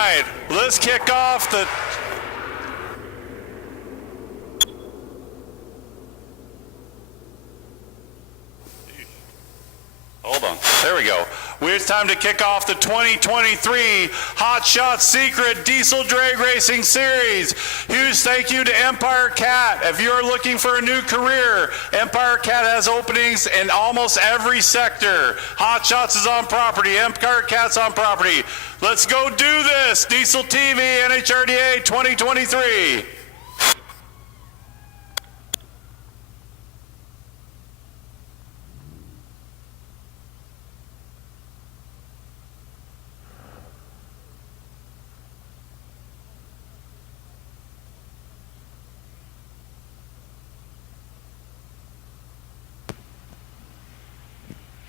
right, let's kick off the... Hold on, there we go. It's time to kick off the 2023 Hot Shot Secret Diesel Drag Racing Series. Huge thank you to Empire Cat. If you're looking for a new career, Empire Cat has openings in almost every sector. Hot Shots is on property, Empire Cat's on property. Let's go do this. Diesel TV, NHRDA 2023.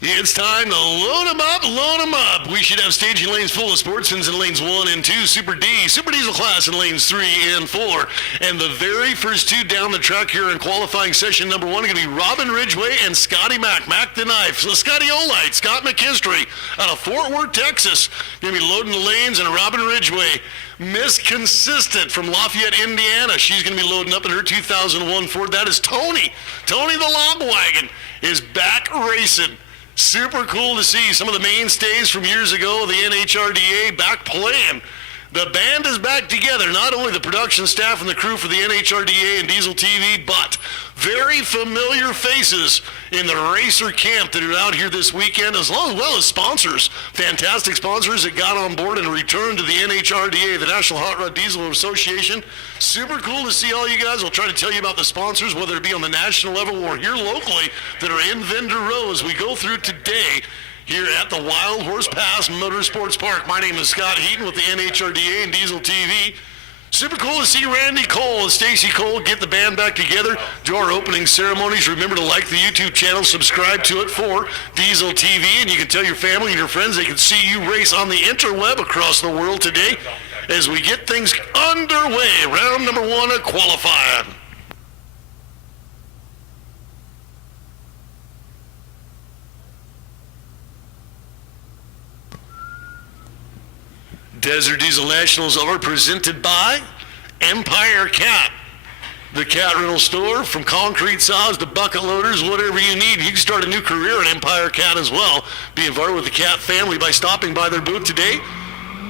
It's time to load them up, load them up. We should have staging lanes full of sportsmen in lanes 1 and 2, Super D, Super Diesel class in lanes 3 and 4. And the very first two down the track here in qualifying session number 1 are going to be Robin Ridgway and Scotty Mack the Knife. So Scotty Olight, Scott McKinstry out of Fort Worth, Texas, going to be loading the lanes, and Robin Ridgway, Miss Consistent from Lafayette, Indiana. She's going to be loading up in her 2001 Ford. That is Tony. Tony the Log Wagon is back racing. Super cool to see some of the mainstays from years ago, the NHRDA, back playing. The band is back together, not only the production staff and the crew for the NHRDA and Diesel TV, but very familiar faces in the racer camp that are out here this weekend, as well as sponsors. Fantastic sponsors that got on board and returned to the NHRDA, the National Hot Rod Diesel Association. Super cool to see all you guys. We'll try to tell you about the sponsors, whether it be on the national level or here locally, that are in vendor row as we go through today here at the Wildhorse Pass Motorsports Park. My name is Scott Heaton with the NHRDA and Diesel TV. Super cool to see Randy Cole and Stacy Cole get the band back together, do our opening ceremonies. Remember to like the YouTube channel, subscribe to it for Diesel TV, and you can tell your family and your friends they can see you race on the interweb across the world today as we get things underway. Round number 1 of qualifying. Desert Diesel Nationals are presented by Empire Cat. The cat rental store, from concrete saws to bucket loaders, whatever you need. You can start a new career at Empire Cat as well. Be involved with the Cat family by stopping by their booth today.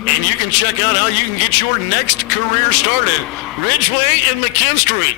And you can check out how you can get your next career started. Ridgway and McKinstry.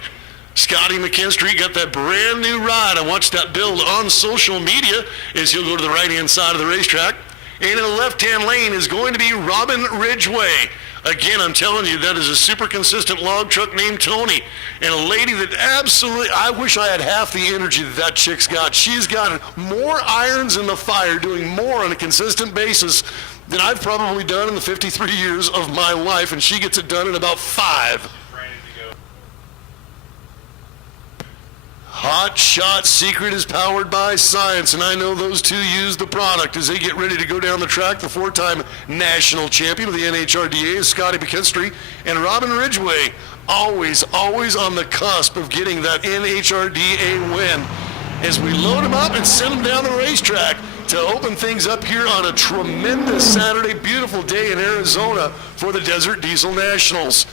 Scotty McKinstry got that brand new ride. I watched that build on social media as he'll go to the right-hand side of the racetrack. And in the left-hand lane is going to be Robin Ridgway. Again, I'm telling you, that is a super consistent log truck named Tony. And a lady that absolutely, I wish I had half the energy that chick's got. She's got more irons in the fire, doing more on a consistent basis than I've probably done in the 53 years of my life, and she gets it done in about 5. Hot Shot Secret is powered by science, and I know those two use the product as they get ready to go down the track. The 4-time national champion of the NHRDA is Scotty McKinstry, and Robin Ridgway, always on the cusp of getting that NHRDA win as we load them up and send them down the racetrack to open things up here on a tremendous Saturday, beautiful day in Arizona for the Desert Diesel Nationals.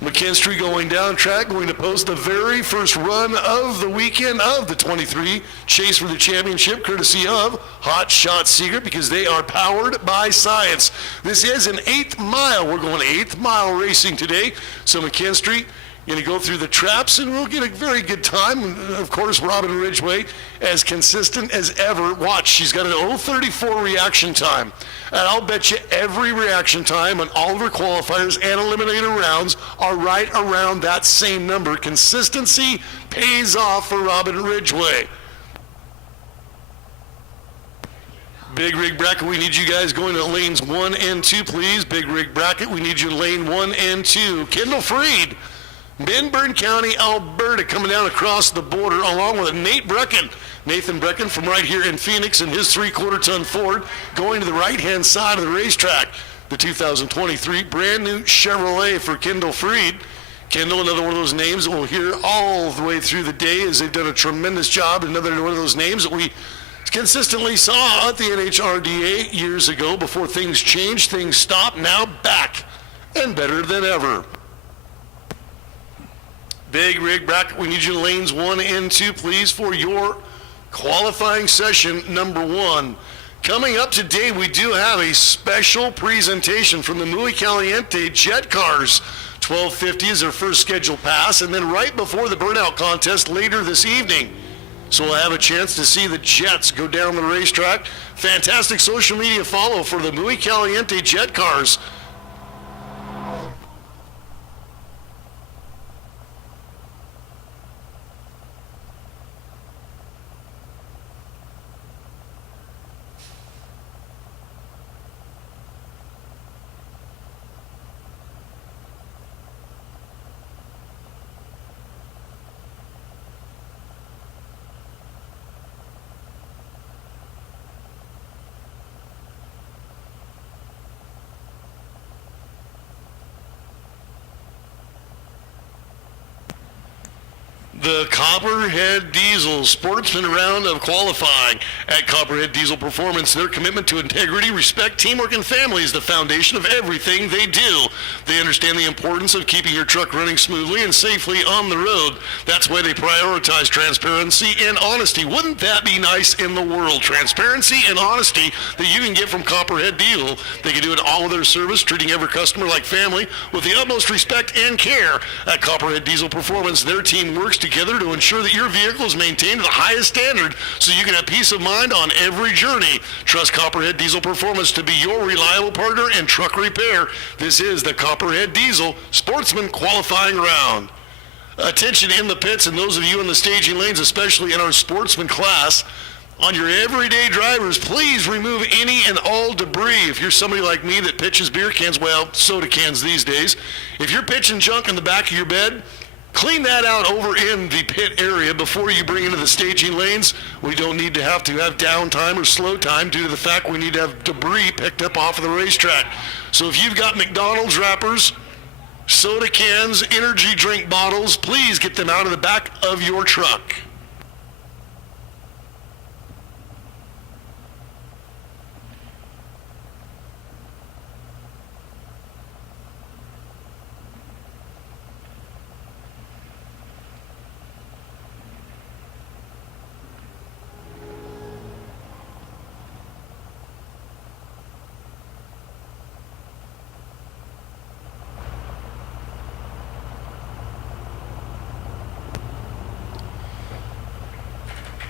McKinstry going down track, going to post the very first run of the weekend of the 23 Chase for the Championship, courtesy of Hot Shot Secret, because they are powered by science. This is an 8th mile. We're going 8th mile racing today. So McKinstry going to go through the traps, and we'll get a very good time. And of course, Robin Ridgway, as consistent as ever. Watch, she's got an 0:34 reaction time. And I'll bet you every reaction time on all of her qualifiers and eliminator rounds are right around that same number. Consistency pays off for Robin Ridgway. Big rig bracket, we need you guys going to lanes 1 and 2, please. Big rig bracket, we need you in lane 1 and 2. Kendall Freed, Benburn County, Alberta, coming down across the border, along with Nathan Brecken from right here in Phoenix in his 3/4-ton Ford, going to the right-hand side of the racetrack. The 2023 brand new Chevrolet for Kendall Freed. Kendall, another one of those names that we'll hear all the way through the day, as they've done a tremendous job. Another one of those names that we consistently saw at the NHRDA years ago. Before things changed, things stopped. Now back and better than ever. Big rig bracket, we need you in lanes 1 and 2, please, for your qualifying session number 1. Coming up today, we do have a special presentation from the Muy Caliente Jet Cars. 12:50 is their first scheduled pass, and then right before the burnout contest later this evening. So we'll have a chance to see the Jets go down the racetrack. Fantastic social media follow for the Muy Caliente Jet Cars. The Copperhead Diesel Sportsman Round of Qualifying. At Copperhead Diesel Performance, their commitment to integrity, respect, teamwork, and family is the foundation of everything they do. They understand the importance of keeping your truck running smoothly and safely on the road. That's why they prioritize transparency and honesty. Wouldn't that be nice in the world? Transparency and honesty that you can get from Copperhead Diesel. They can do it all with their service, treating every customer like family with the utmost respect and care. At Copperhead Diesel Performance, their team works together to ensure that your vehicle is maintained to the highest standard so you can have peace of mind on every journey. Trust Copperhead Diesel Performance to be your reliable partner in truck repair. This is the Copperhead Diesel Sportsman Qualifying Round. Attention in the pits and those of you in the staging lanes, especially in our sportsman class. On your everyday drivers, please remove any and all debris. If you're somebody like me that pitches beer cans, well, soda cans these days, if you're pitching junk in the back of your bed, clean that out over in the pit area before you bring into the staging lanes. We don't need to have downtime or slow time due to the fact we need to have debris picked up off of the racetrack. So if you've got McDonald's wrappers, soda cans, energy drink bottles, please get them out of the back of your truck.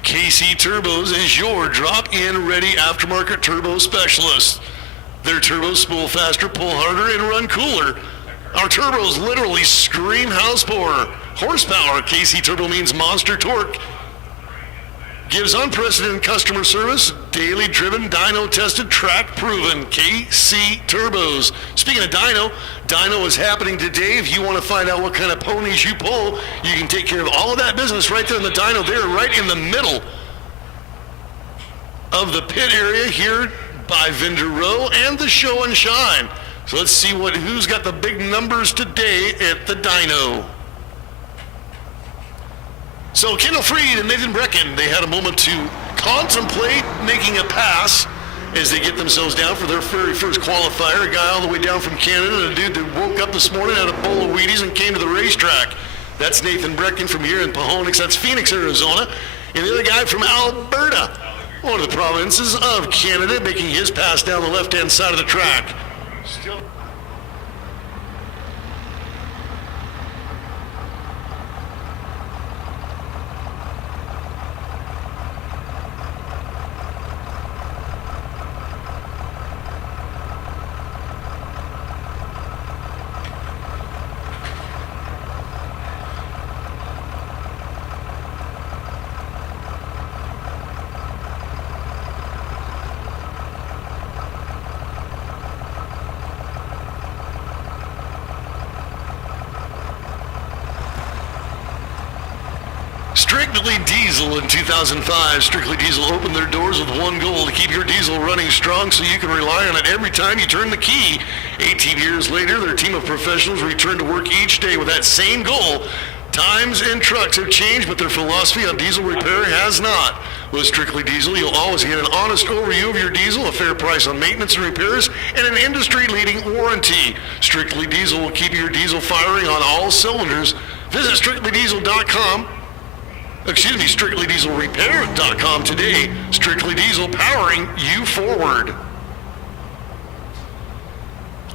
KC Turbos is your drop-in ready aftermarket turbo specialist. Their turbos spool faster, pull harder, and run cooler. Our turbos literally scream horsepower. KC Turbo means monster torque. Gives unprecedented customer service, daily driven, dyno tested, track proven. KC Turbos. Speaking of dyno is happening today. If you want to find out what kind of ponies you pull, you can take care of all of that business right there in the dyno. They're right in the middle of the pit area here by Vendor Row and the Show and Shine. So let's see who's got the big numbers today at the dyno. So Kendall Freed and Nathan Brecken, they had a moment to contemplate making a pass as they get themselves down for their very first qualifier. A guy all the way down from Canada, a dude that woke up this morning, had a bowl of Wheaties and came to the racetrack. That's Nathan Brecken from here in Pahonix. That's Phoenix, Arizona. And the other guy from Alberta, one of the provinces of Canada, making his pass down the left-hand side of the track. Strictly Diesel in 2005. Strictly Diesel opened their doors with one goal: to keep your diesel running strong so you can rely on it every time you turn the key. 18 years later, their team of professionals return to work each day with that same goal. Times and trucks have changed, but their philosophy on diesel repair has not. With Strictly Diesel, you'll always get an honest overview of your diesel, a fair price on maintenance and repairs, and an industry-leading warranty. Strictly Diesel will keep your diesel firing on all cylinders. Visit StrictlyDieselRepair.com today. Strictly Diesel, powering you forward.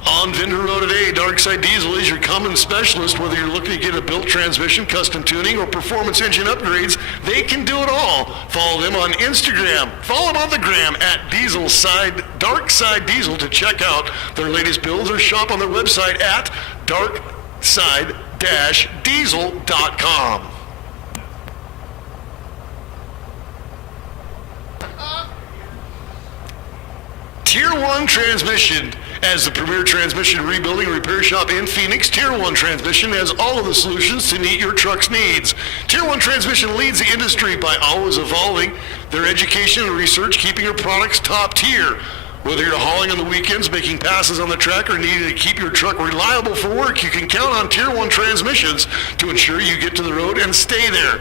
On Vendor Road today, Darkside Diesel is your common specialist. Whether you're looking to get a built transmission, custom tuning, or performance engine upgrades, they can do it all. Follow them on Instagram. Follow them on the gram at Darkside Diesel to check out their latest builds, or shop on their website at darkside-diesel.com. Tier 1 Transmission. As the premier transmission rebuilding and repair shop in Phoenix, Tier 1 Transmission has all of the solutions to meet your truck's needs. Tier 1 Transmission leads the industry by always evolving their education and research, keeping your products top tier. Whether you're hauling on the weekends, making passes on the track, or needing to keep your truck reliable for work, you can count on Tier 1 Transmissions to ensure you get to the road and stay there.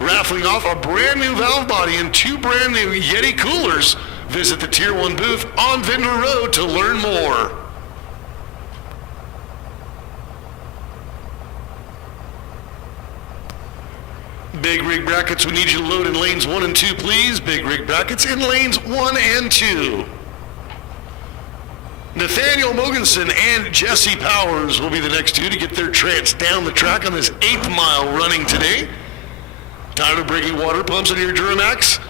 Raffling off a brand new valve body and 2 brand new Yeti coolers. Visit the Tier 1 booth on Vendor Road to learn more. Big rig brackets, we need you to load in lanes 1 and 2, please. Big rig brackets in lanes 1 and 2. Nathaniel Mogensen and Jesse Powers will be the next two to get their trance down the track on this 8th mile running today. Tired of breaking water pumps into your Duramax?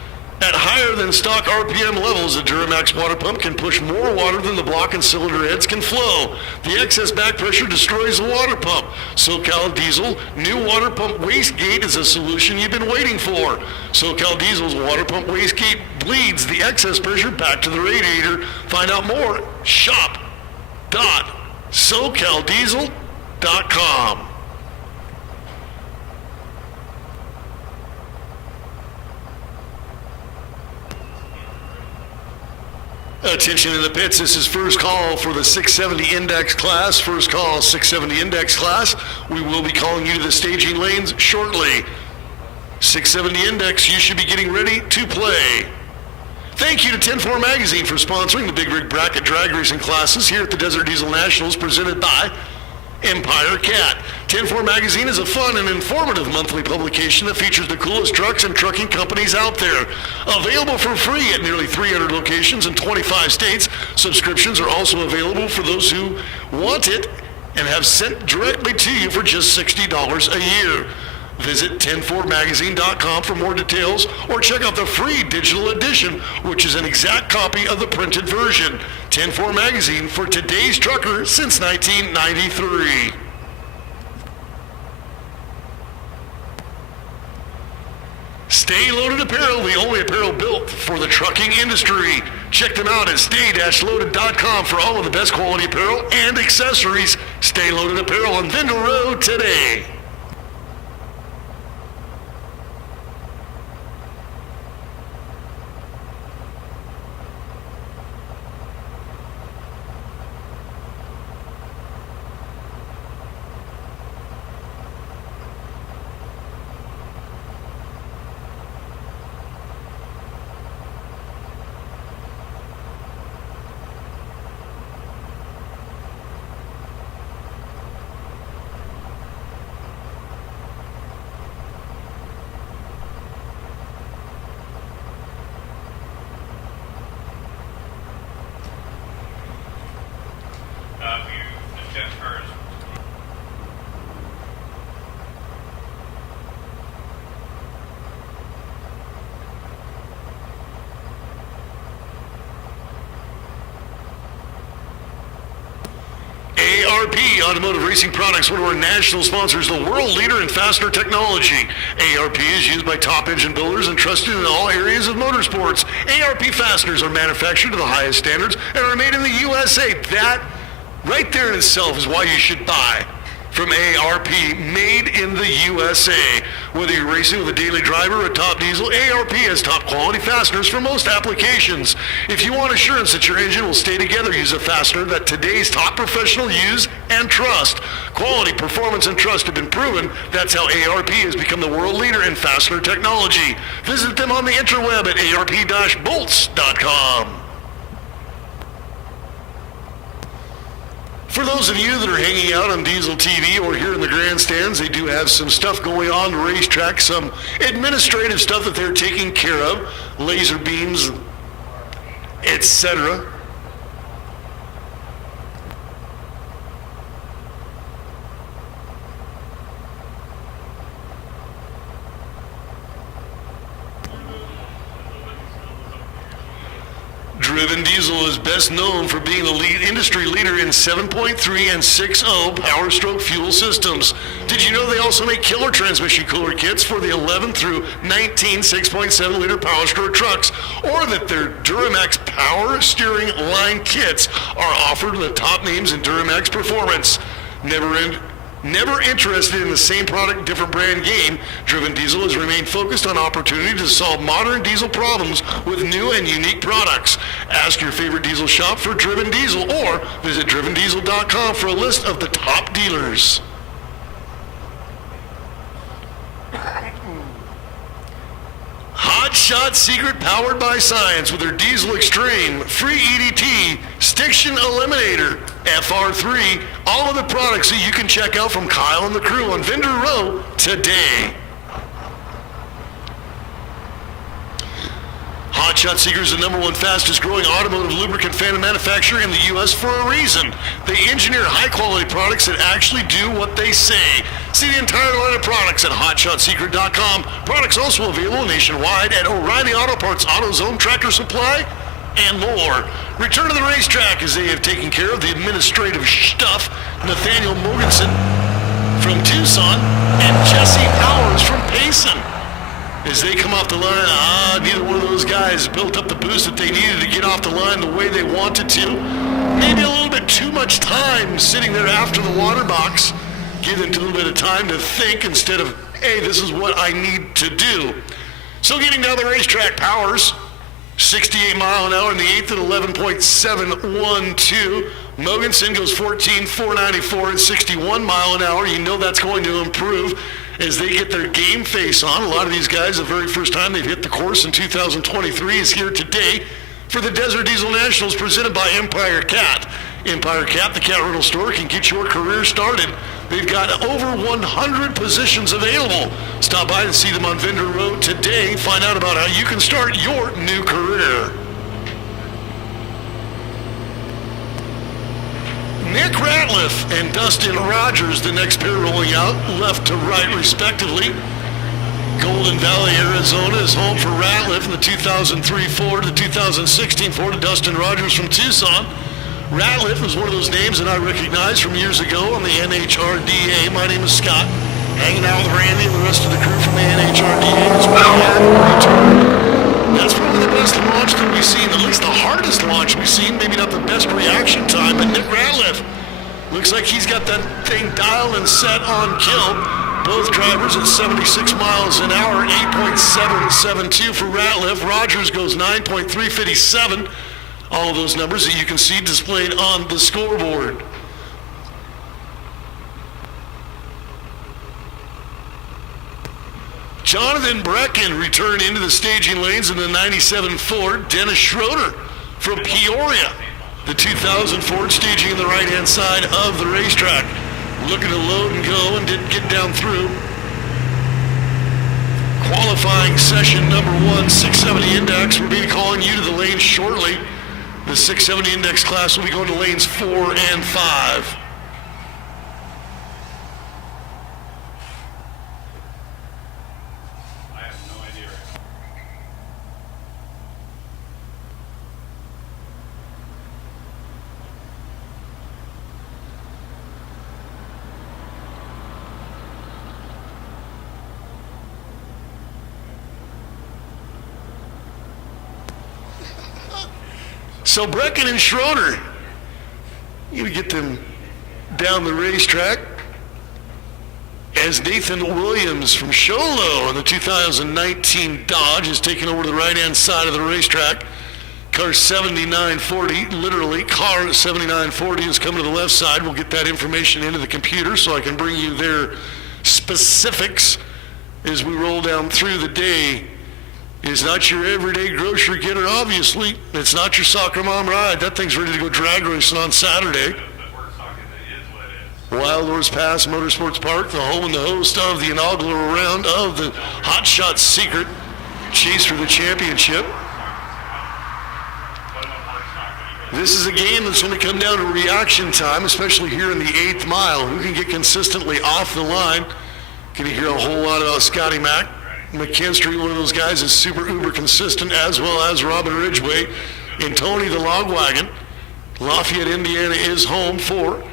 At higher than stock RPM levels, the Duramax water pump can push more water than the block and cylinder heads can flow. The excess back pressure destroys the water pump. SoCal Diesel new water pump wastegate is a solution you've been waiting for. SoCal Diesel's water pump wastegate bleeds the excess pressure back to the radiator. Find out more, shop.socaldiesel.com. Attention in the pits, this is first call for the 670 index class. First call, 670 index class. We will be calling you to the staging lanes shortly. 670 index, you should be getting ready to play. Thank you to 10-4 Magazine for sponsoring the Big Rig Bracket drag racing classes here at the Desert Diesel Nationals, presented by Empire Cat. 10-4 Magazine is a fun and informative monthly publication that features the coolest trucks and trucking companies out there. Available for free at nearly 300 locations in 25 states. Subscriptions are also available for those who want it and have sent directly to you for just $60 a year. Visit 104magazine.com for more details, or check out the free digital edition, which is an exact copy of the printed version. 10-4 Magazine, for today's trucker since 1993. Stay Loaded Apparel, the only apparel built for the trucking industry. Check them out at stay-loaded.com for all of the best quality apparel and accessories. Stay Loaded Apparel on Vendor Road today. ARP Automotive Racing Products, one of our national sponsors, the world leader in fastener technology. ARP is used by top engine builders and trusted in all areas of motorsports. ARP fasteners are manufactured to the highest standards and are made in the USA. That right there in itself is why you should buy from ARP, made in the USA. Whether you're racing with a daily driver or a top diesel, ARP has top quality fasteners for most applications. If you want assurance that your engine will stay together, use a fastener that today's top professionals use and trust. Quality, performance, and trust have been proven. That's how ARP has become the world leader in fastener technology. Visit them on the interweb at arp-bolts.com. For those of you that are hanging out on Diesel TV or here in the grandstands, they do have some stuff going on the racetrack, some administrative stuff that they're taking care of, laser beams, etc. Driven Diesel is best known for being the industry leader in 7.3 and 6.0 Power Stroke fuel systems. Did you know they also make killer transmission cooler kits for the 11 through 19 6.7 liter Power Stroke trucks, or that their Duramax Power Steering line kits are offered with top names in Duramax performance? Never interested in the same product, different brand game, Driven Diesel has remained focused on opportunity to solve modern diesel problems with new and unique products. Ask your favorite diesel shop for Driven Diesel or visit drivendiesel.com for a list of the top dealers. Hot Shot Secret powered by science with their Diesel Extreme, free EDT, Stiction Eliminator, FR3, all of the products that you can check out from Kyle and the crew on Vendor Row today. Hot Shot Secret is the #1 fastest growing automotive lubricant fan manufacturer in the U.S. for a reason. They engineer high quality products that actually do what they say. See the entire line of products at HotShotSecret.com. Products also available nationwide at O'Reilly Auto Parts, AutoZone, Tractor Supply, and more. Return to the racetrack as they have taken care of the administrative stuff. Nathaniel Mogensen from Tucson and Jesse Powers from Payson. As they come off the line, neither one of those guys built up the boost that they needed to get off the line the way they wanted to. Maybe a little bit too much time sitting there after the water box. Give them a little bit of time to think instead of, hey, this is what I need to do. So getting down the racetrack, Powers, 68 mile an hour in the 8th at 11.712. Mogensen goes 14.494 at 61 mile an hour. You know that's going to improve as they get their game face on. A lot of these guys, the very first time they've hit the course in 2023 is here today for the Desert Diesel Nationals presented by Empire Cat. Empire Cat, the cat rental store, can get your career started. They've got over 100 positions available. Stop by and see them on Vendor Road today. Find out about how you can start your new career. Nick Ratliff and Dustin Rogers, the next pair rolling out, left to right respectively. Golden Valley, Arizona is home for Ratliff in the 2003 Ford, the 2016 Ford, Dustin Rogers from Tucson. Ratliff was one of those names that I recognized from years ago on the NHRDA. My name is Scott, hanging out with Randy and the rest of the crew from the NHRDA. It's that's probably the best launch that we've seen, at least the hardest launch we've seen, maybe not the best reaction time, but Nick Ratliff looks like he's got that thing dialed and set on kill. Both drivers at 76 miles an hour, 8.772 for Ratliff. Rogers goes 9.357. All of those numbers that you can see displayed on the scoreboard. Jonathan Brecken returned into the staging lanes in the 97 Ford. Dennis Schroeder from Peoria, the 2000 Ford, staging in the right-hand side of the racetrack. Looking to load and go and didn't get down through. Qualifying session #1, 670 index. We'll be calling you to the lanes shortly. The 670 index class will be going to lanes 4 and 5. So Brecken and Schroeder, you get them down the racetrack as Nathan Williams from Sholo on the 2019 Dodge is taking over the right-hand side of the racetrack. Car 7940, literally, car 7940 is coming to the left side. We'll get that information into the computer so I can bring you their specifics as we roll down through the day. It's not your everyday grocery getter, obviously. It's not your soccer mom ride. That thing's ready to go drag racing on Saturday. Wildhorse Pass Motorsports Park, the home and the host of the inaugural round of the Hot Shot Secret Chase for the Championship. This is a game that's going to come down to reaction time, especially here in the 8th mile. Who can get consistently off the line? Going to hear a whole lot about Scotty Mack. McKinstry, one of those guys is super uber consistent, as well as Robin Ridgway. And Tony the Log Wagon. Lafayette, Indiana is home for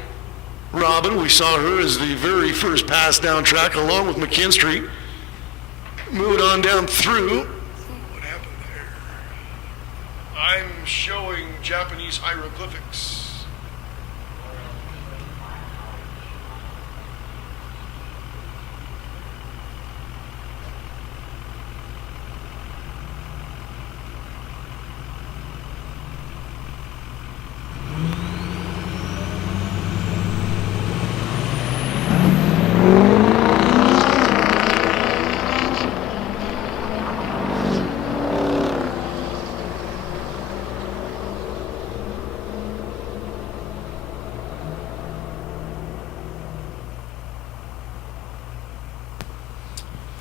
Robin. We saw her as the very first pass down track along with McKinstry. Moving on down through. What happened there? I'm showing Japanese hieroglyphics.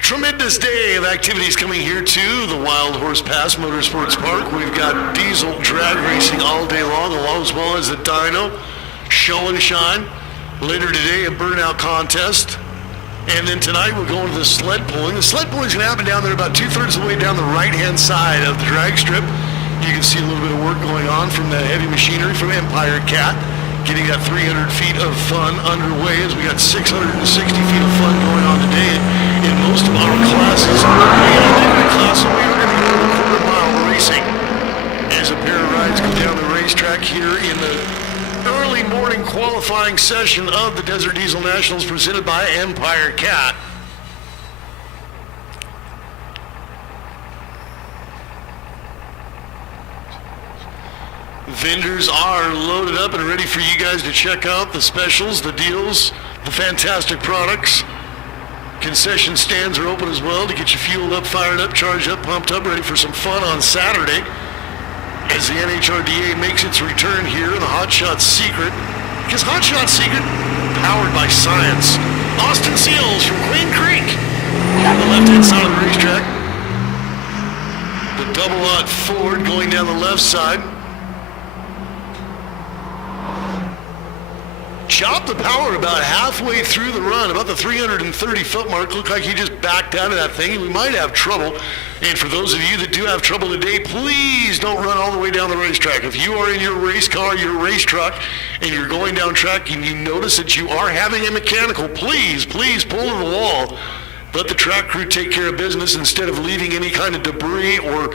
Tremendous day of activities coming here to the Wildhorse Pass Motorsports Park. We've got diesel drag racing all day long, as well as the dyno, show and shine. Later today, a burnout contest. And then tonight, we're going to the sled pulling. The sled pulling is going to happen down there about 2/3 of the way down the right-hand side of the drag strip. You can see a little bit of work going on from the heavy machinery from Empire Cat, getting that 300 feet of fun underway as we got 660 feet of fun going on today. In most of our classes, we got a limited class, so we are going to go to the quarter-mile racing as a pair of rides go down the racetrack here in the early morning qualifying session of the Desert Diesel Nationals presented by Empire Cat. Vendors are loaded up and ready for you guys to check out the specials, the deals, the fantastic products. Concession stands are open as well to get you fueled up, fired up, charged up, pumped up, ready for some fun on Saturday as the NHRDA makes its return here in the Hot Shot Secret. Because Hot Shot Secret, powered by science. Austin Seals from Queen Creek on the left-hand side of the racetrack. The double-aught Ford going down the left side. Chopped the power about halfway through the run, about the 330 foot mark. Looked like he just backed out of that thing, and we might have trouble. And for those of you that do have trouble today, please don't run all the way down the racetrack. If you are in your race car, your race truck, and you're going down track and you notice that you are having a mechanical, please pull to the wall. Let the track crew take care of business instead of leaving any kind of debris or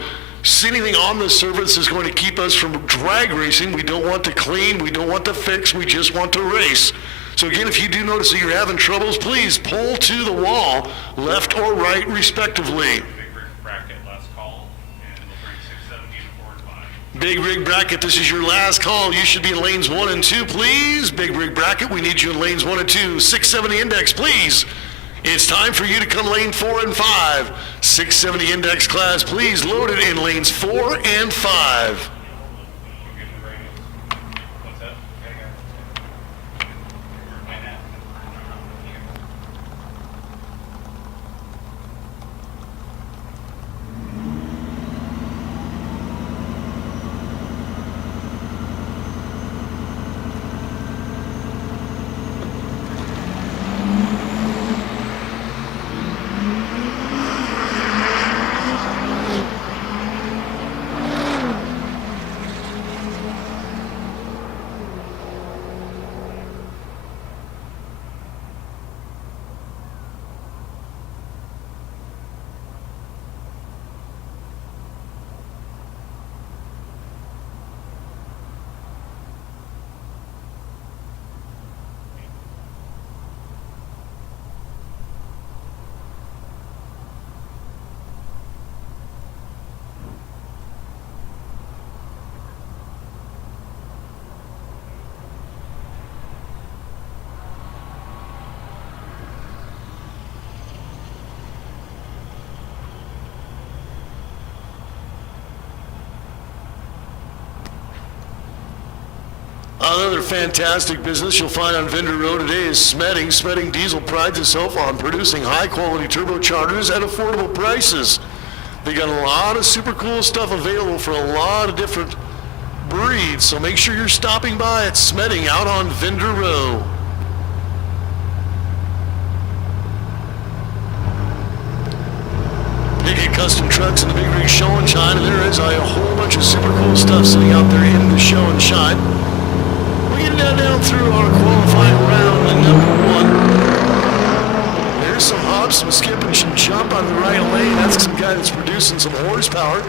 anything on the surface is going to keep us from drag racing. We don't want to clean, we don't want to fix, we just want to race. So again, if you do notice that you're having troubles, please pull to the wall, left or right, respectively. Big rig bracket, last call, and we'll bring 670 to forward 5. Big rig bracket, this is your last call. You should be in lanes 1 and 2, please. Big rig bracket, we need you in lanes 1 and 2. 670 index, please. It's time for you to come lane 4 and 5. 670 index class, please load it in lanes 4 and 5. What's that? Another fantastic business you'll find on Vendor Row today is Smedding. Smedding Diesel prides itself on producing high-quality turbochargers at affordable prices. They got a lot of super cool stuff available for a lot of different breeds, so make sure you're stopping by at Smedding out on Vendor Row. Pickett Custom Trucks and the Big Rig Show and Shine, and there is a whole bunch of super cool stuff sitting out there in the Show and Shine. We get down through our qualifying round at number 1. There's some hop, some skip, and some jump on the right lane. That's some guy that's producing some horsepower.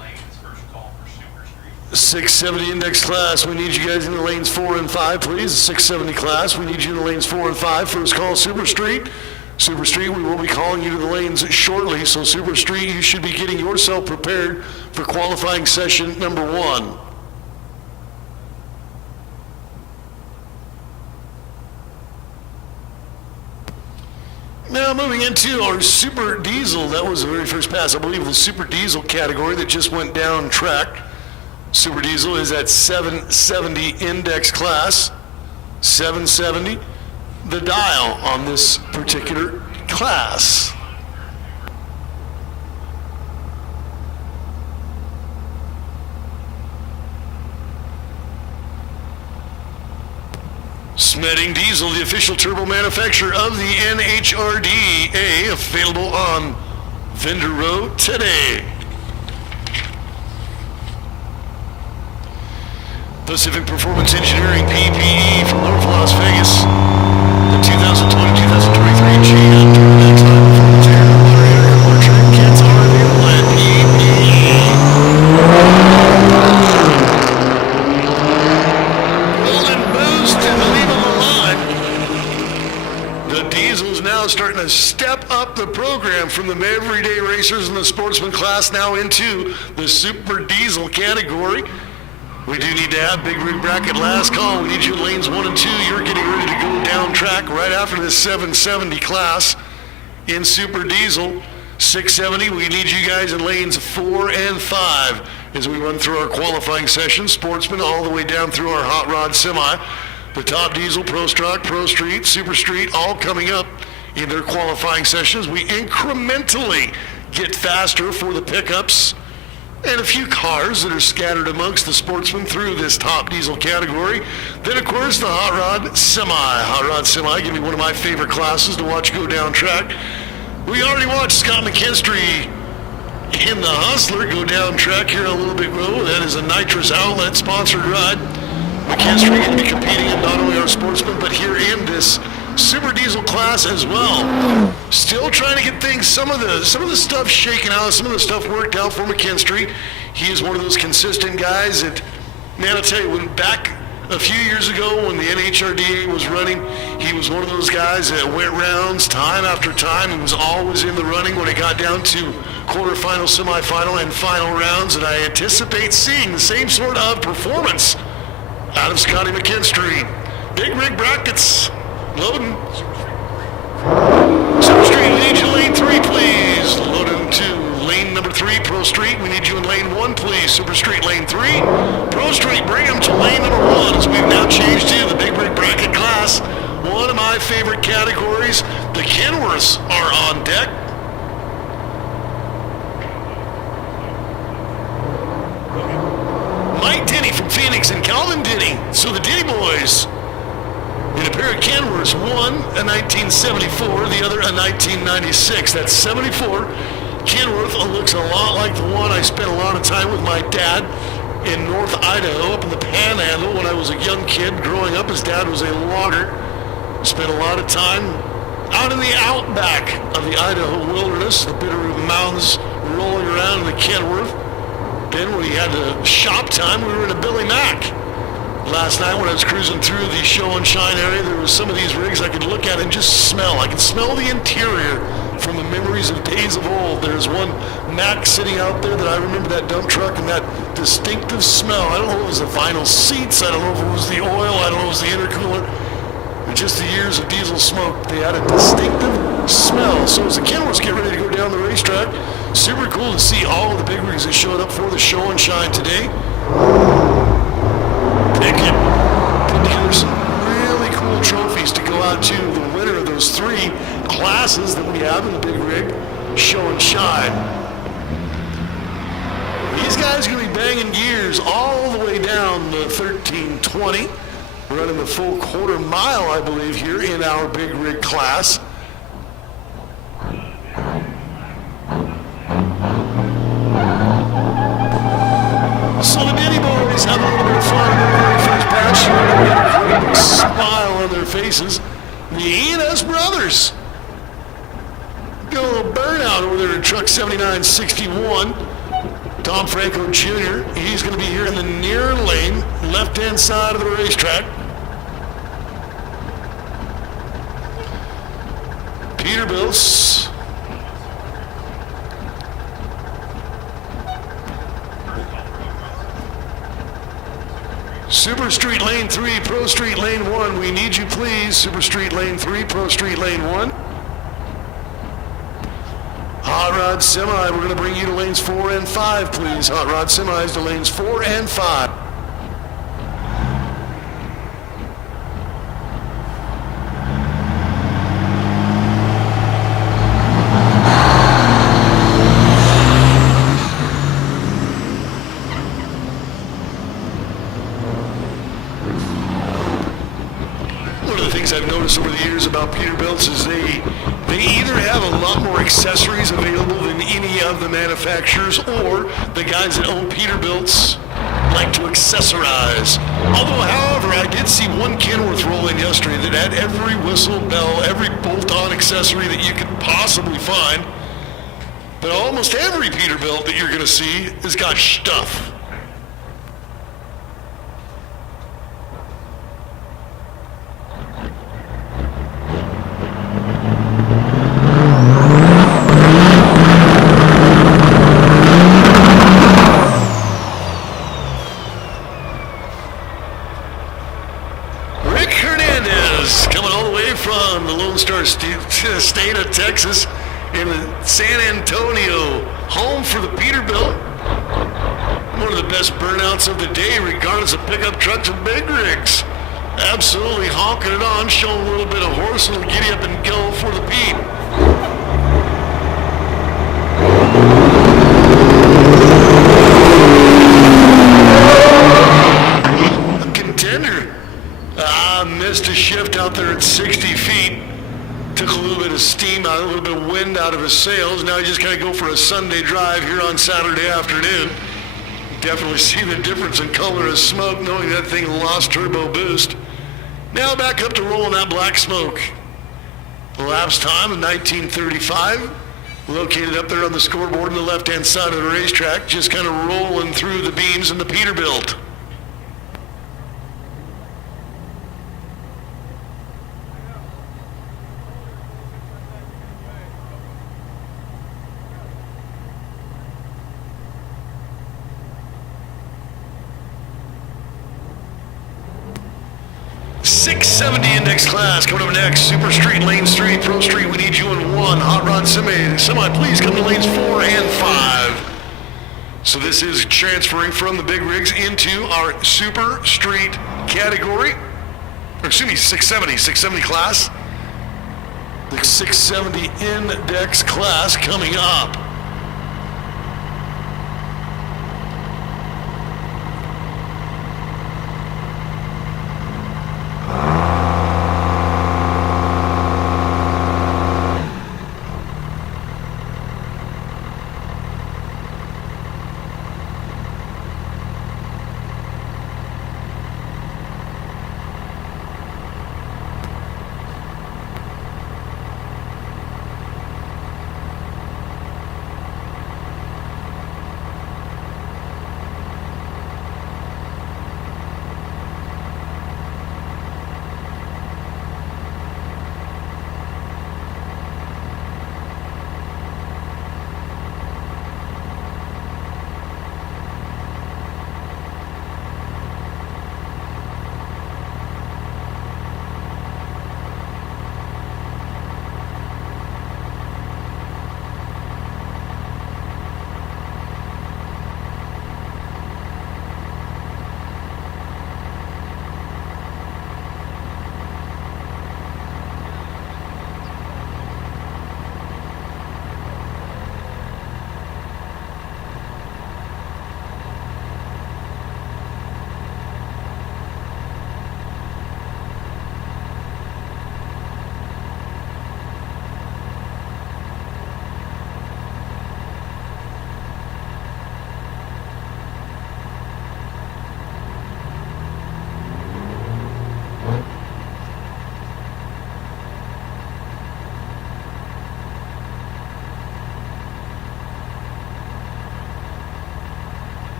Lane's first call for Super Street. 670 index class, we need you guys in the lanes 4 and 5, please. 670 class, we need you in the lanes 4 and 5. First call, Super Street. Super Street, we will be calling you to the lanes shortly, so Super Street, you should be getting yourself prepared for qualifying session number 1. Now moving into our Super Diesel, that was the very first pass, I believe, the Super Diesel category that just went down track. Super Diesel is at 770 index class, 770, the dial on this particular class. Smedding Diesel, the official turbo manufacturer of the NHRDA, available on Vendor Row today. Pacific Performance Engineering PPE from North Las Vegas. The 2020-2023 GM Tournament Time Performance Air Water Air Culture kits are available at PPE. Golden boost and leave them alive. The Diesel's now starting to step up the program from the everyday racers in the sportsman class now into the Super Diesel category. We do need to have big rig bracket last call. We need you in lanes 1 and 2. You're getting ready to go down track right after this 770 class in Super Diesel. 670, we need you guys in lanes 4 and 5 as we run through our qualifying session. Sportsman all the way down through our hot rod semi. The top diesel, Pro Stock, Pro Street, Super Street, all coming up in their qualifying sessions. We incrementally get faster for the pickups and a few cars that are scattered amongst the sportsmen through this top diesel category. Then, of course, the hot rod semi. Hot rod semi, give me one of my favorite classes to watch go down track. We already watched Scott McKinstry in the Hustler go down track here a little bit ago. That is a nitrous outlet sponsored ride. McKinstry going to be competing in not only our sportsman, but here in this Super Diesel class as well. Still trying to get things, some of the stuff shaken out, some of the stuff worked out for McKinstry. He is one of those consistent guys that, man, I'll tell you, when back a few years ago when the NHRDA was running, he was one of those guys that went rounds time after time and was always in the running when it got down to quarterfinal, semifinal, and final rounds. And I anticipate seeing the same sort of performance out of Scotty McKinstry. Big rig brackets. Loading. Super Street, we need you in lane 3, please. Loading to lane number 3, Pro Street. We need you in lane 1, please. Super Street, lane 3. Pro Street, bring them to lane number 1 as we've now changed to the big rig bracket class. One of my favorite categories. The Kenworths are on deck. Mike Denny from Phoenix and Calvin Denny. So the Denny boys in a pair of Kenworths, one a 1974, the other a 1996. That's 74. Kenworth looks a lot like the one I spent a lot of time with my dad in North Idaho, up in the Panhandle when I was a young kid growing up. His dad was a logger. Spent a lot of time out in the outback of the Idaho wilderness, the Bitterroot Mountains, rolling around in the Kenworth. Then when he had the shop time, we were in a Billy Mack. Last night when I was cruising through the Show and Shine area, there were some of these rigs I could look at and just smell. I could smell the interior from the memories of days of old. There's one Mack sitting out there that I remember, that dump truck and that distinctive smell. I don't know if it was the vinyl seats. I don't know if it was the oil. I don't know if it was the intercooler. With just the years of diesel smoke, they had a distinctive smell. So as the Kenworths get ready to go down the racetrack, super cool to see all of the big rigs that showed up for the show and shine today. Pickett put together some really cool trophies to go out to the winner of those 3 classes that we have in the big rig show and shine. These guys are going to be banging gears all the way down the 1320, running the full quarter mile, I believe, here in our big rig class. So the Bitty boys have a little bit of fun in their very first batch. A great smile on their faces. The E&S brothers. Got a little burnout over there in truck 7961. Tom Franco Jr., he's going to be here in the near lane, left-hand side of the racetrack. Peterbilt's Super Street Lane 3, Pro Street Lane 1. We need you, please. Super Street Lane 3, Pro Street Lane 1. Hot Rod Semi, we're going to bring you to lanes 4 and 5, please. Hot Rod Semis to lanes 4 and 5. One of the things I've noticed over the years about Peterbilt's is they either have a lot more accessories available than any of the manufacturers, or the guys that own Peterbilt's like to accessorize. Although, however, I did see one Kenworth roll in yesterday that had every whistle, bell, every bolt-on accessory that you could possibly find. But almost every Peterbilt that you're going to see has got stuff. State of Texas in San Antonio, home for the Peterbilt. One of the best burnouts of the day, regardless of pickup trucks and big rigs. Absolutely honking it on, showing a little bit of horse and giddy up and go for the Pete. A contender. Missed a shift out there at 60 feet. Took a little bit of steam out, a little bit of wind out of his sails. Now he just kind of go for a Sunday drive here on Saturday afternoon. Definitely see the difference in color of smoke, knowing that thing lost turbo boost. Now back up to rolling that black smoke. Elapsed time of 1935. Located up there on the scoreboard on the left-hand side of the racetrack, just kind of rolling through the beams in the Peterbilt. .670 index class coming up next. Super Street lanes 3, Pro Street we need you in 1. Hot Rod Semi, please come to lanes 4 and 5. So this is transferring from the big rigs into our Super Street category. Or excuse me, 670 class. The 670 index class coming up.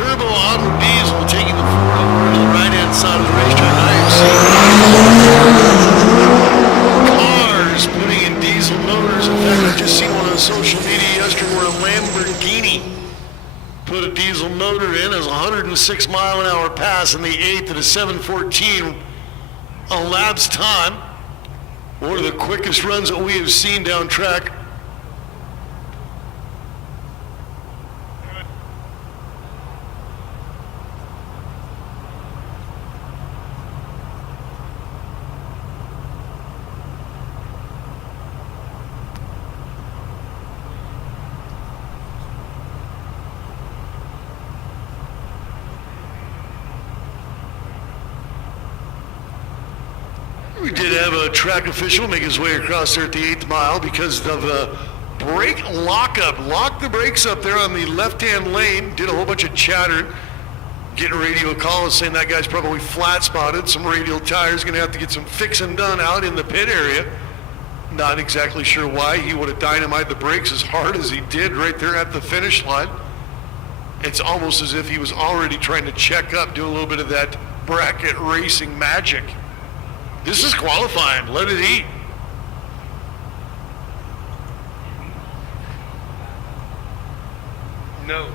turbo auto diesel taking the Ford over to the right-hand side of the racetrack. I am seeing cars putting in diesel motors. In fact, I just seen one on social media yesterday where a Lamborghini put a diesel motor in as a 106-mile-an-hour pass in the 8th at a 7:14 elapsed time. One of the quickest runs that we have seen down track. We did have a track official make his way across there at the 8th mile because of a brake lockup. Locked the brakes up there on the left-hand lane. Did a whole bunch of chatter. Getting a radio call and saying that guy's probably flat spotted. Some radial tires. Going to have to get some fixing done out in the pit area. Not exactly sure why he would have dynamited the brakes as hard as he did right there at the finish line. It's almost as if he was already trying to check up, do a little bit of that bracket racing magic. This is qualifying. Let it eat. No.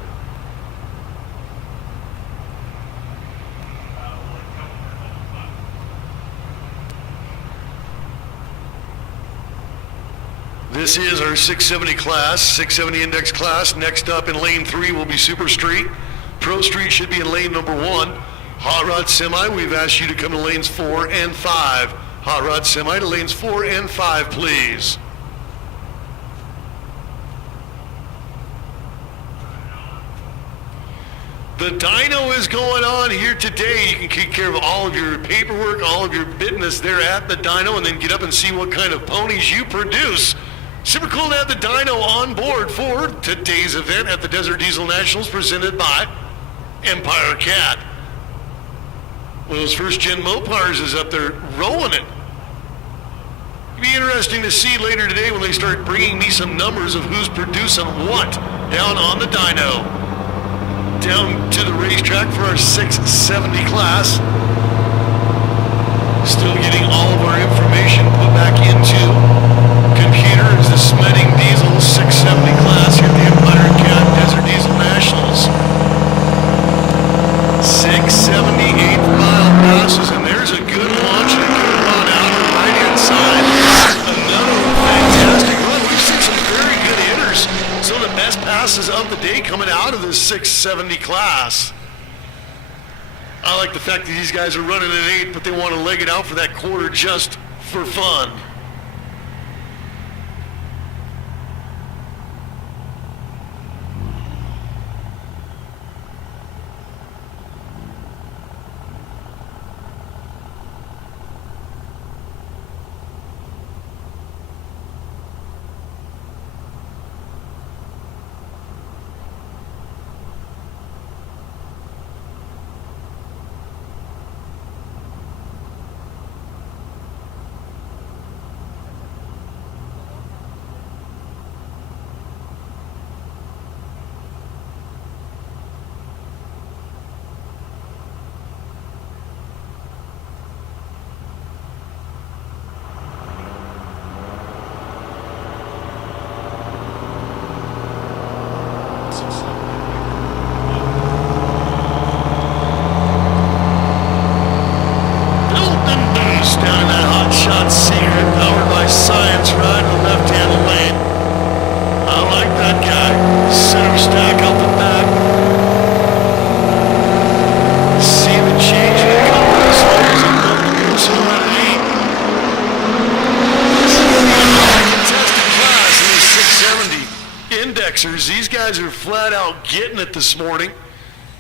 This is our 670 class, 670 index class. Next up in lane 3 will be Super Street. Pro Street should be in lane number 1. Hot Rod Semi, we've asked you to come to lanes 4 and 5. Hot Rod Semi to lanes 4 and 5, please. The dyno is going on here today. You can take care of all of your paperwork, all of your business there at the dyno, and then get up and see what kind of ponies you produce. Super cool to have the dyno on board for today's event at the Desert Diesel Nationals presented by Empire Cat. One of those first-gen Mopars is up there rolling it. It'll be interesting to see later today when they start bringing me some numbers of who's producing what down on the dyno. Down to the racetrack for our 670 class. Still getting all of our information put back into computer as the Smeding Diesel 670 class here at the Empire Cat Desert Diesel Nationals. 678th mile passes, and there's a good launch and a good run out on the right-hand side. Another fantastic run. We've seen some very good hitters. Some of the best passes of the day coming out of this 670 class. I like the fact that these guys are running at 8, but they want to leg it out for that quarter just for fun. These guys are flat out getting it this morning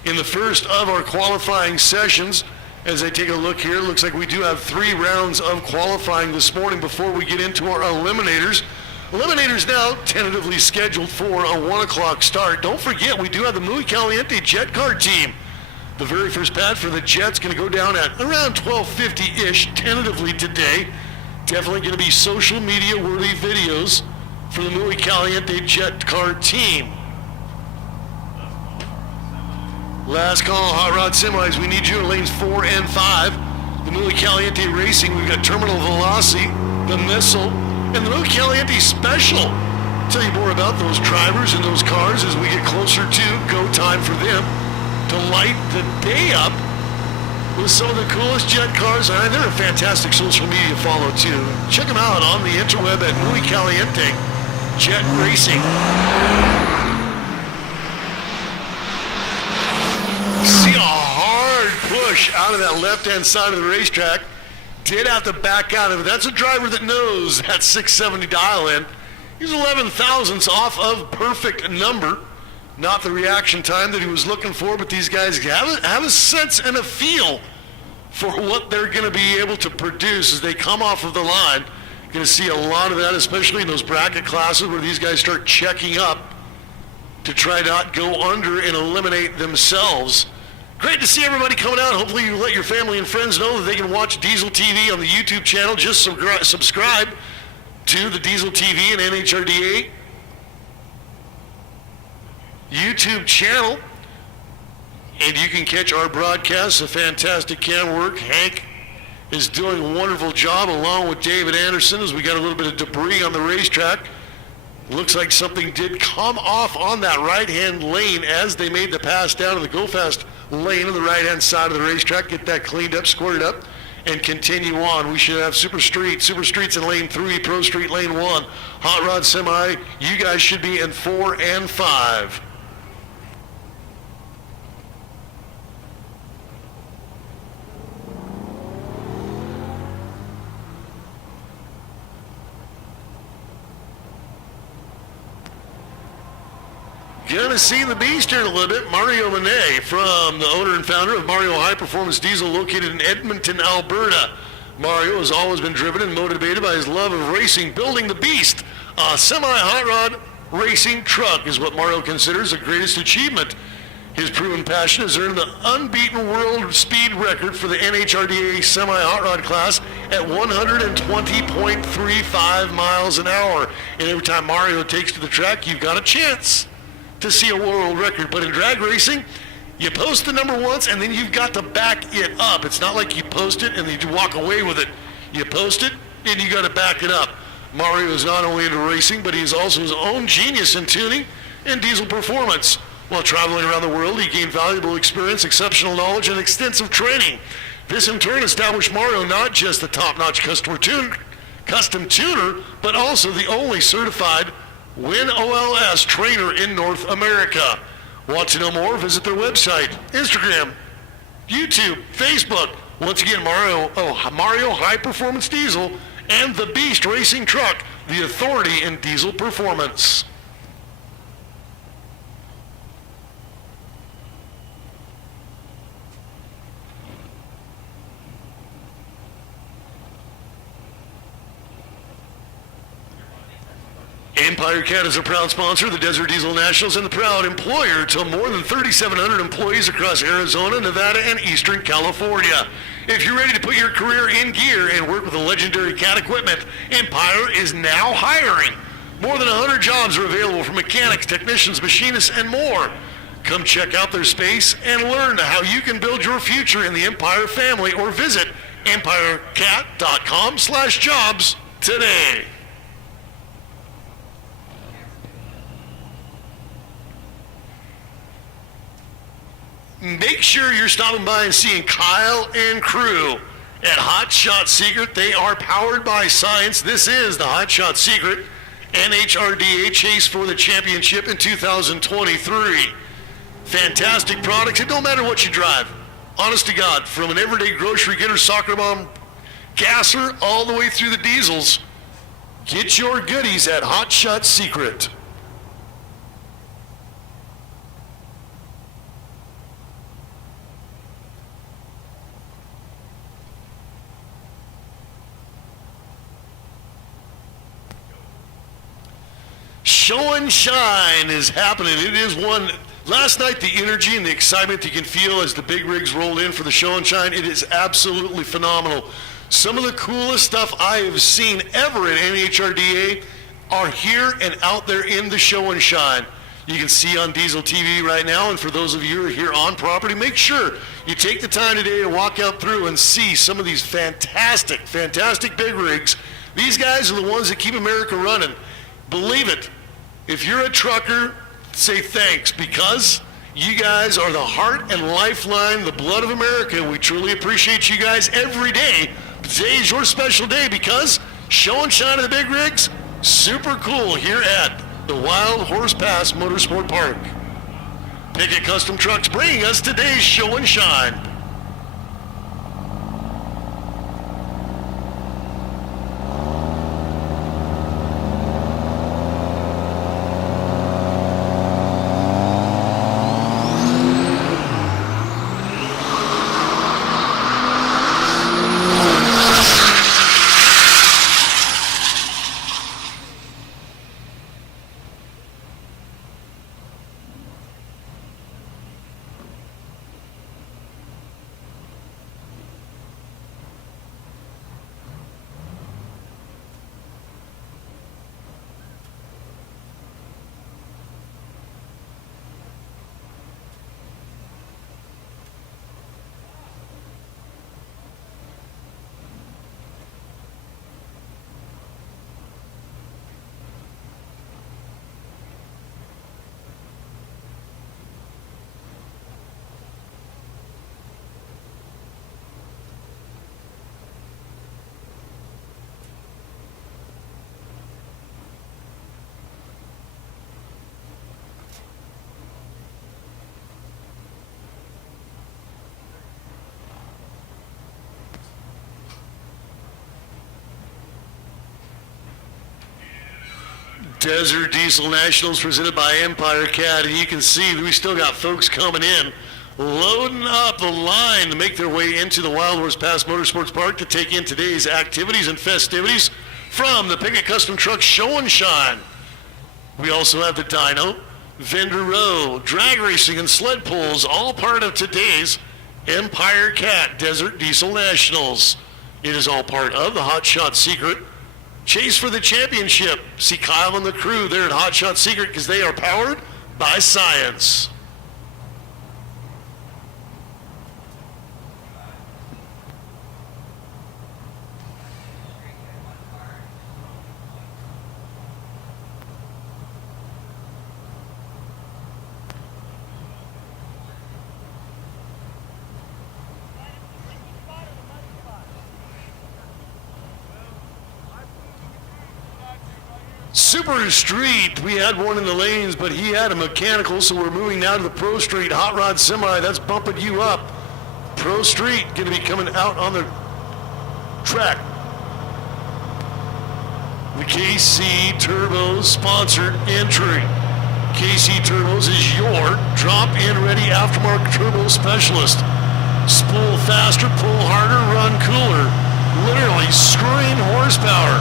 in the first of our qualifying sessions. As I take a look here, it looks like we do have 3 rounds of qualifying this morning before we get into our eliminators. Eliminators now tentatively scheduled for a 1 o'clock start. Don't forget, we do have the Muy Caliente Jet Car team. The very first pad for the Jets going to go down at around 12:50-ish tentatively today. Definitely going to be social media worthy videos for the Muy Caliente Jet Car team. Last call, Hot Rod Semis. We need you in lanes 4 and 5. The Muy Caliente Racing, we've got Terminal Velocity, the Missile, and the Muy Caliente Special. Tell you more about those drivers and those cars as we get closer to go time for them to light the day up with some of the coolest jet cars. And they're a fantastic social media follow too. Check them out on the interweb at Muy Caliente Jet Racing. See a hard push out of that left-hand side of the racetrack. Did have to back out of it. That's a driver that knows that 670 dial-in. He's 11 thousandths off of perfect number. Not the reaction time that he was looking for, but these guys have a sense and a feel for what they're going to be able to produce as they come off of the line. Going to see a lot of that, especially in those bracket classes where these guys start checking up to try not go under and eliminate themselves. Great to see everybody coming out. Hopefully you let your family and friends know that they can watch Diesel TV on the YouTube channel. Just subscribe to the Diesel TV and NHRDA YouTube channel, and you can catch our broadcasts. A fantastic cam work. Hank is doing a wonderful job along with David Anderson as we got a little bit of debris on the racetrack. Looks like something did come off on that right-hand lane as they made the pass down to the go-fast lane on the right-hand side of the racetrack. Get that cleaned up, squirted up, and continue on. We should have Super Streets in lane 3, Pro Street lane 1. Hot Rod Semi, you guys should be in 4 and 5. Gonna see the beast here in a little bit. Mario Monet, from the owner and founder of Mario High Performance Diesel, located in Edmonton, Alberta. Mario has always been driven and motivated by his love of racing. Building the beast, a semi-hot rod racing truck, is what Mario considers the greatest achievement. His proven passion has earned the unbeaten world speed record for the NHRDA semi-hot rod class at 120.35 miles an hour. And every time Mario takes to the track, you've got a chance to see a world record. But in drag racing, you post the number once and then you've got to back it up. It's not like you post it and then you walk away with it. You post it and you got to back it up. Mario is not only into racing, but he is also his own genius in tuning and diesel performance. While traveling around the world, he gained valuable experience, exceptional knowledge, and extensive training. This in turn established Mario not just a top-notch custom tuner, but also the only certified WinOLS trainer in North America. Want to know more? Visit their website, Instagram, YouTube, Facebook. Once again, Mario High Performance Diesel and the Beast Racing Truck, the authority in diesel performance. Empire Cat is a proud sponsor of the Desert Diesel Nationals and the proud employer to more than 3,700 employees across Arizona, Nevada, and Eastern California. If you're ready to put your career in gear and work with the legendary Cat equipment, Empire is now hiring. More than 100 jobs are available for mechanics, technicians, machinists, and more. Come check out their space and learn how you can build your future in the Empire family, or visit empirecat.com/jobs today. Make sure you're stopping by and seeing Kyle and crew at Hot Shot Secret. They are powered by science. This is the Hot Shot Secret NHRDA Chase for the Championship in 2023. Fantastic products. It don't matter what you drive. Honest to God, from an everyday grocery getter, soccer mom, gasser, all the way through the diesels, get your goodies at Hot Shot Secret. Show and Shine is happening. It is one. Last night, the energy and the excitement you can feel as the big rigs rolled in for the Show and Shine, it is absolutely phenomenal. Some of the coolest stuff I have seen ever at NHRDA are here and out there in the Show and Shine. you can see on Diesel TV right now. And for those of you who are here on property, make sure you take the time today to walk out through and see some of these fantastic, fantastic big rigs. These guys are the ones that keep America running. Believe it. If you're a trucker, say thanks, because you guys are the heart and lifeline, the blood of America. We truly appreciate you guys every day. Today is your special day because show and shine of the big rigs, super cool here at the Wildhorse Pass Motorsports Park. Pickett Custom Trucks bringing us today's show and shine. Desert Diesel Nationals presented by Empire Cat, and you can see we still got folks coming in, loading up the line to make their way into the Wildhorse Pass Motorsports Park to take in today's activities and festivities from the Pickett Custom Truck Show and Shine. We also have the Dyno, Vendor Row, drag racing, and sled pulls, all part of today's Empire Cat Desert Diesel Nationals. It is all part of the Hot Shot Secret Chase for the Championship. See Kyle and the crew there at Hot Shot Secret because they are powered by science. Super Street, we had one in the lanes, but he had a mechanical, so we're moving now to the Pro Street Hot Rod Semi. That's bumping you up. Pro Street going to be coming out on the track. The KC Turbos sponsored entry. KC Turbos is your drop-in ready aftermarket turbo specialist. Spool faster, pull harder, run cooler. Literally screwing horsepower,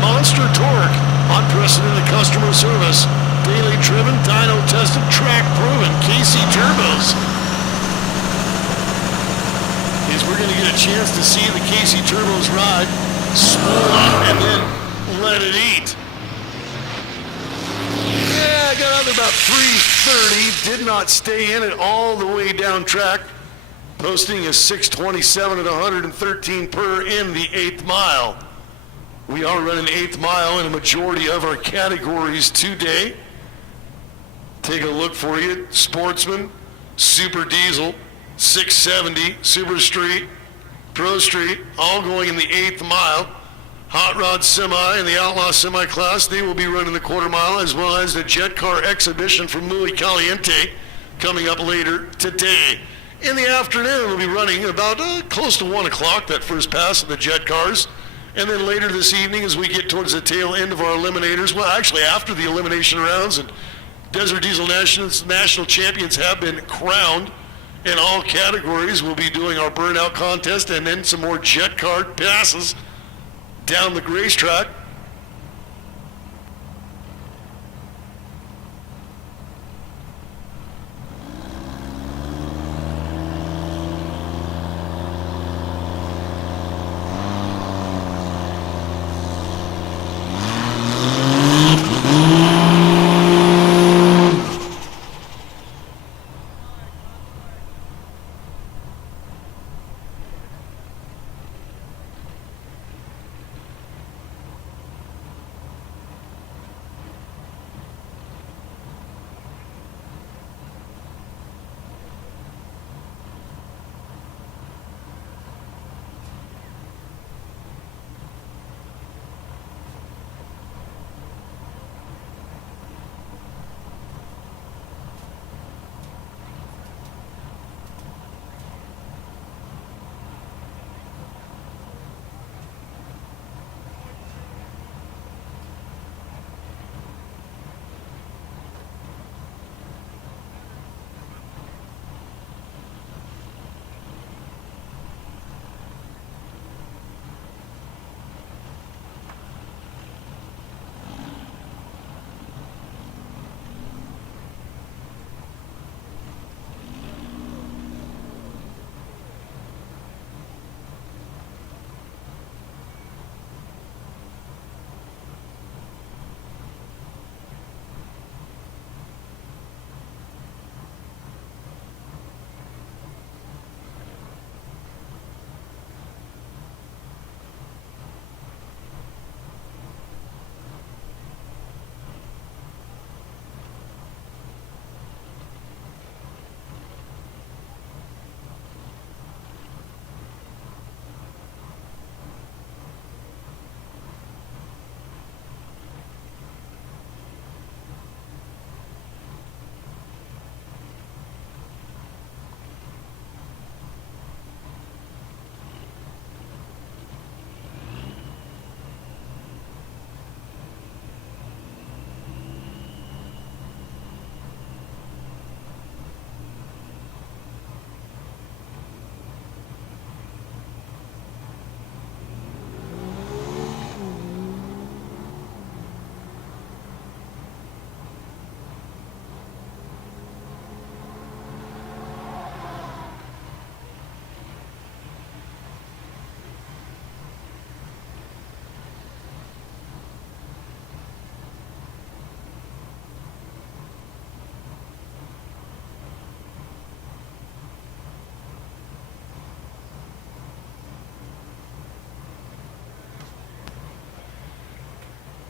monster torque, unprecedented customer service, daily driven, dyno tested, track proven. KC Turbos is we're going to get a chance to see the KC Turbos ride, spool up, and then let it eat. Yeah, I got out there about 3:30, did not stay in it all the way down track, posting a 6:27 at 113 per in the 8th mile. We are running 8th mile in a majority of our categories today. Take a look for you. Sportsman, Super Diesel, 670, Super Street, Pro Street, all going in the 8th mile. Hot Rod Semi and the Outlaw Semi class, they will be running the quarter mile, as well as the Jet Car Exhibition from Muy Caliente coming up later today. In the afternoon, we'll be running about close to 1 o'clock, that first pass of the Jet Cars. And then later this evening, as we get towards the tail end of our eliminators, well, actually after the elimination rounds, and Desert Diesel National Champions have been crowned in all categories, we'll be doing our burnout contest and then some more jet car passes down the racetrack.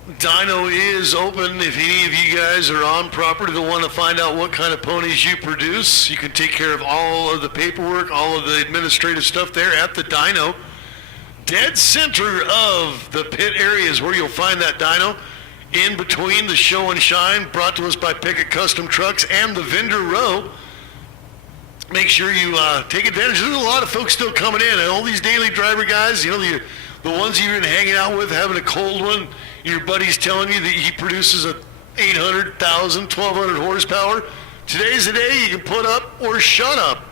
Dyno is open. If any of you guys are on property that want to find out what kind of ponies you produce, you can take care of all of the paperwork, all of the administrative stuff there at the dyno. Dead center of the pit area is where you'll find that dyno. In between the show and shine, brought to us by Pickett Custom Trucks and the vendor row. Make sure you take advantage. There's a lot of folks still coming in, and all these daily driver guys, you know, the ones you've been hanging out with, having a cold one, your buddy's telling you that he produces a 800, 1,000, 1,200 horsepower. Today's the day you can put up or shut up.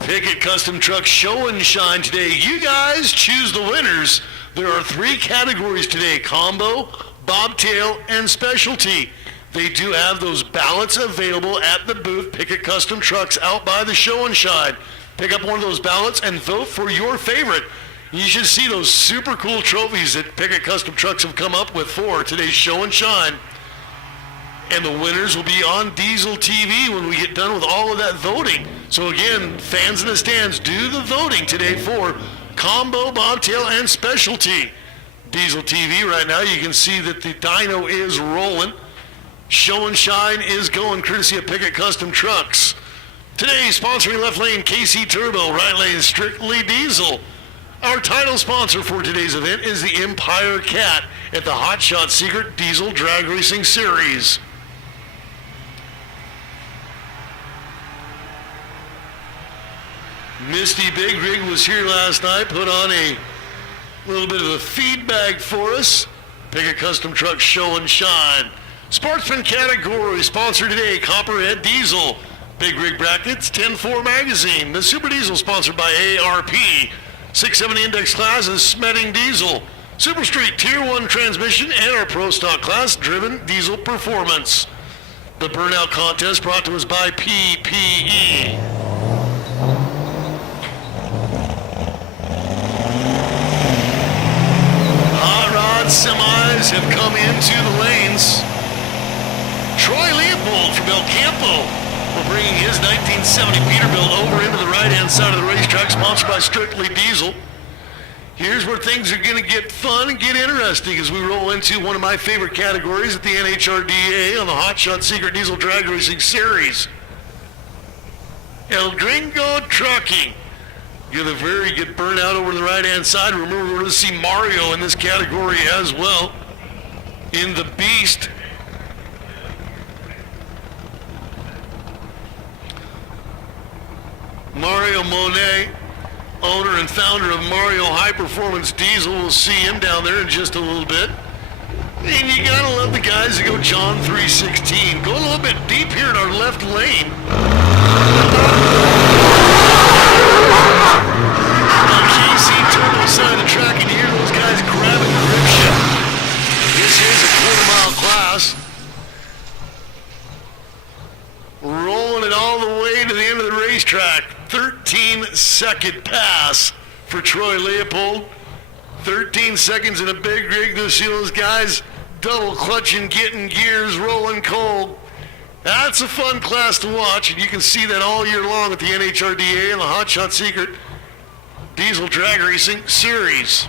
Pickett Custom Truck Show and Shine today. You guys choose the winners. There are 3 categories today: combo, bobtail, and specialty. They do have those ballots available at the booth. Pickett Custom Trucks out by the show and shine. Pick up one of those ballots and vote for your favorite. You should see those super cool trophies that Pickett Custom Trucks have come up with for today's show and shine. And the winners will be on Diesel TV when we get done with all of that voting. So again, fans in the stands, do the voting today for Combo, Bobtail, and Specialty. Diesel TV right now, you can see that the dyno is rolling. Show and shine is going courtesy of Pickett Custom Trucks. Today, sponsoring left lane KC Turbo, right lane Strictly Diesel. Our title sponsor for today's event is the Empire Cat at the Hot Shot Secret Diesel Drag Racing Series. Misty Big Rig was here last night, put on a little bit of a feedback for us. Pickett Custom Trucks Show and Shine. Sportsman category sponsored today, Copperhead Diesel. Big Rig Brackets, 10-4 Magazine. The Super Diesel sponsored by ARP. 670 Index Class is Smedding Diesel. Super Street Tier 1 Transmission and our Pro Stock Class Driven Diesel Performance. The Burnout Contest brought to us by PPE. Hot Rod Semis have come into the lanes. Troy Leopold from El Campo will bring his 1970 Peterbilt over into the right-hand side of the racetrack, sponsored by Strictly Diesel. Here's where things are going to get fun and get interesting as we roll into one of my favorite categories at the NHRDA on the Hot Shot Secret Diesel Drag Racing Series. El Gringo Trucking. Get a very good burnout over to the right-hand side. Remember, we're going to see Mario in this category as well in the Beast. Mario Monet, owner and founder of Mario High Performance Diesel. We'll see him down there in just a little bit. And you gotta love the guys that go John 316. Go a little bit deep here in our left lane. On KC Turbo side of the track, and you hear those guys grabbing the grip shift. This is a quarter-mile class. Rolling it all the way to the end of the racetrack. 13-second pass for Troy Leopold. 13 seconds in a big rig to see those guys double clutching, getting gears, rolling cold. That's a fun class to watch, and you can see that all year long at the NHRDA and the Hot Shot Secret Diesel Drag Racing Series.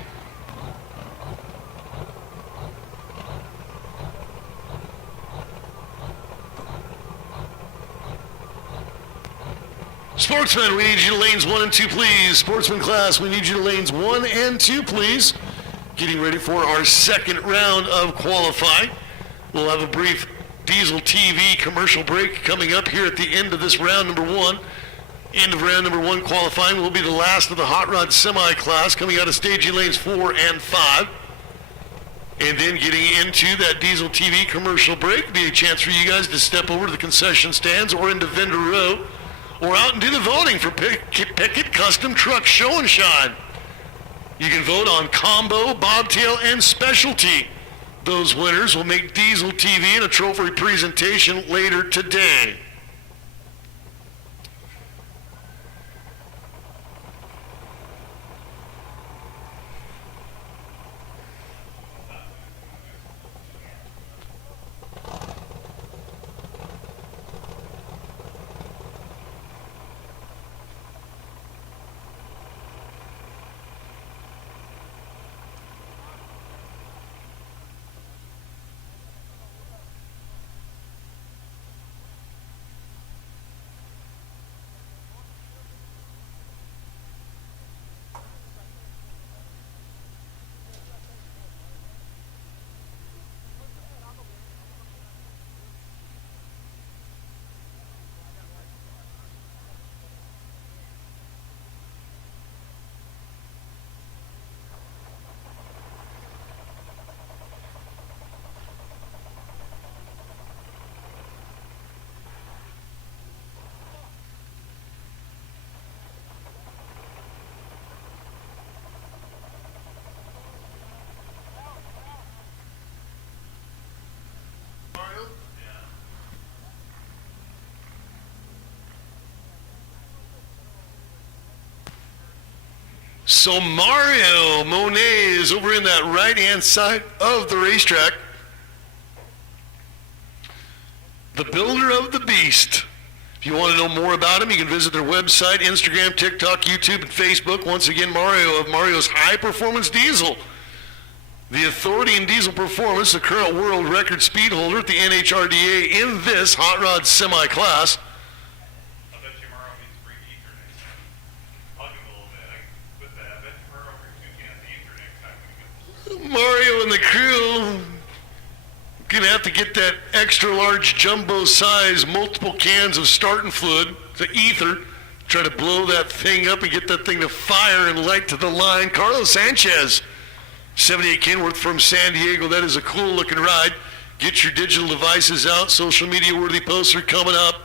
Sportsmen, we need you to lanes 1 and 2, please. Sportsman class, we need you to lanes 1 and 2, please. Getting ready for our second round of qualifying. We'll have a brief Diesel TV commercial break coming up here at the end of this round number 1. End of round number 1 qualifying will be the last of the Hot Rod Semi class coming out of staging lanes 4 and 5. And then getting into that Diesel TV commercial break, be a chance for you guys to step over to the concession stands or into vendor row, or out and do the voting for Pickett Custom Truck Show and Shine. You can vote on Combo, Bobtail, and Specialty. Those winners will make Diesel TV and a trophy presentation later today. So Mario Monet is over in that right-hand side of the racetrack. The builder of the beast. If you want to know more about him, you can visit their website, Instagram, TikTok, YouTube, and Facebook. Once again, Mario of Mario's High Performance Diesel. The authority in diesel performance, the current world record speed holder at the NHRDA in this hot rod semi-class. I bet you Mario needs to bring ether next time. Hug him a little bit. With that, I bet you Mario brings 2 cans of ether next time when he gets Mario and the crew gonna have to get that extra large jumbo size multiple cans of starting fluid, the ether, try to blow that thing up and get that thing to fire and light to the line. Carlos Sanchez, 78 Kenworth from San Diego. That is a cool looking ride. Get your digital devices out. Social media worthy posts are coming up.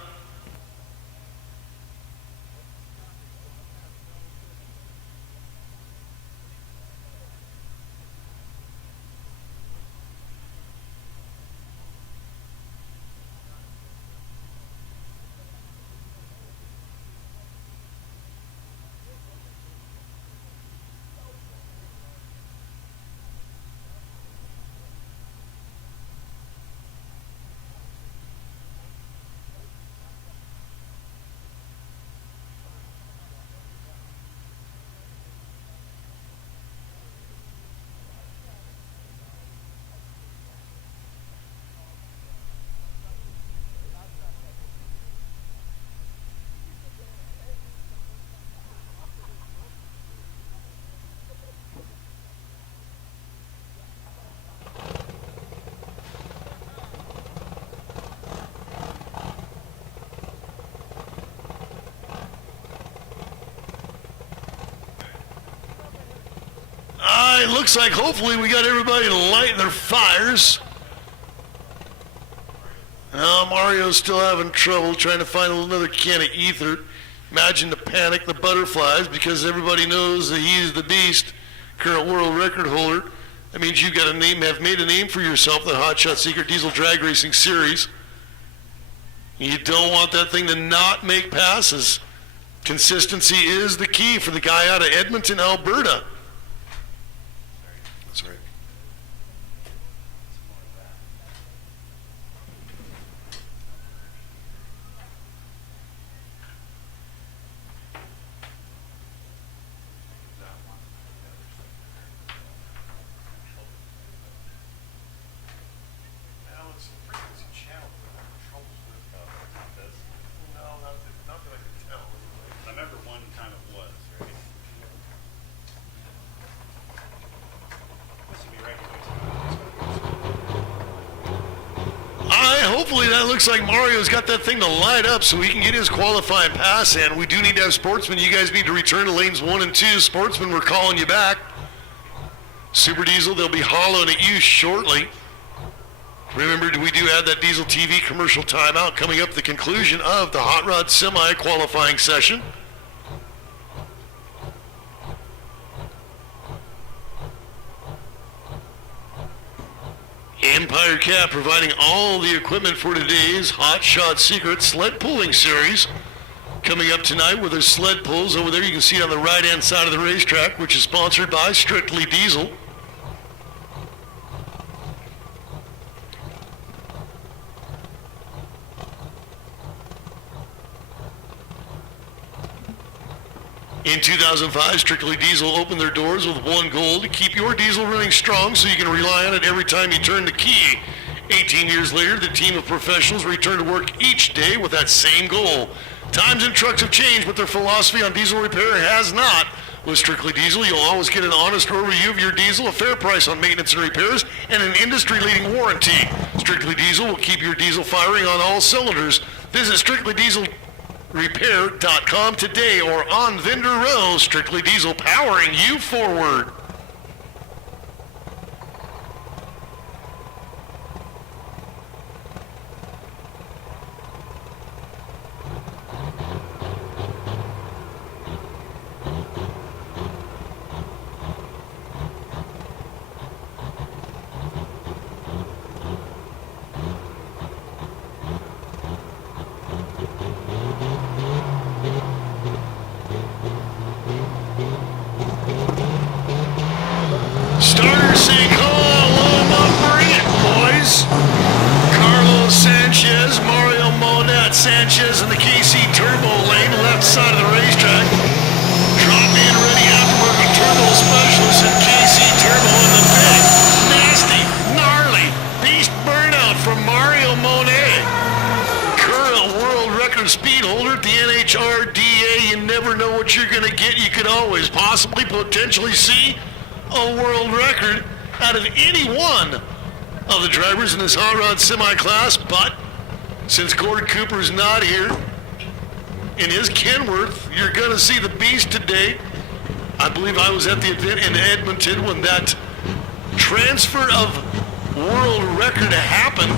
It looks like hopefully we got everybody to light their fires. Mario's still having trouble trying to find another can of ether. Imagine the panic, the butterflies, because everybody knows that he's the beast, current world record holder. That means you've got a name, have made a name for yourself, the Hot Shot Secret Diesel Drag Racing Series. You don't want that thing to not make passes. Consistency is the key for the guy out of Edmonton, Alberta. That's right. I remember one kind of was, right? This would be regulation. Hopefully that looks like Mario's got that thing to light up so he can get his qualifying pass in. We do need to have Sportsman. You guys need to return to lanes 1 and 2. Sportsman, we're calling you back. Super Diesel, they'll be hollowing at you shortly. Remember, we do have that Diesel TV commercial timeout coming up at the conclusion of the Hot Rod Semi-qualifying session. Empire Cat providing all the equipment for today's Hot Shot Secret Sled Pulling Series. Coming up tonight with their sled pulls over there. You can see it on the right-hand side of the racetrack, which is sponsored by Strictly Diesel. In 2005, Strictly Diesel opened their doors with one goal: to keep your diesel running strong so you can rely on it every time you turn the key. 18 years later, the team of professionals return to work each day with that same goal. Times and trucks have changed, but their philosophy on diesel repair has not. With Strictly Diesel, you'll always get an honest overview of your diesel, a fair price on maintenance and repairs, and an industry-leading warranty. Strictly Diesel will keep your diesel firing on all cylinders. Visit StrictlyDieselRepair.com today or on Vendor Row. Strictly Diesel, powering you forward. time speed holder at the NHRDA. You never know what you're going to get. You could always possibly potentially see a world record out of any one of the drivers in this hot rod semi class. But since Gord Cooper's not here in his Kenworth, you're going to see the beast today. I believe I was at the event in Edmonton when that transfer of world record happened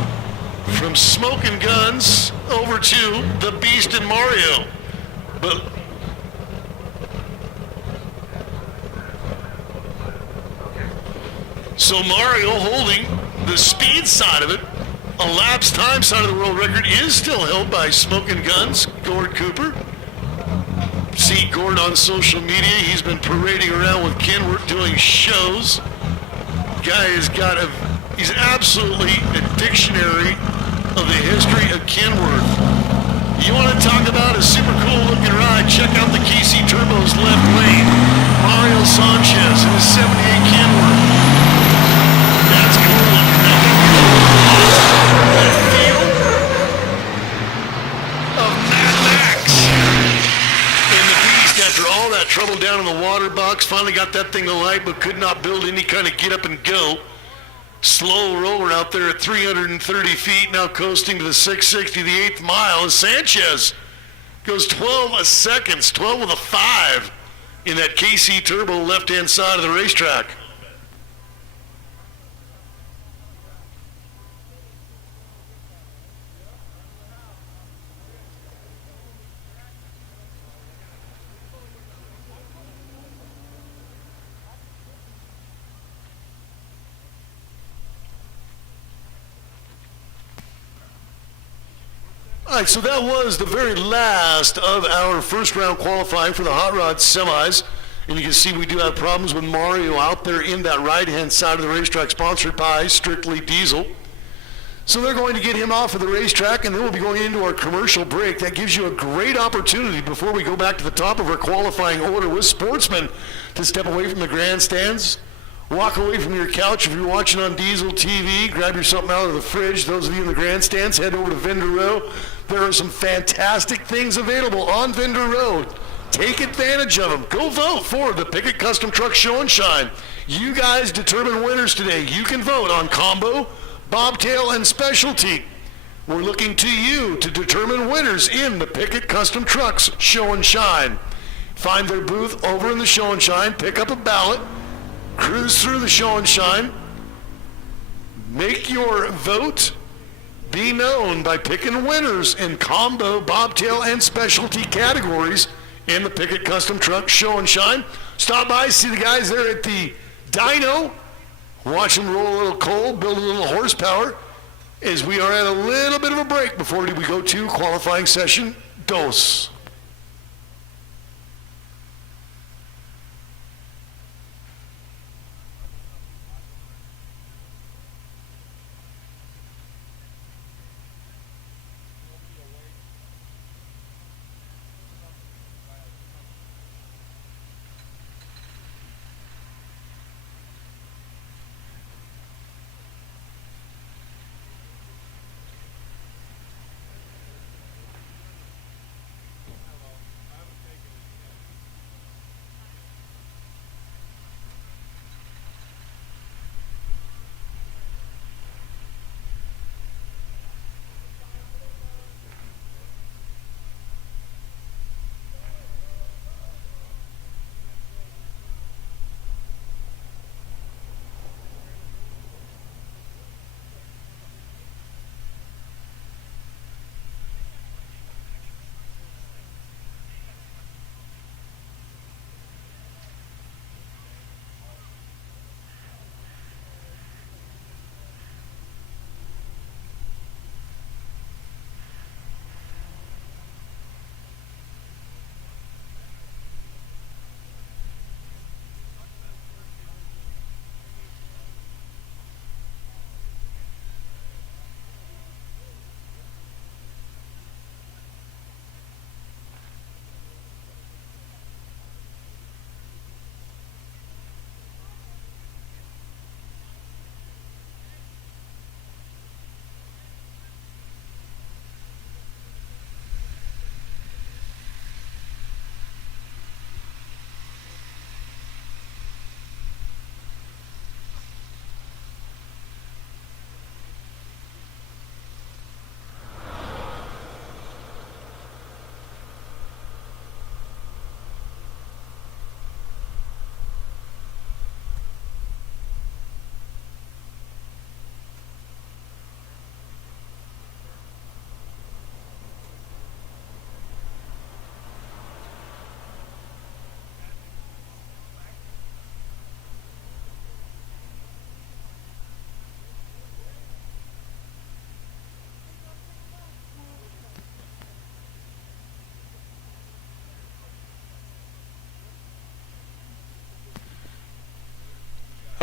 from Smoking Guns over to the Beast and Mario. But so Mario holding the speed side of it. A lapse time side of the world record is still held by Smoking Guns, Gord Cooper. See Gord on social media. He's been parading around with Kenworth doing shows. Guy he's absolutely a dictionary of the history of Kenworth. You want to talk about a super cool looking ride? Check out the KC Turbo's left lane. Mario Sanchez in his 78 Kenworth. That's cool. That feel of Mad Max. And the Beast, after all that trouble down in the water box, finally got that thing to light, but could not build any kind of get up and go. Slow roller out there at 330 feet, now coasting to the 660, the 8th mile, as Sanchez goes 12 seconds, 12 with a 5 in that KC Turbo left-hand side of the racetrack. All right, so that was the very last of our first round qualifying for the hot rod semis. And you can see we do have problems with Mario out there in that right-hand side of the racetrack, sponsored by Strictly Diesel. So they're going to get him off of the racetrack, and then we'll be going into our commercial break. That gives you a great opportunity before we go back to the top of our qualifying order with sportsmen to step away from the grandstands, walk away from your couch. If you're watching on Diesel TV, grab you something out of the fridge. Those of you in the grandstands, head over to Vendor Row. There are some fantastic things available on Vendor Road. Take advantage of them. Go vote for the Pickett Custom Truck Show and Shine. You guys determine winners today. You can vote on combo, bobtail, and specialty. We're looking to you to determine winners in the Pickett Custom Trucks Show and Shine. Find their booth over in the Show and Shine. Pick up a ballot. Cruise through the Show and Shine. Make your vote be known by picking winners in combo, bobtail, and specialty categories in the Pickett Custom Truck Show and Shine. Stop by, see the guys there at the dyno. Watch them roll a little coal, build a little horsepower, as we are at a little bit of a break before we go to qualifying session dos.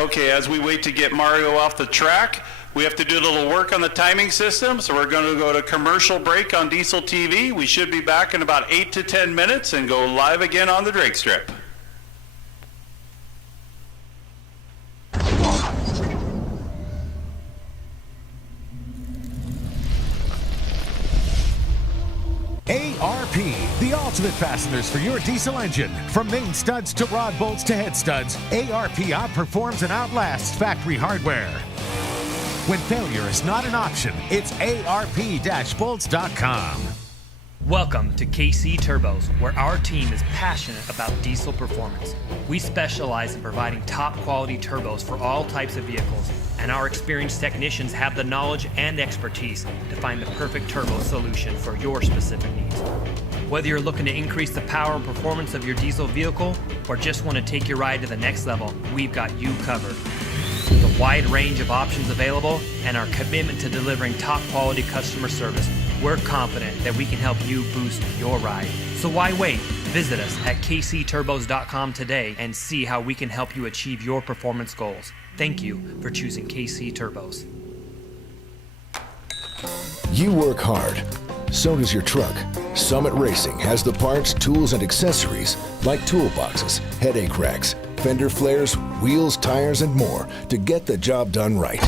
Okay, as we wait to get Mario off the track, we have to do a little work on the timing system, so we're going to go to commercial break on Diesel TV. We should be back in about 8 to 10 minutes and go live again on the Drake Strip. ARP, the ultimate fasteners for your diesel engine. From main studs to rod bolts to head studs, ARP outperforms and outlasts factory hardware. When failure is not an option, it's ARP-bolts.com. Welcome to KC Turbos, where our team is passionate about diesel performance. We specialize in providing top quality turbos for all types of vehicles, and our experienced technicians have the knowledge and expertise to find the perfect turbo solution for your specific needs. Whether you're looking to increase the power and performance of your diesel vehicle, or just want to take your ride to the next level, we've got you covered. The wide range of options available and our commitment to delivering top quality customer service, we're confident that we can help you boost your ride. So why wait? Visit us at kcturbos.com today and see how we can help you achieve your performance goals. Thank you for choosing KC Turbos. You work hard. So does your truck. Summit Racing has the parts, tools, and accessories like toolboxes, headache racks, fender flares, wheels, tires, and more to get the job done right.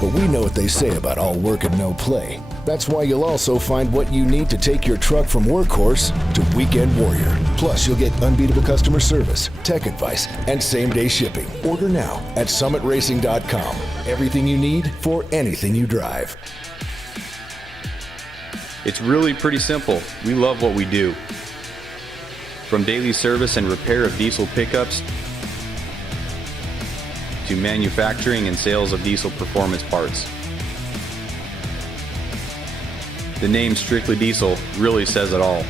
But we know what they say about all work and no play. That's why you'll also find what you need to take your truck from workhorse to weekend warrior. Plus, you'll get unbeatable customer service, tech advice, and same-day shipping. Order now at summitracing.com. Everything you need for anything you drive. It's really pretty simple. We love what we do. From daily service and repair of diesel pickups to manufacturing and sales of diesel performance parts. The name Strictly Diesel really says it all.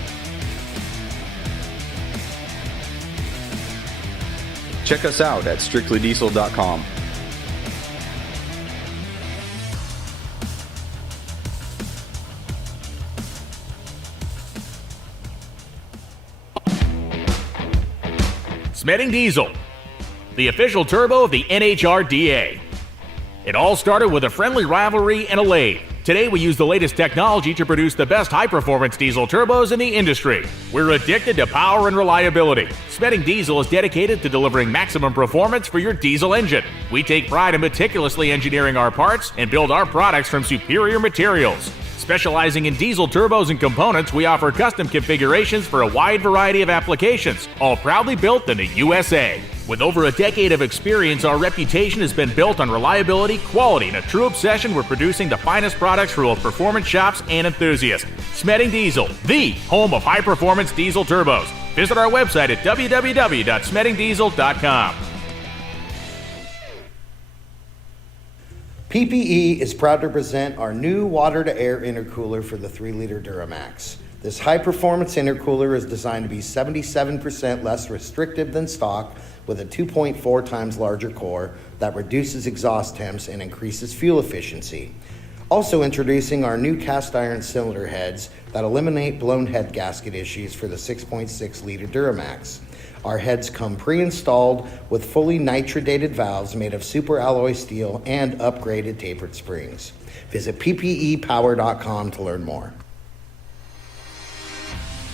Check us out at strictlydiesel.com. Smeding Diesel, the official turbo of the NHRDA. It all started with a friendly rivalry and a lathe. Today we use the latest technology to produce the best high-performance diesel turbos in the industry. We're addicted to power and reliability. Smeding Diesel is dedicated to delivering maximum performance for your diesel engine. We take pride in meticulously engineering our parts and build our products from superior materials. Specializing in diesel turbos and components, we offer custom configurations for a wide variety of applications, all proudly built in the USA. With over a decade of experience, our reputation has been built on reliability, quality, and a true obsession with producing the finest products for both performance shops and enthusiasts. Smeding Diesel, the home of high-performance diesel turbos. Visit our website at www.smedingdiesel.com. PPE is proud to present our new water-to-air intercooler for the 3-liter Duramax. This high-performance intercooler is designed to be 77% less restrictive than stock, with a 2.4 times larger core that reduces exhaust temps and increases fuel efficiency. Also introducing our new cast iron cylinder heads that eliminate blown head gasket issues for the 6.6-liter Duramax. Our heads come pre-installed with fully nitrodated valves made of super alloy steel and upgraded tapered springs. Visit ppepower.com to learn more.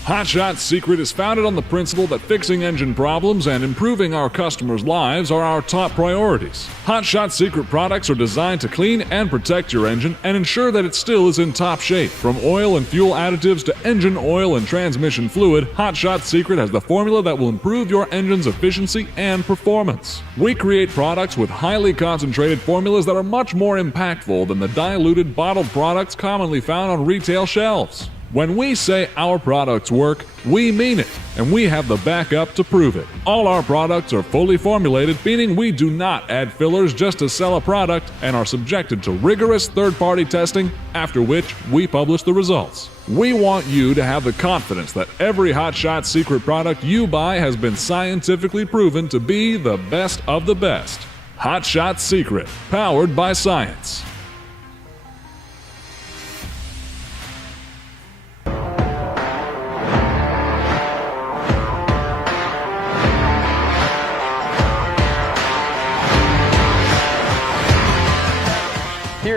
Hot Shot's secret is founded on the principle that fixing engine problems and improving our customers' lives are our top priorities. Hot Shot's secret products are designed to clean and protect your engine and ensure that it still is in top shape. From oil and fuel additives to engine oil and transmission fluid, Hot Shot's secret has the formula that will improve your engine's efficiency and performance. We create products with highly concentrated formulas that are much more impactful than the diluted bottled products commonly found on retail shelves. When we say our products work, we mean it, and we have the backup to prove it. All our products are fully formulated, meaning we do not add fillers just to sell a product and are subjected to rigorous third-party testing, after which we publish the results. We want you to have the confidence that every Hot Shot secret product you buy has been scientifically proven to be the best of the best. Hot Shot Secret, powered by science.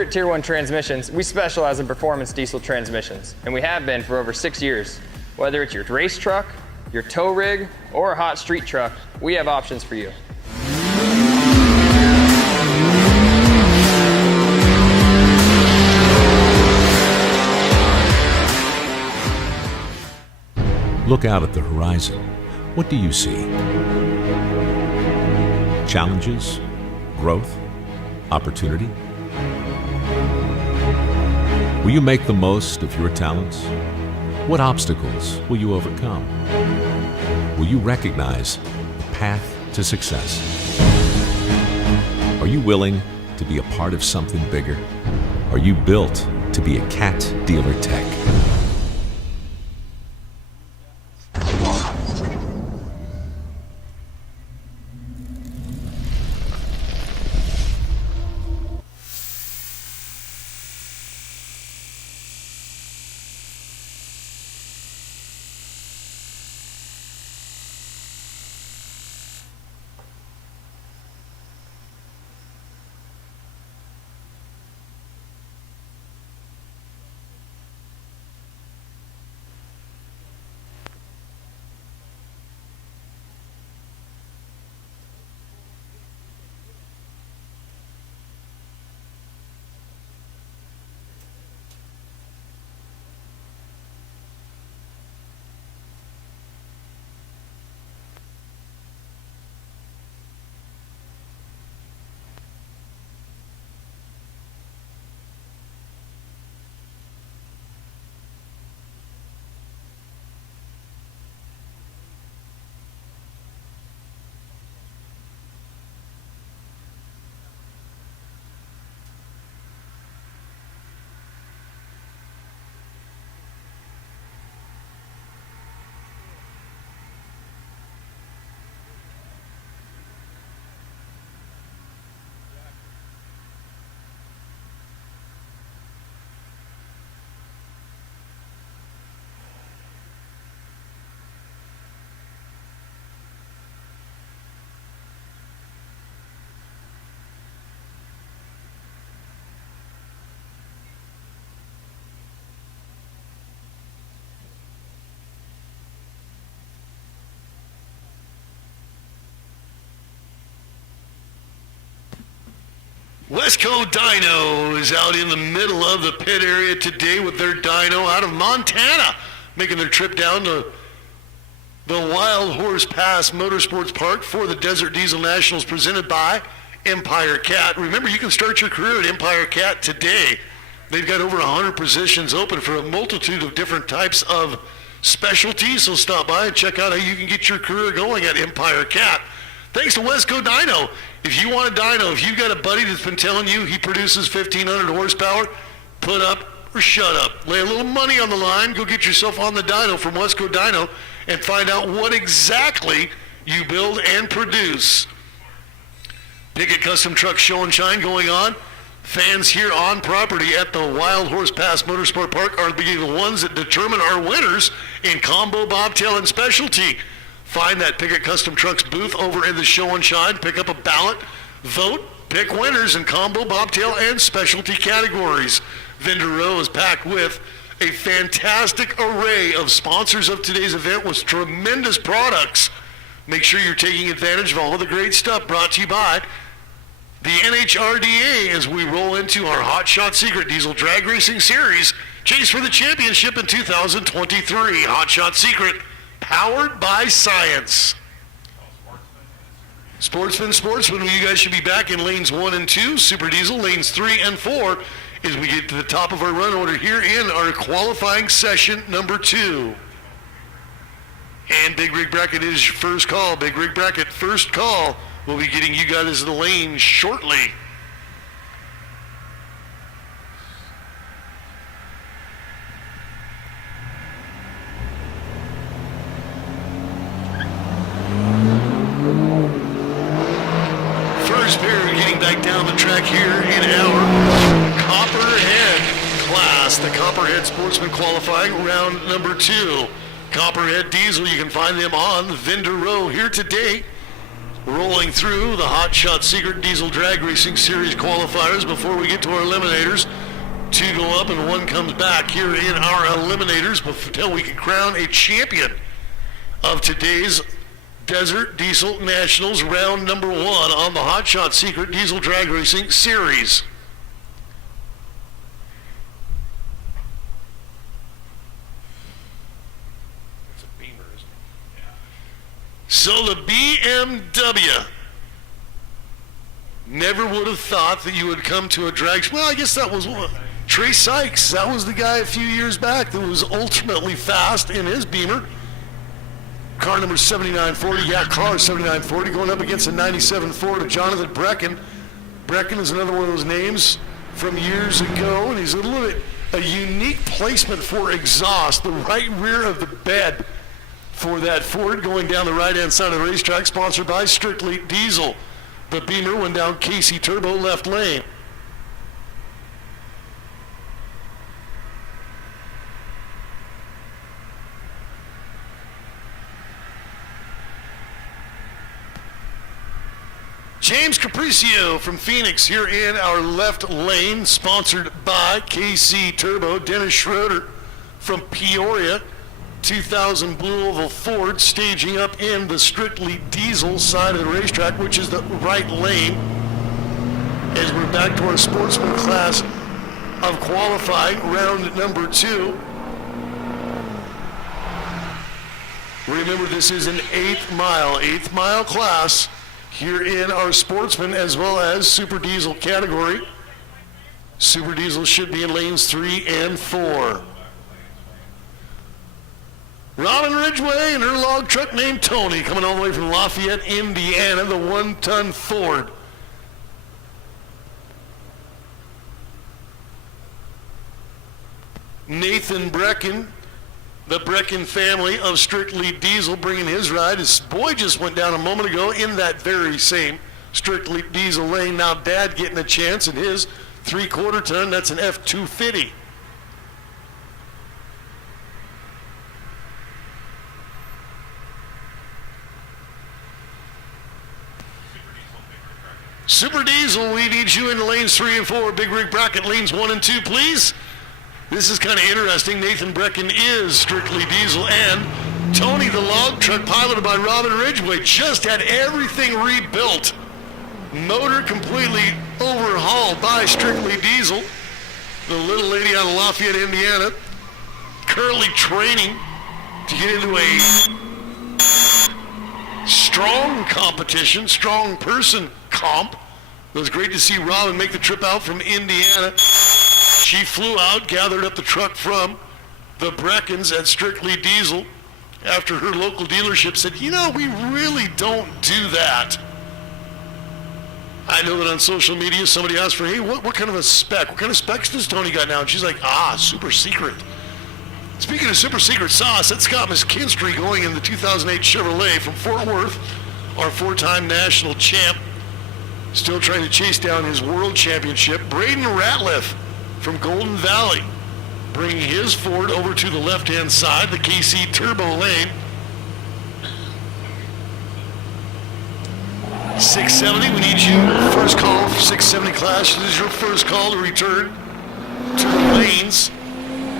at Tier 1 Transmissions, we specialize in performance diesel transmissions, and we have been for over 6 years. Whether it's your race truck, your tow rig, or a hot street truck, we have options for you. Look out at the horizon. What do you see? Challenges? Growth? Opportunity? Will you make the most of your talents? What obstacles will you overcome? Will you recognize the path to success? Are you willing to be a part of something bigger? Are you built to be a Cat Dealer Tech? Westco Dyno is out in the middle of the pit area today with their dyno out of Montana, making their trip down to the Wildhorse Pass Motorsports Park for the Desert Diesel Nationals presented by Empire Cat. Remember, you can start your career at Empire Cat today. They've got over 100 positions open for a multitude of different types of specialties, so stop by and check out how you can get your career going at Empire Cat. Thanks to Westco Dyno. If you want a dyno, if you've got a buddy that's been telling you he produces 1,500 horsepower, put up or shut up. Lay a little money on the line, go get yourself on the dyno from Westco Dyno and find out what exactly you build and produce. Pickett Custom Truck Show and Shine going on. Fans here on property at the Wildhorse Pass Motorsport Park are the ones that determine our winners in combo, bobtail, and specialty. Find that Pickett Custom Trucks booth over in the Show and Shine. Pick up a ballot, vote, pick winners in combo, bobtail, and specialty categories. Vendor row is packed with a fantastic array of sponsors of today's event with tremendous products. Make sure you're taking advantage of all of the great stuff brought to you by the NHRDA as we roll into our Hot Shot Secret Diesel Drag Racing Series. Chase for the championship in 2023. Hot Shot Secret, powered by science. Sportsman, well, you guys should be back in lanes 1 and 2, Super Diesel, lanes 3 and 4, as we get to the top of our run order here in our qualifying session number 2. And Big Rig Bracket is your first call. Big Rig Bracket, first call. We'll be getting you guys in the lane shortly. First pair getting back down the track here in our Copperhead class, the Copperhead Sportsman qualifying round number 2. Copperhead Diesel, you can find them on vendor row here today. rolling through the Hot Shot Secret Diesel Drag Racing Series qualifiers before we get to our eliminators. 2 go up and 1 comes back here in our eliminators until we can crown a champion of today's Desert Diesel Nationals round number 1 on the Hot Shot Secret Diesel Drag Racing Series. That's a Beamer, isn't it? Yeah. So the BMW. Never would have thought that you would come to a drag. Well, I guess that was Trey Sykes. That was the guy a few years back that was ultimately fast in his Beamer. Car number 7940, yeah, car 7940, going up against a 97 Ford of Jonathan Brecken. Brecken is another one of those names from years ago, and he's a unique placement for exhaust, the right rear of the bed for that Ford going down the right-hand side of the racetrack, sponsored by Strictly Diesel. The Beamer went down Casey Turbo left lane. James Capricio from Phoenix here in our left lane, sponsored by KC Turbo. Dennis Schroeder from Peoria, 2000 Blue Oval Ford, staging up in the Strictly Diesel side of the racetrack, which is the right lane. As we're back to our sportsman class of qualifying, round number 2. Remember, this is an 8th mile class here in our sportsman as well as Super Diesel category. Super Diesel should be in lanes 3 and 4. Robin Ridgway and her log truck named Tony coming all the way from Lafayette, Indiana, the 1-ton Ford. Nathan Brecken, the Brecken family of Strictly Diesel, bringing his ride. His boy just went down a moment ago in that very same Strictly Diesel lane. Now Dad getting a chance in his 3/4 ton. That's an F250. Super Diesel, we need you in lanes 3 and 4. Big rig bracket lanes 1 and 2, please. This is kind of interesting. Nathan Brecken is Strictly Diesel, and Tony, the log truck piloted by Robin Ridgway, just had everything rebuilt. Motor completely overhauled by Strictly Diesel. The little lady out of Lafayette, Indiana, currently training to get into a strong competition, strong person comp. It was great to see Robin make the trip out from Indiana. She flew out, gathered up the truck from the Breckens at Strictly Diesel after her local dealership said, you know, we really don't do that. I know that on social media somebody asked her, hey, what kind of a spec? What kind of specs does Tony got now? And she's like, super secret. Speaking of super secret sauce, that's Scott McKinstry going in the 2008 Chevrolet from Fort Worth, our 4-time national champ. Still trying to chase down his world championship. Braden Ratliff from Golden Valley, bringing his Ford over to the left-hand side, the KC Turbo lane. 670, we need you. First call for 670 class. This is your first call to return to the lanes.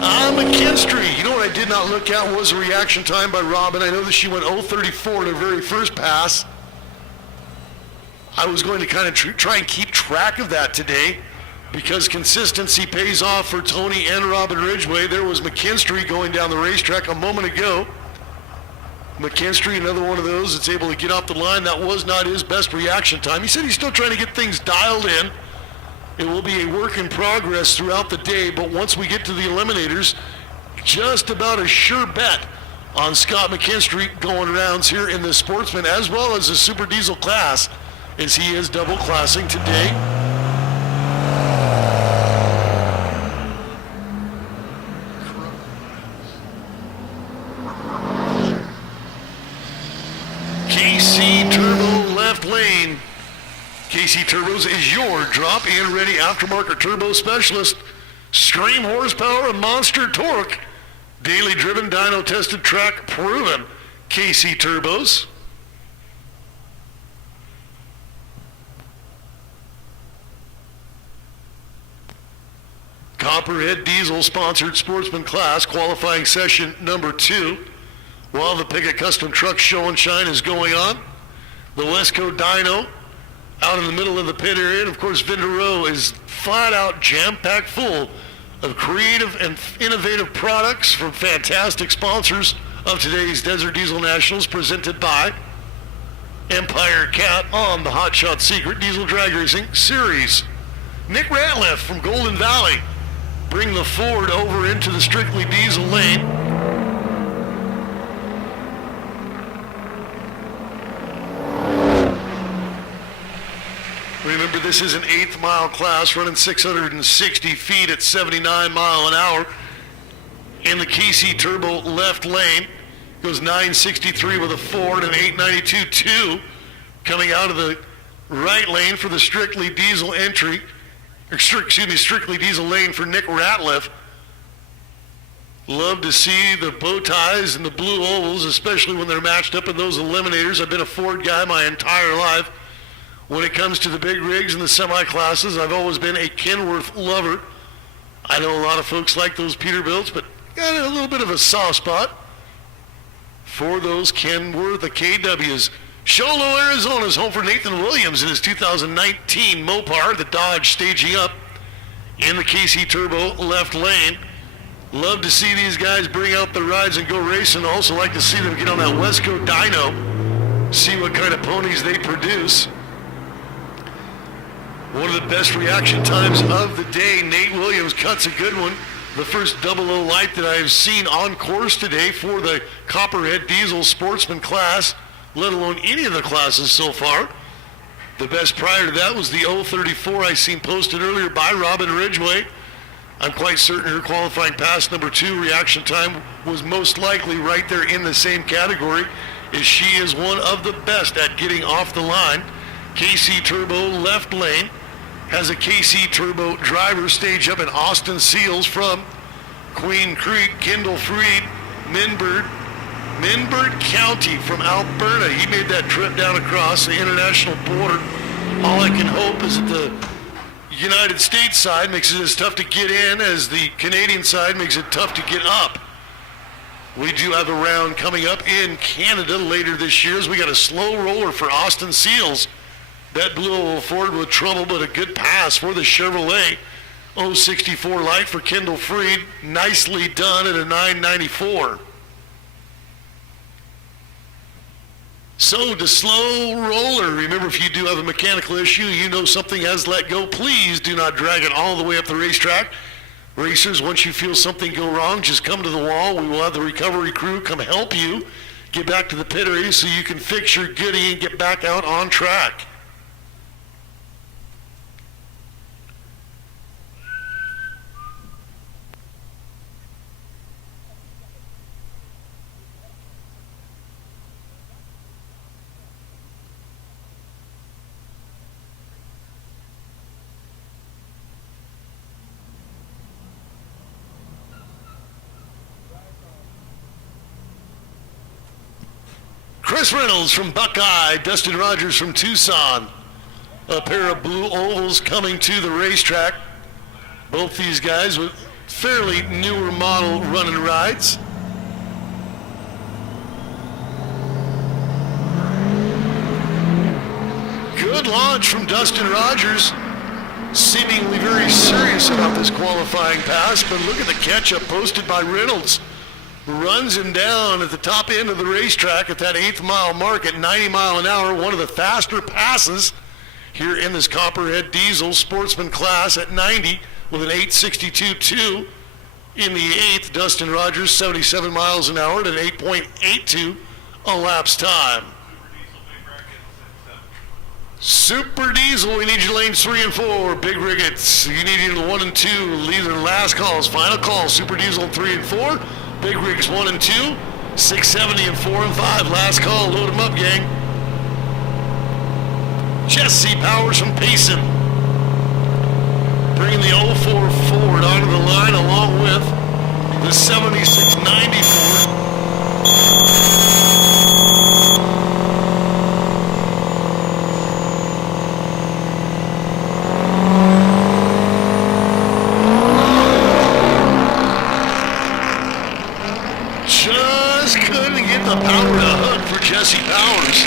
McKinstry, you know what I did not look at was a reaction time by Robin. I know that she went 0.34 in her very first pass. I was going to kind of try and keep track of that today because consistency pays off for Tony and Robin Ridgway. There was McKinstry going down the racetrack a moment ago. McKinstry, another one of those that's able to get off the line. That was not his best reaction time. He said he's still trying to get things dialed in. It will be a work in progress throughout the day, but once we get to the eliminators, just about a sure bet on Scott McKinstry going rounds here in the Sportsman as well as the Super Diesel class, as he is double classing today. KC Turbo left lane. KC Turbos is your drop and ready aftermarket turbo specialist. Extreme horsepower and monster torque. Daily driven, dyno tested, track proven. KC Turbos. Copperhead Diesel sponsored sportsman class qualifying session number 2. While the Pickett Custom Truck Show and Shine is going on, the Westco Dyno out in the middle of the pit area, and of course Vendor Row is flat out jam-packed full of creative and innovative products from fantastic sponsors of today's Desert Diesel Nationals, presented by Empire Cat on the Hot Shot Secret Diesel Drag Racing Series. Nick Ratliff from Golden Valley bring the Ford over into the strictly diesel lane. Remember, this is an 8th mile class running 660 feet at 79 mile an hour. In the KC Turbo left lane goes 963 with a Ford and 892.2 coming out of the right lane for the strictly diesel entry. Strictly diesel lane for Nick Ratliff. Love to see the bow ties and the blue ovals, especially when they're matched up in those eliminators. I've been a Ford guy my entire life. When it comes to the big rigs and the semi-classes, I've always been a Kenworth lover. I know a lot of folks like those Peterbilts, but got a little bit of a soft spot for those Kenworth, the KWs. Chandler, Arizona is home for Nathan Williams in his 2019 Mopar, the Dodge staging up in the KC Turbo left lane. Love to see these guys bring out the rides and go racing. Also like to see them get on that Westco dyno, see what kind of ponies they produce. One of the best reaction times of the day. Nate Williams cuts a good one. The first 00 light that I've seen on course today for the Copperhead Diesel Sportsman class, let alone any of the classes so far. The best prior to that was the 034 I seen posted earlier by Robin Ridgway. I'm quite certain her qualifying pass number 2 reaction time was most likely right there in the same category, as she is one of the best at getting off the line. KC Turbo left lane has a KC Turbo driver stage up in Austin Seals from Queen Creek. Kendall Freed, Minbird County from Alberta. He made that trip down across the international border. All I can hope is that the United States side makes it as tough to get in as the Canadian side makes it tough to get up. We do have a round coming up in Canada later this year as we got a slow roller for Austin Seals. That blue oval Ford with trouble, but a good pass for the Chevrolet 064 light for Kendall Freed. Nicely done at a 994. So to slow roller, remember, if you do have a mechanical issue, you know something has let go, please do not drag it all the way up the racetrack. Racers, once you feel something go wrong, just come to the wall. We will have the recovery crew come help you get back to the pit area so you can fix your goodie and get back out on track. Chris Reynolds from Buckeye, Dustin Rogers from Tucson. A pair of blue ovals coming to the racetrack. Both these guys with fairly newer model running rides. Good launch from Dustin Rogers. Seemingly very serious about this qualifying pass, but look at the catch-up posted by Reynolds. Runs him down at the top end of the racetrack at that 8th mile mark at 90 mile an hour. One of the faster passes here in this Copperhead Diesel Sportsman class at 90 with an 862.2. In the 8th, Dustin Rogers, 77 miles an hour at an 8.82 elapsed time. Super Diesel, we need you lanes 3 and 4. Big Riggets, you need you to 1 and 2. Leader last calls, final call. Super Diesel 3 and 4. Big Rigs 1 and 2, 670 and 4 and 5. Last call, load them up, gang. Jesse Powers from Payson, bringing the 04 Ford onto the line along with the 7690 Ford. just couldn't get the power to hook for Jesse Powers.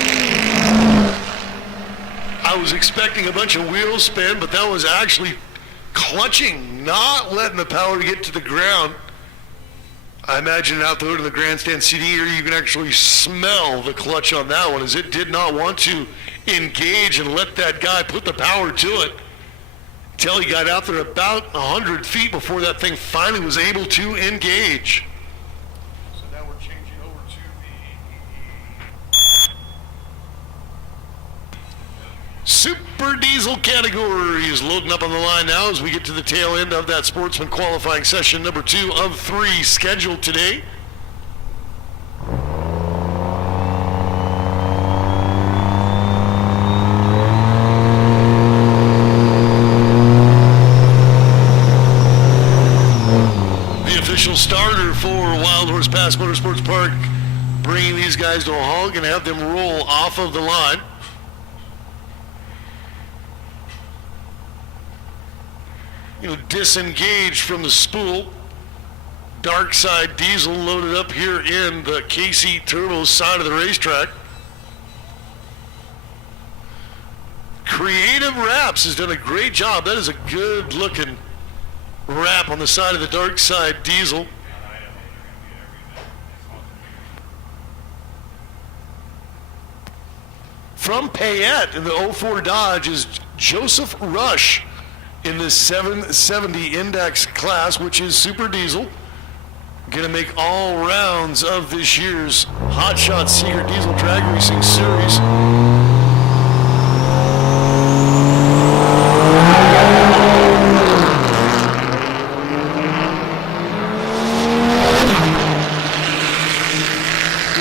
I was expecting a bunch of wheel spin, but that was actually clutching, not letting the power get to the ground. I imagine out there to the grandstand CD here, you can actually smell the clutch on that one, as it did not want to engage and let that guy put the power to it until he got out there about 100 feet before that thing finally was able to engage. So now we're changing over to the Super Diesel category is loading up on the line now as we get to the tail end of that Sportsman qualifying session number 2 of 3 scheduled today. The official starter for Wildhorse Pass Motorsports Park, bringing these guys to a halt and have them roll off of the line. Disengaged from the spool. Dark side diesel loaded up here in the KC Turbo side of the racetrack. Creative Wraps has done a great job. That is a good looking wrap on the side of the dark side diesel. From Payette in the 04 Dodge is Joseph Rush in the 770 index class, which is Super Diesel. Going to make all rounds of this year's Hot Shot Secret Diesel Drag Racing Series.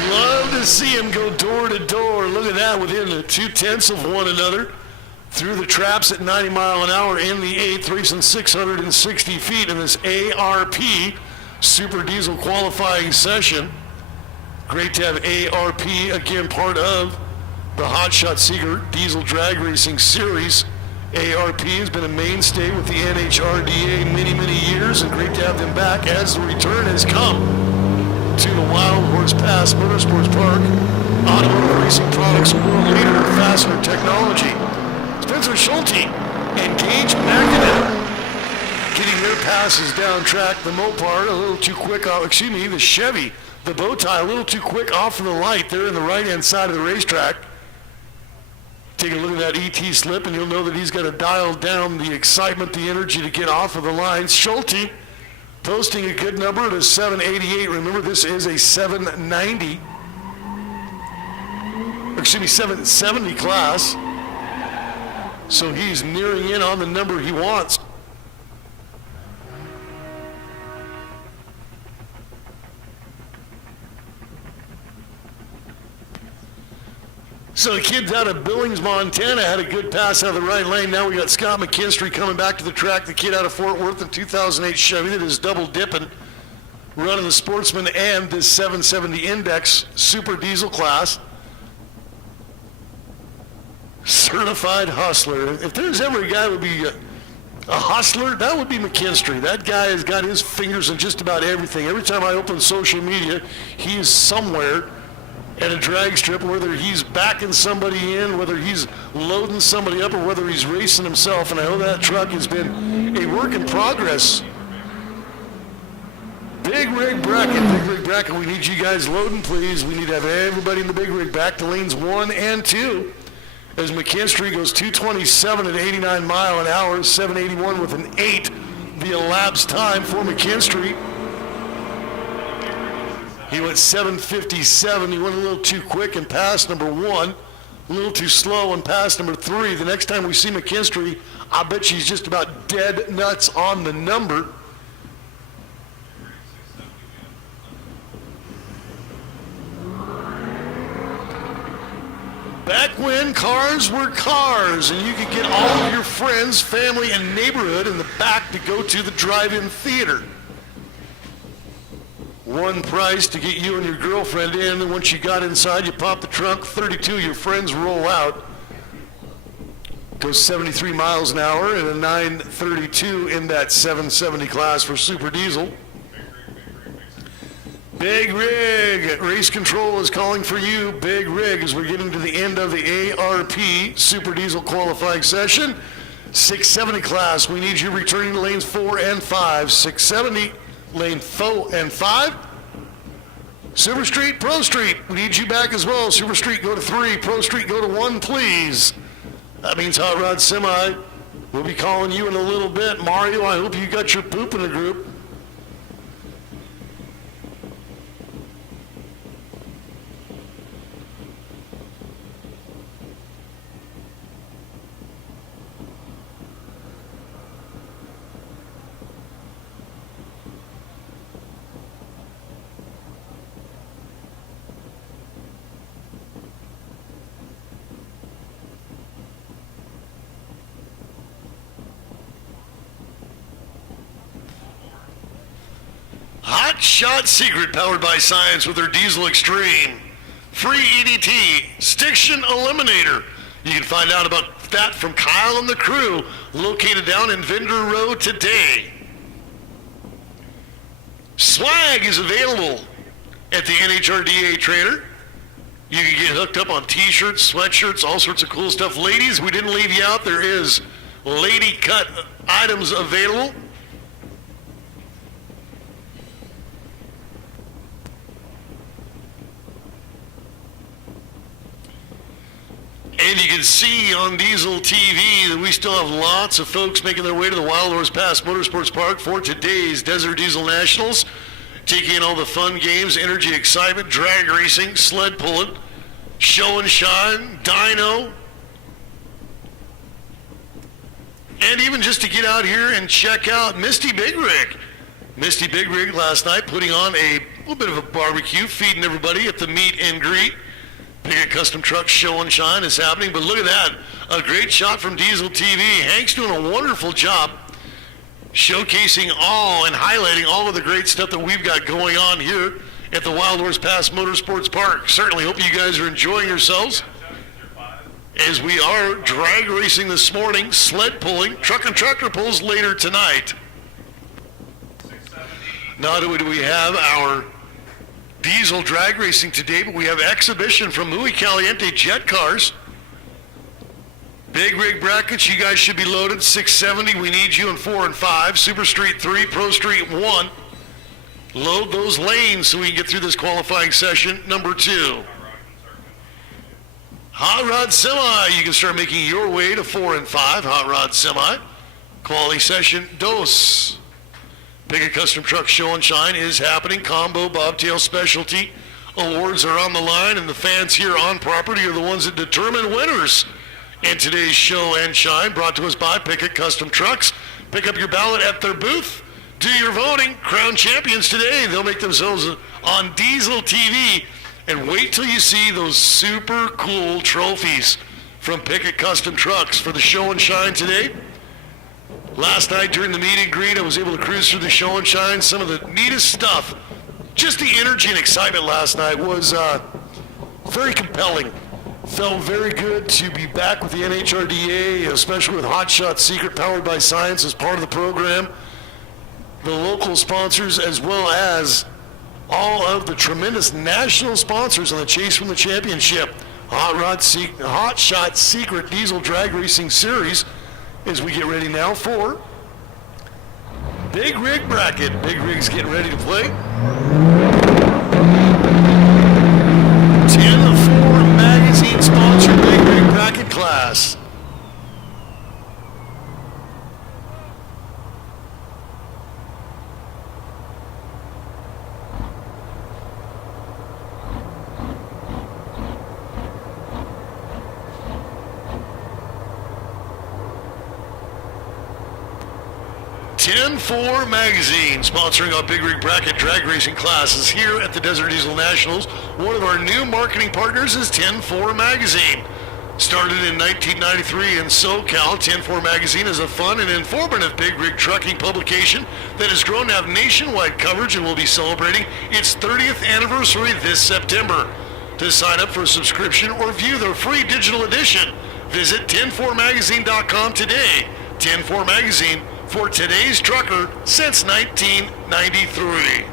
Love to see him go door to door. Look at that, within the 0.2 of one another. Through the traps at 90 mile an hour in the 8th, racing 660 feet in this ARP Super Diesel qualifying session. Great to have ARP again part of the Hot Shot Secret Diesel Drag Racing Series. ARP has been a mainstay with the NHRDA many years, and great to have them back as the return has come to the Wildhorse Pass Motorsports Park. Automotive racing products world leader in fastener technology. Spencer Schulte and Gage McIntyre getting their passes down track. The Mopar a little too quick off, the Chevy, the bow tie a little too quick off of the light there in the right-hand side of the racetrack. Take a look at that ET slip and you'll know that he's got to dial down the excitement, the energy to get off of the lines. Schulte posting a good number at a 788. Remember, this is a 770 class. So he's nearing in on the number he wants. So the kids out of Billings, Montana had a good pass out of the right lane. Now we got Scott McKinstry coming back to the track. The kid out of Fort Worth in 2008 Chevy that is double dipping, running the Sportsman and this 770 Index Super Diesel class. Certified hustler. If there's ever a guy who would be a hustler, that would be McKinstry. That guy has got his fingers in just about everything. Every time I open social media, he is somewhere at a drag strip, whether he's backing somebody in, whether he's loading somebody up, or whether he's racing himself. And I know that truck has been a work in progress. Big rig bracket, we need you guys loading, please. We need to have everybody in the big rig back to lanes 1 and 2. As McKinstry goes 227 at 89 mile an hour, 781 with an 8, the elapsed time for McKinstry. He went 757. He went a little too quick and passed number 1, a little too slow and passed number 3. The next time we see McKinstry, I bet she's just about dead nuts on the number. Back when cars were cars and you could get all of your friends, family, and neighborhood in the back to go to the drive-in theater. One price to get you and your girlfriend in, and once you got inside, you pop the trunk, 32 of your friends roll out. Goes 73 miles an hour and a 932 in that 770 class for Super Diesel. Big Rig, race control is calling for you. Big Rig, as we're getting to the end of the ARP Super Diesel qualifying session. 670 class, we need you returning to lanes 4 and 5. 670, lane 4 and 5. Super Street, Pro Street, we need you back as well. Super Street, go to 3. Pro Street, go to 1, please. That means Hot Rod Semi. We'll be calling you in a little bit. Mario, I hope you got your poop in the group. Hot Shot Secret, powered by Science with their Diesel Extreme. Free EDT, Stiction Eliminator. You can find out about that from Kyle and the crew, located down in Vendor Row today. Swag is available at the NHRDA Trader. You can get hooked up on t-shirts, sweatshirts, all sorts of cool stuff. Ladies, we didn't leave you out. There is lady cut items available. And you can see on Diesel TV that we still have lots of folks making their way to the Wildhorse Pass Motorsports Park for today's Desert Diesel Nationals, taking in all the fun games, energy, excitement, drag racing, sled pulling, show and shine, dyno, and even just to get out here and check out Misty Big Rig. Misty Big Rig last night putting on a little bit of a barbecue, feeding everybody at the meet and greet. Big Custom Truck Show and Shine is happening, but look at that. A great shot from Diesel TV. Hank's doing a wonderful job showcasing all and highlighting all of the great stuff that we've got going on here at the Wildhorse Pass Motorsports Park. Certainly hope you guys are enjoying yourselves as we are drag racing this morning, sled pulling, truck and tractor pulls later tonight. Not only do we have our diesel drag racing today, but we have exhibition from Muy Caliente Jet Cars. Big rig brackets, you guys should be loaded. 670, we need you in 4 and 5. Super Street 3, Pro Street 1. Load those lanes so we can get through this qualifying session. Number 2. Hot Rod Semi, you can start making your way to 4 and 5. Hot Rod Semi. Quality session, dos. Big Custom Truck Show and Shine is happening. Combo Bobtail Specialty awards are on the line, and the fans here on property are the ones that determine winners in today's Show and Shine, brought to us by Pickett Custom Trucks. Pick up your ballot at their booth. Do your voting. Crown champions today. They'll make themselves on Diesel TV. And wait till you see those super cool trophies from Pickett Custom Trucks for the Show and Shine today. Last night during the meet and greet, I was able to cruise through the Show and Shine. Some of the neatest stuff. Just the energy and excitement last night was very compelling. Felt very good to be back with the NHRDA, especially with Hot Shot Secret, powered by Science, as part of the program. The local sponsors, as well as all of the tremendous national sponsors on the Chase from the Championship. Hot Shot Secret Diesel Drag Racing Series, as we get ready now for Big Rig Bracket. Big Rig's getting ready to play. 10-4 magazine sponsored Big Rig Bracket class. Ten-4 magazine sponsoring our Big Rig Bracket drag racing classes here at the Desert Diesel Nationals. One of our new marketing partners is 10-4 magazine. Started in 1993 in SoCal, 10-4 magazine is a fun and informative big rig trucking publication that has grown to have nationwide coverage and will be celebrating its 30th anniversary this September. To sign up for a subscription or view their free digital edition, visit 104magazine.com today. 10-4 magazine, for today's trucker since 1993.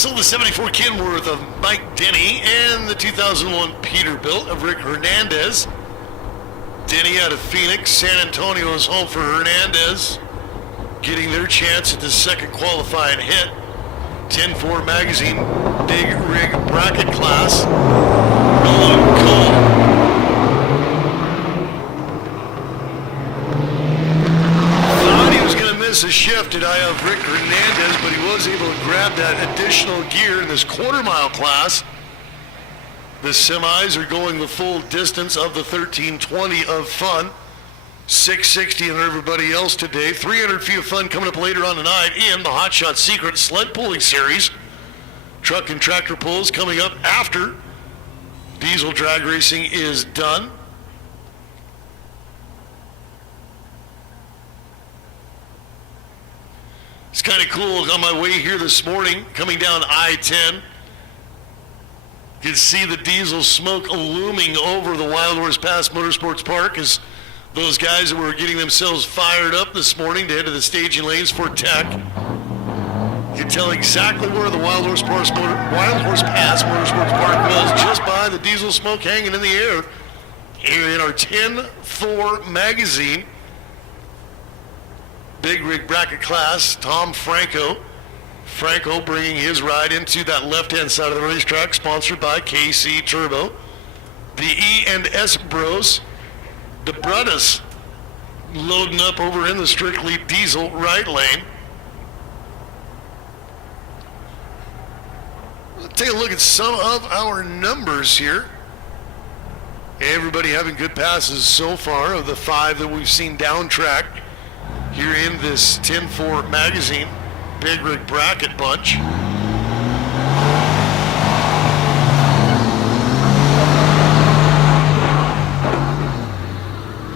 So the 74 Kenworth of Mike Denny and the 2001 Peterbilt of Rick Hernandez. Denny out of Phoenix. San Antonio is home for Hernandez, getting their chance at the second qualifying hit. 10-4 magazine, big rig bracket class. Rolling cold. Thought he was going to miss a shift at I of Rick Hernandez, but he was able to grab that additional gear in this quarter-mile class. The semis are going the full distance of the 1320 of fun. 660 and everybody else today. 300 feet of fun coming up later on tonight in the Hot Shot Secret Sled Pulling Series. Truck and tractor pulls coming up after diesel drag racing is done. It's kind of cool on my way here this morning, coming down I-10. You can see the diesel smoke looming over the Wildhorse Pass Motorsports Park as those guys that were getting themselves fired up this morning to head to the staging lanes for tech. You can tell exactly where the Wildhorse Pass Motorsports Park was, just by the diesel smoke hanging in the air. Here in our 10-4 magazine, big rig bracket class, Tom Franco. Franco bringing his ride into that left-hand side of the racetrack, sponsored by KC Turbo. The E&S Bros, the brothers, loading up over in the strictly diesel right lane. Let's take a look at some of our numbers here. Everybody having good passes so far of the 5 that we've seen down track here in this 10-4 magazine big rig bracket bunch.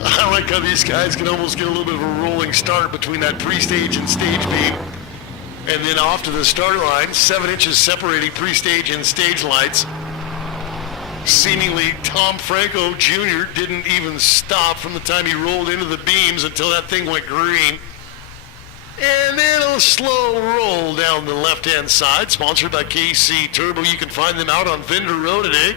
I like how these guys can almost get a little bit of a rolling start between that pre-stage and stage beam, and then off to the start line, 7 inches separating pre-stage and stage lights. Seemingly, Tom Franco Jr. didn't even stop from the time he rolled into the beams until that thing went green. And then a slow roll down the left-hand side, sponsored by KC Turbo. You can find them out on Vendor Row today.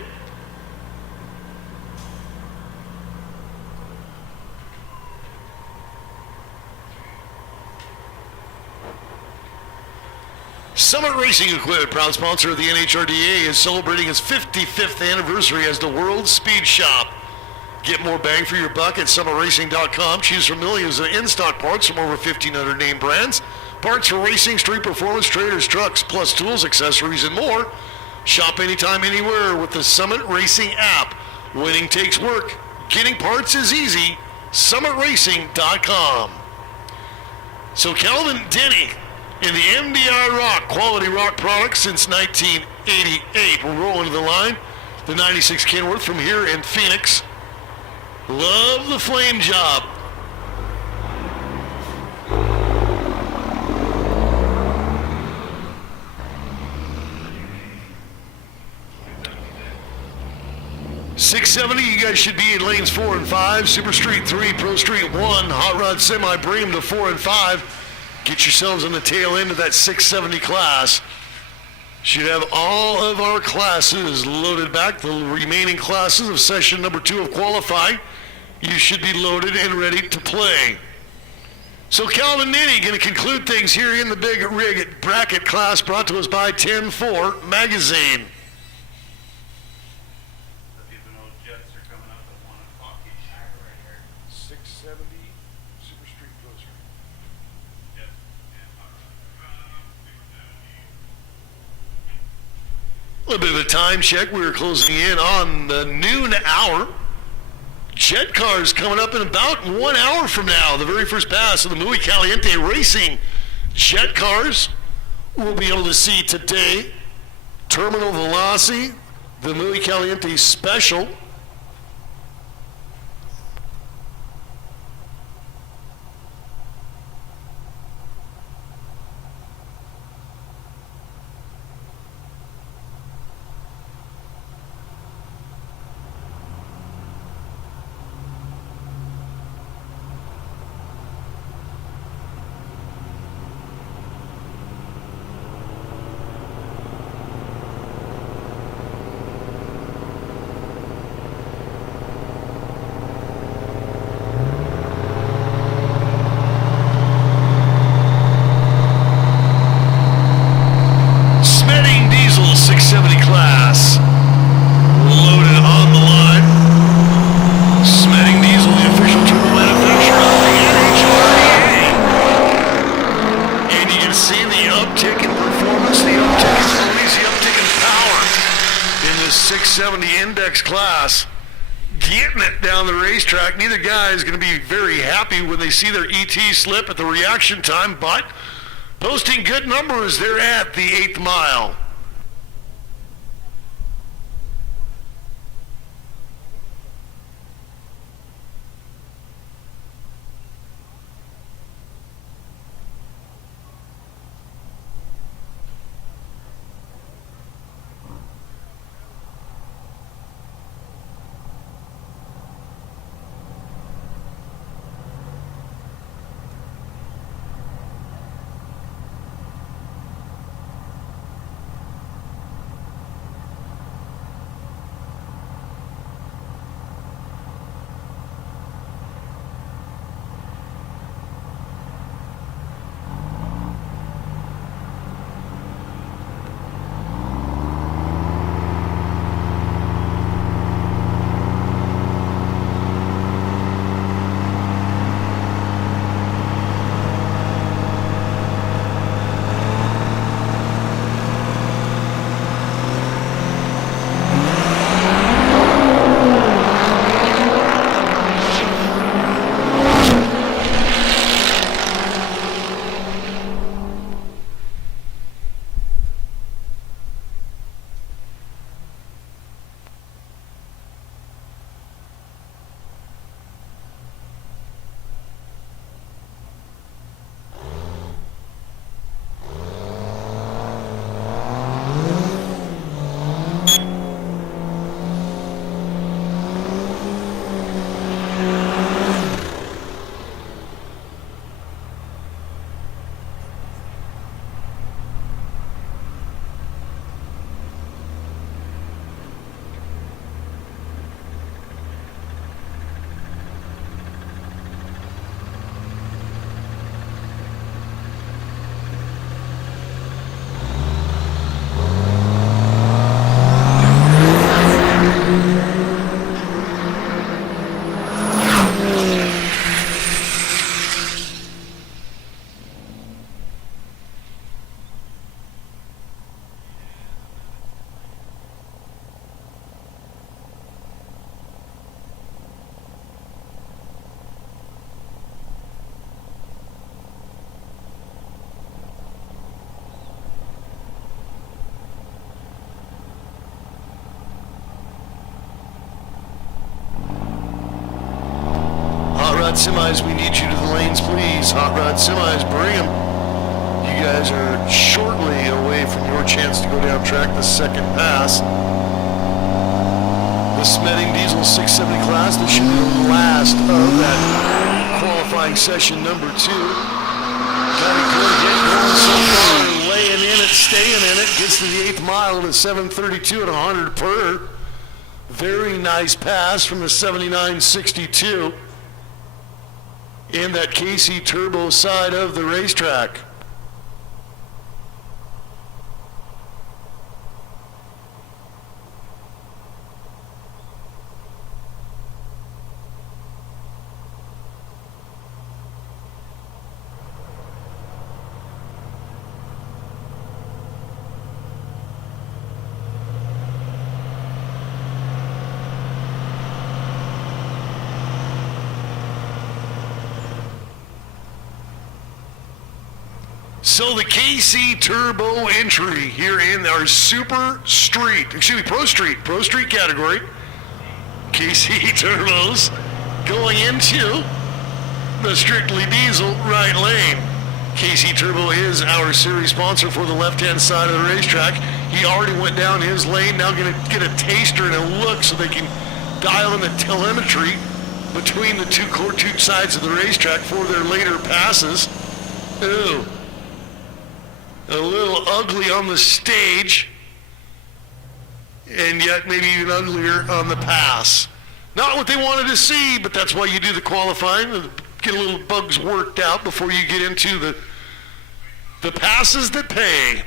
Summit Racing Equipment, proud sponsor of the NHRDA, is celebrating its 55th anniversary as the world's speed shop. Get more bang for your buck at summitracing.com. Choose from millions of in-stock parts from over 1,500 name brands. Parts for racing, street performance, traders, trucks, plus tools, accessories, and more. Shop anytime, anywhere with the Summit Racing app. Winning takes work. Getting parts is easy. summitracing.com. So Calvin Denny in the MDI Rock, quality rock products since 1988. We're rolling to the line. The 96 Kenworth from here in Phoenix. Love the flame job. .670, you guys should be in lanes 4 and 5. Super Street 3, Pro Street 1, Hot Rod Semi, bring them to 4 and 5. Get yourselves on the tail end of that 670 class. Should have all of our classes loaded back. The remaining classes of session number 2 of qualifying. You should be loaded and ready to play. So Calvin Denny going to conclude things here in the big rig bracket class, brought to us by 10-4 magazine. These old jets are coming up at 1 o'clock each. 670 Super Street Pro Street. Yes, and A little bit of a time check. We were closing in on the noon hour. Jet cars coming up in about 1 hour from now. The very first pass of the Muy Caliente Racing jet cars we'll be able to see today. Terminal Velocity, the Muy Caliente Special. went down the racetrack. Neither guy is going to be very happy when they see their ET slip at the reaction time, but posting good numbers there at the 8th mile. Semis, we need you to the lanes, please. Hot Rod Semis, bring them. You guys are shortly away from your chance to go down track the second pass. The Smeding Diesel 670 class, this should be the last of that qualifying session number 2. Kind of good get going so far, laying in it, staying in it, gets to the 8th mile at a 7:32 at 100 per. Very nice pass from the 79.62. In that KC Turbo side of the racetrack. So the KC Turbo entry here in our Pro Street category. KC Turbos going into the strictly diesel right lane. KC Turbo is our series sponsor for the left-hand side of the racetrack. He already went down his lane, now going to get a taster and a look so they can dial in the telemetry between the two sides of the racetrack for their later passes. Ooh. A little ugly on the stage, and yet maybe even uglier on the pass. Not what they wanted to see, but that's why you do the qualifying, get a little bugs worked out before you get into the passes that pay.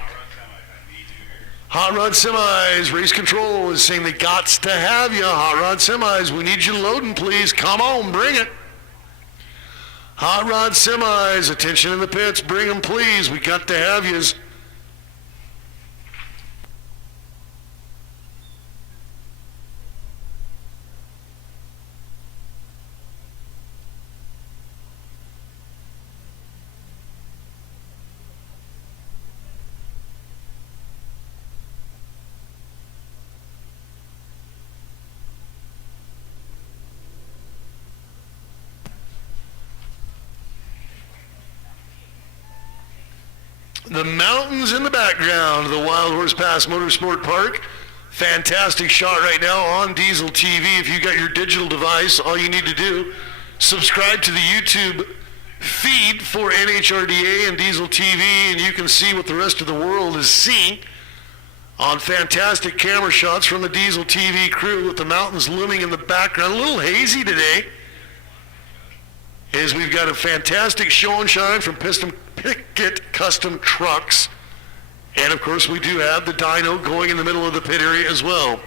Hot Rod Semis, Race Control is saying they gots to have you. Hot Rod Semis, we need you loading, please. Come on, bring it. Hot Rod Semis, attention in the pits, bring them, please. We got to have yous. . The mountains in the background of the Wildhorse Pass Motorsport Park. Fantastic shot right now on Diesel TV. If you got your digital device, all you need to do, subscribe to the YouTube feed for NHRDA and Diesel TV, and you can see what the rest of the world is seeing on fantastic camera shots from the Diesel TV crew with the mountains looming in the background. A little hazy today, as we've got a fantastic show and shine from Piston Pickett Custom Trucks. And of course, we do have the dyno going in the middle of the pit area as well.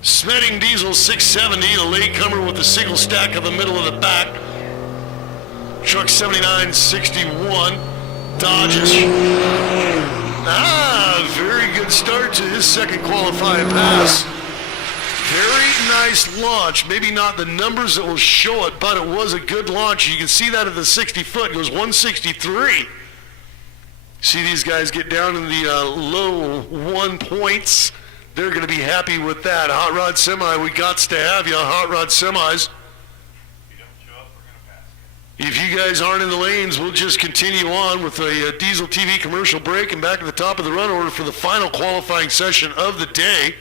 Smedding Diesel 670, a latecomer with a single stack in the middle of the back. Truck 7961, Dodges. Very good start to his second qualifying pass. Very nice launch. Maybe not the numbers that will show it, but it was a good launch. You can see that at the 60 foot. It goes 163. See these guys get down in the low 1 points. They're going to be happy with that. Hot Rod Semi, we got to have you. Hot Rod Semis. If you guys aren't in the lanes, we'll just continue on with a Diesel TV commercial break and back at the top of the run order for the final qualifying session of the day.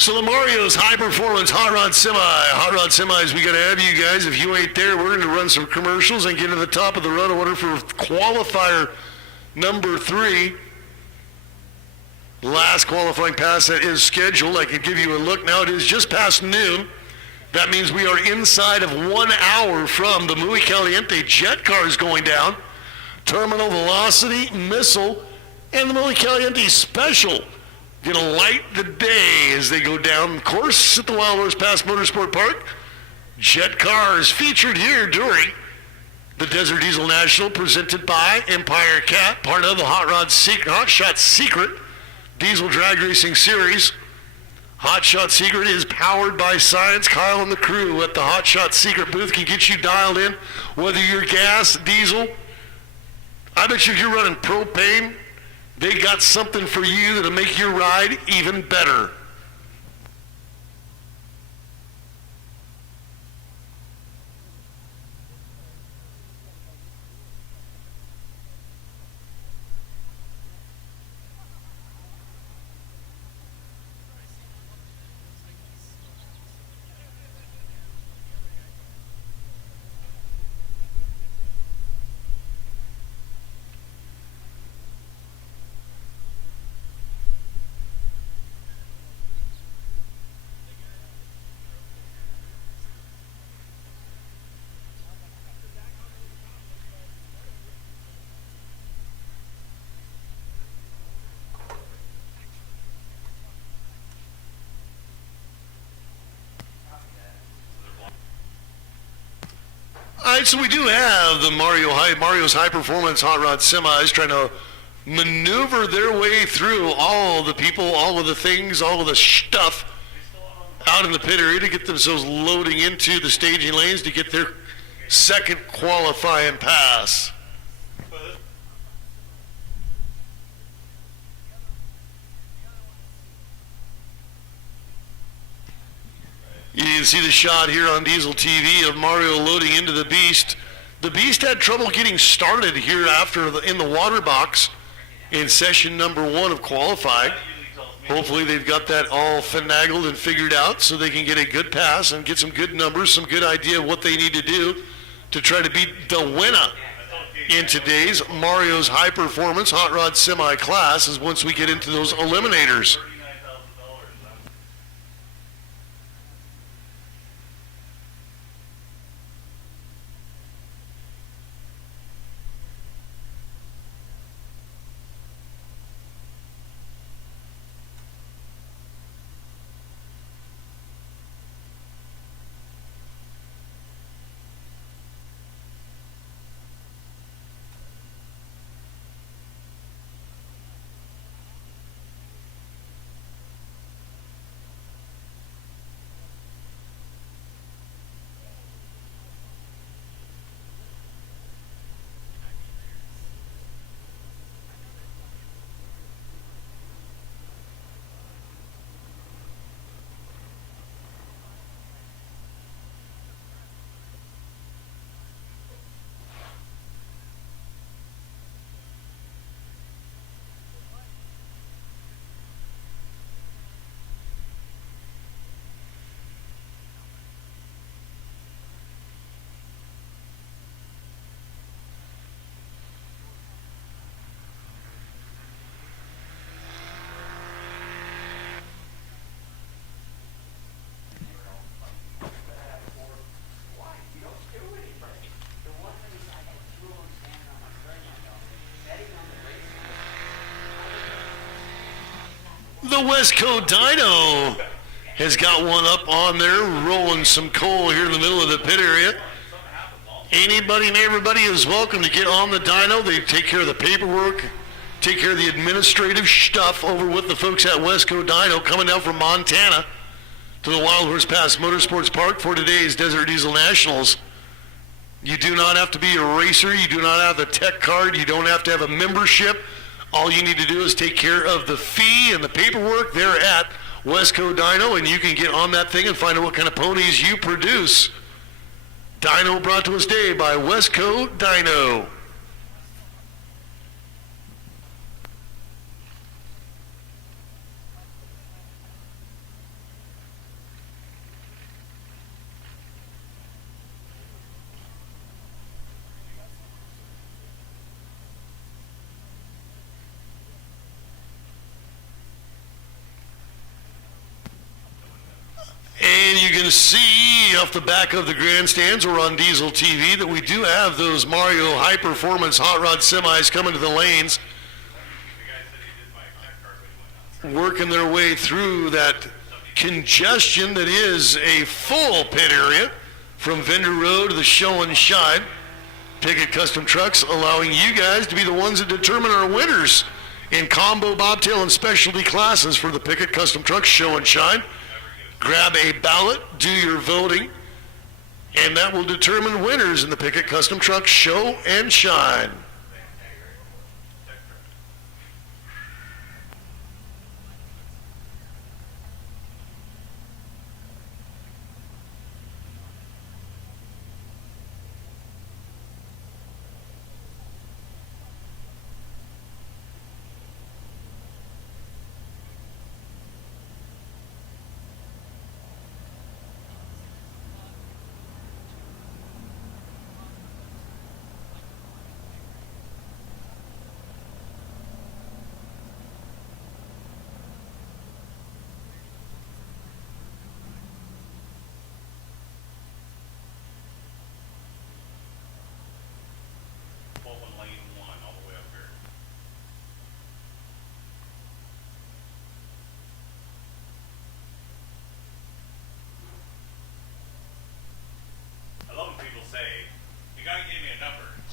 So the Mario's High Performance Hot Rod Semi. Hot Rod Semis, we got to have you guys. If you ain't there, we're going to run some commercials and get to the top of the run order for qualifier number 3. Last qualifying pass that is scheduled. I can give you a look now. It is just past noon. That means we are inside of 1 hour from the Muy Caliente jet cars going down. Terminal Velocity, Missile, and the Muy Caliente Special gonna light the day as they go down course at the Wildhorse Pass Motorsport Park. Jet cars featured here during the Desert Diesel National, presented by Empire Cat, part of the Hot Shot Secret Diesel Drag Racing Series. Hot Shot Secret is powered by science. Kyle and the crew at the Hot Shot Secret booth can get you dialed in, whether you're gas, diesel. I bet you if you're running propane, they got something for you that'll make your ride even better. All right, so we do have the Mario's High Performance Hot Rod Semis trying to maneuver their way through all the people, all of the things, all of the stuff out in the pit area to get themselves loading into the staging lanes to get their second qualifying pass. You can see the shot here on Diesel TV of Mario loading into the Beast. The Beast had trouble getting started here in the water box in session number 1 of qualifying. Hopefully they've got that all finagled and figured out so they can get a good pass and get some good numbers, some good idea of what they need to do to try to beat the winner in today's Mario's High Performance Hot Rod Semi class is once we get into those eliminators. The Westco Dyno has got one up on there, rolling some coal here in the middle of the pit area. Anybody and everybody is welcome to get on the dyno. They take care of the paperwork, take care of the administrative stuff over with the folks at Westco Dyno coming down from Montana to the Wildhorse Pass Motorsports Park for today's Desert Diesel Nationals. You do not have to be a racer. You do not have a tech card. You don't have to have a membership. All you need to do is take care of the fee and the paperwork there at Westco Dyno, and you can get on that thing and find out what kind of ponies you produce. Dyno brought to us today by Westco Dyno. And you can see off the back of the grandstands or on Diesel TV that we do have those Mario High Performance Hot Rod Semis coming to the lanes, working their way through that congestion that is a full pit area from Vendor Road to the Show and Shine. Pickett Custom Trucks allowing you guys to be the ones that determine our winners in combo, bobtail, and specialty classes for the Pickett Custom Trucks Show and Shine. Grab a ballot, do your voting, and that will determine winners in the Pickett Custom Trucks Show and Shine.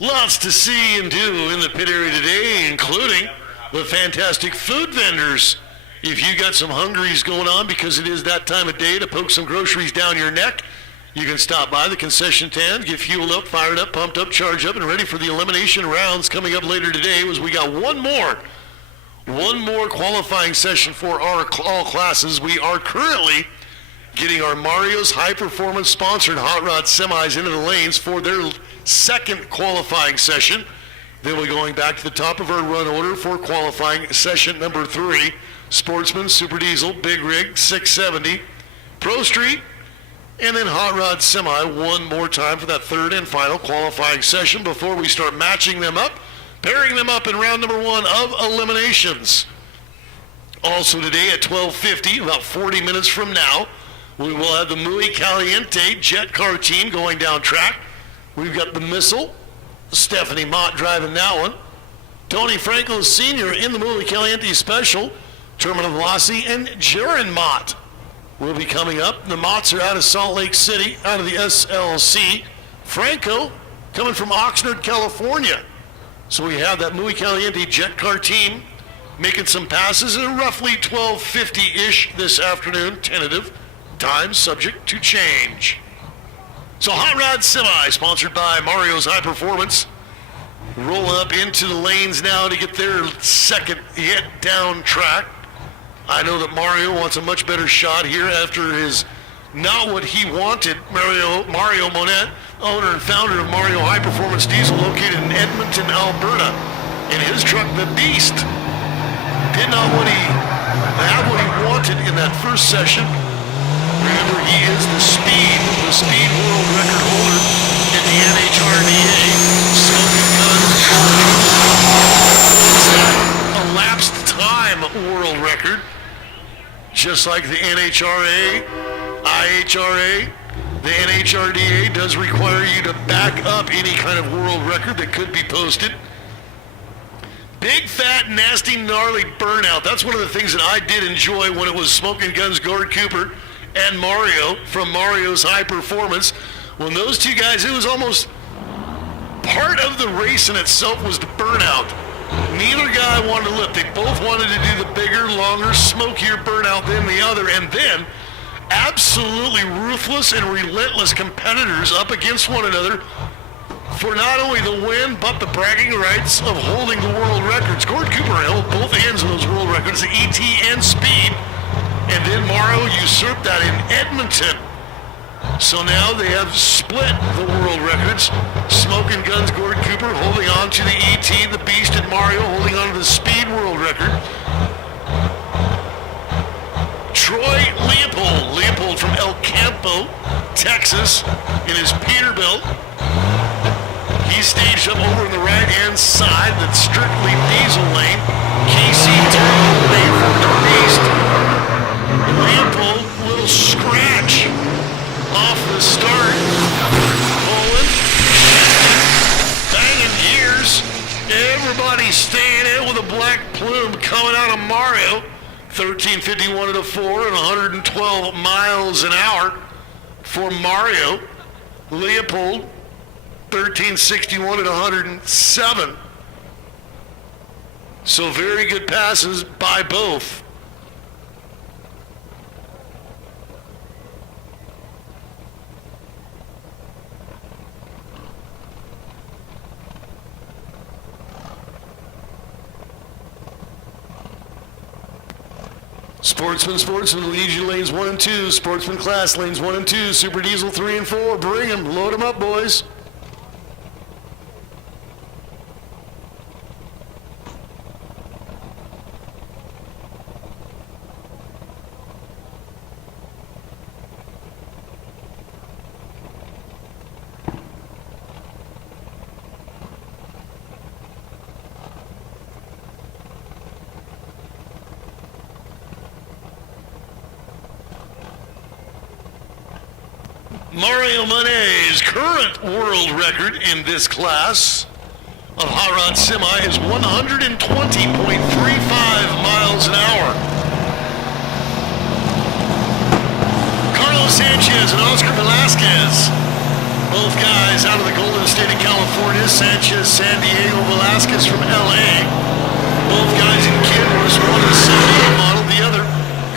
Lots to see and do in the pit area today, including the fantastic food vendors. If you got some hungries going on because it is that time of day to poke some groceries down your neck, you can stop by the concession stand, get fueled up, fired up, pumped up, charged up, and ready for the elimination rounds coming up later today. As we got one more qualifying session for our all classes. We are currently getting our Mario's High Performance sponsored hot rod semis into the lanes for their second qualifying session. Then we're going back to the top of our run order for qualifying session number 3. Sportsman, Super Diesel, Big Rig, 670, Pro Street, and then Hot Rod Semi one more time for that third and final qualifying session before we start matching them up, pairing them up in round number 1 of eliminations. Also today at 12:50, about 40 minutes from now, we will have the Muy Caliente Jet Car team going down track. We've got the Missile, Stephanie Mott driving that one. Tony Franco Sr. in the Muy Caliente Special, Terminal Velocity, and Jaron Mott will be coming up. The Motts are out of Salt Lake City, out of the SLC. Franco coming from Oxnard, California. So we have that Muy Caliente Jet Car team making some passes at roughly 12:50-ish this afternoon, tentative time subject to change. So Hot Rod Semi, sponsored by Mario's High Performance, rolling up into the lanes now to get their second hit down track. I know that Mario wants a much better shot here after his not what he wanted. Mario Monette, owner and founder of Mario High Performance Diesel, located in Edmonton, Alberta. In his truck, the Beast, did not have what he wanted in that first session. Remember, he is the speed world record holder in the NHRDA. Smoking Guns is that elapsed time world record. Just like the NHRA, IHRA, the NHRDA does require you to back up any kind of world record that could be posted. Big, fat, nasty, gnarly burnout. That's one of the things that I did enjoy when it was Smoking Guns, Gord Cooper, and Mario from Mario's High Performance. When those two guys, it was almost part of the race in itself was the burnout. Neither guy wanted to lift. They both wanted to do the bigger, longer, smokier burnout than the other. And then absolutely ruthless and relentless competitors up against one another for not only the win, but the bragging rights of holding the world records. Gord Cooper held both ends of those world records, the ET and speed. And then Mario usurped that in Edmonton. So now they have split the world records. Smoking Guns, Gord Cooper holding on to the ET, the Beast, and Mario holding on to the speed world record. Troy Leopold from El Campo, Texas, in his Peterbilt. He's staged up over on the right-hand side, that's strictly diesel lane. KC Turbo lane for the Beast. Leopold, little scratch off the start. Pulling, banging gears. Everybody staying in with a black plume coming out of Mario. 1351 at a 4 and 112 miles an hour for Mario. Leopold, 1361 at 107. So very good passes by both. Sportsman leads you lanes 1 and 2. Sportsman class lanes 1 and 2. Super Diesel 3 and 4. Bring them. Load them up, boys. Mario Monet's current world record in this class of hot rod semi is 120.35 miles an hour. Carlos Sanchez and Oscar Velasquez, both guys out of the Golden State of California. Sanchez, San Diego, Velasquez from LA. Both guys in Kenworth, one is a 78 model, the other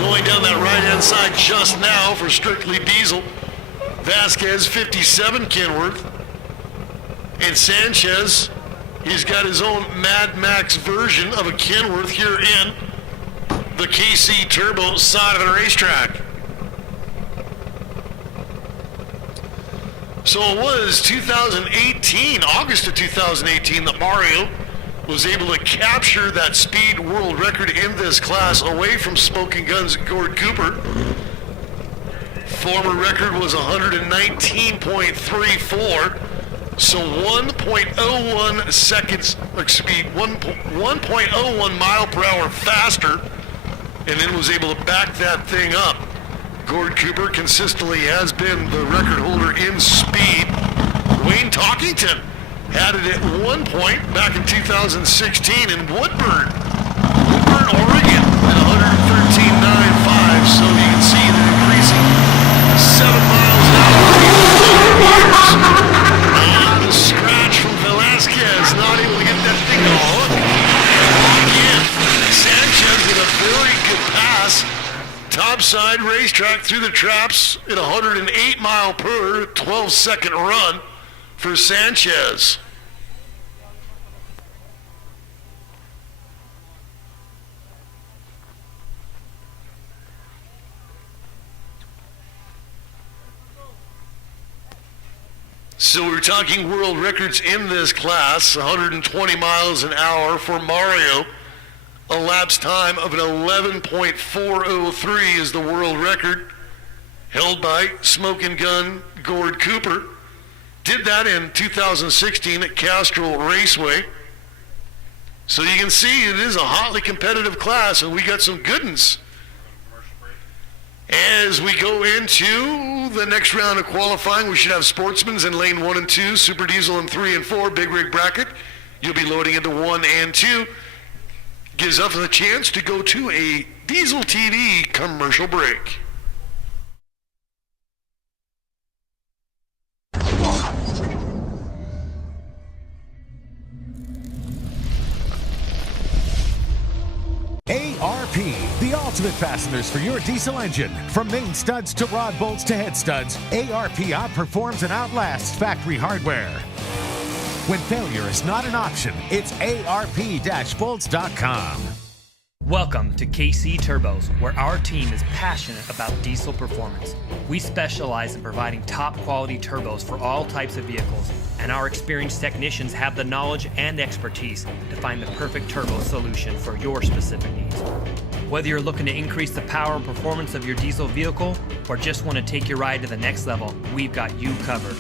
going down that right-hand side just now for strictly diesel. Vasquez, 57 Kenworth. And Sanchez, he's got his own Mad Max version of a Kenworth here in the KC Turbo side of the racetrack. So it was 2018, August of 2018, that Mario was able to capture that speed world record in this class away from Smoking Guns Gord Cooper. Former record was 119.34. So 1.01 seconds, speed, 1.01 mile per hour faster, and then was able to back that thing up. Gord Cooper consistently has been the record holder in speed. Wayne Talkington had it at one point back in 2016 in Woodburn, Oregon, at 113.95. So you can see they're increasing 7 miles an hour. And the scratch from Velasquez, not able to get that thing to hook. Again, Sanchez with a very good pass. Topside racetrack through the traps at 108 mile per 12-second run for Sanchez. So we're talking world records in this class, 120 miles an hour for Mario. A lapse time of an 11.403 is the world record, held by Smoking Gun Gord Cooper. Did that in 2016 at Castrol Raceway. So you can see it is a hotly competitive class, and we got some good ones. As we go into the next round of qualifying, we should have Sportsman's in lane 1 and 2, Super Diesel in 3 and 4, Big Rig Bracket. You'll be loading into 1 and 2. Gives us a chance to go to a Diesel TV commercial break. ARP, the ultimate fasteners for your diesel engine. From main studs to rod bolts to head studs, ARP outperforms and outlasts factory hardware. When failure is not an option, it's ARP-bolts.com. Welcome to KC Turbos, where our team is passionate about diesel performance. We specialize in providing top quality turbos for all types of vehicles, and our experienced technicians have the knowledge and expertise to find the perfect turbo solution for your specific needs. Whether you're looking to increase the power and performance of your diesel vehicle, or just want to take your ride to the next level, we've got you covered.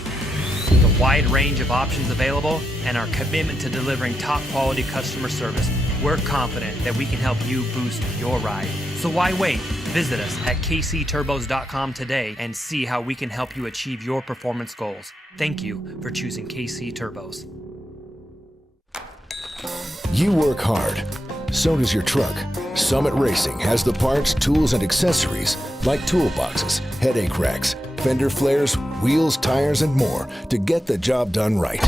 The wide range of options available and our commitment to delivering top quality customer service, we're confident that we can help you boost your ride. So why wait? Visit us at kcturbos.com today and see how we can help you achieve your performance goals. Thank you for choosing KC Turbos. You work hard. So does your truck. Summit Racing has the parts, tools, and accessories like toolboxes, headache racks, fender flares, wheels, tires, and more to get the job done right.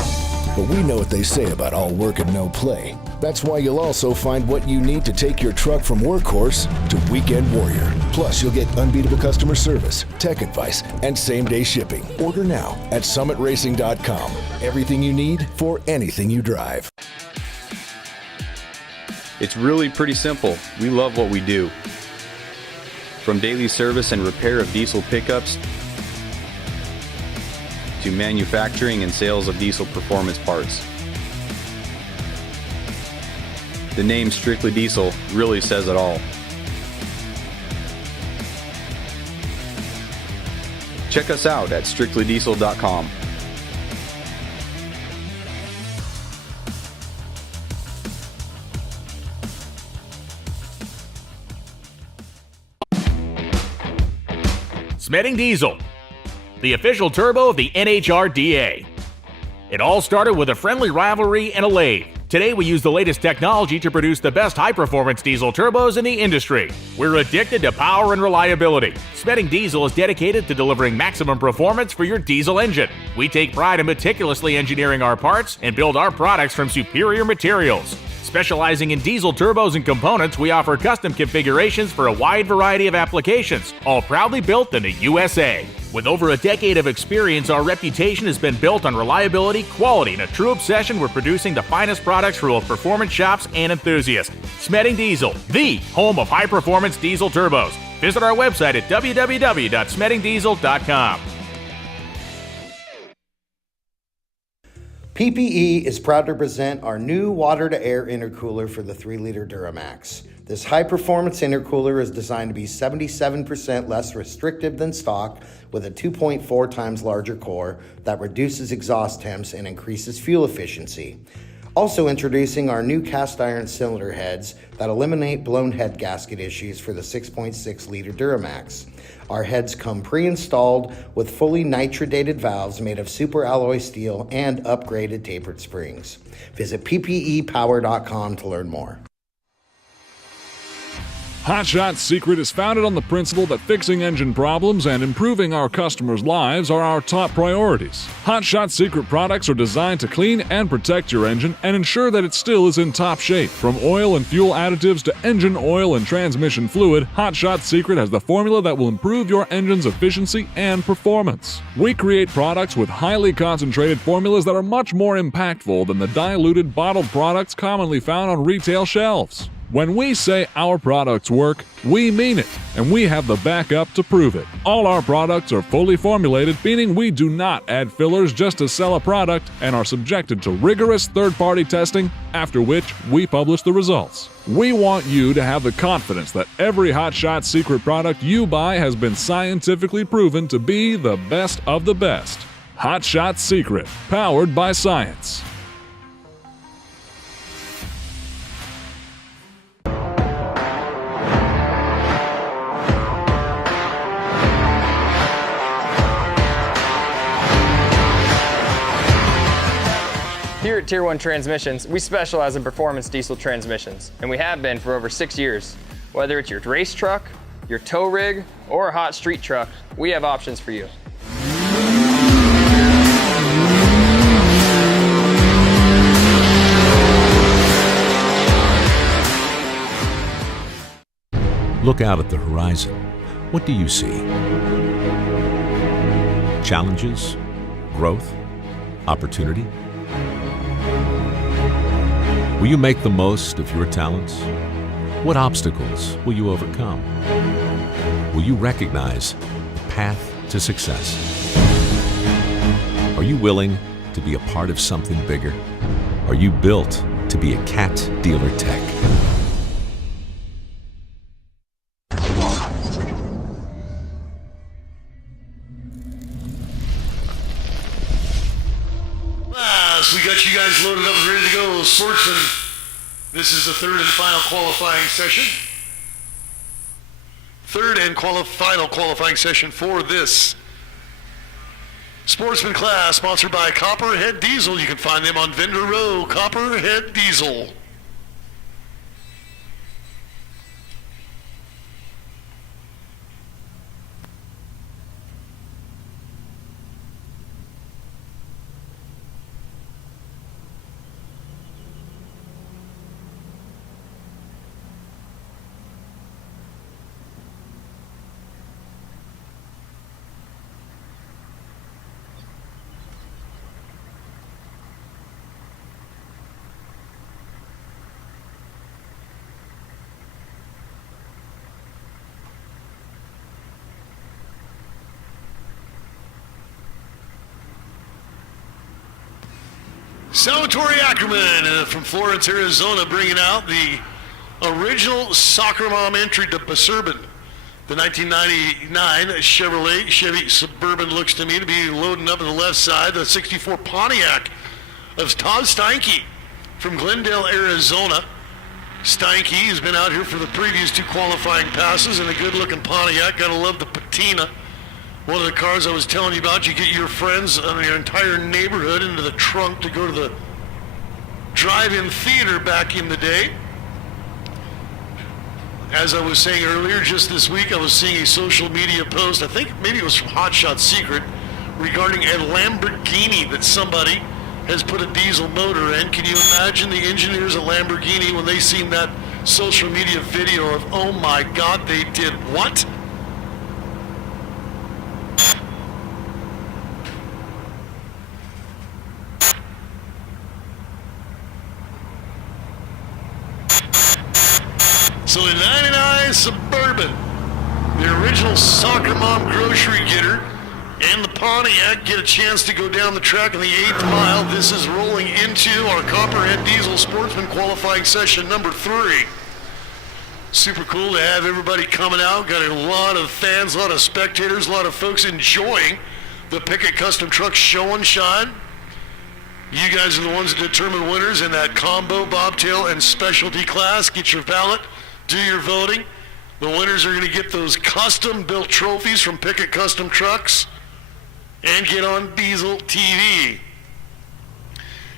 But we know what they say about all work and no play. That's why you'll also find what you need to take your truck from workhorse to weekend warrior. Plus, you'll get unbeatable customer service, tech advice, and same-day shipping. Order now at summitracing.com. Everything you need for anything you drive. It's really pretty simple. We love what we do. From daily service and repair of diesel pickups to manufacturing and sales of diesel performance parts. The name Strictly Diesel really says it all. Check us out at strictlydiesel.com. Smeding Diesel, the official turbo of the NHRDA. It all started with a friendly rivalry and a lathe. Today we use the latest technology to produce the best high-performance diesel turbos in the industry. We're addicted to power and reliability. Smeding Diesel is dedicated to delivering maximum performance for your diesel engine. We take pride in meticulously engineering our parts and build our products from superior materials. Specializing in diesel turbos and components, we offer custom configurations for a wide variety of applications, all proudly built in the USA. With over a decade of experience, our reputation has been built on reliability, quality, and a true obsession with producing the finest products for both performance shops and enthusiasts. Smeding Diesel, the home of high-performance diesel turbos. Visit our website at www.smedingdiesel.com. PPE is proud to present our new water-to-air intercooler for the 3-liter Duramax. This high-performance intercooler is designed to be 77% less restrictive than stock with a 2.4 times larger core that reduces exhaust temps and increases fuel efficiency. Also introducing our new cast iron cylinder heads that eliminate blown head gasket issues for the 6.6-liter Duramax. Our heads come pre-installed with fully nitrodated valves made of super alloy steel and upgraded tapered springs. Visit ppepower.com to learn more. Hot Shot's secret is founded on the principle that fixing engine problems and improving our customers' lives are our top priorities. Hot Shot's secret products are designed to clean and protect your engine and ensure that it still is in top shape. From oil and fuel additives to engine oil and transmission fluid, Hot Shot's secret has the formula that will improve your engine's efficiency and performance. We create products with highly concentrated formulas that are much more impactful than the diluted bottled products commonly found on retail shelves. When we say our products work, we mean it, and we have the backup to prove it. All our products are fully formulated, meaning we do not add fillers just to sell a product and are subjected to rigorous third-party testing, after which we publish the results. We want you to have the confidence that every Hot Shot secret product you buy has been scientifically proven to be the best of the best. Hot Shot Secret, powered by science. Here at Tier 1 Transmissions, we specialize in performance diesel transmissions, and we have been for over 6 years. Whether it's your race truck, your tow rig, or a hot street truck, we have options for you. Look out at the horizon. What do you see? Challenges? Growth? Opportunity? Will you make the most of your talents? What obstacles will you overcome? Will you recognize the path to success? Are you willing to be a part of something bigger? Are you built to be a Cat Dealer Tech? We got you guys loaded up and ready to go. Sportsmen, this is the third and final qualifying session. Third and final qualifying session for this Sportsman class, sponsored by Copperhead Diesel. You can find them on Vendor Row, Copperhead Diesel. Salvatore Ackerman from Florence, Arizona, bringing out the original Soccer Mom entry to Suburban. The 1999 Chevy Suburban looks to me to be loading up on the left side. The 64 Pontiac of Todd Steinke from Glendale, Arizona. Steinke has been out here for the previous two qualifying passes in a good-looking Pontiac. Gotta love the patina. One of the cars I was telling you about, you get your friends and your entire neighborhood into the trunk to go to the drive-in theater back in the day. As I was saying earlier, just this week I was seeing a social media post, I think maybe it was from Hot Shot Secret, regarding a Lamborghini that somebody has put a diesel motor in. Can you imagine the engineers at Lamborghini when they seen that social media video of, oh my God, they did what? So the 99 Suburban, the original Soccer Mom grocery getter, and the Pontiac get a chance to go down the track in the 8th mile. This is rolling into our Copperhead Diesel Sportsman qualifying session number 3. Super cool to have everybody coming out. Got a lot of fans, a lot of spectators, a lot of folks enjoying the Pickett Custom Truck show and shine. You guys are the ones that determine winners in that combo, bobtail, and specialty class. Get your ballot, do your voting. The winners are going to get those custom-built trophies from Pickett Custom Trucks and get on Diesel TV.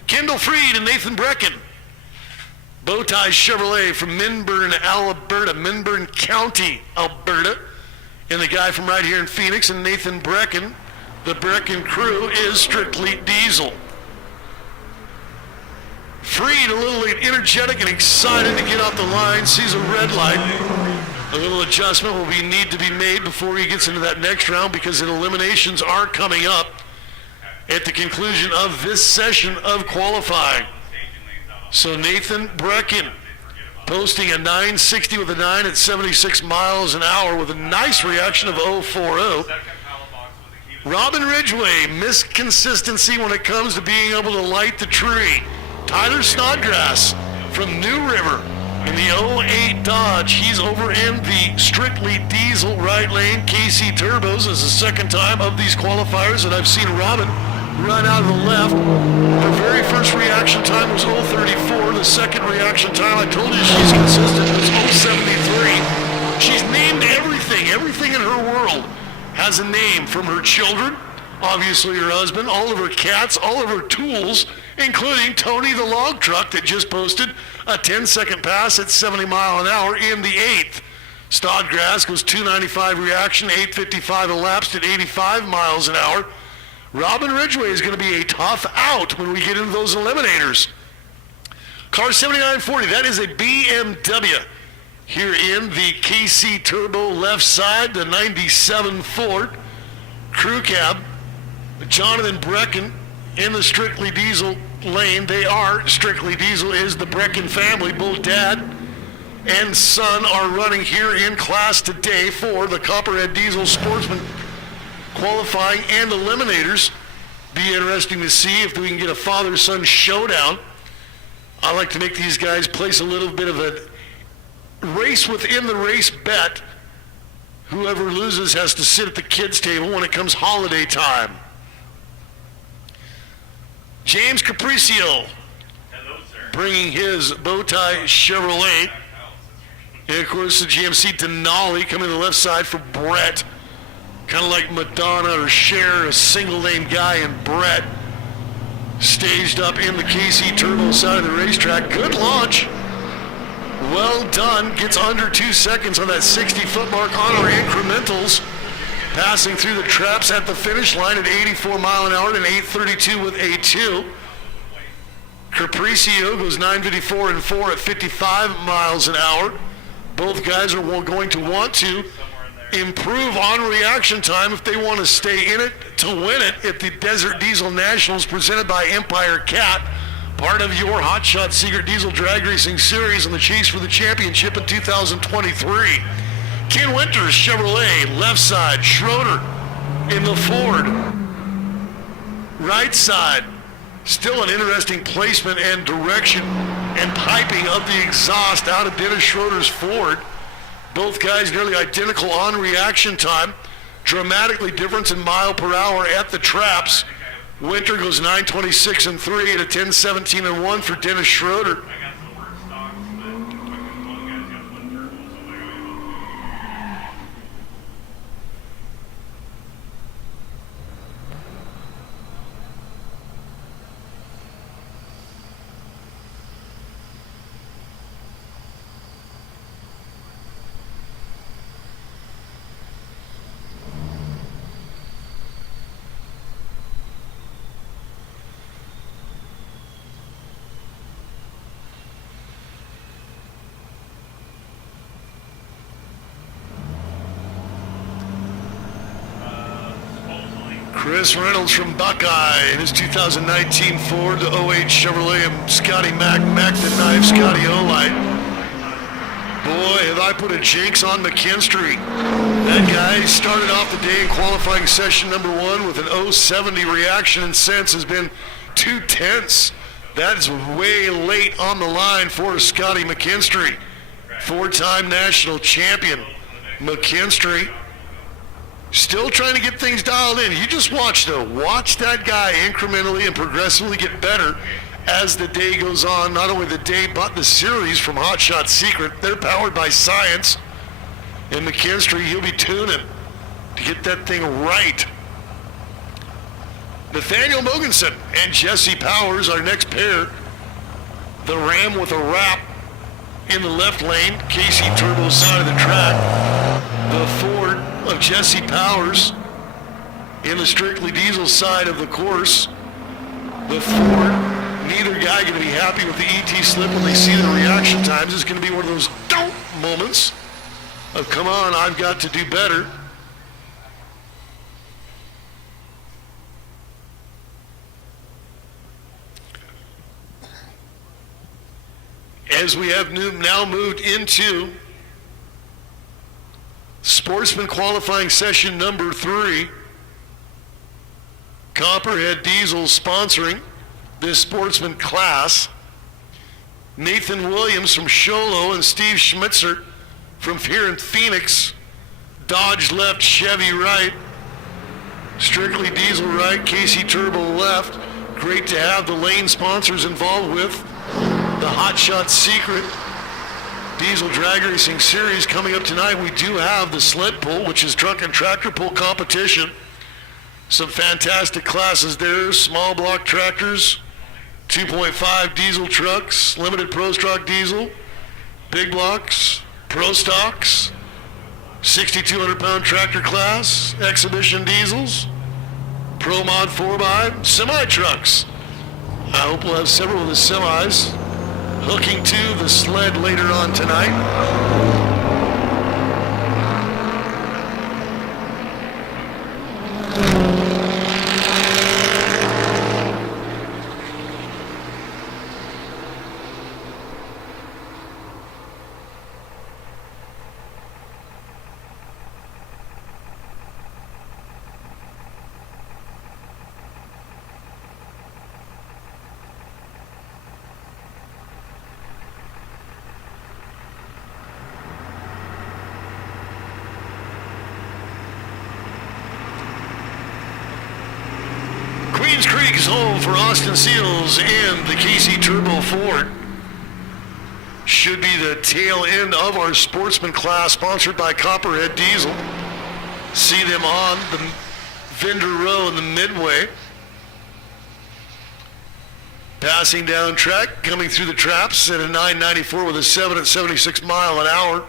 Kendall Freed and Nathan Brecken. Bowtie Chevrolet from Minburn, Alberta, Minburn County, Alberta. And the guy from right here in Phoenix, and Nathan Brecken. The Brecken crew is strictly diesel. Freed, a little energetic and excited to get off the line, sees a red light. A little adjustment will need to be made before he gets into that next round, because the eliminations are coming up at the conclusion of this session of qualifying. So Nathan Brecken posting a 960 with a 9 at 76 miles an hour with a nice reaction of 040. Robin Ridgway, missed consistency when it comes to being able to light the tree. Tyler Snodgrass from New River in the 08 Dodge. He's over in the strictly diesel right lane. KC Turbos is the second time of these qualifiers that I've seen Robin run out of the left. Her very first reaction time was 034. The second reaction time, I told you she's consistent, was 073. She's named everything. Everything in her world has a name, from her children, obviously her husband, all of her cats, all of her tools, including Tony the log truck that just posted a 10-second pass at 70 mile an hour in the 8th. Snodgrass goes 295 reaction, 855 elapsed at 85 miles an hour. Robin Ridgway is going to be a tough out when we get into those eliminators. Car 7940, that is a BMW. Here in the KC Turbo left side, the 97 Ford crew cab. Jonathan Brecken in the strictly diesel lane. They are strictly diesel, is the Brecken family. Both dad and son are running here in class today for the Copperhead Diesel Sportsman qualifying and eliminators. Be interesting to see if we can get a father-son showdown. I like to make these guys place a little bit of a race within the race bet. Whoever loses has to sit at the kids' table when it comes holiday time. James Capriccio, bringing his Bowtie Chevrolet. And of course the GMC Denali coming to the left side for Brett. Kind of like Madonna or Cher, a single name guy, and Brett staged up in the KC Turbo side of the racetrack. Good launch. Well done. Gets under 2 seconds on that 60-foot mark on our incrementals. Passing through the traps at the finish line at 84 mile an hour and 832 with a 2. Capriccio goes 954 and 4 at 55 miles an hour. Both guys are going to want to improve on reaction time if they want to stay in it to win it at the Desert Diesel Nationals presented by Empire Cat, part of your Hot Shot Secret Diesel Drag Racing Series and the chase for the championship in 2023. Ken Winters, Chevrolet, left side. Schroeder in the Ford. Right side. Still an interesting placement and direction and piping of the exhaust out of Dennis Schroeder's Ford. Both guys nearly identical on reaction time. Dramatically difference in mile per hour at the traps. Winter goes 926 and 3 at a 1017 and 1 for Dennis Schroeder. Chris Reynolds from Buckeye in his 2019 Ford, the 08 Chevrolet, and Scotty Mack the knife, Scotty Olight. Boy, have I put a jinx on McKinstry. That guy started off the day in qualifying session number 1 with an 070 reaction, and since has been 2/10. That is way late on the line for Scotty McKinstry. 4-time national champion McKinstry. Still trying to get things dialed in. You just watch though. Watch that guy incrementally and progressively get better as the day goes on. Not only the day, but the series from Hot Shot Secret. They're powered by science. And McKinstry, he'll be tuning to get that thing right. Nathaniel Mogensen and Jesse Powers, our next pair. The Ram with a wrap in the left lane, Casey Turbo's side of the track. The Ford of Jesse Powers in the strictly diesel side of the course. The Ford, neither guy going to be happy with the ET slip when they see the reaction times. It's going to be one of those don't moments of, come on, I've got to do better. As we have now moved into Sportsman qualifying session number 3, Copperhead Diesel sponsoring this Sportsman class. Nathan Williams from Sholo and Steve Schmitzer from here in Phoenix. Dodge left, Chevy right. Strictly Diesel right, Casey Turbo left. Great to have the lane sponsors involved with the Hot Shot Secret Diesel Drag Racing Series coming up tonight. We do have the sled pull, which is truck and tractor pull competition. Some fantastic classes there. Small block tractors, 2.5 diesel trucks, limited pro stock diesel, big blocks, pro stocks, 6,200 pound tractor class, exhibition diesels, pro mod 4x, semi trucks. I hope we'll have several of the semis hooking to the sled later on tonight. Queens Creek is home for Austin Seals and the KC Turbo Ford. Should be the tail end of our sportsman class sponsored by Copperhead Diesel. See them on the vendor row in the midway. Passing down track, coming through the traps at a 994 with a 7 at 76 mile an hour.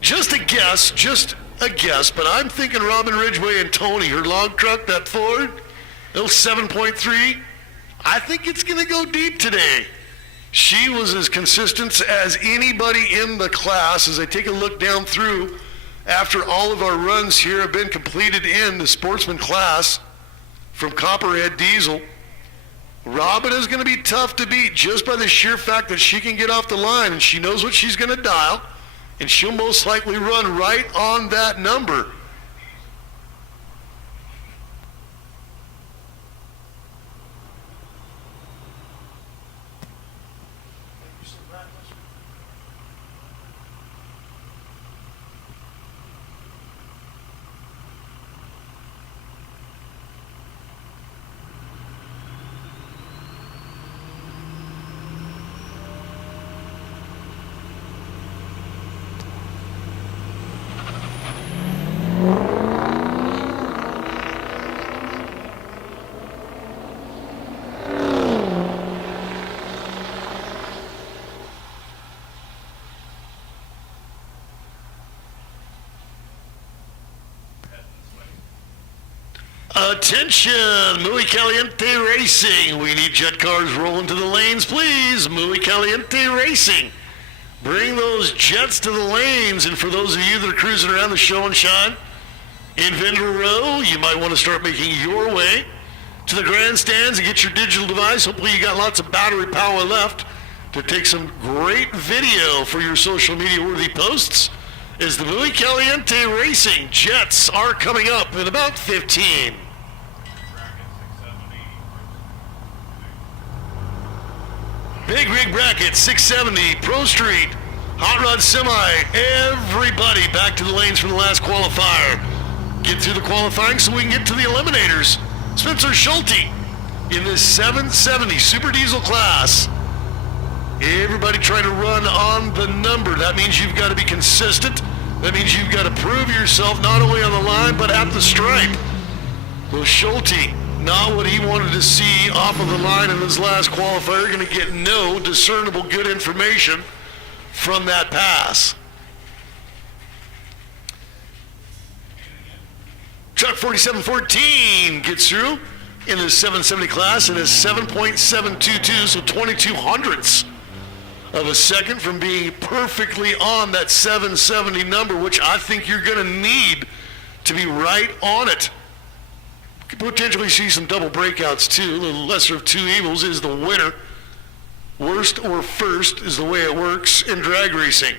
Just a guess, but I'm thinking Robin Ridgway and Tony, her log truck, that Ford, little 7.3, I think it's going to go deep today. She was as consistent as anybody in the class. As I take a look down through, after all of our runs here have been completed in the sportsman class from Copperhead Diesel, Robin is going to be tough to beat just by the sheer fact that she can get off the line and she knows what she's going to dial. And she'll most likely run right on that number. Attention, Muy Caliente Racing. We need jet cars rolling to the lanes, please. Muy Caliente Racing. Bring those jets to the lanes. And for those of you that are cruising around the show and shine in vendor row, you might want to start making your way to the grandstands and get your digital device. Hopefully you got lots of battery power left to take some great video for your social media worthy posts as the Muy Caliente Racing Jets are coming up in about 15. Big rig bracket, 670, Pro Street, Hot Rod Semi, everybody back to the lanes from the last qualifier. Get through the qualifying so we can get to the eliminators. Spencer Schulte in this 770 Super Diesel class. Everybody trying to run on the number. That means you've got to be consistent. That means you've got to prove yourself not only on the line, but at the stripe. Well, Schulte, not what he wanted to see off of the line in his last qualifier. Going to get no discernible good information from that pass. Truck 4714 gets through in the 770 class and is 7.722, so 22 hundredths of a second from being perfectly on that 770 number, which I think you're going to need to be right on it. Could potentially see some double breakouts too. The lesser of two evils is the winner. Worst or first is the way it works in drag racing.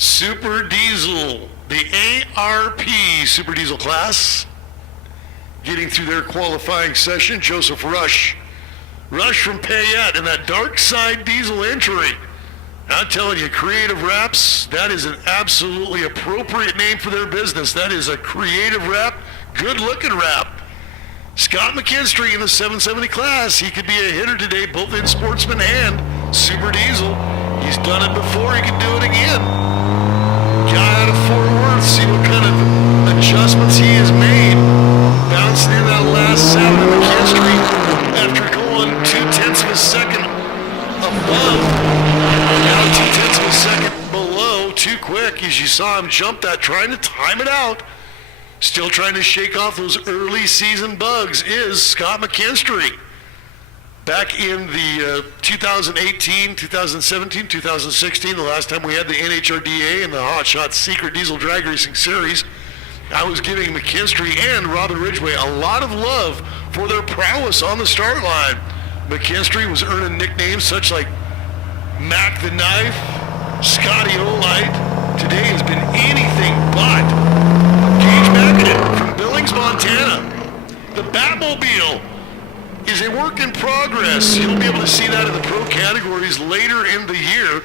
Super Diesel, the ARP Super Diesel class, getting through their qualifying session. Joseph Rush from Payette in that dark side diesel entry. I'm telling you, Creative Wraps, that is an absolutely appropriate name for their business. That is a creative wrap, good looking wrap. Scott McKinstry in the 770 class, he could be a hitter today, both in Sportsman and Super Diesel. He's done it before, he can do it again. Guy out of Fort Worth, see what kind of adjustments he has made. Bouncing in that last 7 in McKinstry after going 0.2 of a second above. Now 0.2 of a second below, too quick as you saw him jump that, trying to time it out. Still trying to shake off those early season bugs is Scott McKinstry. Back in the 2018, 2017, 2016, the last time we had the NHRDA and the Hot Shot Secret Diesel Drag Racing Series, I was giving McKinstry and Robin Ridgway a lot of love for their prowess on the start line. McKinstry was earning nicknames such like Mac the Knife, Scotty Olight. Today has been anything but. Gage Mackinnon from Billings, Montana. The Batmobile is a work in progress. You'll be able to see that in the pro categories later in the year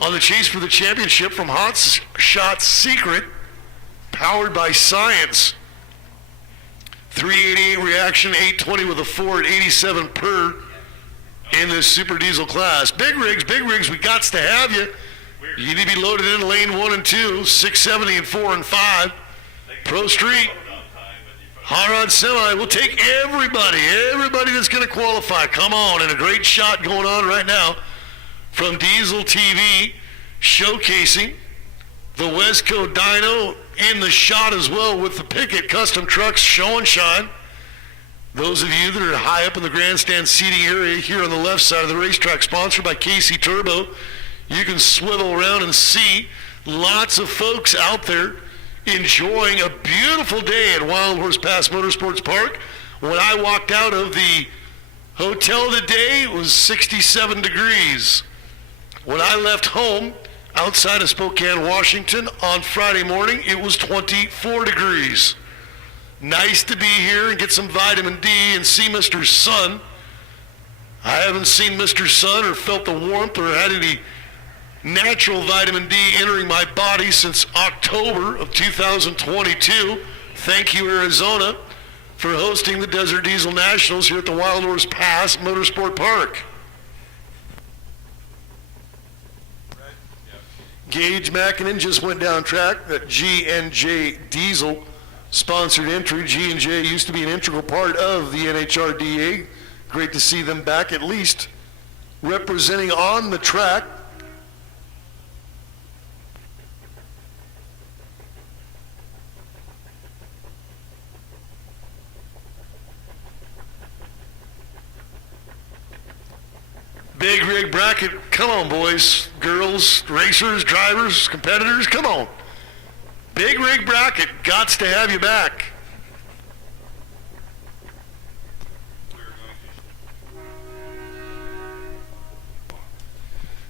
on the chase for the championship from Hot Shot Secret, powered by Science. 388 reaction, 820 with a Ford, 87 per in this Super Diesel class. Big rigs, we got to have you. You need to be loaded in lane 1 and 2, 670 and 4 and 5. Pro Street. Hot Rod Semi, we'll take everybody that's going to qualify. Come on, and a great shot going on right now from Diesel TV, showcasing the Wesco Dyno in the shot as well with the Pickett Custom Trucks show and shine. Those of you that are high up in the grandstand seating area here on the left side of the racetrack, sponsored by KC Turbo, you can swivel around and see lots of folks out there enjoying a beautiful day at Wildhorse Pass Motorsports Park. When I walked out of the hotel today, it was 67 degrees. When I left home outside of Spokane, Washington on Friday morning, it was 24 degrees. Nice to be here and get some vitamin D and see Mr. Sun. I haven't seen Mr. Sun or felt the warmth or had any natural vitamin D entering my body since October of 2022. Thank you, Arizona, for hosting the Desert Diesel Nationals here at the Wildhorse Pass Motorsports Park. Gage Mackinnon just went down track. That G&J Diesel sponsored entry. G&J used to be an integral part of the NHRDA. Great to see them back, at least representing on the track. Big rig bracket, come on boys, girls, racers, drivers, competitors, come on. Big rig bracket, gots to have you back.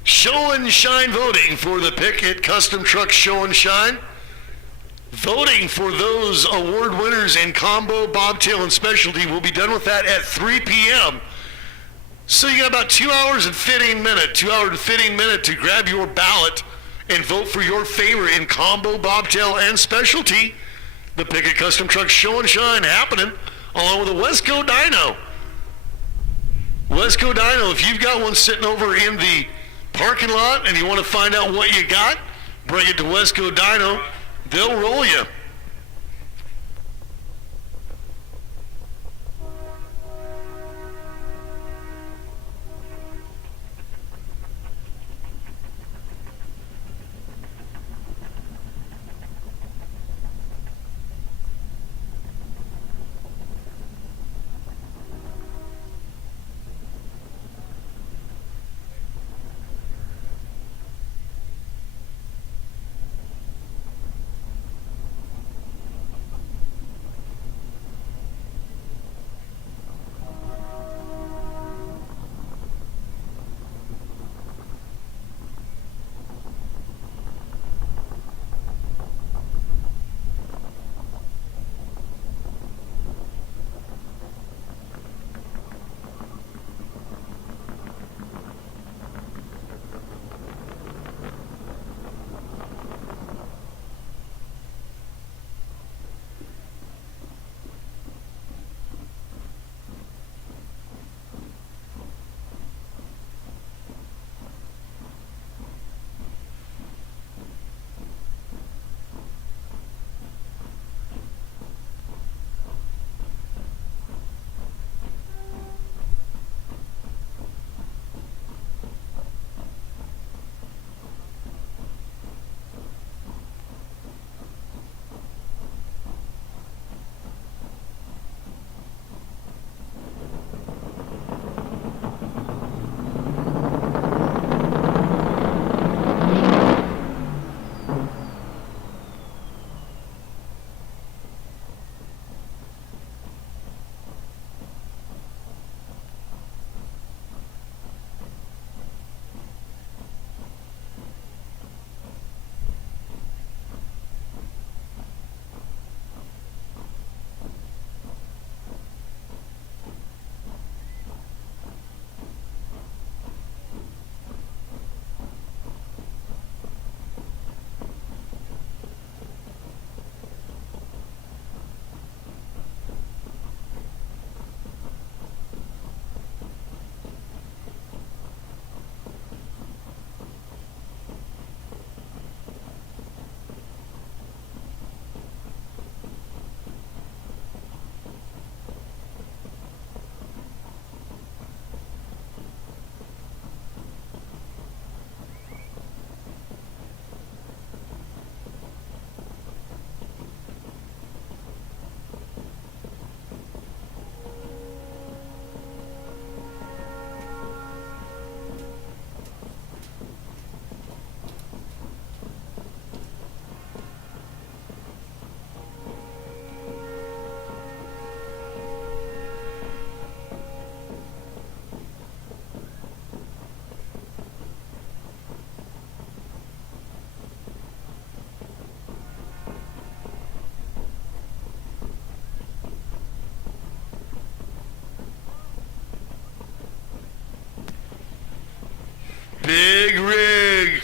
Show and Shine voting for the Pickett Custom Truck Show and Shine. Voting for those award winners in combo, bobtail, and specialty. We'll be done with that at 3 p.m. So you got about 2 hours and 15 minutes, to grab your ballot and vote for your favorite in combo, bobtail, and specialty. The Pickett Custom Truck Show and Shine happening along with the Wesco Dyno. Wesco Dyno, if you've got one sitting over in the parking lot and you want to find out what you got, bring it to Wesco Dyno. They'll roll you.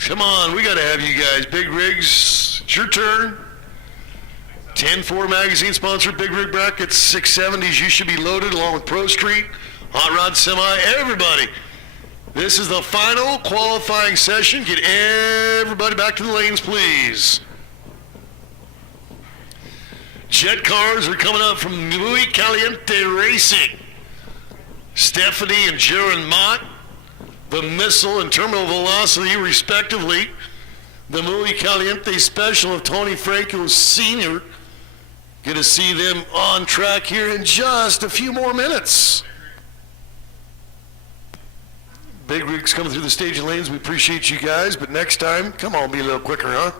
Come on, we got to have you guys. Big Rigs, it's your turn. 10-4 Magazine sponsored Big Rig Brackets, 670s. You should be loaded along with Pro Street, Hot Rod Semi, everybody. This is the final qualifying session. Get everybody back to the lanes, please. Jet cars are coming up from Muy Caliente Racing. Stephanie and Jaron Mott, the Missile and Terminal Velocity, respectively. The Muy Caliente Special of Tony Franco Sr. Going to see them on track here in just a few more minutes. Big rigs coming through the staging lanes. We appreciate you guys, but next time, come on, be a little quicker, huh?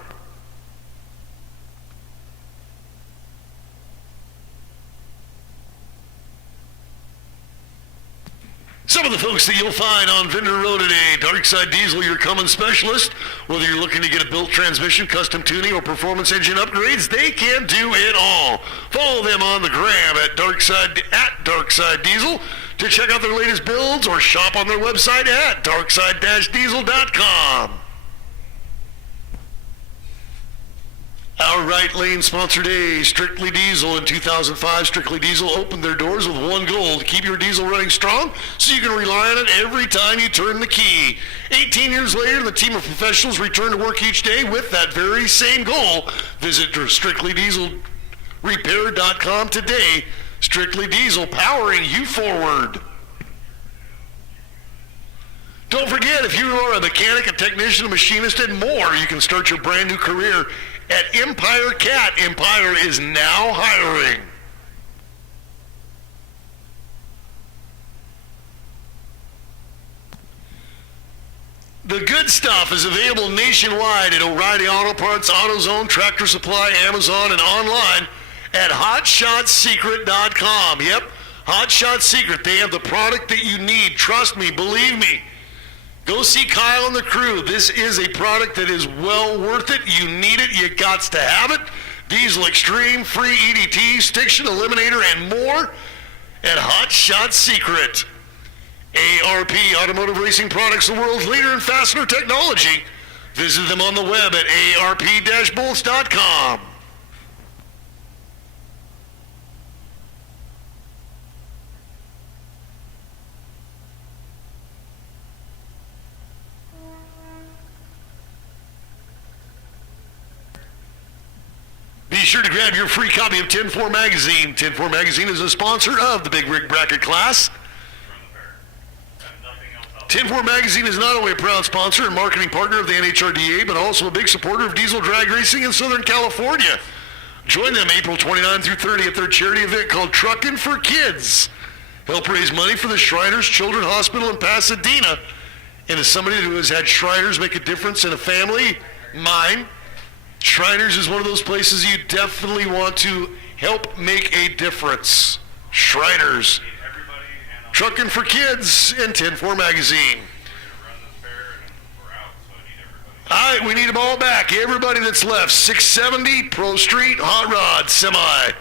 Some of the folks that you'll find on Vendor Road today: Darkside Diesel, your Cummins specialist. Whether you're looking to get a built transmission, custom tuning, or performance engine upgrades, they can do it all. Follow them on the gram at Darkside Diesel to check out their latest builds, or shop on their website at darkside-diesel.com. Our right lane sponsor today, Strictly Diesel. In 2005, Strictly Diesel opened their doors with one goal: to keep your diesel running strong so you can rely on it every time you turn the key. 18 years later, the team of professionals return to work each day with that very same goal. Visit StrictlyDieselRepair.com today. Strictly Diesel, powering you forward. Don't forget, if you are a mechanic, a technician, a machinist, and more, you can start your brand new career at Empire Cat. Empire is now hiring. The good stuff is available nationwide at O'Reilly Auto Parts, AutoZone, Tractor Supply, Amazon, and online at HotShotSecret.com. Yep, Hot Shot Secret. They have the product that you need. Trust me, believe me. Go see Kyle and the crew. This is a product that is well worth it. You need it. You gots to have it. Diesel Extreme, free EDT, Stiction, Eliminator, and more at Hot Shot Secret. ARP Automotive Racing Products, the world's leader in fastener technology. Visit them on the web at arp-bolts.com. Be sure to grab your free copy of 10-4 Magazine. 10-4 Magazine is a sponsor of the Big Rig Bracket class. 10-4 Magazine is not only a proud sponsor and marketing partner of the NHRDA, but also a big supporter of diesel drag racing in Southern California. Join them April 29 through 30 at their charity event called Truckin' for Kids. Help raise money for the Shriners Children's Hospital in Pasadena. And as somebody who has had Shriners make a difference in a family, mine, Shriners is one of those places you definitely want to help make a difference. Shriners. Truckin' for Kids and 10-4 Magazine. All right, we need them all back. Everybody that's left. 670, Pro Street, Hot Rod, Semi,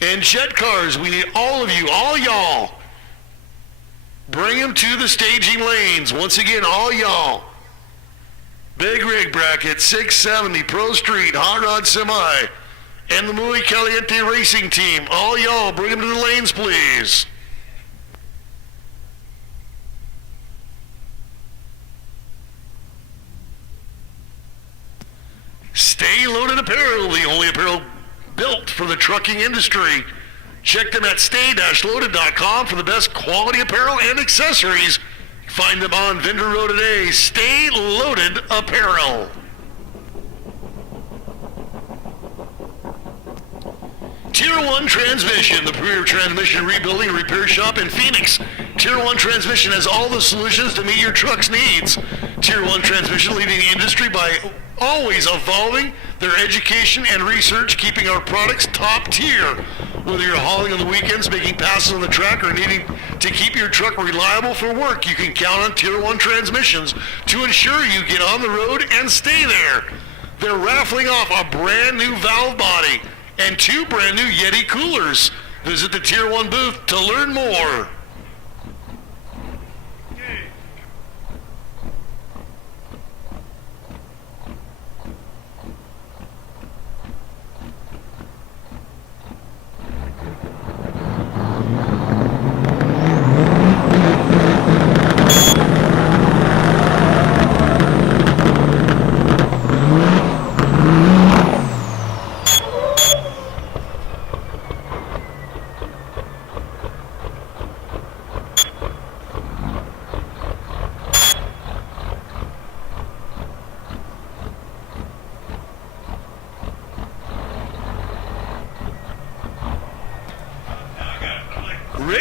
and Jet Cars. We need all of you, all y'all. Bring them to the staging lanes. Once again, all y'all. Big Rig Bracket, 670, Pro Street, Hot Rod Semi, and the Muy Caliente Racing Team. All y'all, bring them to the lanes, please. Stay Loaded Apparel, the only apparel built for the trucking industry. Check them at stay-loaded.com for the best quality apparel and accessories. Find them on Vendor Road today. Stay Loaded Apparel. Tier 1 Transmission, the premier transmission rebuilding and repair shop in Phoenix. Tier 1 Transmission has all the solutions to meet your truck's needs. Tier 1 Transmission leading the industry by always evolving their education and research, keeping our products top tier. Whether you're hauling on the weekends, making passes on the track, or needing to keep your truck reliable for work, you can count on Tier 1 Transmissions to ensure you get on the road and stay there. They're raffling off a brand new valve body and 2 brand new Yeti coolers. Visit the Tier 1 booth to learn more.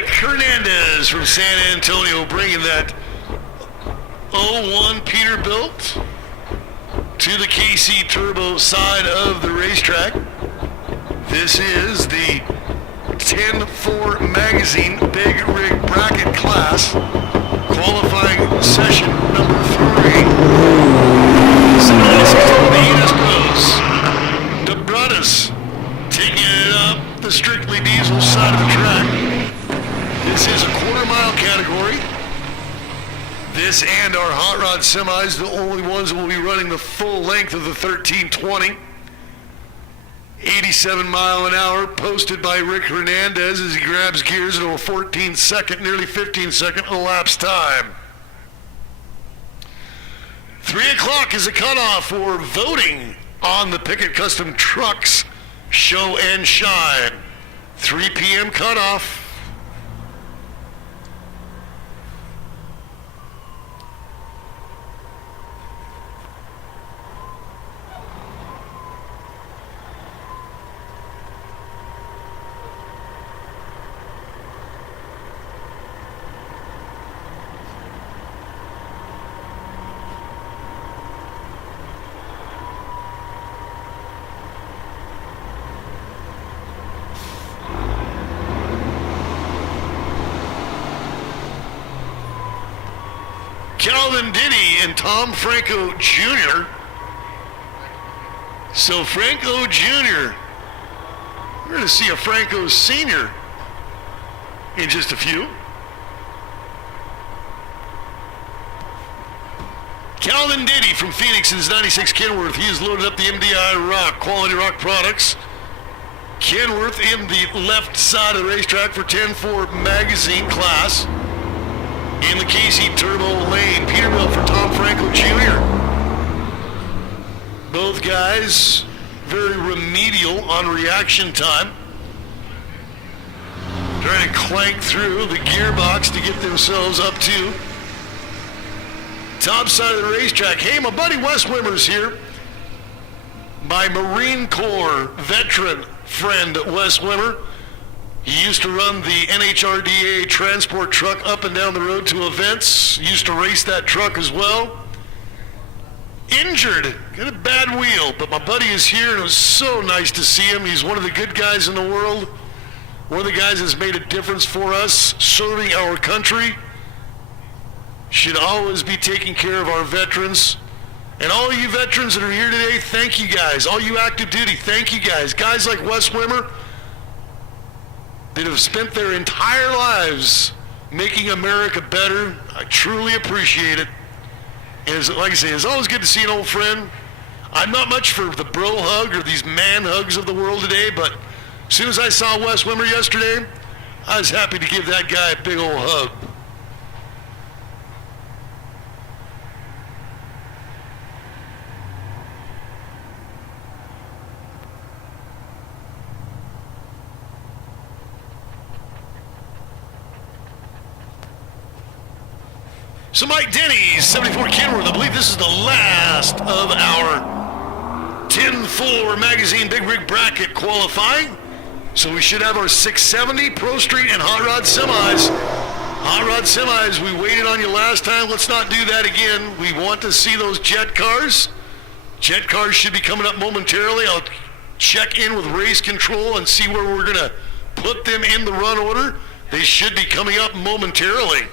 Rick Hernandez from San Antonio bringing that 01 Peterbilt to the KC Turbo side of the racetrack. This is the 10-4 magazine big rig bracket class, qualifying session number 3. The Enos Bros. The Brothers taking it up the strictly diesel side of the track. This is a quarter-mile category. This and our hot rod semis, the only ones that will be running the full length of the 1320. 87 mile an hour posted by Rick Hernandez as he grabs gears at a 14-second, nearly 15-second elapsed time. 3 o'clock is a cutoff for voting on the Pickett Custom Trucks Show and Shine. 3 p.m. cutoff. Calvin Diddy and Tom Franco Jr. So Franco Jr., we're going to see a Franco Sr. in just a few. Calvin Diddy from Phoenix in his 96 Kenworth. He has loaded up the MDI rock, quality rock products. Kenworth in the left side of the racetrack for 10-4 magazine class. In the KC Turbo lane, Peterbilt for Tom Franco Jr. Both guys very remedial on reaction time. Trying to clank through the gearbox to get themselves up to top side of the racetrack. Hey, my buddy Wes Wimmer's here. My Marine Corps veteran friend Wes Wimmer. He used to run the NHRDA transport truck up and down the road to events. Used to race that truck as well. Injured, got a bad wheel, but my buddy is here and it was so nice to see him. He's one of the good guys in the world. One of the guys that's made a difference for us, serving our country. Should always be taking care of our veterans. And all you veterans that are here today, thank you guys. All you active duty, thank you guys. Guys like Wes Wimmer, that have spent their entire lives making America better. I truly appreciate it. And like I say, it's always good to see an old friend. I'm not much for the bro hug or these man hugs of the world today, but as soon as I saw Wes Wimmer yesterday, I was happy to give that guy a big old hug. So Mike Denny's 74 Kenworth, I believe this is the last of our 10-4 magazine big rig bracket qualifying. So we should have our 670 Pro Street and Hot Rod Semis. Hot Rod Semis, we waited on you last time. Let's not do that again. We want to see those jet cars. Jet cars should be coming up momentarily. I'll check in with race control and see where we're going to put them in the run order. They should be coming up momentarily.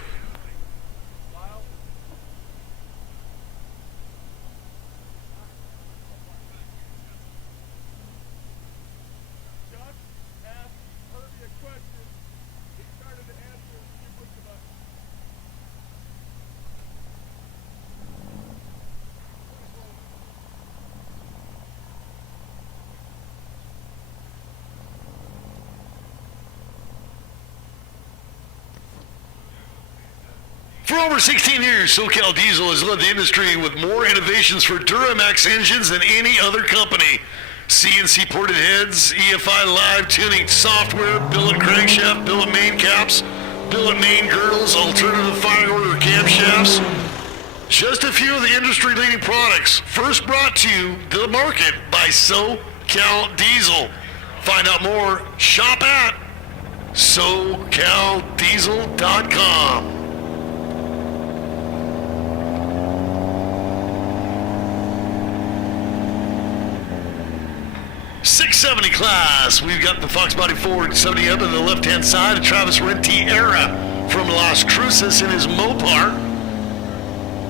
For over 16 years, SoCal Diesel has led the industry with more innovations for Duramax engines than any other company. CNC ported heads, EFI live tuning software, billet crankshaft, billet main caps, billet main girdles, alternative firing order camshafts. Just a few of the industry leading products, first brought to the market by SoCal Diesel. Find out more, shop at SoCalDiesel.com. .670 class. We've got the Fox Body Ford 70 up on the left-hand side. Travis Rentiera from Las Cruces in his Mopar.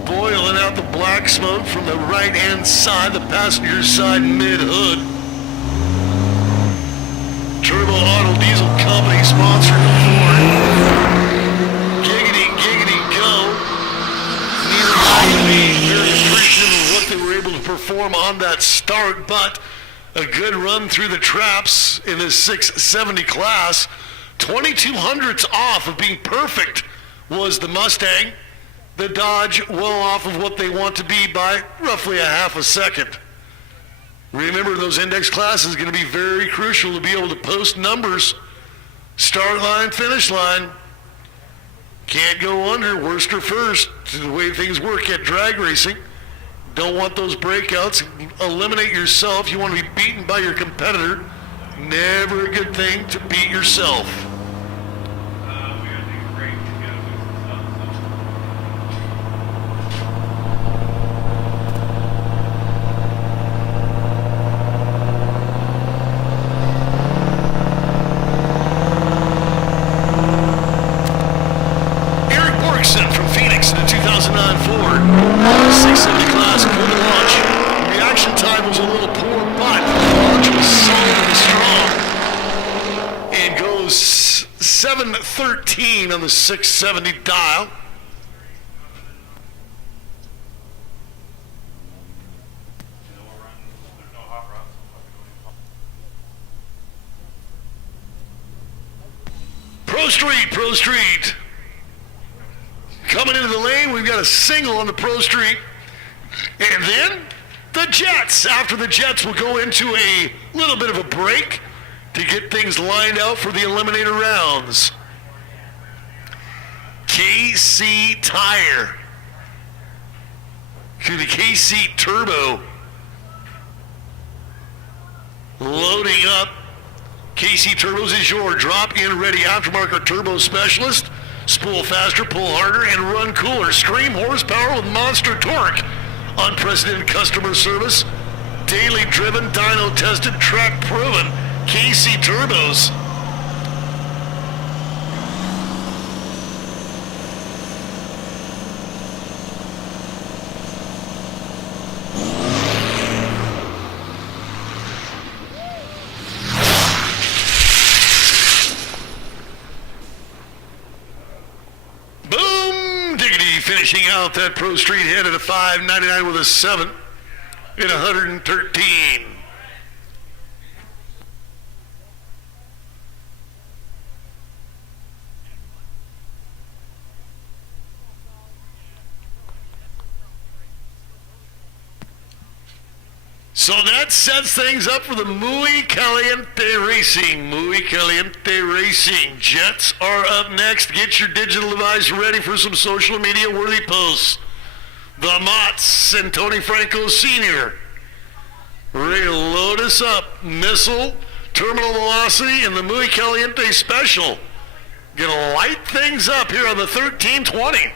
Boiling out the black smoke from the right-hand side, the passenger side mid-hood. Turbo Auto Diesel Company sponsored Ford. Giggity, giggity, go. Neither very appreciative of what they were able to perform on that start, but a good run through the traps in this 670 class. 2200ths off of being perfect was the Mustang. The Dodge well off of what they want to be by roughly a half a second. Remember, those index classes are going to be very crucial to be able to post numbers. Start line, finish line. Can't go under, worst or first, to the way things work at drag racing. Don't want those breakouts. Eliminate yourself. You want to be beaten by your competitor. Never a good thing to beat yourself. We gotta take a break. We gotta do some stuff. Eric Borgson from Phoenix in the 2009 Ford 670 class, good launch. Reaction time was a little poor, but the launch was solid and strong. And goes 713 on the 670 dial. Pro Street, Pro Street. Coming into the lane, we've got a single on the Pro Street. And then the Jets. After the Jets, we'll go into a little bit of a break to get things lined out for the Eliminator rounds. KC Tire. To the KC Turbo. Loading up. KC Turbos is your drop-in ready aftermarket turbo specialist. Spool faster, pull harder, and run cooler. Scream horsepower with monster torque. Unprecedented customer service. Daily driven, dyno tested, track proven. KC Turbos. Finishing out that Pro Street head at a 599 with a 7 at 113. So that sets things up for the Muy Caliente Racing. Muy Caliente Racing. Jets are up next. Get your digital device ready for some social media worthy posts. The Motts and Tony Franco Sr. ready to load us up. Missile, Terminal Velocity, and the Muy Caliente Special. Gonna light things up here on the 1320.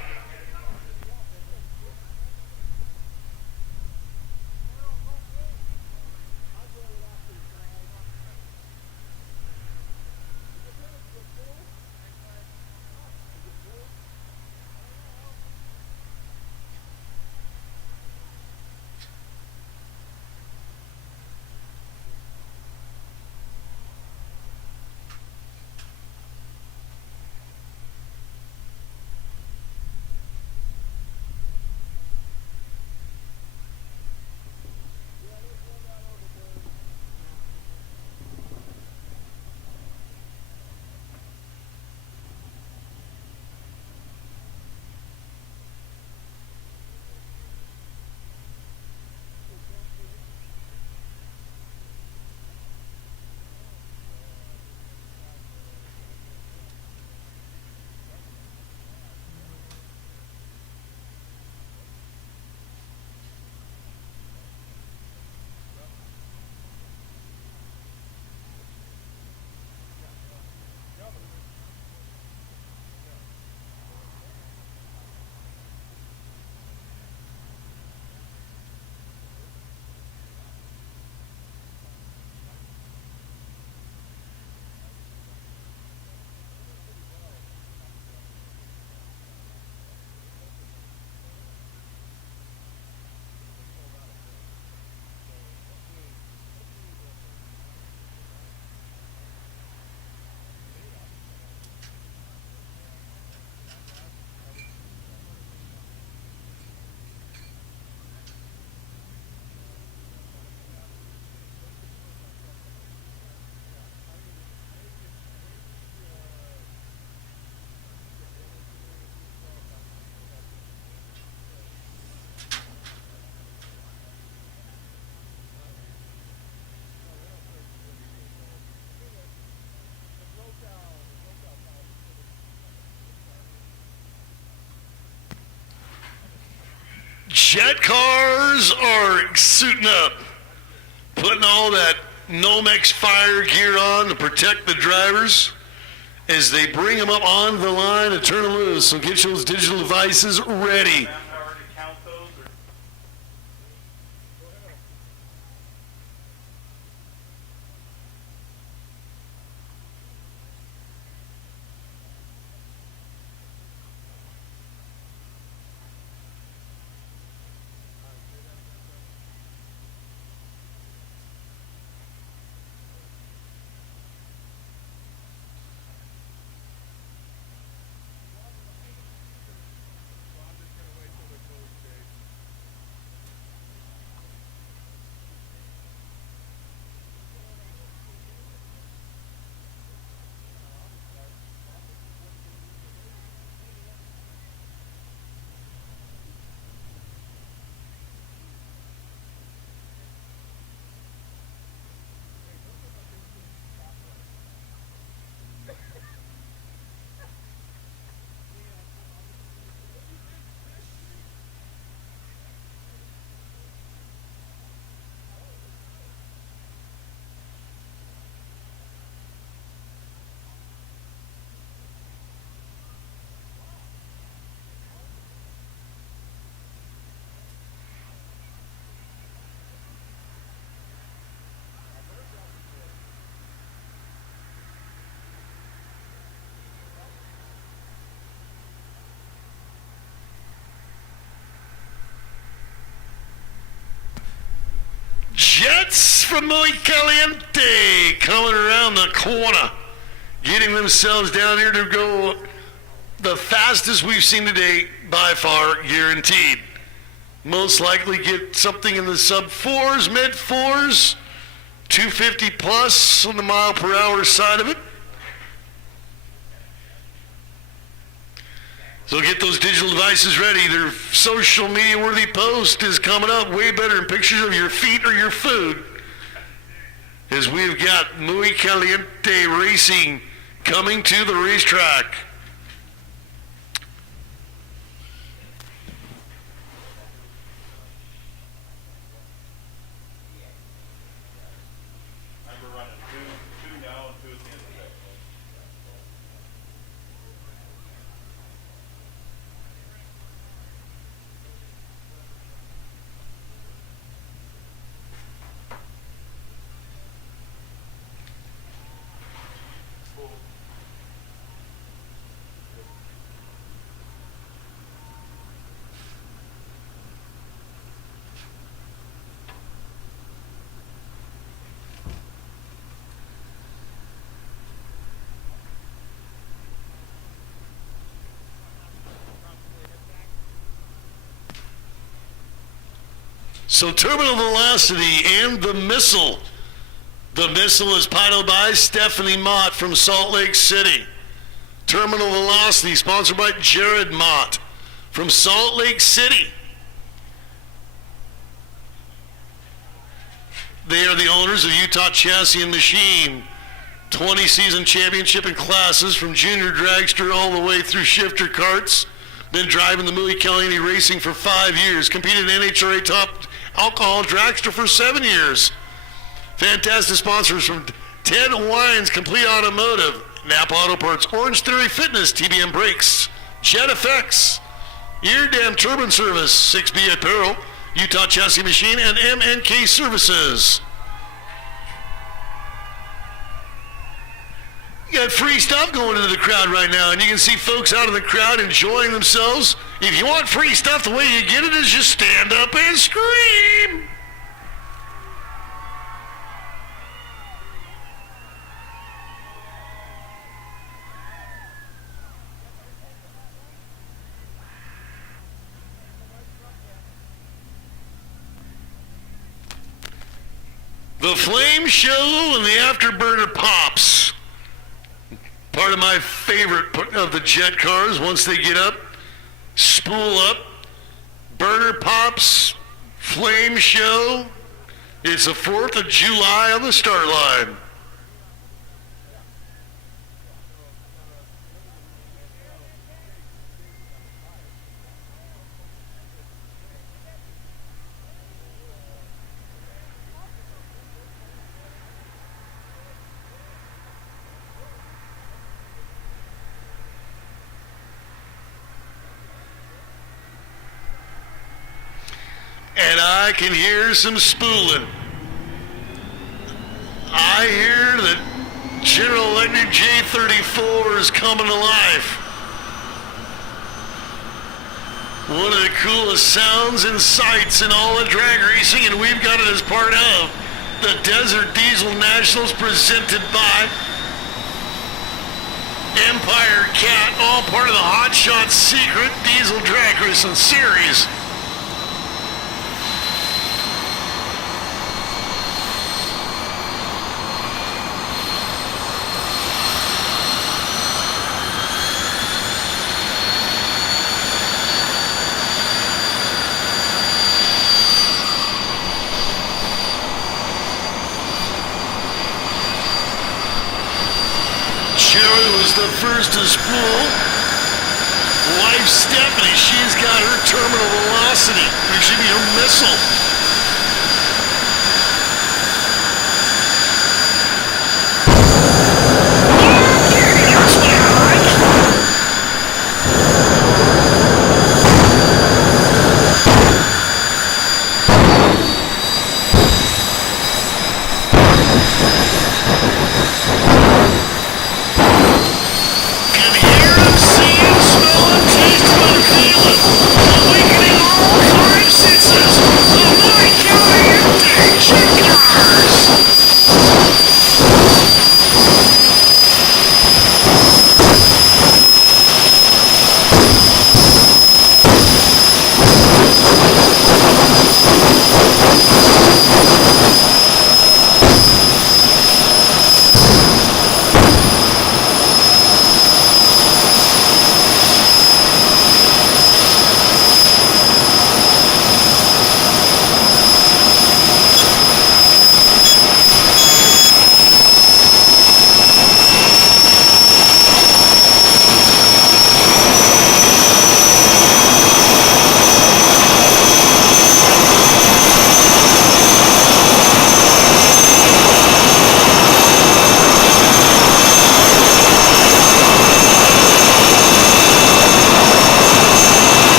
Jet cars are suiting up, putting all that Nomex fire gear on to protect the drivers as they bring them up on the line and turn them loose. So get those digital devices ready. Jets from Muy Caliente coming around the corner, getting themselves down here to go the fastest we've seen today, by far, guaranteed. Most likely get something in the sub fours, mid fours, 250 plus on the mile per hour side of it. So get those digital devices ready. Their social media worthy post is coming up, way better than pictures of your feet or your food, as we've got Muy Caliente Racing coming to the racetrack. So Terminal Velocity and the Missile. The Missile is piloted by Stephanie Mott from Salt Lake City. Terminal Velocity, sponsored by Jared Mott from Salt Lake City. They are the owners of Utah Chassis and Machine. 20-season championship in classes from junior dragster all the way through shifter carts. Been driving the Muy Caliente Racing for 5 years. Competed in NHRDA Top Alcohol Dragster for 7 years. Fantastic sponsors from Ted Wines, Complete Automotive, Napa Auto Parts, Orange Theory Fitness, TBM Brakes, Jet Effects, Ear Dam Turbine Service, 6B Apparel, Utah Chassis Machine, and MNK Services. You got free stuff going into the crowd right now, and you can see folks out in the crowd enjoying themselves. If you want free stuff, the way you get it is just stand up and scream. The Flame Show and the Afterburner Pops. Part of my favorite of the jet cars, once they get up, spool up, burner pops, flame show. It's the 4th of July on the start line. and I can hear some spooling. I hear that General Electric J34 is coming to life. One of the coolest sounds and sights in all of drag racing, and we've got it as part of the Desert Diesel Nationals presented by Empire Cat, all part of the Hot Shot Secret Diesel Drag Racing Series. Cherry was the first to spool. Wife Stephanie, she's got her terminal velocity. Or should be her missile.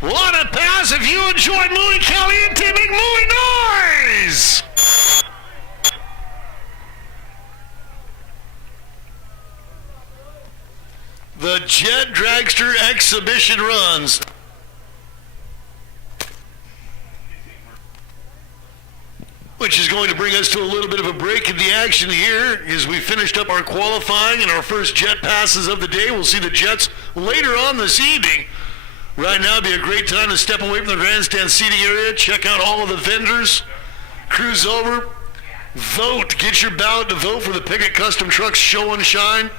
What a pass! If you enjoyed Muy Caliente, make muy noise! The Jet Dragster exhibition runs. Which is going to bring us to a little bit of a break in the action here as we finished up our qualifying and our first jet passes of the day. We'll see the jets later on this evening. Right now would be a great time to step away from the grandstand seating area, check out all of the vendors, cruise over, vote, get your ballot to vote for the Pickett Custom Trucks Show and Shine.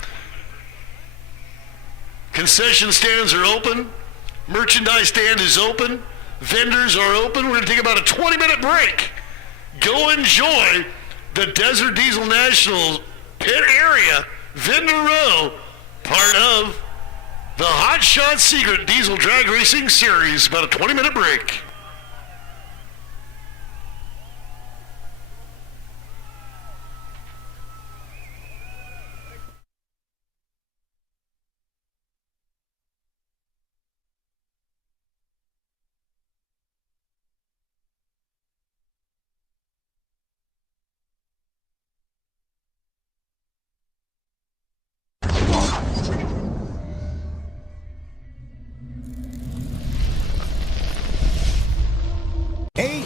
Concession stands are open, merchandise stand is open, vendors are open. We're going to take about a 20-minute break. Go enjoy the Desert Diesel National pit area, vendor row, part of the Hot Shot Secret Diesel Drag Racing Series. About a 20-minute break.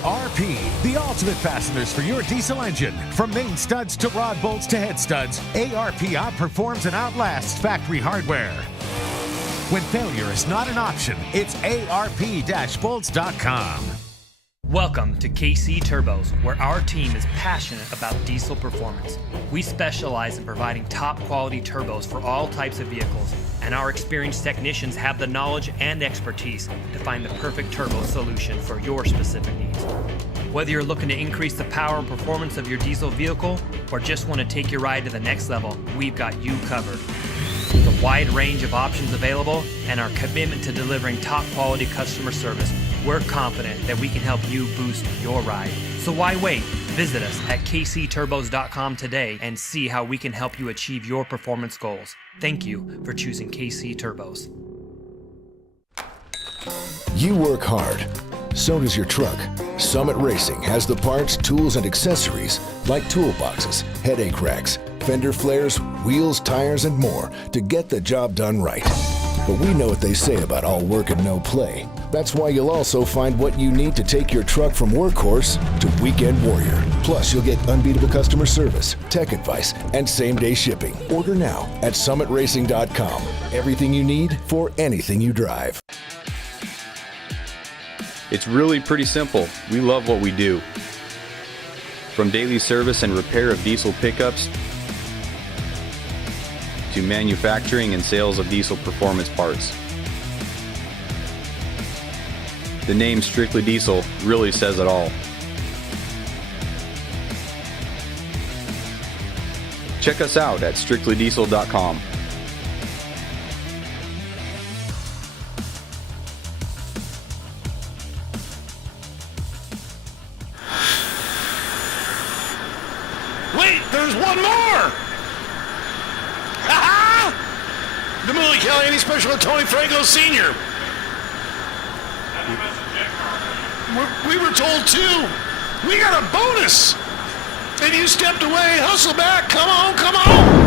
ARP, the ultimate fasteners for your diesel engine. From main studs to rod bolts to head studs, ARP outperforms and outlasts factory hardware. When failure is not an option, it's ARP-bolts.com. Welcome to KC Turbos, where our team is passionate about diesel performance. We specialize in providing top quality turbos for all types of vehicles, and our experienced technicians have the knowledge and expertise to find the perfect turbo solution for your specific needs. Whether you're looking to increase the power and performance of your diesel vehicle or just want to take your ride to the next level, we've got you covered. With a wide range of options available and our commitment to delivering top quality customer service, we're confident that we can help you boost your ride. So why wait? Visit us at kcturbos.com today and see how we can help you achieve your performance goals. Thank you for choosing KC Turbos. You work hard. So does your truck. Summit Racing has the parts, tools, and accessories like toolboxes, headache racks, fender flares, wheels, tires, and more to get the job done right. But we know what they say about all work and no play. That's why you'll also find what you need to take your truck from workhorse to weekend warrior. Plus, you'll get unbeatable customer service, tech advice, and same-day shipping. Order now at summitracing.com. Everything you need for anything you drive. It's really pretty simple. We love what we do. From daily service and repair of diesel pickups to manufacturing and sales of diesel performance parts. The name Strictly Diesel really says it all. Check us out at strictlydiesel.com. Wait, there's one more! Ha-ha! The Muley Caliente special of Tony Franco Sr. We were told too. We got a bonus! And you stepped away. Hustle back. Come on, come on!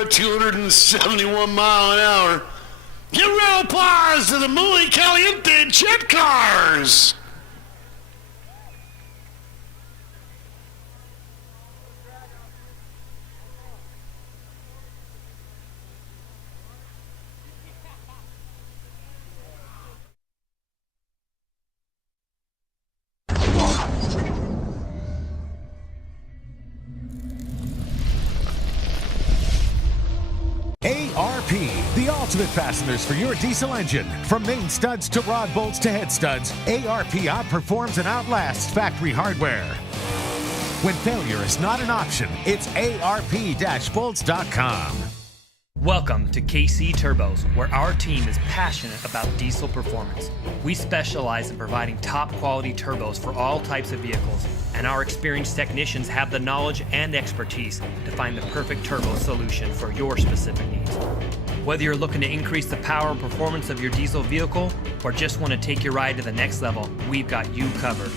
At 271 mile an hour. Give a round of applause to the Muy Caliente jet cars. ARP, the ultimate fasteners for your diesel engine. From main studs to rod bolts to head studs, ARP outperforms and outlasts factory hardware. When failure is not an option, it's ARP-bolts.com. Welcome to KC Turbos, where our team is passionate about diesel performance. We specialize in providing top quality turbos for all types of vehicles, and our experienced technicians have the knowledge and expertise to find the perfect turbo solution for your specific needs. Whether you're looking to increase the power and performance of your diesel vehicle or just want to take your ride to the next level, we've got you covered.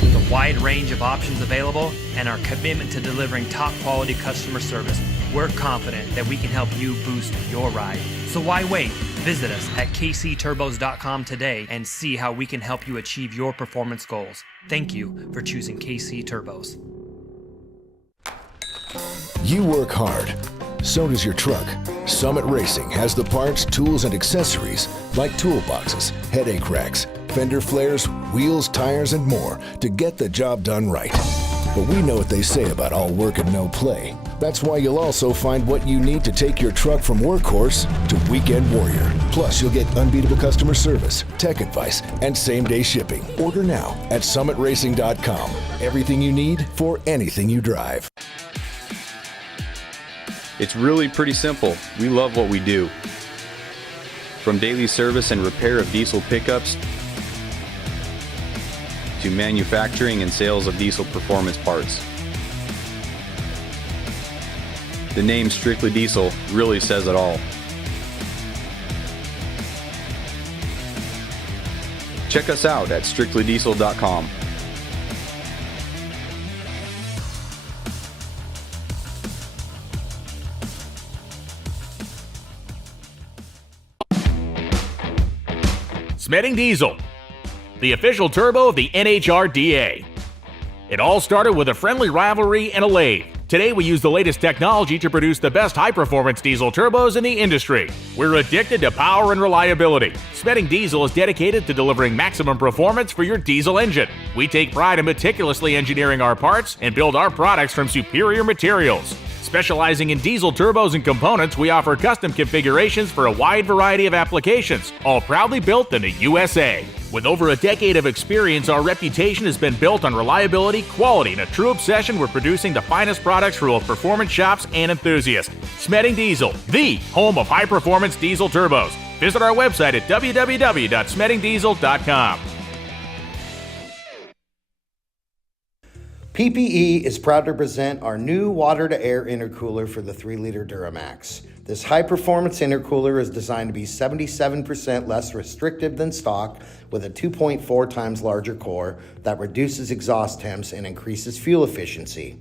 With a wide range of options available and our commitment to delivering top quality customer service, we're confident that we can help you boost your ride. So why wait? Visit us at kcturbos.com today and see how we can help you achieve your performance goals. Thank you for choosing KC Turbos. You work hard. So does your truck. Summit Racing has the parts, tools, and accessories like toolboxes, headache racks, fender flares, wheels, tires, and more to get the job done right. But we know what they say about all work and no play. That's why you'll also find what you need to take your truck from workhorse to weekend warrior. Plus, you'll get unbeatable customer service, tech advice, and same-day shipping. Order now at summitracing.com. Everything you need for anything you drive. It's really pretty simple. We love what we do. From daily service and repair of diesel pickups to manufacturing and sales of diesel performance parts. The name Strictly Diesel really says it all. Check us out at strictlydiesel.com. Smedding Diesel, the official turbo of the NHRDA. It all started with a friendly rivalry and a lathe. Today we use the latest technology to produce the best high-performance diesel turbos in the industry. We're addicted to power and reliability. Smedding Diesel is dedicated to delivering maximum performance for your diesel engine. We take pride in meticulously engineering our parts and build our products from superior materials. Specializing in diesel turbos and components, we offer custom configurations for a wide variety of applications, all proudly built in the USA. With over a decade of experience, our reputation has been built on reliability, quality, and a true obsession with producing the finest products for both performance shops and enthusiasts. Smedding Diesel, the home of high-performance diesel turbos. Visit our website at www.smeddingdiesel.com. PPE is proud to present our new water-to-air intercooler for the 3-liter Duramax. This high-performance intercooler is designed to be 77% less restrictive than stock, with a 2.4 times larger core that reduces exhaust temps and increases fuel efficiency.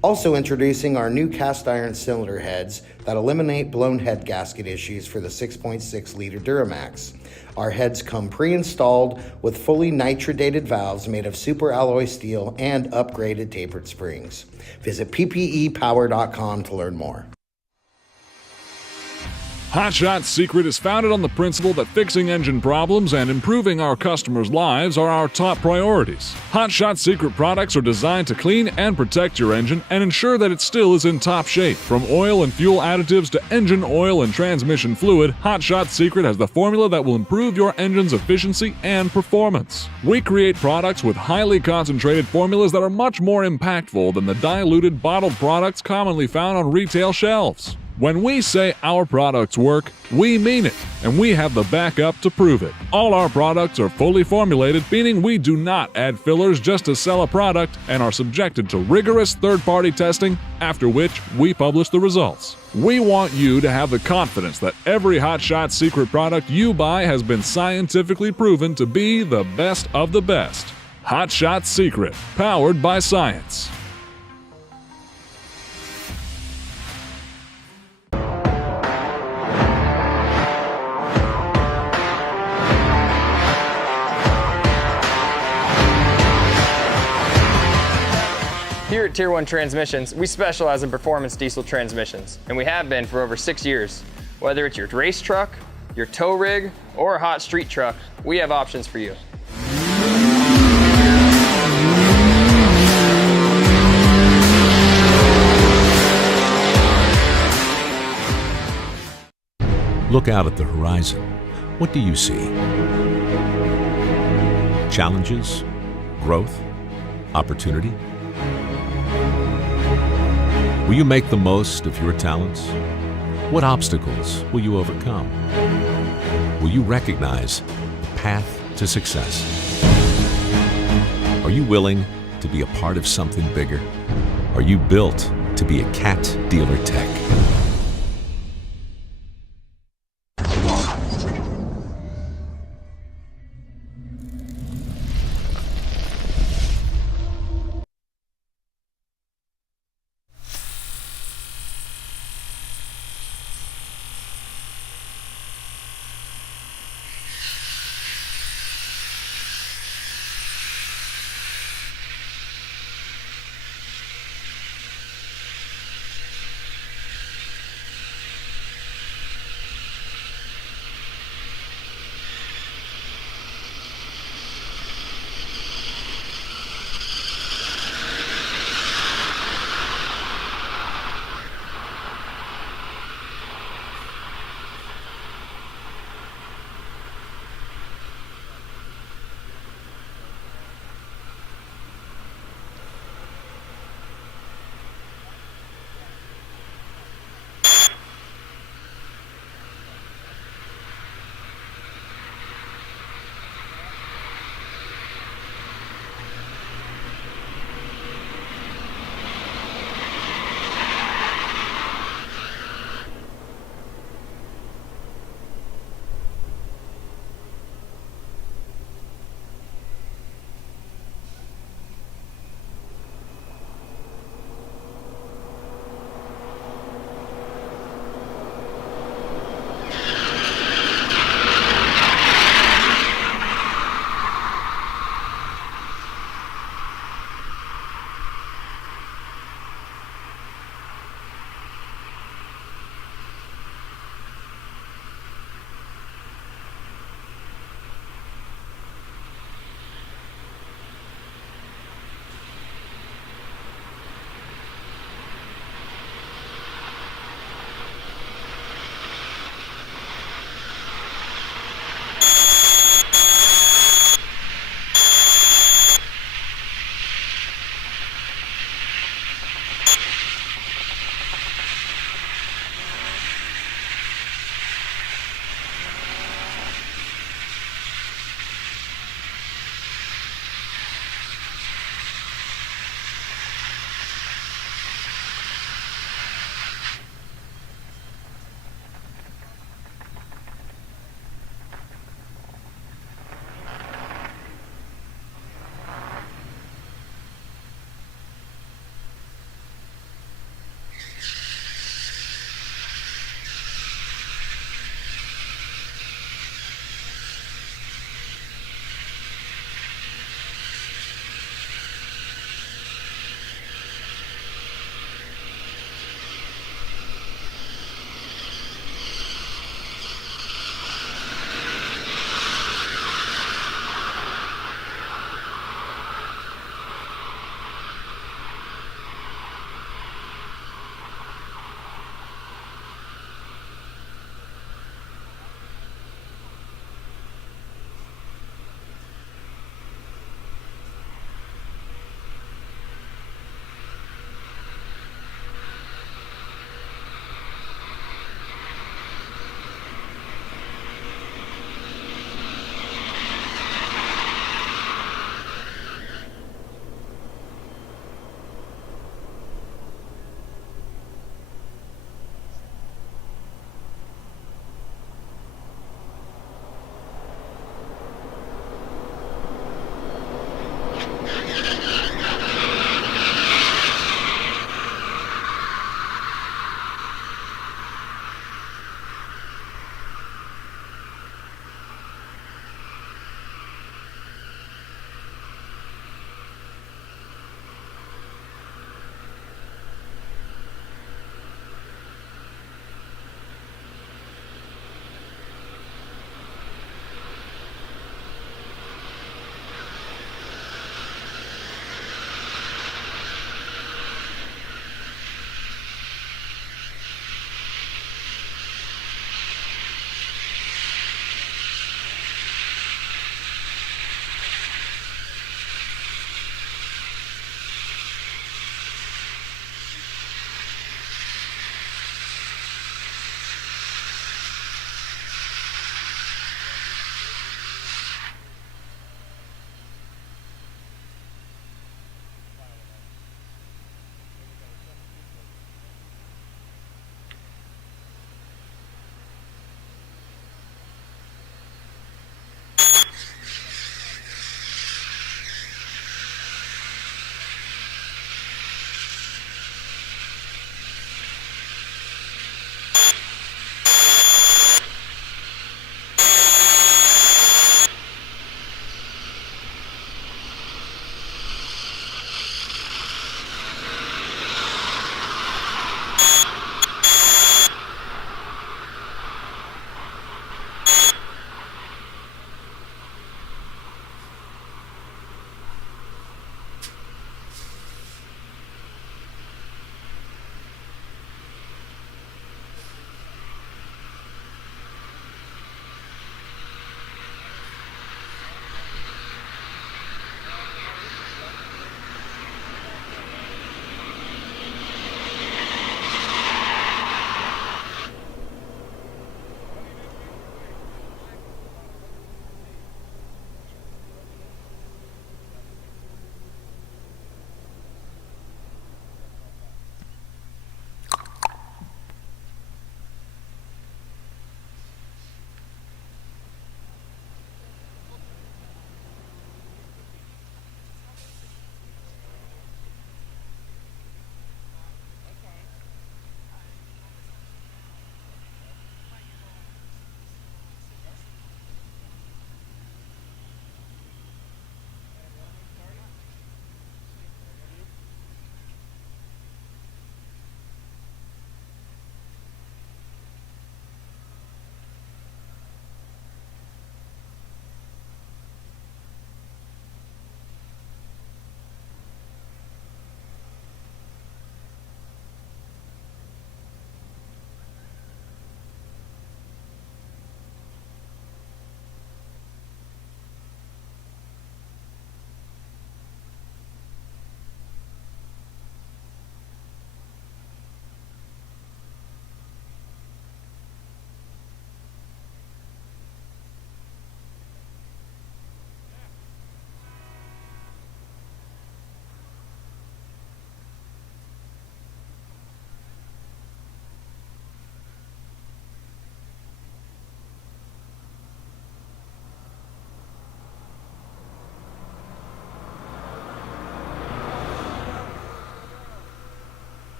Also introducing our new cast iron cylinder heads that eliminate blown head gasket issues for the 6.6-liter Duramax. Our heads come pre-installed with fully nitrodated valves made of super alloy steel and upgraded tapered springs. Visit ppepower.com to learn more. Hot Shot's secret is founded on the principle that fixing engine problems and improving our customers' lives are our top priorities. Hot Shot's secret products are designed to clean and protect your engine and ensure that it still is in top shape. From oil and fuel additives to engine oil and transmission fluid, Hot Shot's secret has the formula that will improve your engine's efficiency and performance. We create products with highly concentrated formulas that are much more impactful than the diluted bottled products commonly found on retail shelves. When we say our products work, we mean it, and we have the backup to prove it. All our products are fully formulated, meaning we do not add fillers just to sell a product and are subjected to rigorous third-party testing, after which we publish the results. We want you to have the confidence that every Hot Shot secret product you buy has been scientifically proven to be the best of the best. Hot Shot Secret, powered by science. Here at Tier 1 Transmissions, we specialize in performance diesel transmissions, and we have been for over 6 years. Whether it's your race truck, your tow rig, or a hot street truck, we have options for you. Look out at the horizon. What do you see? Challenges? Growth? Opportunity? Will you make the most of your talents? What obstacles will you overcome? Will you recognize the path to success? Are you willing to be a part of something bigger? Are you built to be a Cat Dealer Tech?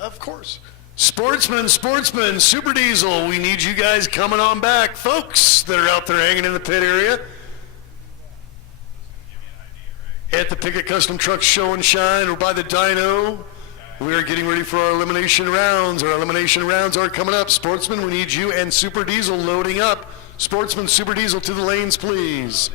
Of course. Sportsman, Super Diesel, we need you guys coming on back. Folks that are out there hanging in the pit area. At the Pickett Custom Truck Show and Shine or by the dyno. We are getting ready for our elimination rounds. Our elimination rounds are coming up. Sportsman, we need you and Super Diesel loading up. Sportsman, Super Diesel to the lanes, please.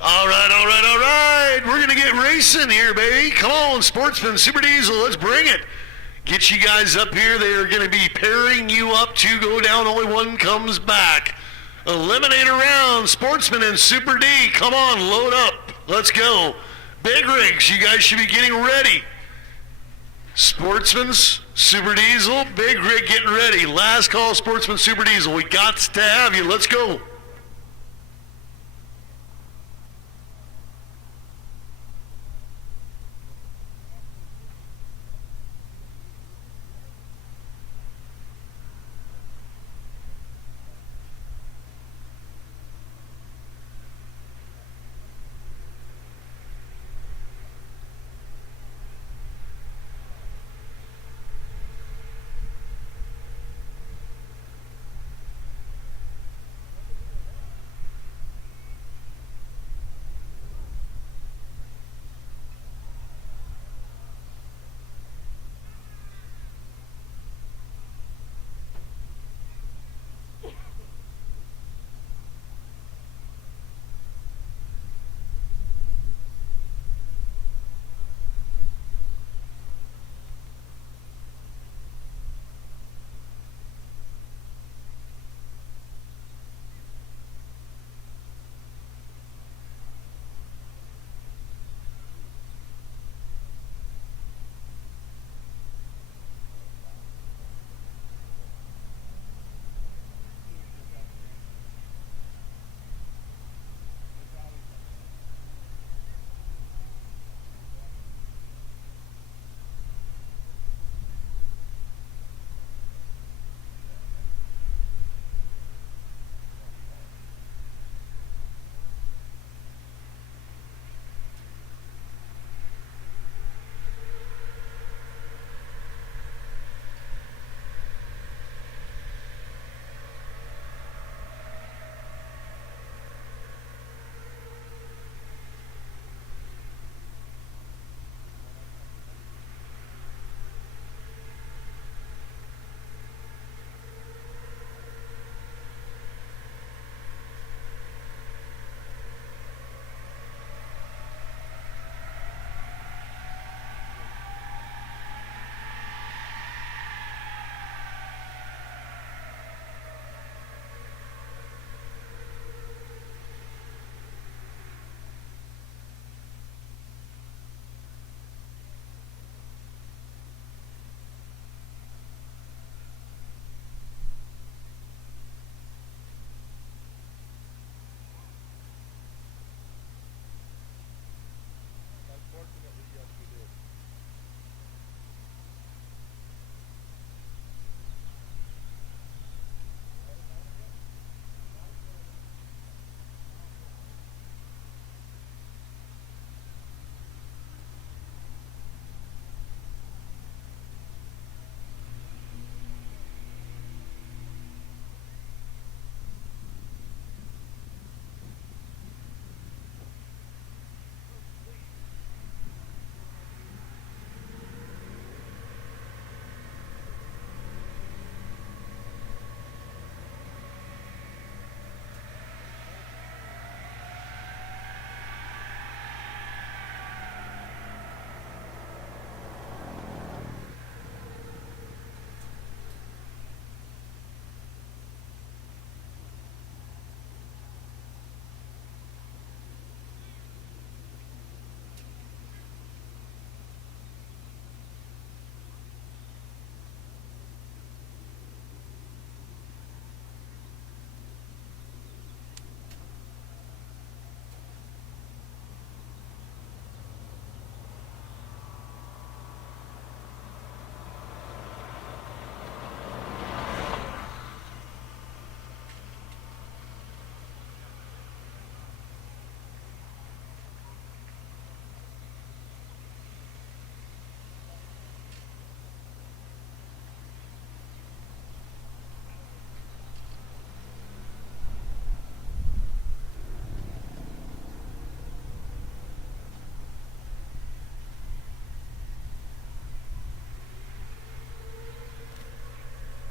All right. We're going to get racing here, baby. Come on, Sportsman, Super Diesel, let's bring it. Get you guys up here. They are going to be pairing you up to go down. Only one comes back. Eliminator round, Sportsman and Super D. Come on, load up. Let's go. Big rigs, you guys should be getting ready. Sportsman's Super Diesel, Big Rig getting ready. Last call, Sportsman, Super Diesel. We got to have you. Let's go.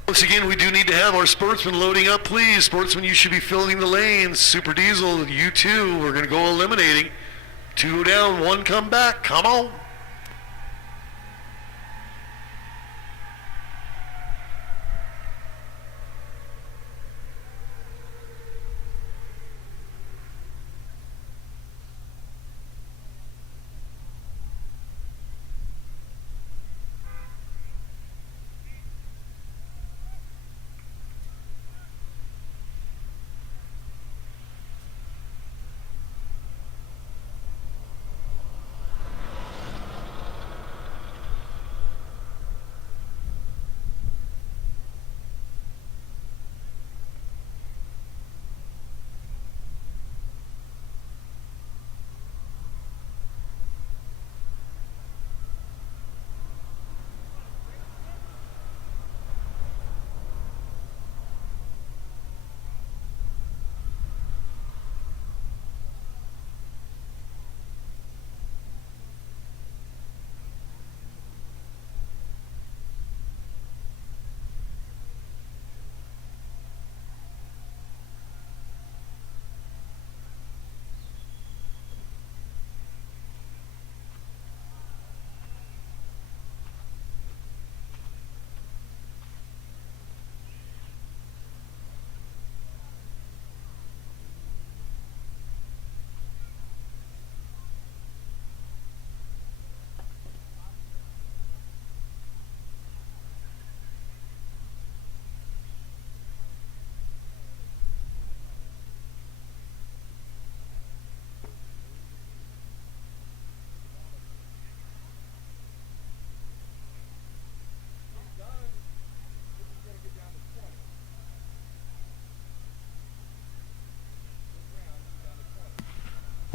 Once again, we do need to have our sportsmen loading up, please. Sportsmen, you should be filling the lanes. Super Diesel, you too. We're going to go eliminating. 2 down, 1 come back. Come on.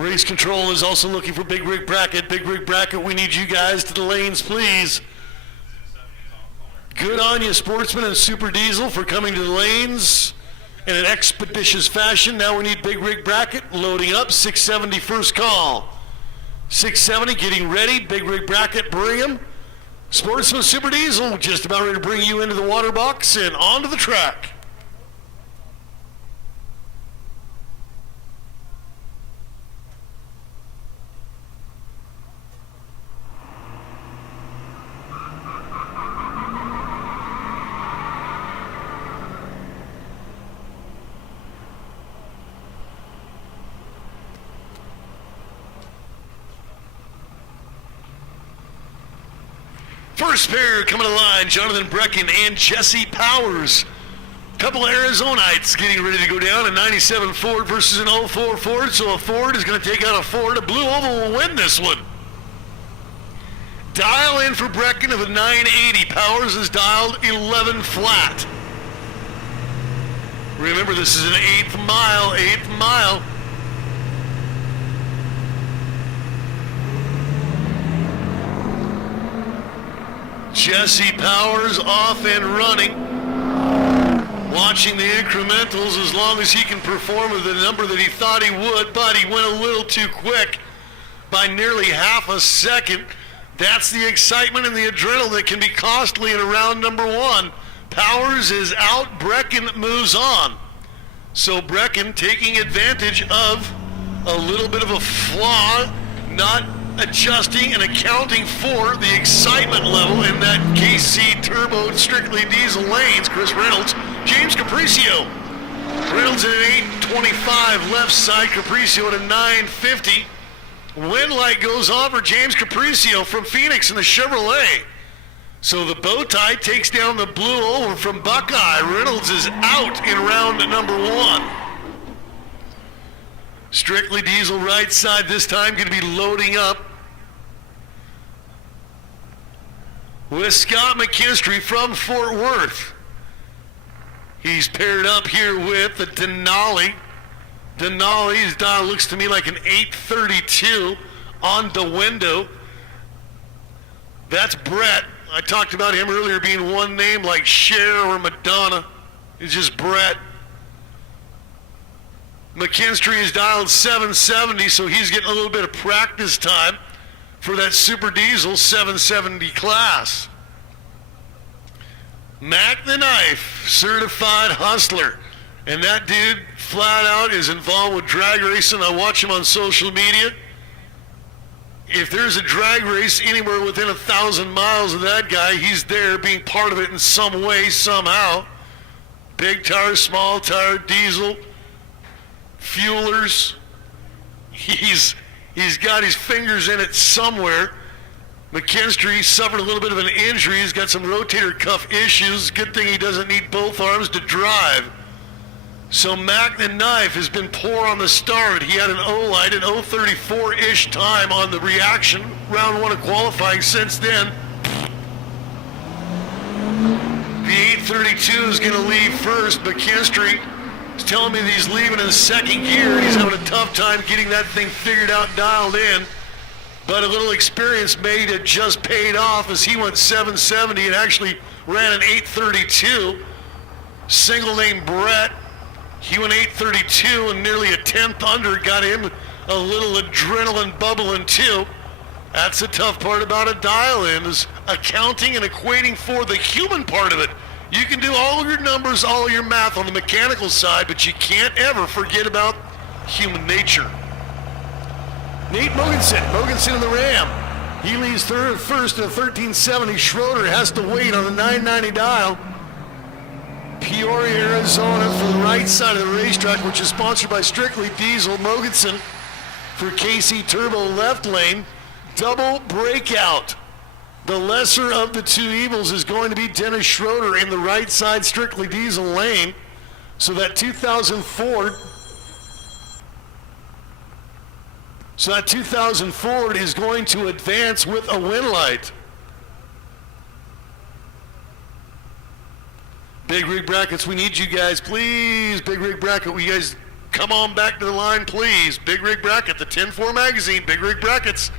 Race control is also looking for Big Rig Bracket. Big Rig Bracket, we need you guys to the lanes, please. Good on you, Sportsman and Super Diesel, for coming to the lanes in an expeditious fashion. Now we need Big Rig Bracket loading up. 670 first call. 670 getting ready. Big Rig Bracket, bring him. Sportsman, Super Diesel, just about ready to bring you into the water box and onto the track. First pair coming to the line, Jonathan Brecken and Jesse Powers. Couple of Arizonites getting ready to go down. A 97 Ford versus an 04 Ford. So a Ford is going to take out a Ford. A Blue Oval will win this one. Dial in for Brecken of a 980. Powers is dialed 11 flat. Remember, this is an 8th mile. Jesse Powers off and running. Watching the incrementals as long as he can perform with the number that he thought he would, but he went a little too quick by nearly half a second. That's the excitement and the adrenaline that can be costly in a round number 1. Powers is out, Brecken moves on. So Brecken taking advantage of a little bit of a flaw, not adjusting and accounting for the excitement level in that KC Turbo Strictly Diesel lanes. Chris Reynolds, James Capriccio. Reynolds at an 825 left side, Capriccio at a 950. Wind light goes on for James Capriccio from Phoenix in the Chevrolet. So the bow tie takes down the Blue Oval from Buckeye. Reynolds is out in round number 1. Strictly Diesel right side this time, going to be loading up with Scott McKinstry from Fort Worth. He's paired up here with the Denali. Denali's dial looks to me like an 832 on the window. That's Brett. I talked about him earlier being one name like Cher or Madonna. It's just Brett. McKinstry is dialed 770, so he's getting a little bit of practice time for that Super Diesel 770 class. Mac the Knife, certified hustler. And that dude flat out is involved with drag racing. I watch him on social media. If there's a drag race anywhere within 1,000 miles of that guy, he's there being part of it in some way, somehow. Big tire, small tire, diesel, fuelers. He's got his fingers in it somewhere. McKinstry suffered a little bit of an injury. He's got some rotator cuff issues. Good thing he doesn't need both arms to drive. So Mac the Knife has been poor on the start. He had an O-light, an 034-ish time on the reaction. Round one of qualifying. Since then, the 832 is going to leave first. McKinstry is telling me that he's leaving in the second gear. He's having a tough time getting that thing figured out, dialed in. But a little experience made it just paid off as he went 770 and actually ran an 832. Single name Brett. He went 832 and nearly a tenth under, got him a little adrenaline bubbling too. That's the tough part about a dial-in, is accounting and equating for the human part of it. You can do all of your numbers, all of your math on the mechanical side, but you can't ever forget about human nature. Nate Mogensen in the Ram. He leaves first at 1370. Schroeder has to wait on the 990 dial. Peoria, Arizona for the right side of the racetrack, which is sponsored by Strictly Diesel. Mogensen for KC Turbo left lane. Double breakout. The lesser of the two evils is going to be Dennis Schroeder in the right side Strictly Diesel lane. So that 2000 Ford is going to advance with a win light. Big rig brackets, we need you guys, please. Big rig bracket, will you guys come on back to the line, please? Big rig bracket, the 10-4 magazine, big rig brackets.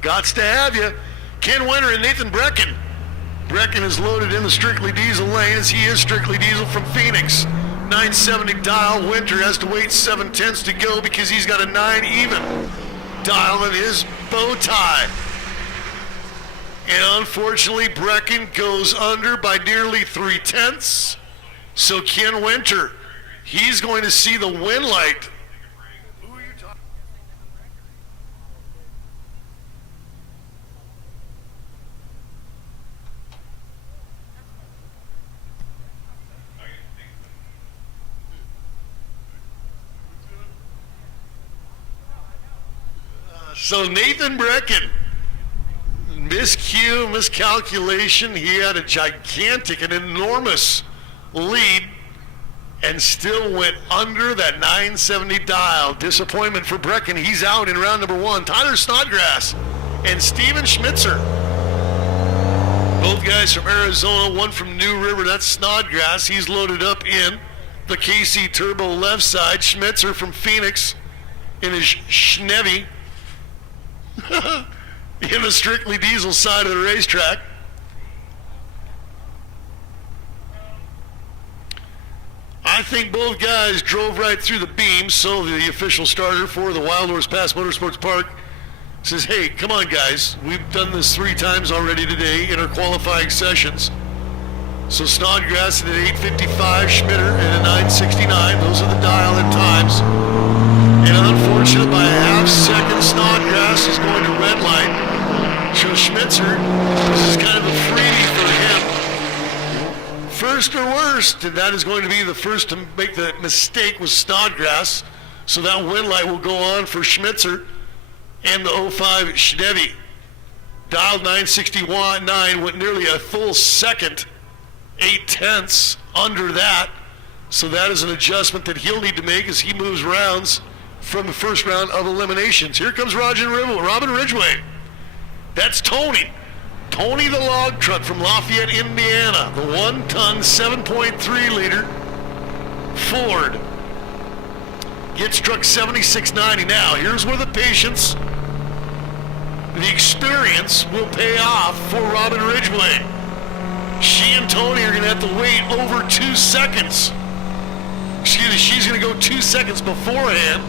Gots to have you. Ken Winter and Nathan Brecken. Brecken is loaded in the Strictly Diesel lane as he is Strictly Diesel from Phoenix. 970 dial. Winter has to wait 7/10 to go because he's got a 9 even dial in his bow tie. And unfortunately, Brecken goes under by nearly 3/10. So Ken Winter, he's going to see the win light. Who are you talking? So Nathan Brecken, miscue, miscalculation. He had a gigantic, an enormous lead and still went under that 970 dial. Disappointment for Brecken. He's out in round number one. Tyler Snodgrass and Steven Schmitzer. Both guys from Arizona, one from New River. That's Snodgrass. He's loaded up in the KC Turbo left side. Schmitzer from Phoenix in his Schnevy. In the Strictly Diesel side of the racetrack. I think both guys drove right through the beam, so the official starter for the Wildhorse Pass Motorsports Park says, hey, come on guys, we've done this 3 times already today in our qualifying sessions. So Snodgrass at an 855, Schmitter at a 969, those are the dial-in times. And unfortunately, by a half second, Snodgrass is going to red light. So Schmitzer, this is kind of a freebie for him. First or worst, and that is going to be the first to make the mistake with Snodgrass. So that win light will go on for Schmitzer and the 05 Schnevy. Dialed 969, went nearly a full second, 8/10 under that. So that is an adjustment that he'll need to make as he moves rounds from the first round of eliminations. Here comes Robin Ridgway. That's Tony. Tony the log truck from Lafayette, Indiana. The 1-ton, 7.3 liter Ford. Gets truck 7690. Now, here's where the patience, the experience will pay off for Robin Ridgway. She and Tony are going to have to wait over 2 seconds. Excuse me, she's going to go 2 seconds beforehand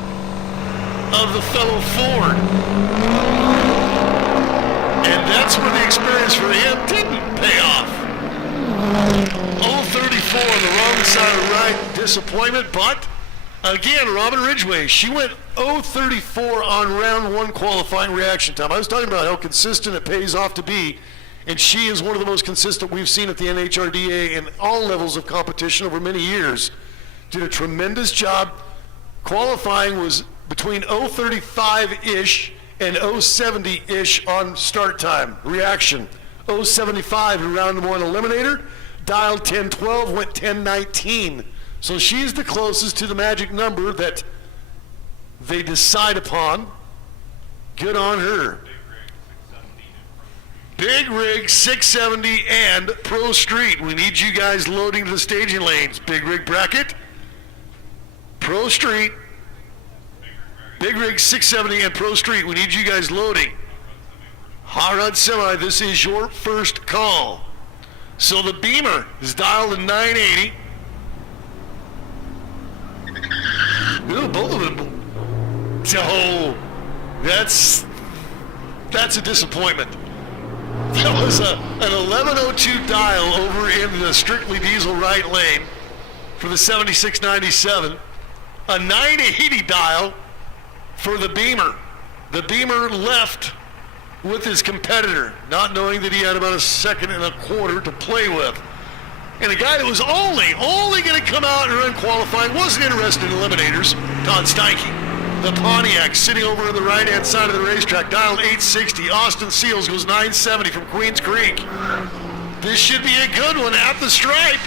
of the fellow Ford. And that's where the experience for him didn't pay off. 034 on the wrong side of right. Disappointment, but again, Robin Ridgway, she went 034 on round one qualifying reaction time. I was talking about how consistent it pays off to be, and she is one of the most consistent we've seen at the NHRDA in all levels of competition over many years. Did a tremendous job. Qualifying was between 035-ish and 070-ish on start time. Reaction, 075 in round one eliminator. Dialed 1012, went 1019. So she's the closest to the magic number that they decide upon. Good on her. Big Rig 670 and Pro Street. We need you guys loading to the staging lanes. Big Rig bracket, Pro Street, Big Rig 670 and Pro Street. We need you guys loading. Hot Rod Semi, this is your first call. So the Beamer is dialed to 980. Ooh, both of them. Oh, that's a disappointment. That was an 1102 dial over in the strictly diesel right lane for the 7697. A 980 dial for the Beamer. The Beamer left with his competitor, not knowing that he had about a second and a quarter to play with. And a guy that was only going to come out and run qualifying, wasn't interested in eliminators, Todd Steinke. The Pontiac sitting over on the right-hand side of the racetrack, dialed 860. Austin Seals goes 970 from Queens Creek. This should be a good one at the stripe.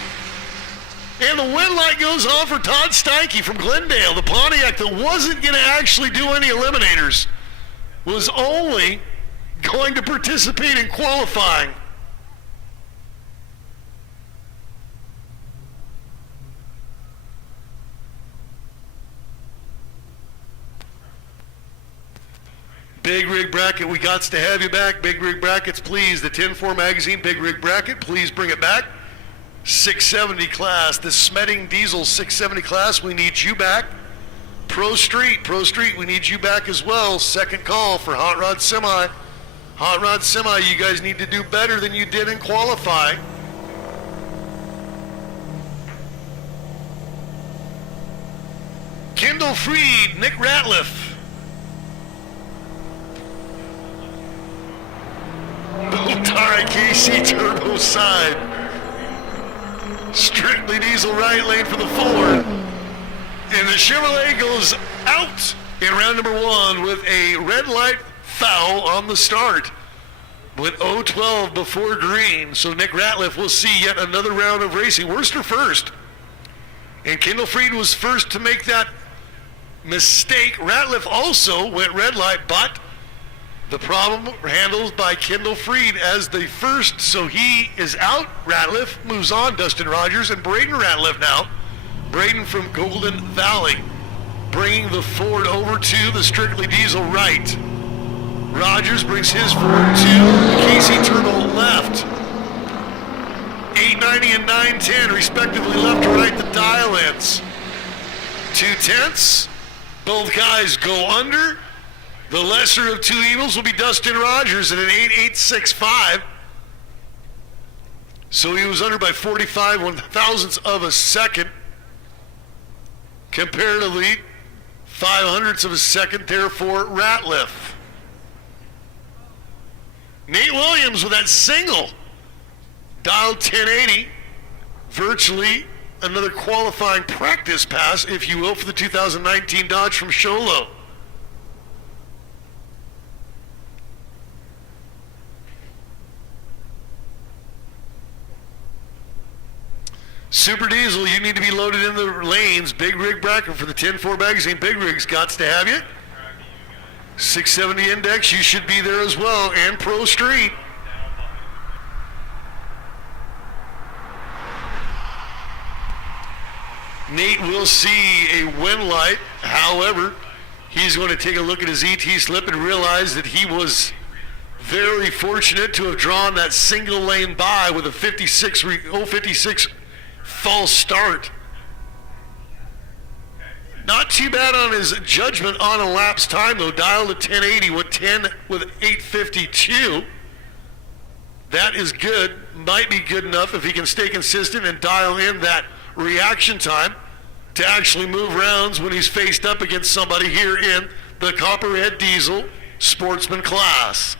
And the win light goes on for Todd Steinke from Glendale. The Pontiac that wasn't going to actually do any eliminators was only going to participate in qualifying. Big Rig Bracket, we got to have you back. Big Rig Brackets, please. The 10-4 magazine, Big Rig Bracket, please bring it back. 670 class, the Smeding Diesel 670 class, we need you back. Pro Street, we need you back as well. Second call for Hot Rod Semi. Hot Rod Semi, you guys need to do better than you did in qualifying. Kendall Freed, Nick Ratliff. Boatari KC Turbo side. Strictly diesel right lane for the Ford. And the Chevrolet goes out in round number one with a red light foul on the start. With 012 before green. So Nick Ratliff will see yet another round of racing. Worcester first. And Kendall Freed was first to make that mistake. Ratliff also went red light, but the problem handled by Kendall Freed as the first, so he is out. Ratliff moves on. Dustin Rogers and Braden Ratliff now. Braden from Golden Valley, bringing the Ford over to the strictly diesel right. Rogers brings his Ford to Casey Turtle left. 890 and 910 respectively left to right the dial ends. 2/10. Both guys go under. The lesser of two evils will be Dustin Rogers at an 8.865. So he was under by 45 one-thousandths of a second. Comparatively, 500ths of a second there for Ratliff. Nate Williams with that single. Dialed 1080. Virtually another qualifying practice pass, if you will, for the 2019 Dodge from Sholo. Super Diesel, you need to be loaded in the lanes. Big Rig Bracket for the 10-4 magazine. Big Rig's got to have you. 670 Index, you should be there as well. And Pro Street. Nate will see a win light. However, he's going to take a look at his ET slip and realize that he was very fortunate to have drawn that single lane by with a 56 false start. Not too bad on his judgment on elapsed time though. Dialed at 1080 with 852. That is good. Might be good enough if he can stay consistent and dial in that reaction time to actually move rounds when he's faced up against somebody here in the Copperhead Diesel Sportsman class.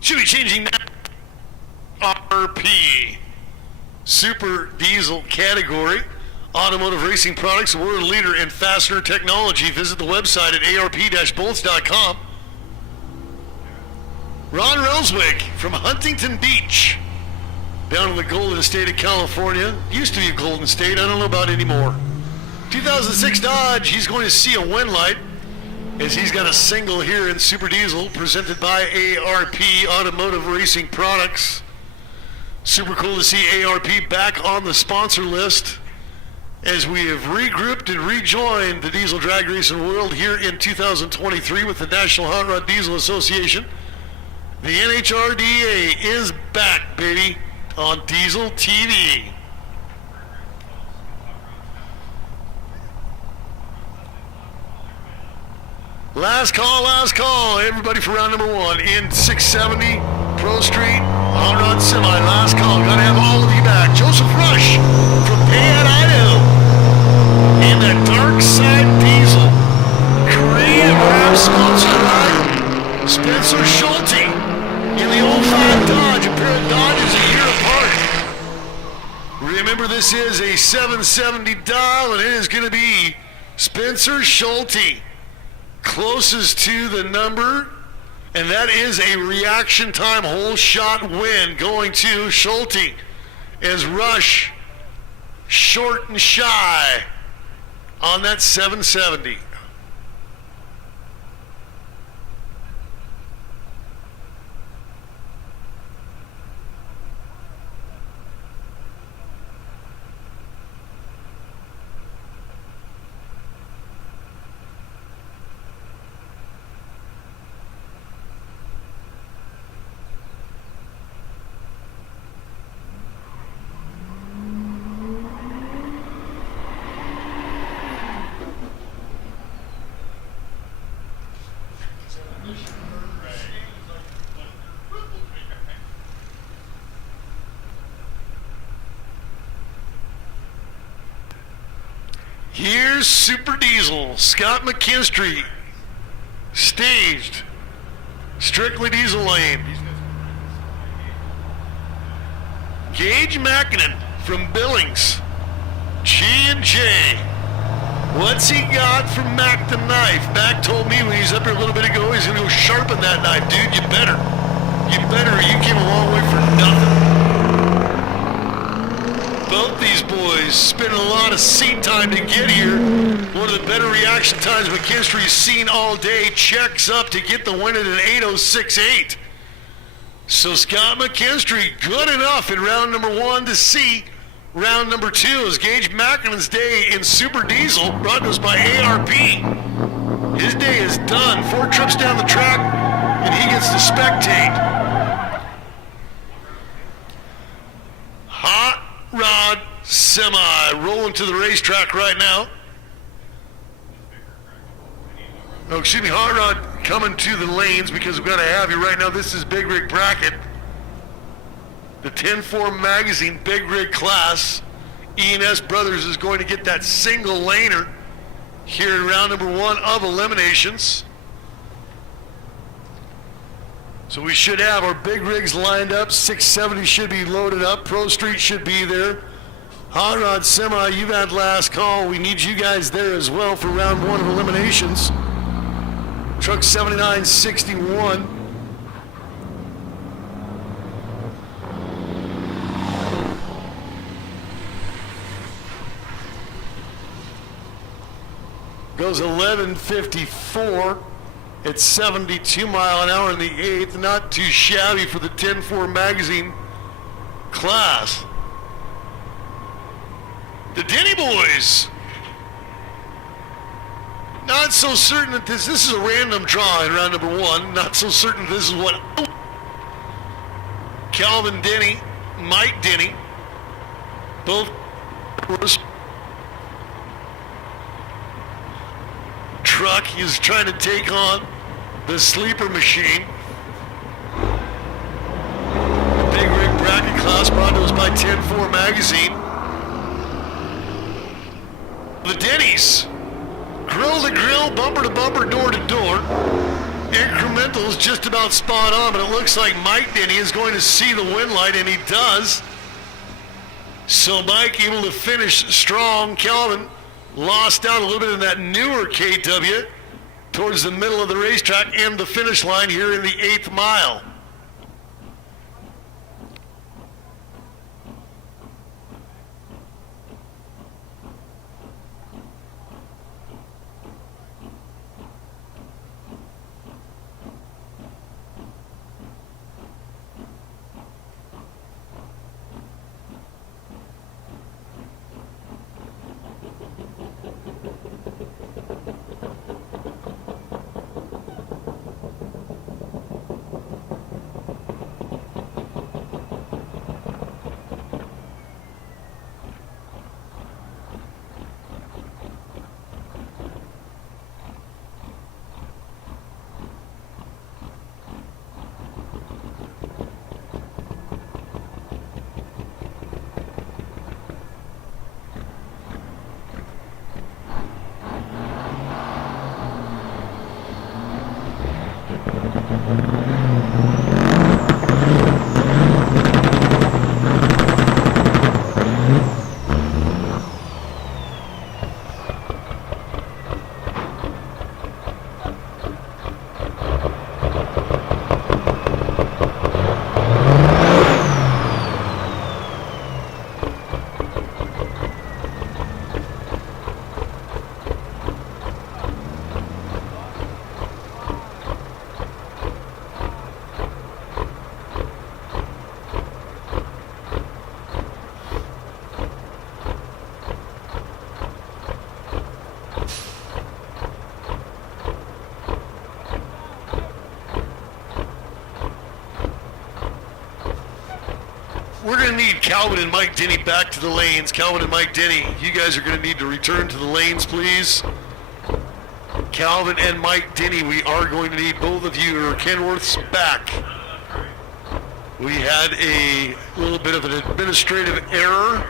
Should be changing that. RP Super Diesel category. Automotive Racing Products, world leader in fastener technology. Visit the website at arp-bolts.com. Ron Roswick from Huntington Beach, down in the Golden State of California. Used to be a Golden State, I don't know about anymore. 2006 Dodge, he's going to see a win light as he's got a single here in Super Diesel presented by ARP Automotive Racing Products. Super cool to see ARP back on the sponsor list as we have regrouped and rejoined the diesel drag racing world here in 2023 with the National Hot Rod Diesel Association. The NHRDA is back, baby, on Diesel TV. Last call, everybody for round number one in 670 Pro Street, Hot Rod Semi. Last call, gotta have all of you back. Joseph Rush from Payette, Idaho, in that Dark Side Diesel. Creative Rap sponsored by Spencer Schulte in the 05 Dodge, a pair of Dodges a year apart. Remember, this is a 770 dial, and it is gonna be Spencer Schulte closest to the number, and that is a reaction time whole shot win going to Schulte as Rush short and shy on that 770. Here's Super Diesel, Scott McKinstry, staged, strictly diesel lane. Gage Mackinnon from Billings, G&J. What's he got from Mac the Knife? Mac told me when he's up here a little bit ago, he's going to go sharpen that knife. Dude, you better. You came a long way for nothing. Both these boys spent a lot of seat time to get here. One of the better reaction times McKinstry's seen all day. Checks up to get the win at an 8:06.8. So Scott McKinstry, good enough in round number one to see round number two as Gage Mackinnon's day in Super Diesel, brought to us by ARP. His day is done. 4 trips down the track, and he gets to spectate. Hot Rod Semi rolling to the racetrack right now. Hot Rod coming to the lanes because we've got to have you right now. This is Big Rig Bracket. The 10-4 magazine Big Rig class. E&S Brothers is going to get that single laner here in round number 1 of eliminations. So we should have our big rigs lined up. 670 should be loaded up. Pro Street should be there. Hot Rod Semi, you've had last call. We need you guys there as well for round 1 of eliminations. Truck 7961. Goes 11:54. It's 72 mile an hour in the 8th. Not too shabby for the 10-4 magazine class. The Denny boys. Not so certain that this is a random draw in round number 1. Not so certain this is what Calvin Denny, Mike Denny, both truck is trying to take on the sleeper machine. The Big Rig Bracket class brought to us by 10-4 magazine. The Denny's, grill to grill, bumper to bumper, door to door. Incrementals just about spot on, but it looks like Mike Denny is going to see the win light, and he does. So Mike able to finish strong. Calvin lost out a little bit in that newer KW towards the middle of the racetrack and the finish line here in the 8th mile. We're going to need Calvin and Mike Denny back to the lanes. Calvin and Mike Denny, you guys are going to need to return to the lanes, please. Calvin and Mike Denny, we are going to need both of you or Kenworth's back. We had a little bit of an administrative error.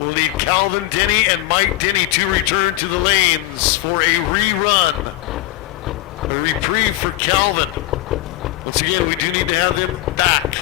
We'll need Calvin Denny and Mike Denny to return to the lanes for a rerun. A reprieve for Calvin. Once again, we do need to have them back.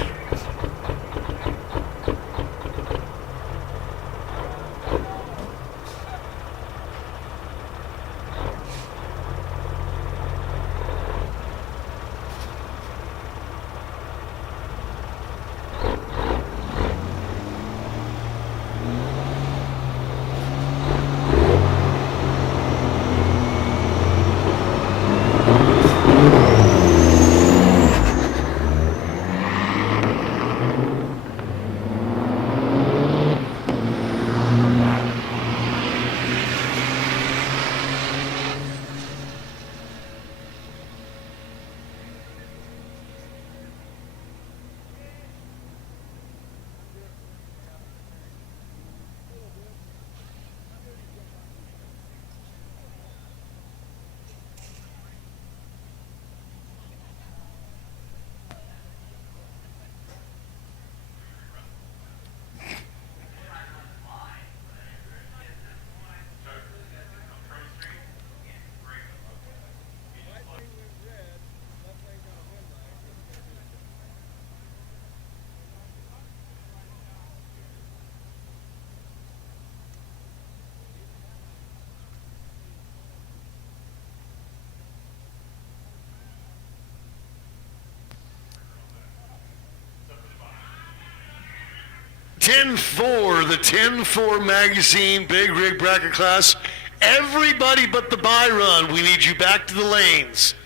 10-4, the 10-4 magazine big rig bracket class. Everybody but the buy run, we need you back to the lanes.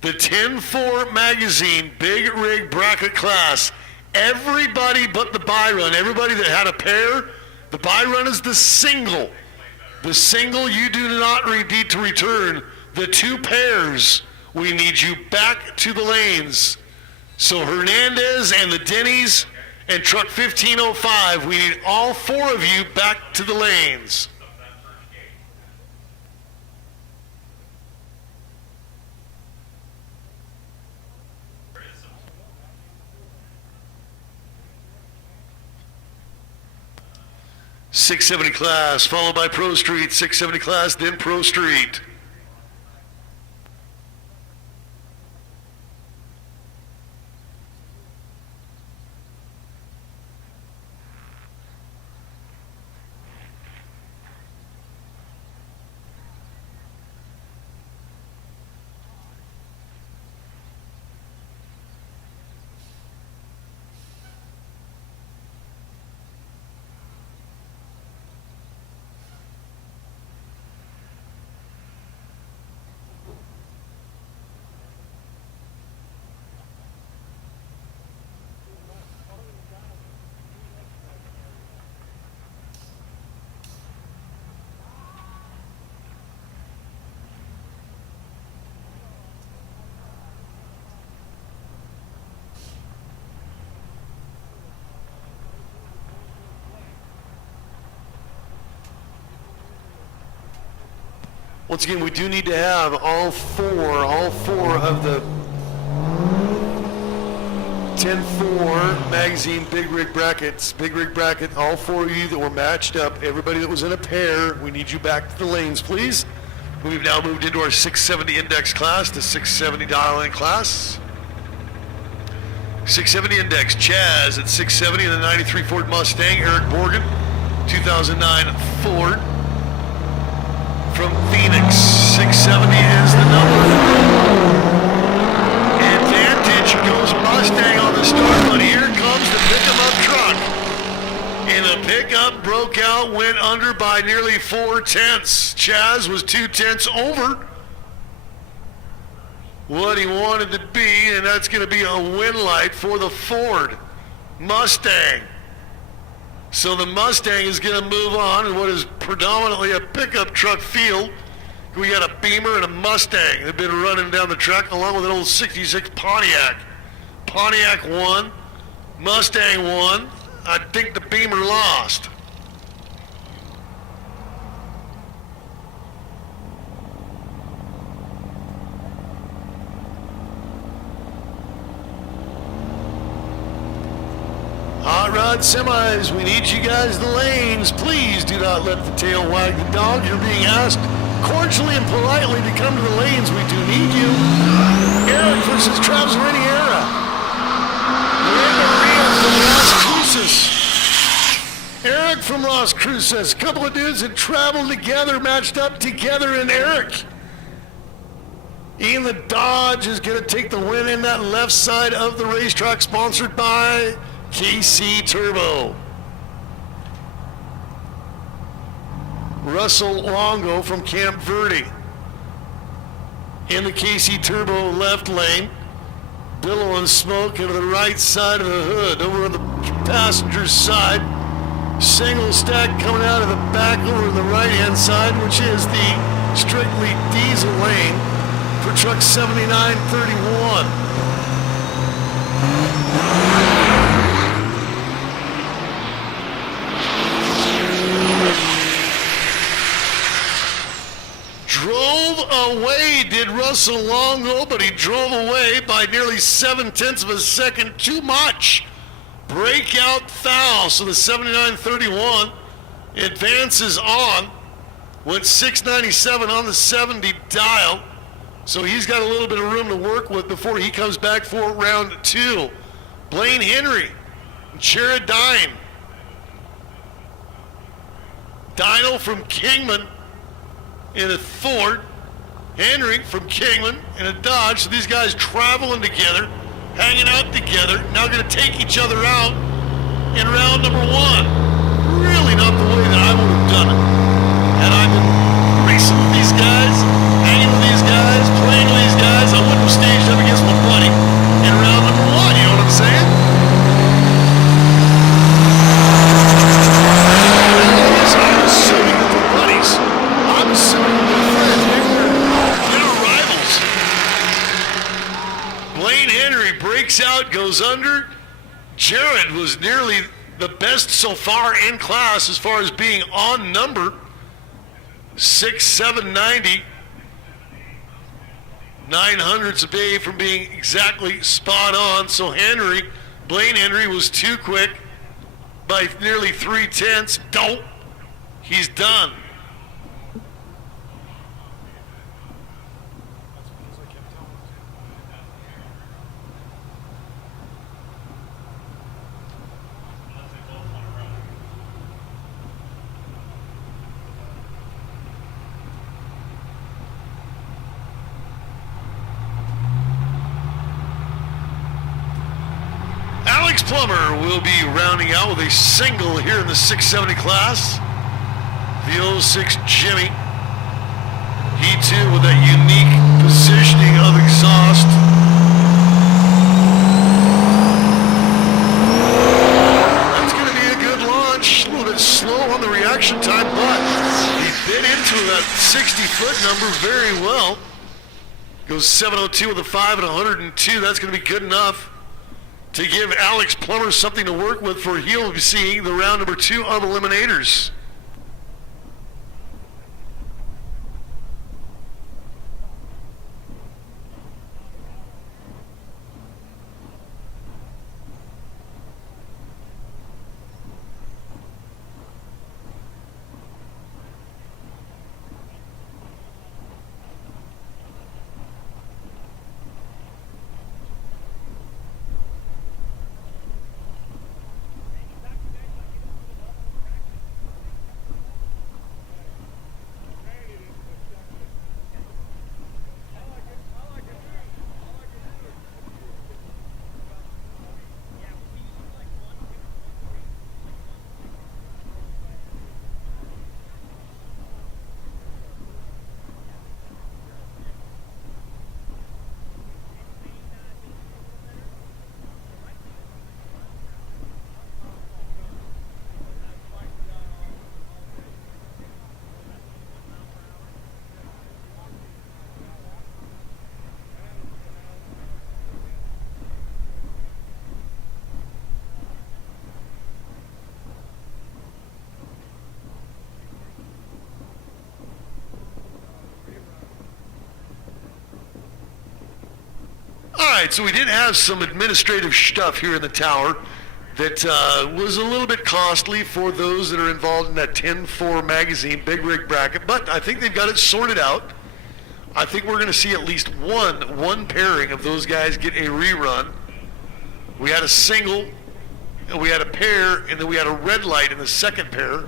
The 10-4 magazine big rig bracket class. Everybody but the buy run, everybody that had a pair, the buy run is the single. The single you do not need to return. The 2 pairs, we need you back to the lanes. So Hernandez and the Denny's and truck 1505, we need all 4 of you back to the lanes. 670 class, followed by Pro Street. 670 class, then Pro Street. Once again, we do need to have all four of the 10-4 magazine big rig brackets. Big rig bracket, all 4 of you that were matched up, everybody that was in a pair, we need you back to the lanes, please. We've now moved into our 670 index class, the 670 dial-in class. 670 index, Chaz at 670 in the 93 Ford Mustang, Eric Borgen, 2009 Ford. From Phoenix, 670 is the number. Advantage goes Mustang on the start, but here comes the pick-em-up truck. And the pickup broke out, went under by nearly 4/10. Chaz was 2/10 over what he wanted to be, and that's going to be a win light for the Ford Mustang. So the Mustang is going to move on in what is predominantly a pickup truck field. We got a Beamer and a Mustang. They've been running down the track along with an old 66 Pontiac. Pontiac won, Mustang won. I think the Beamer lost. Hot rod semis, we need you guys in the lanes. Please do not let the tail wag the dog. You're being asked cordially and politely to come to the lanes. We do need you. Eric versus Travis Riniera. From Las Cruces. Eric from Las Cruces. A couple of dudes that traveled together, matched up together, and Eric. Ian the Dodge is going to take the win in that left side of the racetrack, sponsored by KC Turbo. Russell Longo from Camp Verde in the KC Turbo left lane. Billowing smoke into the right side of the hood. Over on the passenger's side, single stack coming out of the back over the right hand side, which is the strictly diesel lane for truck 7931. Drove away, did Russell Longo, but he drove away by nearly 7/10 of a second. Too much. Breakout foul. So the 7931 advances on. Went 697 on the 70 dial. So he's got a little bit of room to work with before he comes back for round 2. Blaine Henry, Jared Dine. Dino from Kingman in a Ford, Henry from Kingman in a Dodge. So these guys traveling together, hanging out together, now going to take each other out in round round number one. Really not the way that I would have done it. Had I been racing with these guys, hanging with these guys, playing with these guys, I wouldn't have staged up against my buddy in round number one, you know what I'm saying? I'm assuming that the buddies, I'm assuming that my friends, they're rivals. Blaine Henry breaks out, goes under. Jared was nearly the best so far in class as far as being on number. 6,790. 900ths a day from being exactly spot on. So Blaine Henry was too quick by nearly 3/10. Don't. He's done. Alex Plummer will be rounding out with a single here in the 670 class. The 06 Jimmy. He too with that unique positioning of exhaust. That's going to be a good launch. A little bit slow on the reaction time, but he bit into that 60-foot number very well. Goes 702 with a 5 and 102. That's going to be good enough to give Alex Plummer something to work with for he'll be seeing the round number 2 of Eliminators. All right, so we did have some administrative stuff here in the tower that was a little bit costly for those that are involved in that 10-4 magazine big rig bracket, but I think they've got it sorted out. I think we're going to see at least one pairing of those guys get a rerun. We had a single, and we had a pair, and then we had a red light in the second pair.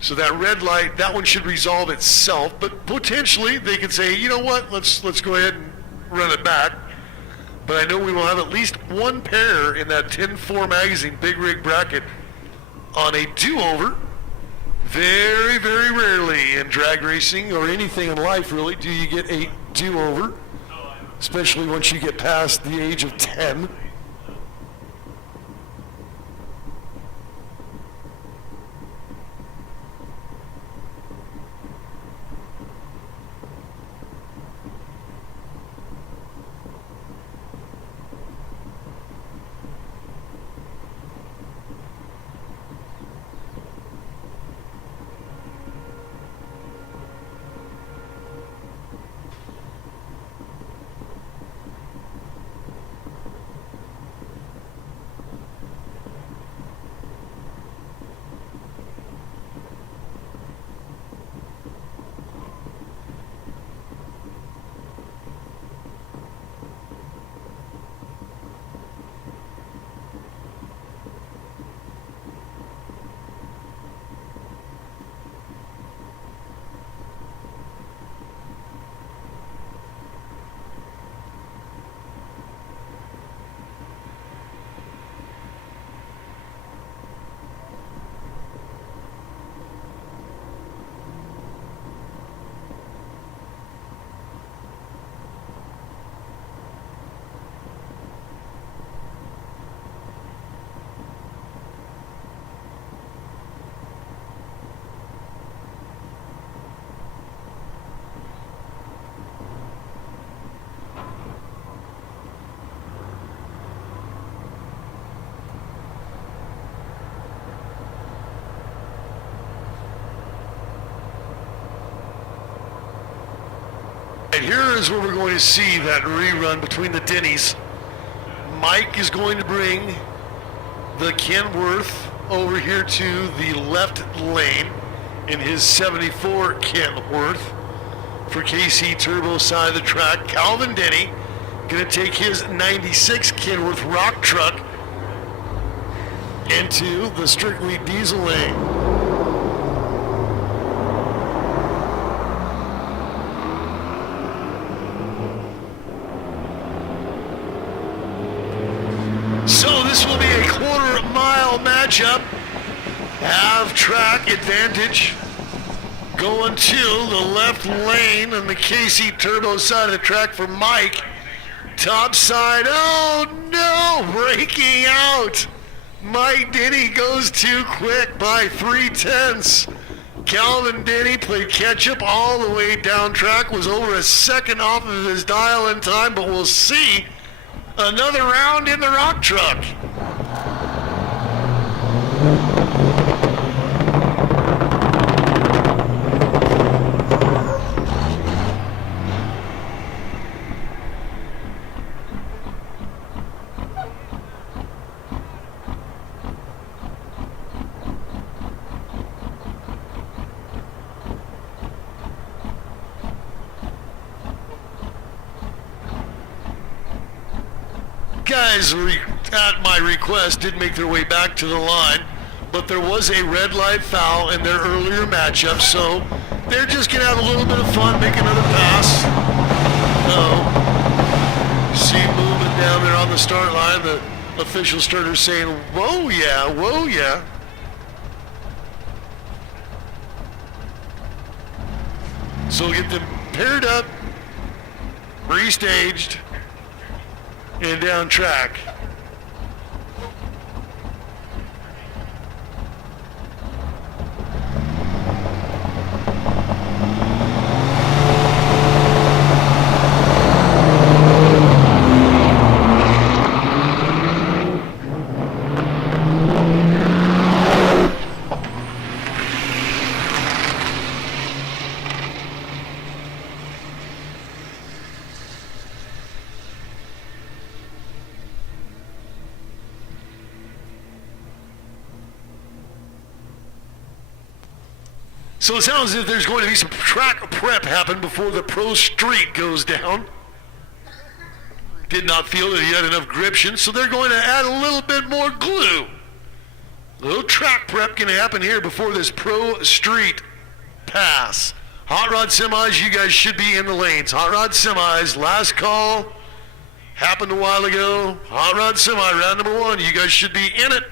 So that red light, that one should resolve itself, but potentially they could say, you know what, let's go ahead and run it back. But I know we will have at least one pair in that 10-4 magazine big rig bracket on a do-over. Very, very rarely in drag racing or anything in life really do you get a do-over, especially once you get past the age of 10. right, here is where we're going to see that rerun between the Denny's. Mike is going to bring the Kenworth over here to the left lane in his 74 Kenworth. For KC Turbo side of the track, Calvin Denny going to take his 96 Kenworth rock truck into the strictly diesel lane. So this will be a quarter-mile matchup. Have track advantage going to the left lane on the KC Turbo side of the track for Mike. Top side, oh no, breaking out. Mike Denny goes too quick by 3/10. Calvin Denny played catch up all the way down track, was over a second off of his dial in time, but we'll see another round in the rock truck. Guys, at my request, did make their way back to the line, but there was a red light foul in their earlier matchup, so they're just going to have a little bit of fun, make another pass. See movement down there on the start line, the official starter saying, whoa, yeah, whoa, yeah. So we'll get them paired up, restaged, and down track. So it sounds as if there's going to be some track prep happen before the pro street goes down. Did not feel that he had enough gription, so they're going to add a little bit more glue. A little track prep can happen here before this pro street pass. Hot rod semis, you guys should be in the lanes. Hot rod semis, last call, happened a while ago. Hot rod semi, round number 1, you guys should be in it.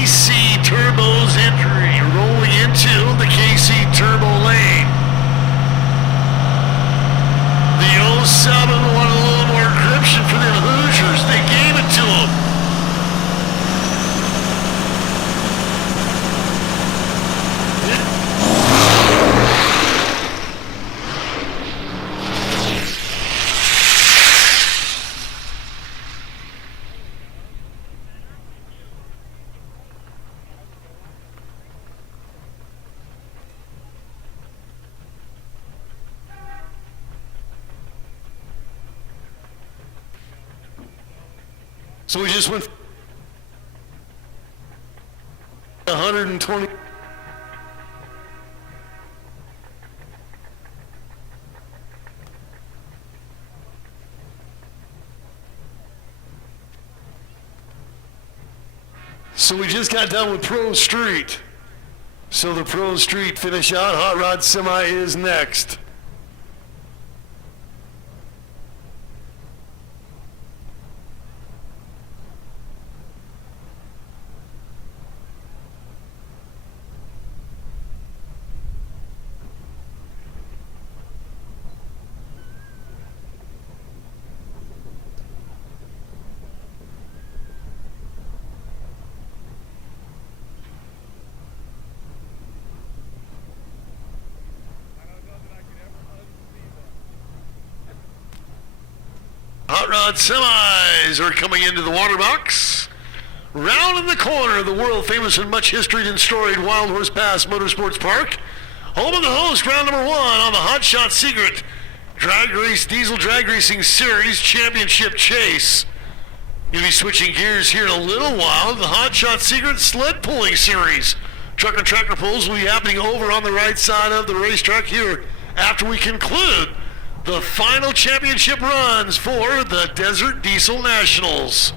KC Turbo's entry, rolling into the KC Turbo lane. The 07 wanted a little more encryption for them Hoosiers. They gave it to them. So we just went 120. So we just got done with Pro Street. So the Pro Street finish out. Hot Rod Semi is next. Hot Rod Semis are coming into the water box. Round in the corner, the world famous and much historied and storied Wildhorse Pass Motorsports Park. Home of the host, round number 1 on the Hot Shot Secret Drag Race Diesel Drag Racing Series Championship Chase. You'll be switching gears here in a little while. The Hot Shot Secret Sled Pulling Series. Truck and tractor pulls will be happening over on the right side of the racetrack here after we conclude the final championship runs for the Desert Diesel Nationals.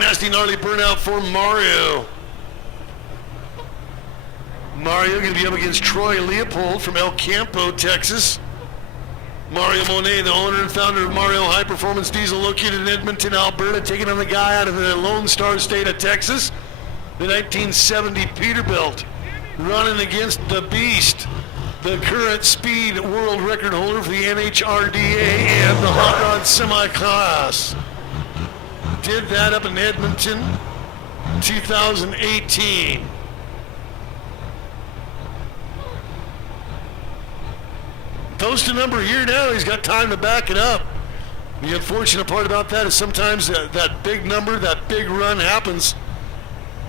Nasty gnarly burnout for Mario. Mario going to be up against Troy Leopold from El Campo, Texas. Mario Monet, the owner and founder of Mario High Performance Diesel, located in Edmonton, Alberta, taking on the guy out of the Lone Star State of Texas, the 1970 Peterbilt, running against the Beast, the current speed world record holder for the NHRDA and the Hot Rod Semi class. Did that up in Edmonton, 2018. Post a number here now, he's got time to back it up. The unfortunate part about that is sometimes that big number, that big run happens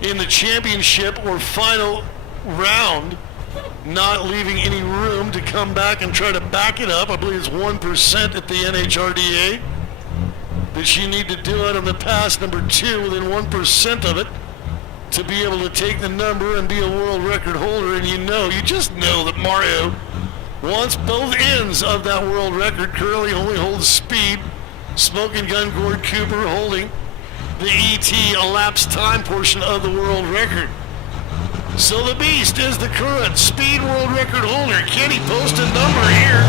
in the championship or final round, not leaving any room to come back and try to back it up. I believe it's 1% at the NHRDA. That you need to do it on the pass number 2 within 1% of it to be able to take the number and be a world record holder. And you just know that Mario wants both ends of that world record. Currently only holds speed. Smoking Gun Gord Cooper holding the ET elapsed time portion of the world record. So the Beast is the current speed world record holder. Can he post a number here?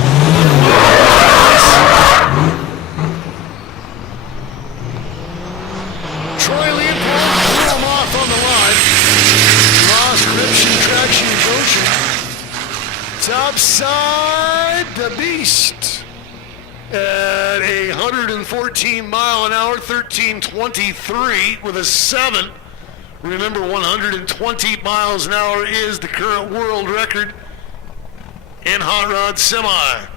Troy Leopold threw him off on the line. Lost gription, traction, motion. Topside, the Beast at 114 mile an hour, 13:23 with a 7. Remember, 120 miles an hour is the current world record in Hot Rod Semi.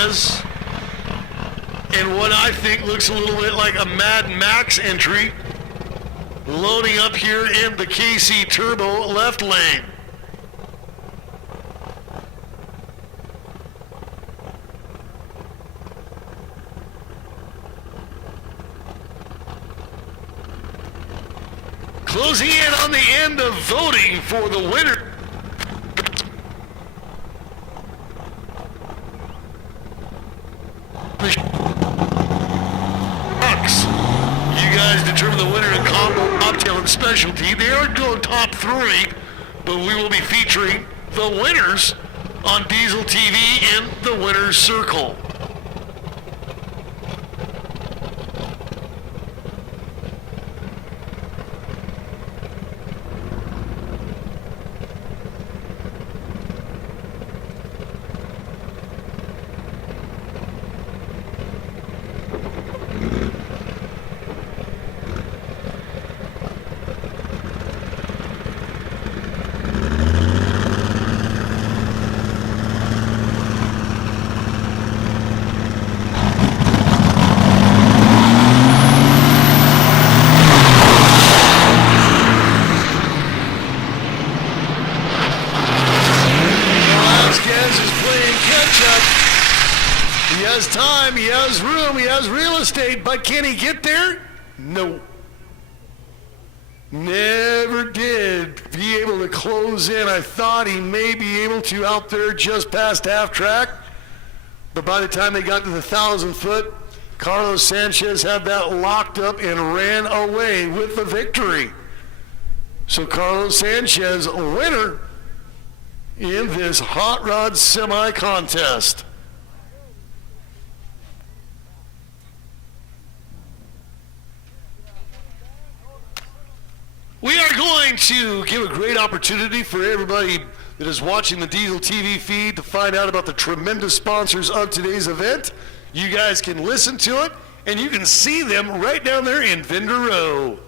Vasquez in what I think looks a little bit like a Mad Max entry, loading up here in the KC Turbo left lane. Closing in on the end of voting for the winner. You guys determine the winner in combo, cocktail, and specialty. They aren't going top three, but we will be featuring the winners on Diesel TV in the winner's circle. He has time, he has room, he has real estate, but can he get there? No. Never did be able to close in. I thought he may be able to out there just past half track, but by the time they got to the 1,000 foot, Carlos Sanchez had that locked up and ran away with the victory. So Carlos Sanchez, a winner in this hot rod semi contest. We are going to give a great opportunity for everybody that is watching the Diesel TV feed to find out about the tremendous sponsors of today's event. You guys can listen to it, and you can see them right down there in Vendor Row.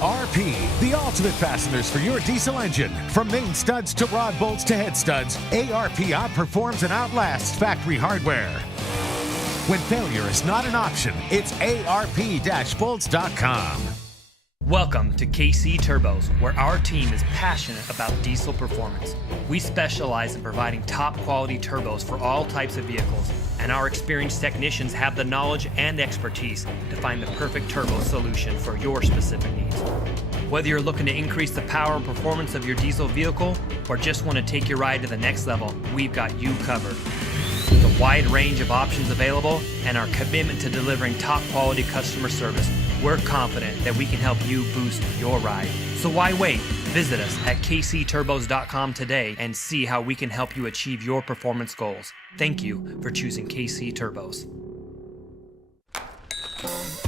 ARP, the ultimate fasteners for your diesel engine. From main studs to rod bolts to head studs, ARP outperforms and outlasts factory hardware. When failure is not an option, it's ARP-bolts.com. Welcome to KC Turbos, where our team is passionate about diesel performance. We specialize in providing top quality turbos for all types of vehicles, and our experienced technicians have the knowledge and expertise to find the perfect turbo solution for your specific needs. Whether you're looking to increase the power and performance of your diesel vehicle, or just want to take your ride to the next level, we've got you covered. With a wide range of options available and our commitment to delivering top quality customer service, we're confident that we can help you boost your ride. So why wait? Visit us at kcturbos.com today and see how we can help you achieve your performance goals. Thank you for choosing KC Turbos.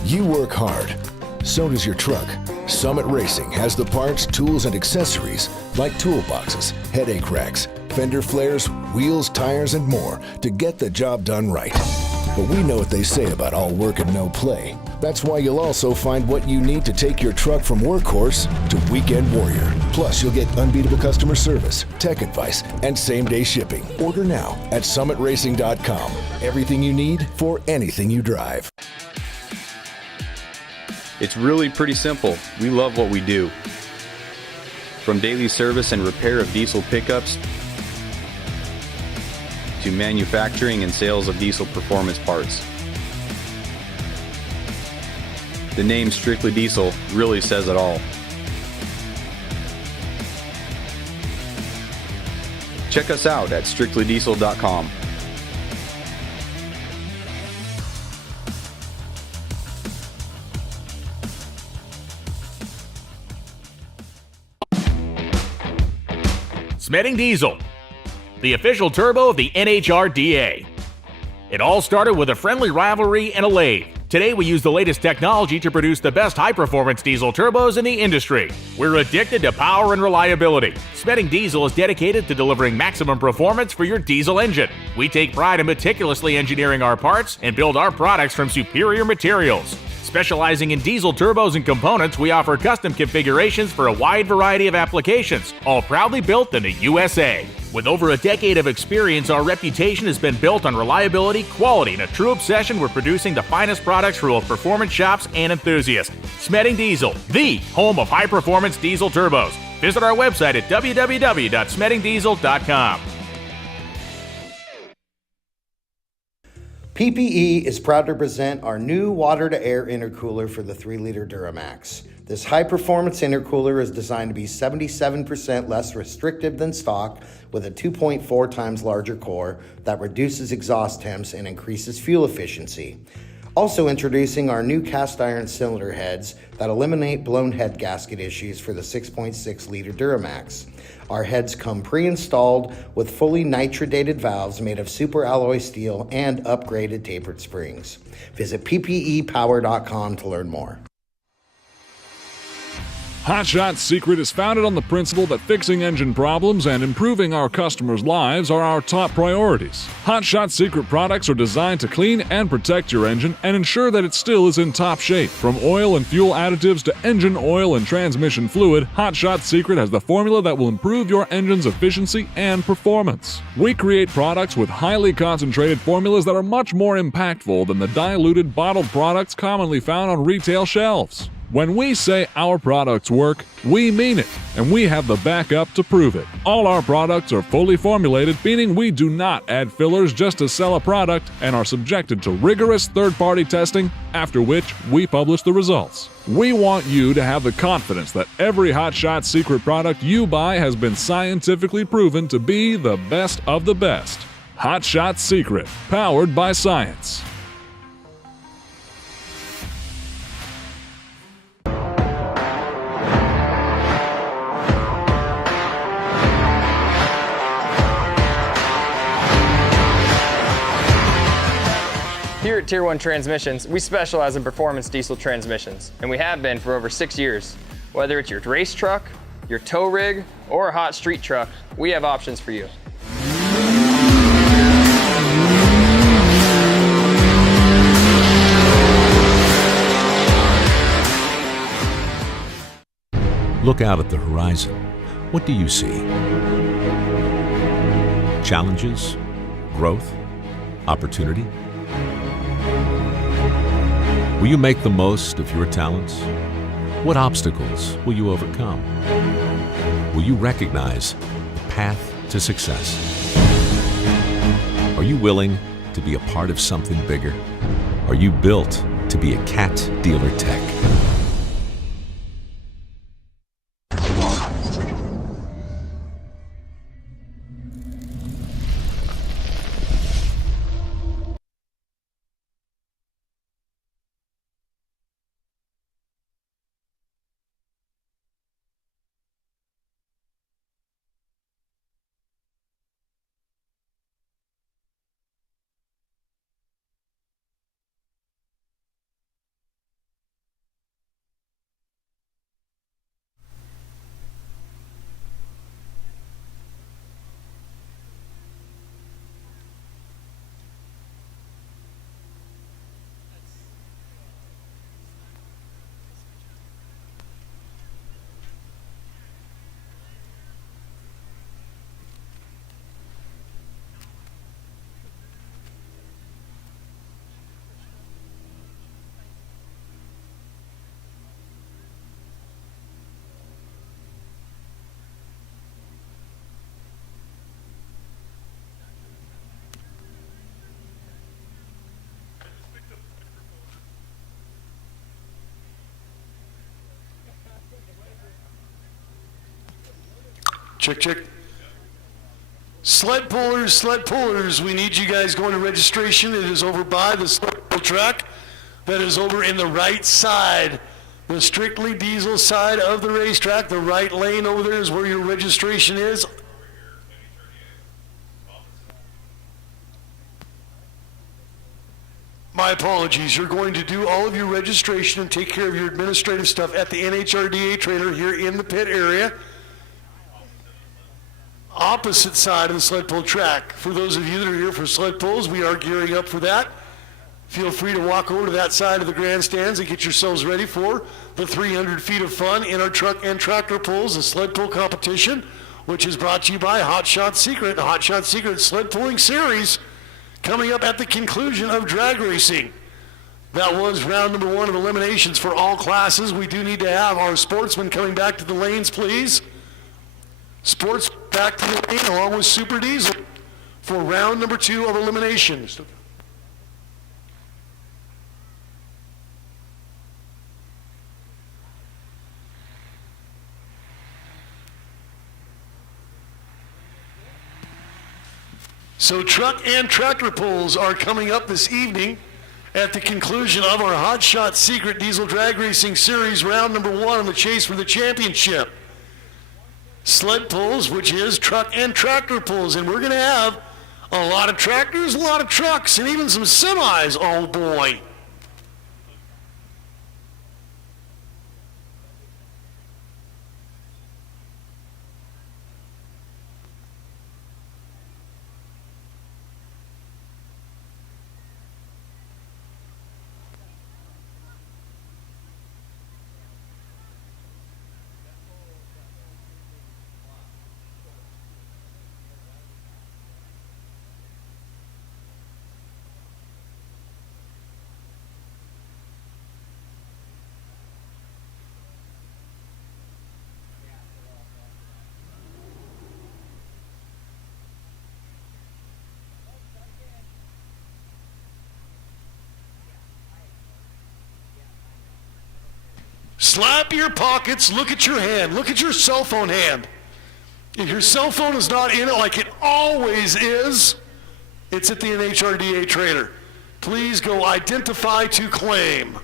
You work hard. So does your truck. Summit Racing has the parts, tools, and accessories like toolboxes, headache racks, fender flares, wheels, tires, and more to get the job done right. But we know what they say about all work and no play. That's why you'll also find what you need to take your truck from workhorse to weekend warrior. Plus, you'll get unbeatable customer service, tech advice, and same-day shipping. Order now at summitracing.com. Everything you need for anything you drive. It's really pretty simple. We love what we do. From daily service and repair of diesel pickups to manufacturing and sales of diesel performance parts. The name Strictly Diesel really says it all. Check us out at strictlydiesel.com. Smedding Diesel, the official turbo of the NHRDA. It all started with a friendly rivalry and a lathe. Today we use the latest technology to produce the best high-performance diesel turbos in the industry. We're addicted to power and reliability. Smeding Diesel is dedicated to delivering maximum performance for your diesel engine. We take pride in meticulously engineering our parts and build our products from superior materials. Specializing in diesel turbos and components, we offer custom configurations for a wide variety of applications, all proudly built in the USA. With over a decade of experience, our reputation has been built on reliability, quality, and a true obsession with producing the finest products for both performance shops and enthusiasts. Smeding Diesel, the home of high-performance diesel turbos. Visit our website at www.smedingdiesel.com. PPE is proud to present our new water-to-air intercooler for the 3-liter Duramax. This high-performance intercooler is designed to be 77% less restrictive than stock, with a 2.4 times larger core that reduces exhaust temps and increases fuel efficiency. Also introducing our new cast iron cylinder heads that eliminate blown head gasket issues for the 6.6-liter Duramax. Our heads come pre-installed with fully nitrodated valves made of super alloy steel and upgraded tapered springs. Visit ppepower.com to learn more. Hot Shot's secret is founded on the principle that fixing engine problems and improving our customers' lives are our top priorities. Hot Shot's secret products are designed to clean and protect your engine and ensure that it still is in top shape. From oil and fuel additives to engine oil and transmission fluid, Hot Shot's secret has the formula that will improve your engine's efficiency and performance. We create products with highly concentrated formulas that are much more impactful than the diluted bottled products commonly found on retail shelves. When we say our products work, we mean it, and we have the backup to prove it. All our products are fully formulated, meaning we do not add fillers just to sell a product and are subjected to rigorous third-party testing, after which we publish the results. We want you to have the confidence that every Hot Shot secret product you buy has been scientifically proven to be the best of the best. Hot Shot Secret, powered by science. Here at Tier 1 Transmissions, we specialize in performance diesel transmissions, and we have been for over 6 years. Whether it's your race truck, your tow rig, or a hot street truck, we have options for you. Look out at the horizon. What do you see? Challenges? Growth? Opportunity? Will you make the most of your talents? What obstacles will you overcome? Will you recognize the path to success? Are you willing to be a part of something bigger? Are you built to be a Cat Dealer Tech? Check, check. Sled pullers, we need you guys going to registration. It is over by the sled truck that is over in the right side, the strictly diesel side of the racetrack. The right lane over there is where your registration is. My apologies. You're going to do all of your registration and take care of your administrative stuff at the NHRDA trailer here in the pit area. Opposite side of the sled pull track. For those of you that are here for sled pulls, we are gearing up for that. Feel free to walk over to that side of the grandstands and get yourselves ready for the 300 feet of fun in our truck and tractor pulls, the sled pull competition, which is brought to you by Hot Shot Secret, the Hot Shot Secret sled pulling series, coming up at the conclusion of drag racing. That was round number 1 of eliminations for all classes. We do need to have our sportsmen coming back to the lanes, please. Sports back to the lane along with Super Diesel for round number 2 of eliminations. So truck and tractor pulls are coming up this evening at the conclusion of our Hot Shot Secret Diesel Drag Racing Series round number 1 on the chase for the championship. Sled pulls, which is truck and tractor pulls, and we're going to have a lot of tractors, a lot of trucks, and even some semis, oh boy. Slap your pockets, look at your hand, look at your cell phone hand. If your cell phone is not in it like it always is, it's at the NHRDA trailer. Please go identify to claim.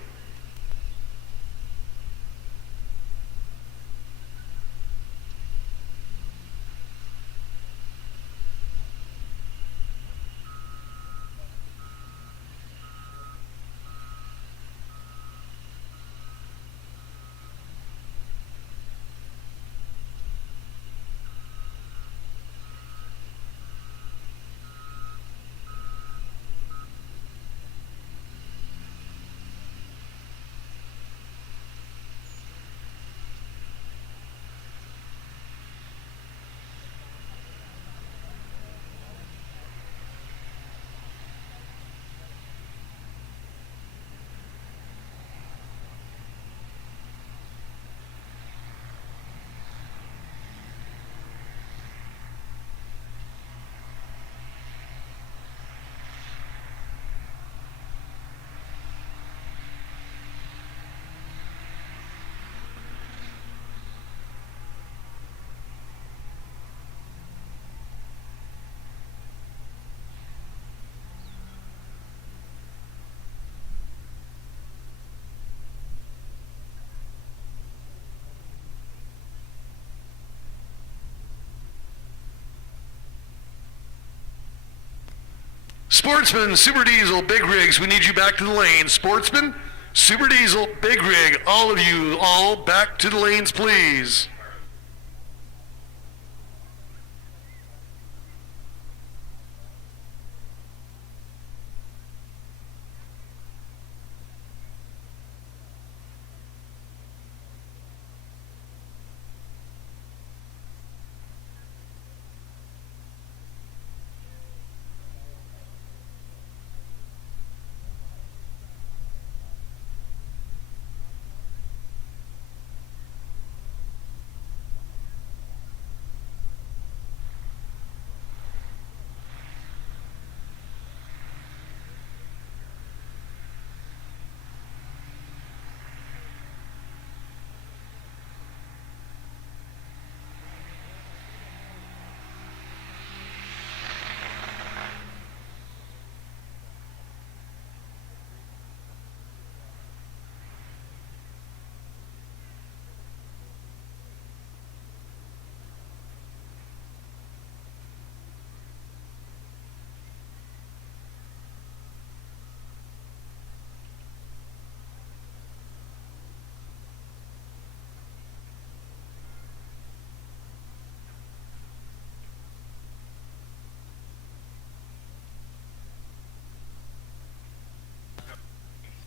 Sportsman, Super Diesel, Big Rigs, we need you back to the lane. Sportsman, Super Diesel, Big Rig, all of you, all back to the lanes, please.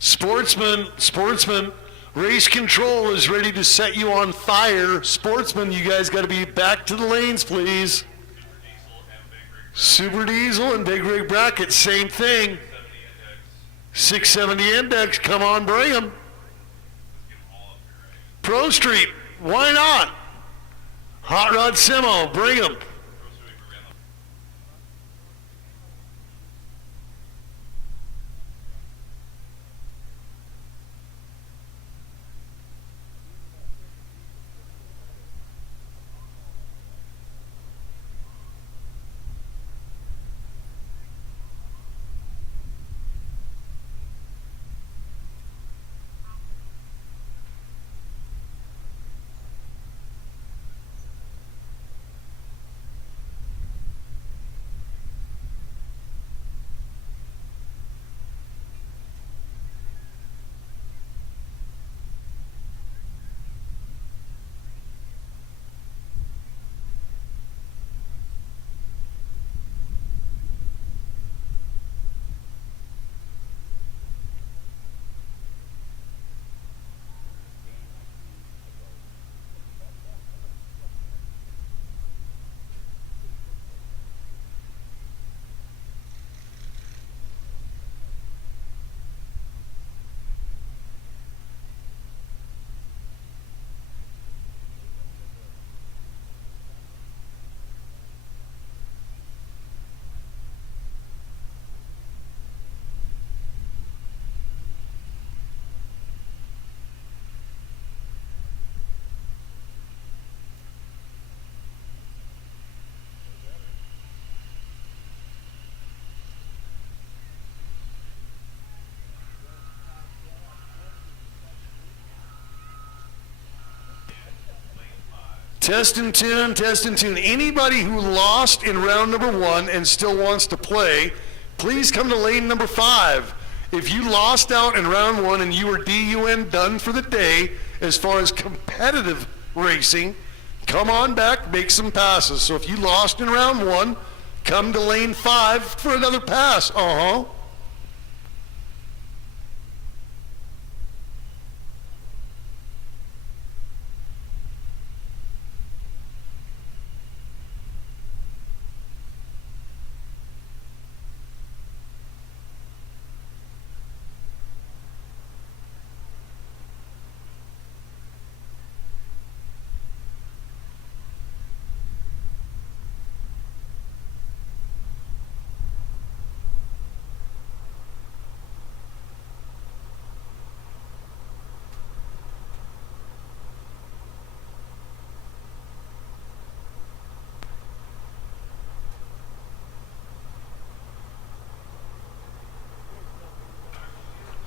Sportsman, race control is ready to set you on fire. Sportsman, you guys got to be back to the lanes, please. Super Diesel and Big Rig Bracket, same thing. 670 index, come on, bring them. Pro Street, why not? Hot Rod Simo, bring them. Test and tune, test and tune. Anybody who lost in round number 1 and still wants to play, please come to lane number 5. If you lost out in round 1 and you were DUN done for the day, as far as competitive racing, come on back, make some passes. So if you lost in round 1, come to lane 5 for another pass.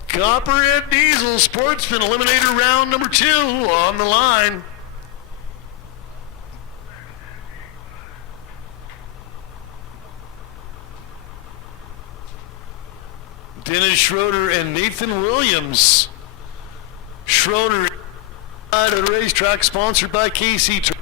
Copperhead Diesel Sportsman Eliminator round number 2 on the line. Dennis Schroeder and Nathan Williams. Schroeder at the racetrack, sponsored by KC.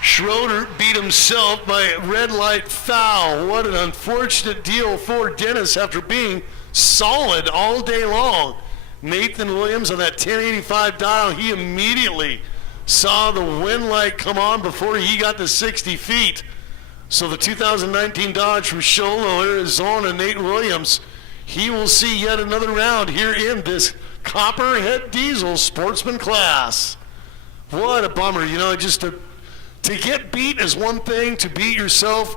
Schroeder beat himself by red light foul. What an unfortunate deal for Dennis after being solid all day long. Nathan Williams on that 1085 dial, he immediately saw the wind light come on before he got to 60 feet. So the 2019 Dodge from Show Low, Arizona, Nate Williams, he will see yet another round here in this Copperhead Diesel Sportsman class. What a bummer, you know, just to get beat is one thing, to beat yourself,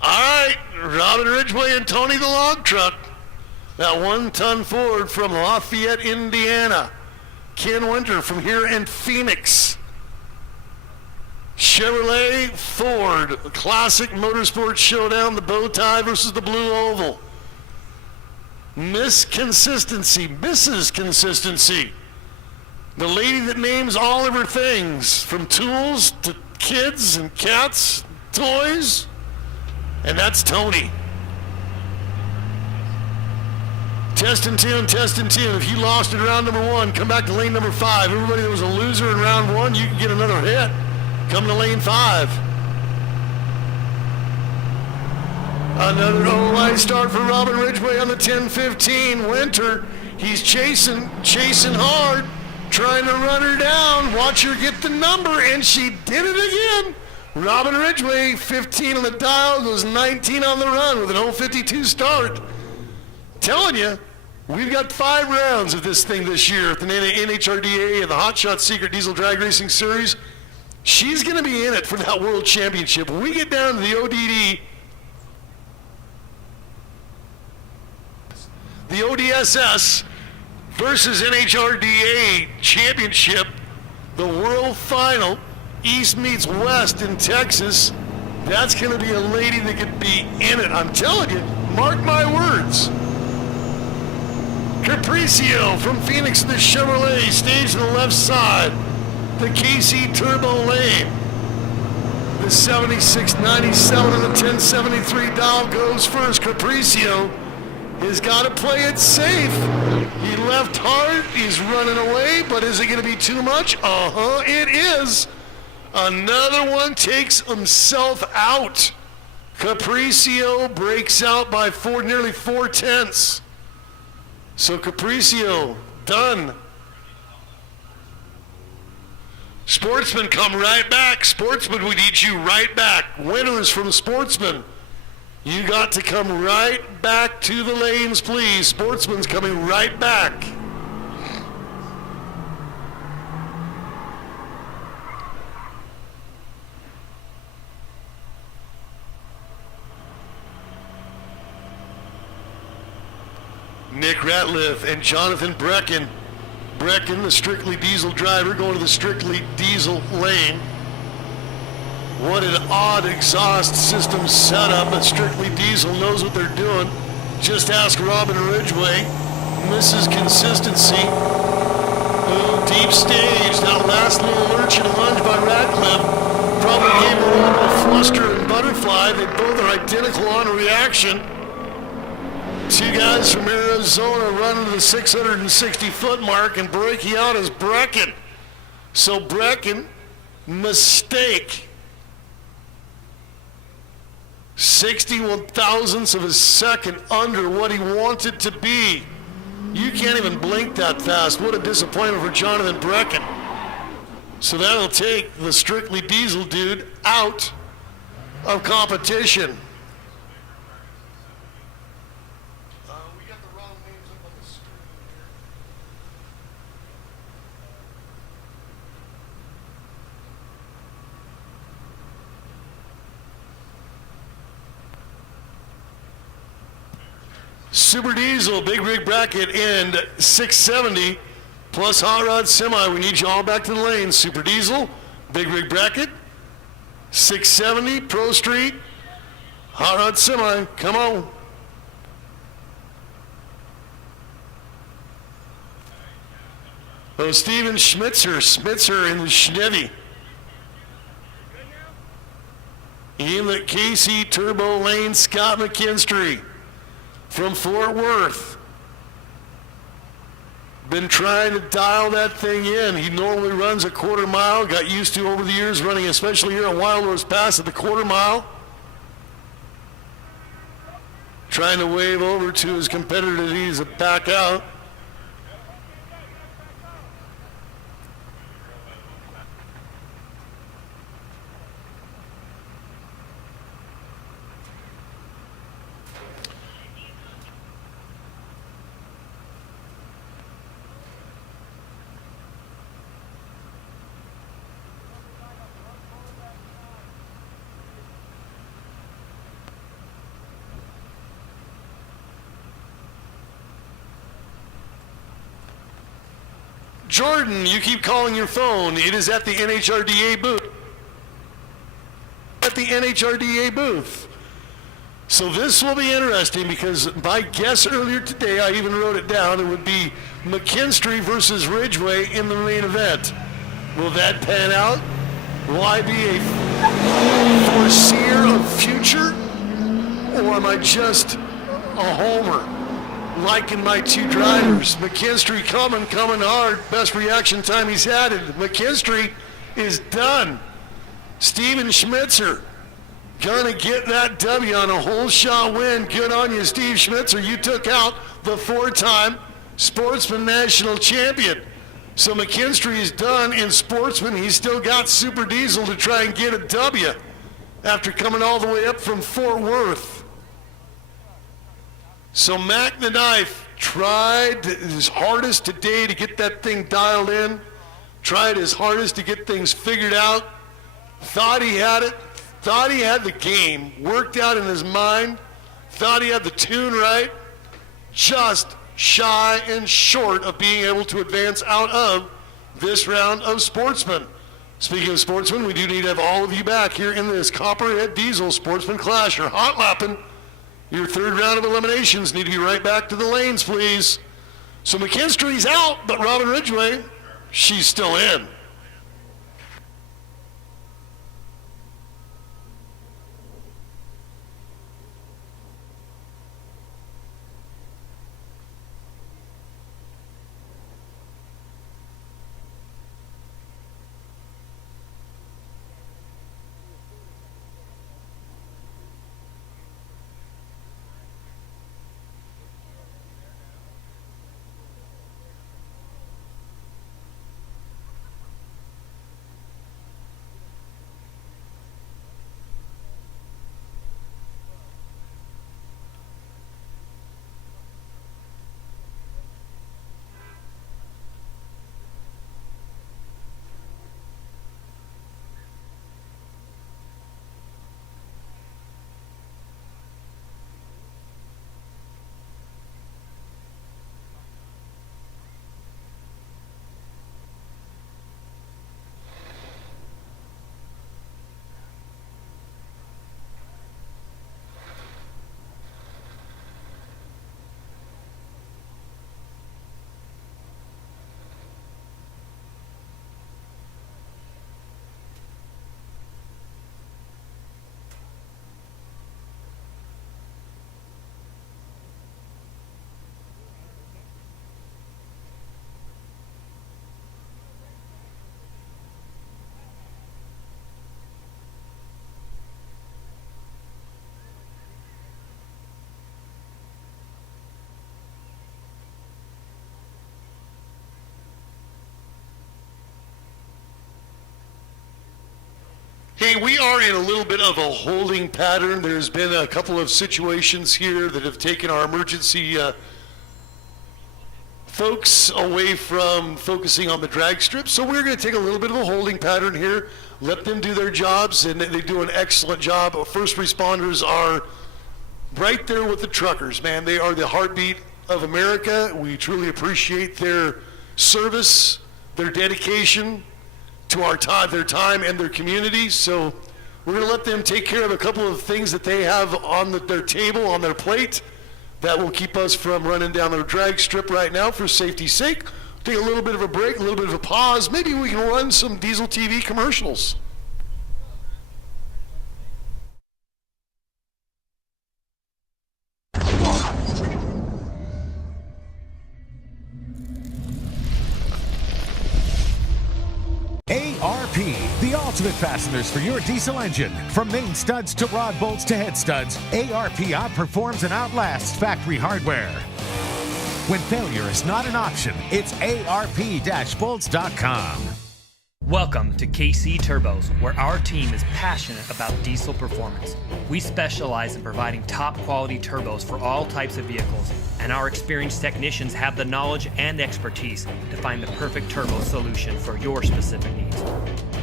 all right, Robin Ridgway and Tony the Log Truck. That 1-ton Ford from Lafayette, Indiana. Ken Winter from here in Phoenix. Chevrolet Ford, classic motorsports showdown, the bow tie versus the blue oval. Mrs. Consistency, The lady that names all of her things, from tools to kids and cats, toys, and that's Tony. Test and tune, test and tune. If you lost in round number 1, come back to lane number 5. Everybody that was a loser in round 1, you can get another hit. Come to lane 5. Another OY start for Robin Ridgway on the 10-15. Winter, he's chasing hard, trying to run her down. Watch her get the number, and she did it again. Robin Ridgway, 15 on the dial, goes 19 on the run with an 052 start. Telling you, we've got 5 rounds of this thing this year at the NHRDA and the Hot Shot Secret Diesel Drag Racing Series. She's going to be in it for that World Championship. When we get down to the ODD, the ODSS versus NHRDA Championship, the World Final, East meets West in Texas, that's going to be a lady that could be in it. I'm telling you, mark my words. Capriccio from Phoenix to the Chevrolet, stage to the left side. The KC Turbo lane. The 7697 and the 1073 dial goes first. Capriccio has got to play it safe. He left hard, he's running away, but is it going to be too much? It is. Another one takes himself out. Capriccio breaks out by nearly 4 tenths. So Capriccio, done. Sportsman, come right back. Sportsman, we need you right back. Winners from Sportsman. You got to come right back to the lanes, please. Sportsman's coming right back. Nick Ratliff and Jonathan Brecken. Brecken, the Strictly Diesel driver, going to the Strictly Diesel lane. What an odd exhaust system setup, but Strictly Diesel knows what they're doing. Just ask Robin Ridgway. Misses consistency. Ooh, deep stage. That last little lurch and lunge by Ratcliffe probably gave her a little bit of fluster and butterfly. They both are identical on reaction. 2 guys from Arizona running to the 660-foot mark, and breaking out is Brecken. So Brecken, mistake. 61 thousandths of a second under what he wanted to be. You can't even blink that fast. What a disappointment for Jonathan Brecken. So that'll take the Strictly Diesel dude out of competition. We got the wrong names up on the screen here. Super Diesel, big rig bracket, and 670 plus hot rod semi. We need you all back to the lane. Super Diesel, big rig bracket, 670 Pro Street, hot rod semi. Come on. Oh, Steven Schmitzer in the Schnevy. In the KC Turbo lane, Scott McKinstry from Fort Worth. Been trying to dial that thing in. He normally runs a quarter mile, got used to over the years running, especially here on Wildhorse Pass at the quarter mile. Trying to wave over to his competitor that he's a back out. Jordan, you keep calling your phone. It is at the NHRDA booth. At the NHRDA booth. So this will be interesting because my guess earlier today, I even wrote it down, it would be McKinstry versus Ridgway in the main event. Will that pan out? Will I be a foreseer of future? Or am I just a homer? Liking my two drivers. McKinstry coming hard. Best reaction time he's had. And McKinstry is done. Steven Schmitzer gonna get that W on a whole shot win. Good on you, Steve Schmitzer. You took out the 4-time Sportsman National Champion. So McKinstry is done in Sportsman. He's still got Super Diesel to try and get a W after coming all the way up from Fort Worth. So Mac the Knife tried his hardest today to get that thing dialed in, tried his hardest to get things figured out, thought he had it, thought he had the game worked out in his mind, thought he had the tune right, just shy and short of being able to advance out of this round of Sportsman. Speaking of Sportsman, we do need to have all of you back here in this Copperhead Diesel Sportsman Clash. You're hot lapping. Your third round of eliminations need to be right back to the lanes, please. So McKinstry's out, but Robin Ridgway, she's still in. Hey, we are in a little bit of a holding pattern. There's been a couple of situations here that have taken our emergency folks away from focusing on the drag strip. So we're going to take a little bit of a holding pattern here, let them do their jobs, and they do an excellent job. First responders are right there with the truckers, man. They are the heartbeat of America. We truly appreciate their service, their dedication to our time, their time and their community. So we're going to let them take care of a couple of things that they have on their table, on their plate, that will keep us from running down the drag strip right now for safety's sake. Take a little bit of a break, a little bit of a pause. Maybe we can run some Diesel TV commercials. ARP, the ultimate fasteners for your diesel engine. From main studs to rod bolts to head studs, ARP outperforms and outlasts factory hardware. When failure is not an option, it's ARP-bolts.com. Welcome to KC Turbos, where our team is passionate about diesel performance. We specialize in providing top quality turbos for all types of vehicles, and our experienced technicians have the knowledge and expertise to find the perfect turbo solution for your specific needs.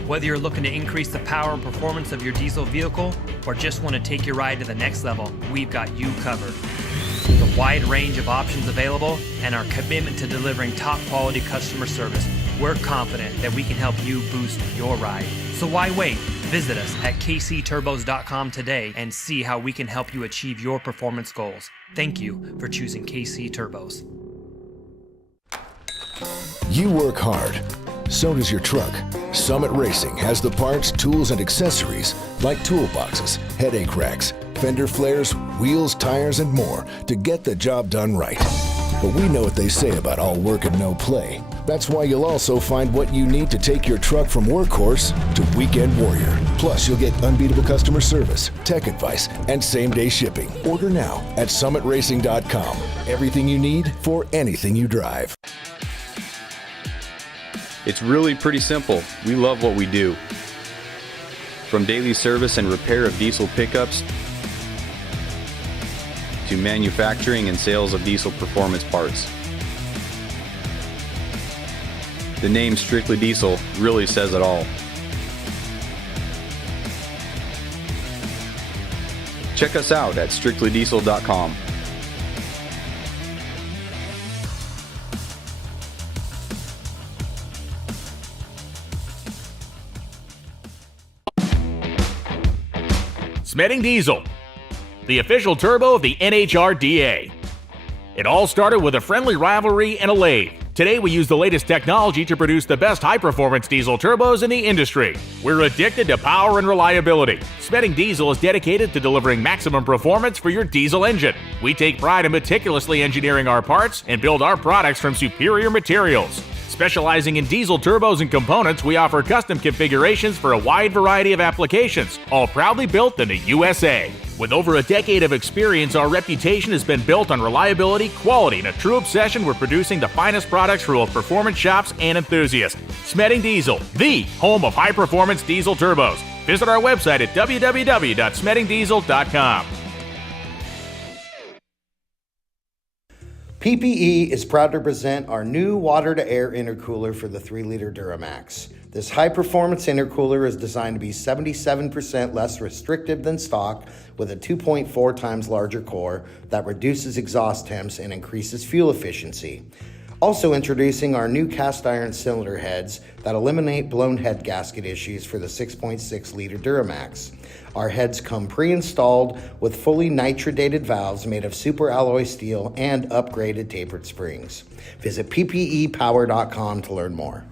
Whether you're looking to increase the power and performance of your diesel vehicle, or just want to take your ride to the next level, we've got you covered. The wide range of options available and our commitment to delivering top quality customer service, we're confident that we can help you boost your ride. So why wait? Visit us at kcturbos.com today and see how we can help you achieve your performance goals. Thank you for choosing KC Turbos. You work hard. So does your truck. Summit Racing has the parts, tools, and accessories like toolboxes, headache racks, fender flares, wheels, tires, and more to get the job done right. But we know what they say about all work and no play. That's why you'll also find what you need to take your truck from workhorse to weekend warrior. Plus, you'll get unbeatable customer service, tech advice, and same-day shipping. Order now at summitracing.com. Everything you need for anything you drive. It's really pretty simple. We love what we do. From daily service and repair of diesel pickups to manufacturing and sales of diesel performance parts. The name Strictly Diesel really says it all. Check us out at strictlydiesel.com. Smedding Diesel, the official turbo of the NHRDA. It all started with a friendly rivalry and a lathe. Today we use the latest technology to produce the best high-performance diesel turbos in the industry. We're addicted to power and reliability. Smedding Diesel is dedicated to delivering maximum performance for your diesel engine. We take pride in meticulously engineering our parts and build our products from superior materials. Specializing in diesel turbos and components, we offer custom configurations for a wide variety of applications, all proudly built in the USA. With over a decade of experience, our reputation has been built on reliability, quality, and a true obsession with producing the finest products for both performance shops and enthusiasts. Smedding Diesel, the home of high-performance diesel turbos. Visit our website at www.smeddingdiesel.com. PPE is proud to present our new water-to-air intercooler for the 3-liter Duramax. This high-performance intercooler is designed to be 77% less restrictive than stock with a 2.4 times larger core that reduces exhaust temps and increases fuel efficiency. Also introducing our new cast iron cylinder heads that eliminate blown head gasket issues for the 6.6-liter Duramax. Our heads come pre-installed with fully nitrodated valves made of super alloy steel and upgraded tapered springs. Visit ppepower.com to learn more.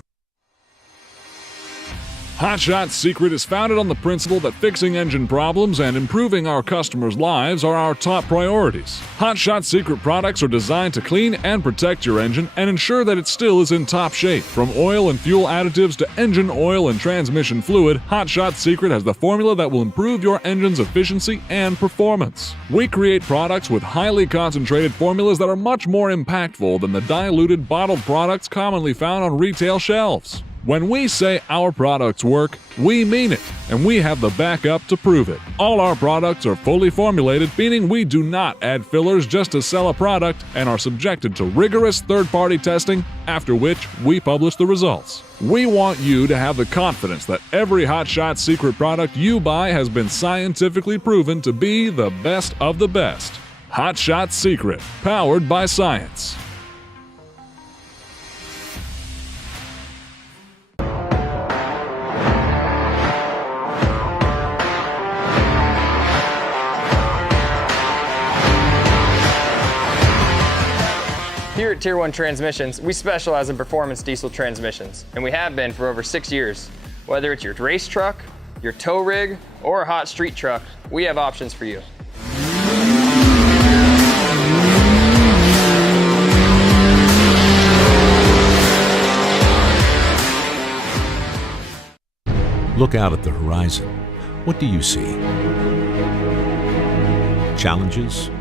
Hot Shot's secret is founded on the principle that fixing engine problems and improving our customers' lives are our top priorities. Hot Shot's secret products are designed to clean and protect your engine and ensure that it still is in top shape. From oil and fuel additives to engine oil and transmission fluid, Hot Shot's secret has the formula that will improve your engine's efficiency and performance. We create products with highly concentrated formulas that are much more impactful than the diluted bottled products commonly found on retail shelves. When we say our products work, we mean it, and we have the backup to prove it. All our products are fully formulated, meaning we do not add fillers just to sell a product and are subjected to rigorous third-party testing, after which we publish the results. We want you to have the confidence that every Hot Shot secret product you buy has been scientifically proven to be the best of the best. Hot Shot Secret, powered by science. Here at Tier 1 Transmissions, we specialize in performance diesel transmissions, and we have been for over 6 years. Whether it's your race truck, your tow rig, or a hot street truck, we have options for you. Look out at the horizon. What do you see? Challenges?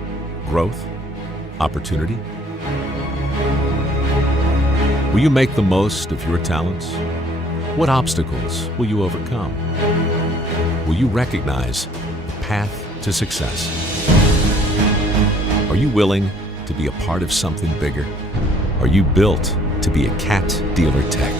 Growth? Opportunity? Will you make the most of your talents? What obstacles will you overcome? Will you recognize the path to success? Are you willing to be a part of something bigger? Are you built to be a Cat Dealer Tech?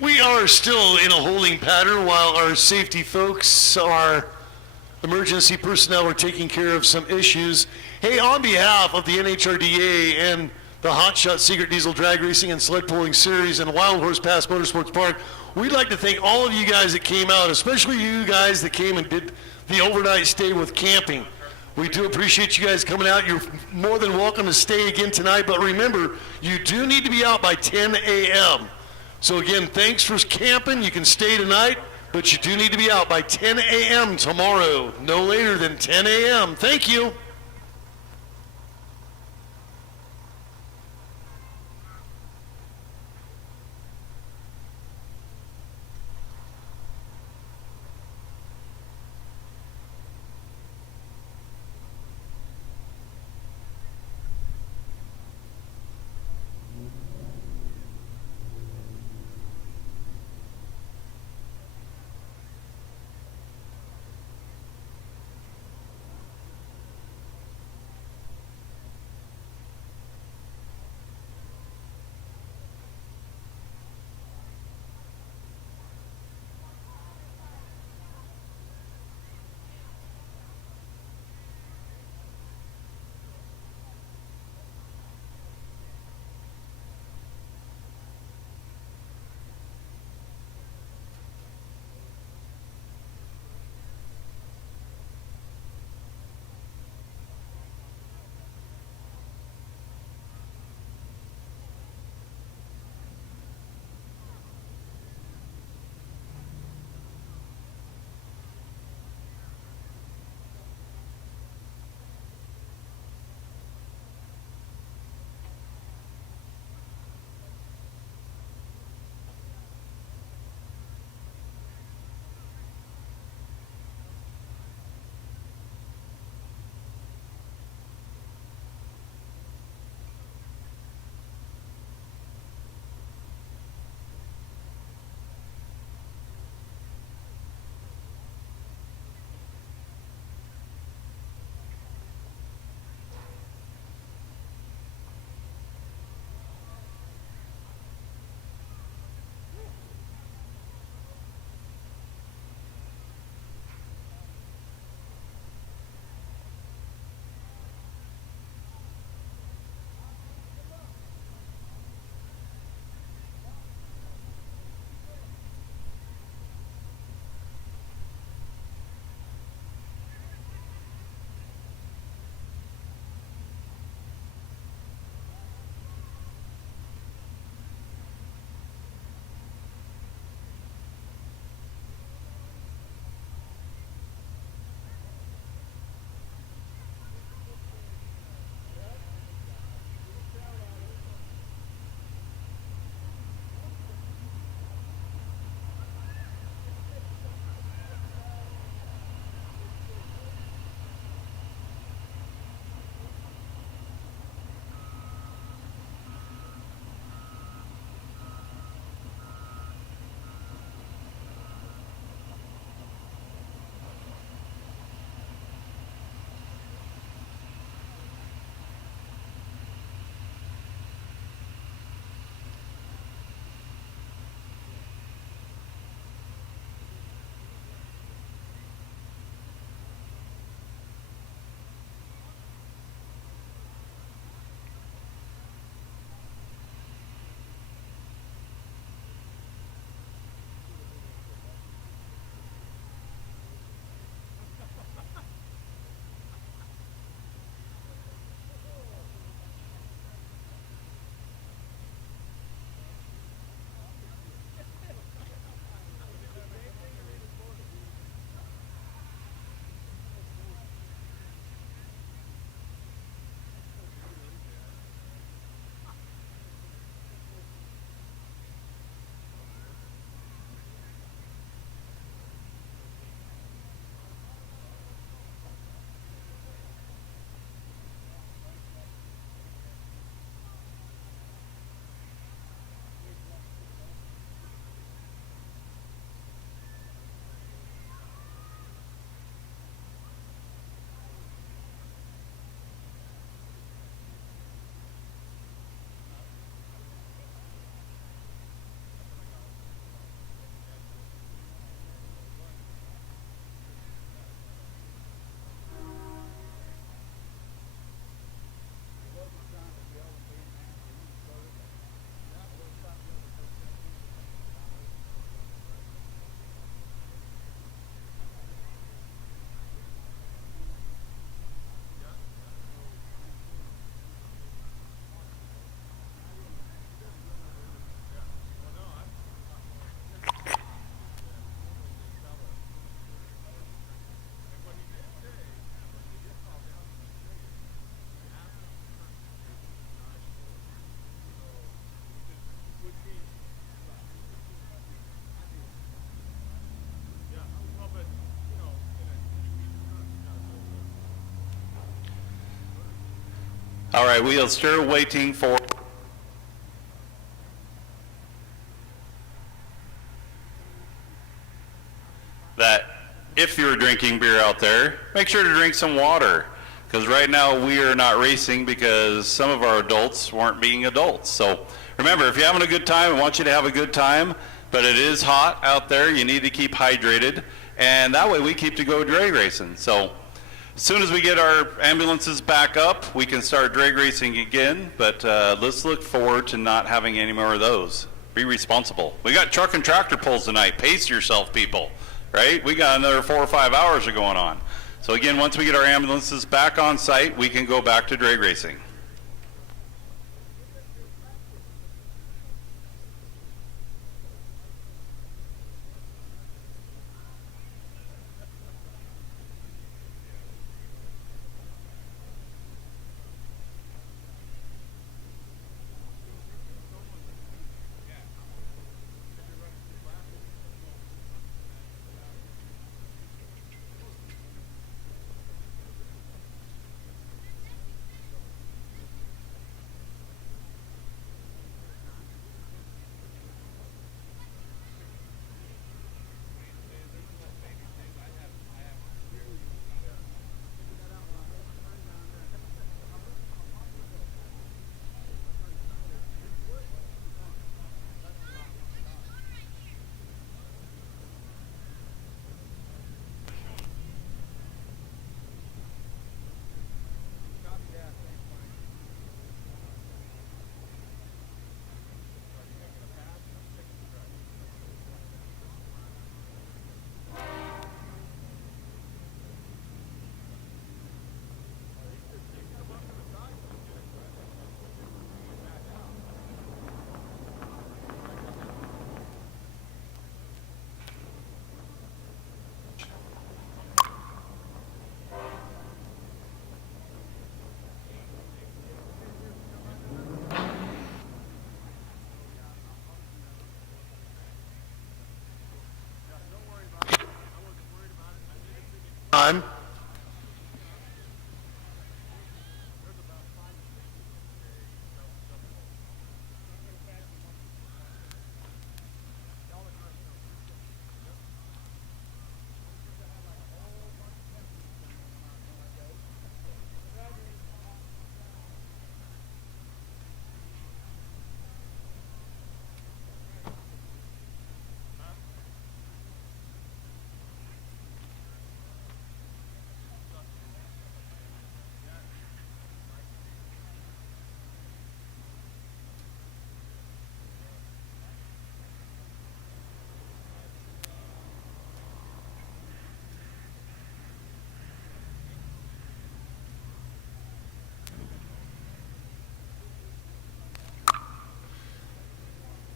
We are still in a holding pattern while our safety folks are emergency personnel are taking care of some issues. Hey, on behalf of the NHRDA and the Hot Shot Secret Diesel Drag Racing and Sled Pulling Series and Wildhorse Pass Motorsports Park, we'd like to thank all of you guys that came out, especially you guys that came and did the overnight stay with camping. We do appreciate you guys coming out. You're more than welcome to stay again tonight, but remember, you do need to be out by 10 a.m. So again, thanks for camping. You can stay tonight, but you do need to be out by 10 a.m. tomorrow, no later than 10 a.m. Thank you. All right, we are still waiting for that. If you're drinking beer out there, make sure to drink some water, because right now we are not racing because some of our adults weren't being adults. So remember, if you're having a good time, I want you to have a good time, but it is hot out there. You need to keep hydrated, and that way we keep to go drag racing. So as soon as we get our ambulances back up, we can start drag racing again, but let's look forward to not having any more of those. Be responsible. We got truck and tractor pulls tonight. Pace yourself, people. Right? We got another 4 or 5 hours of going on. So again, once we get our ambulances back on site, we can go back to drag racing. On.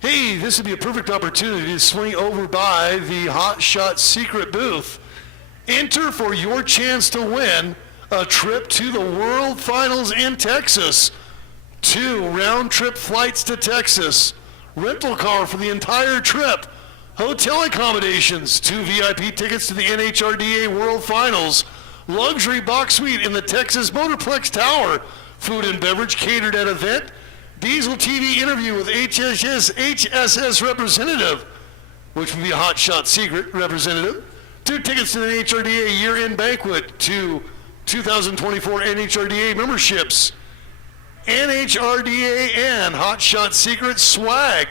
Hey, this would be a perfect opportunity to swing over by the Hot Shot Secret booth. Enter for your chance to win a trip to the World Finals in Texas. 2 round-trip flights to Texas, rental car for the entire trip, hotel accommodations, 2 VIP tickets to the NHRDA World Finals, luxury box suite in the Texas Motorplex Tower, food and beverage catered at event, Diesel TV interview with HSS representative, which would be a Hot Shot Secret representative, 2 tickets to the NHRDA year-end banquet, 2 2024 NHRDA memberships, NHRDA and Hot Shot Secret swag.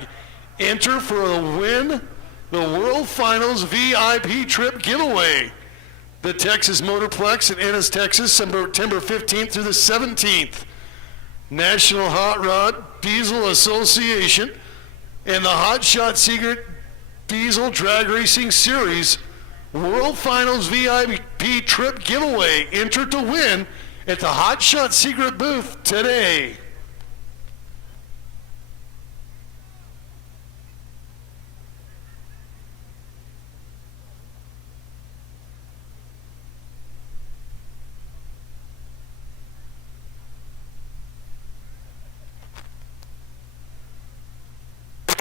Enter for the Win the World Finals VIP trip giveaway. The Texas Motorplex in Ennis, Texas, September 15th through the 17th. National Hot Rod Diesel Association and the Hot Shot Secret Diesel Drag Racing Series World Finals VIP trip giveaway. Enter to win at the Hot Shot Secret booth today.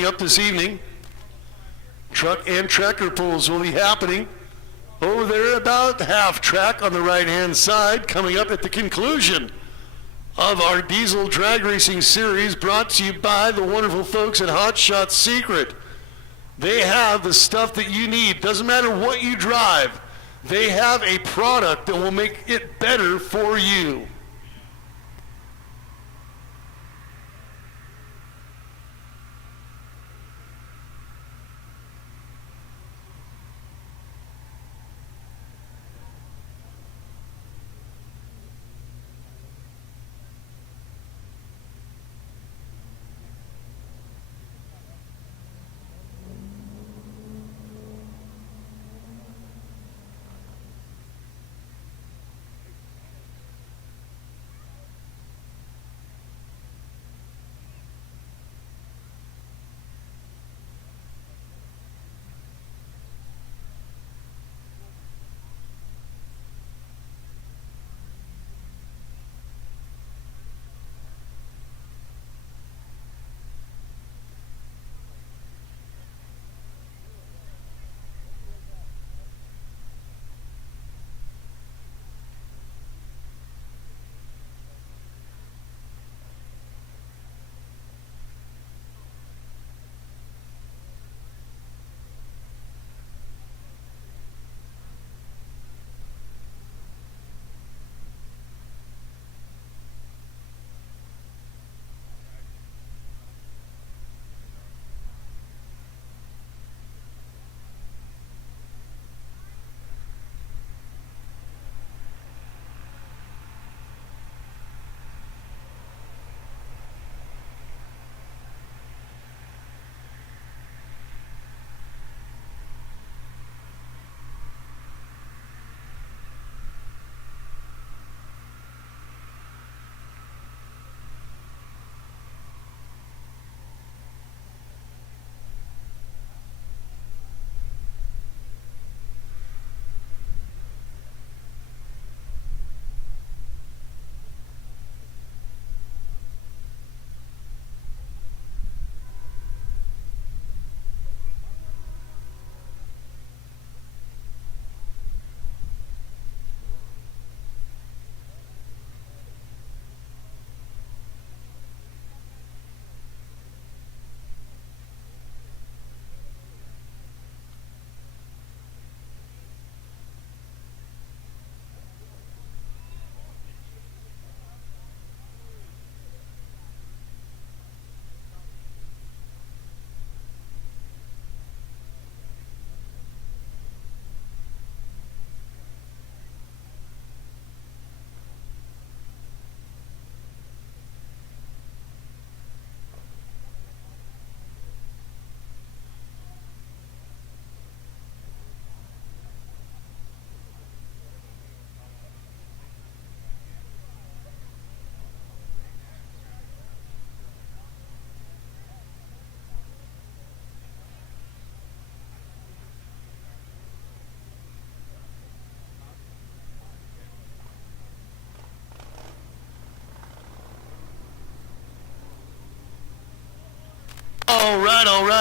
Up this evening, truck and tractor pulls will be happening over there about half track on the right hand side, coming up at the conclusion of our diesel drag racing series, brought to you by the wonderful folks at Hot Shot Secret. They have the stuff that you need. Doesn't matter what you drive. They have a product that will make it better for you.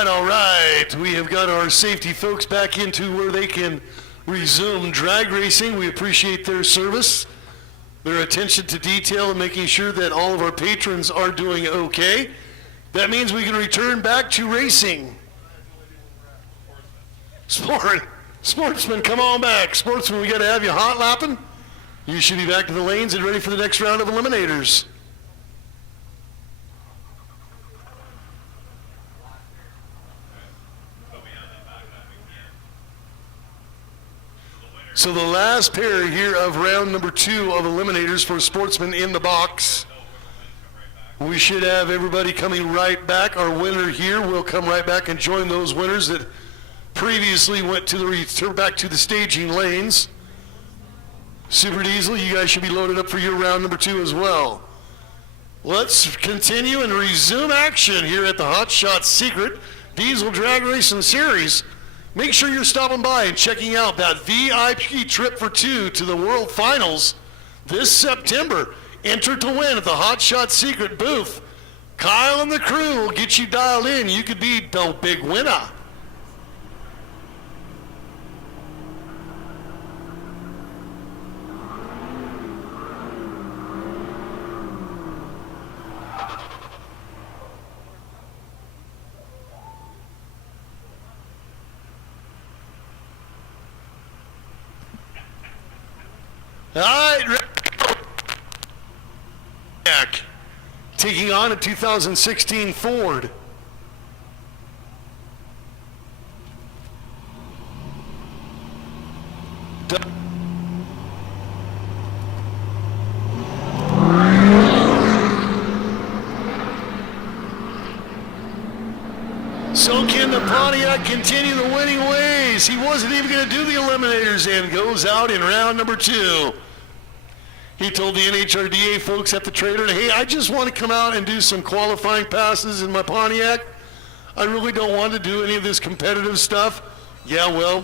All right. We have got our safety folks back into where they can resume drag racing. We appreciate their service, their attention to detail, and making sure that all of our patrons are doing okay. That means we can return back to racing. Sportsman, come on back. Sportsman, we got to have you hot lapping. You should be back to the lanes and ready for the next round of eliminators. So the last pair here of round number 2 of eliminators for Sportsman in the box. We should have everybody coming right back. Our winner here will come right back and join those winners that previously went to the return back to the staging lanes. Super Diesel, you guys should be loaded up for your round number 2 as well. Let's continue and resume action here at the Hot Shot Secret Diesel Drag Racing Series. Make sure you're stopping by and checking out that VIP trip for 2 to the World Finals this September. Enter to win at the Hot Shot Secret booth. Kyle and the crew will get you dialed in. You could be the big winner. All right, taking on a 2016 Ford. So can the Pontiac continue the winning ways? He wasn't even going to do the eliminators and goes out in round number 2. He told the NHRDA folks at the trailer, hey, I just want to come out and do some qualifying passes in my Pontiac. I really don't want to do any of this competitive stuff. Yeah, well,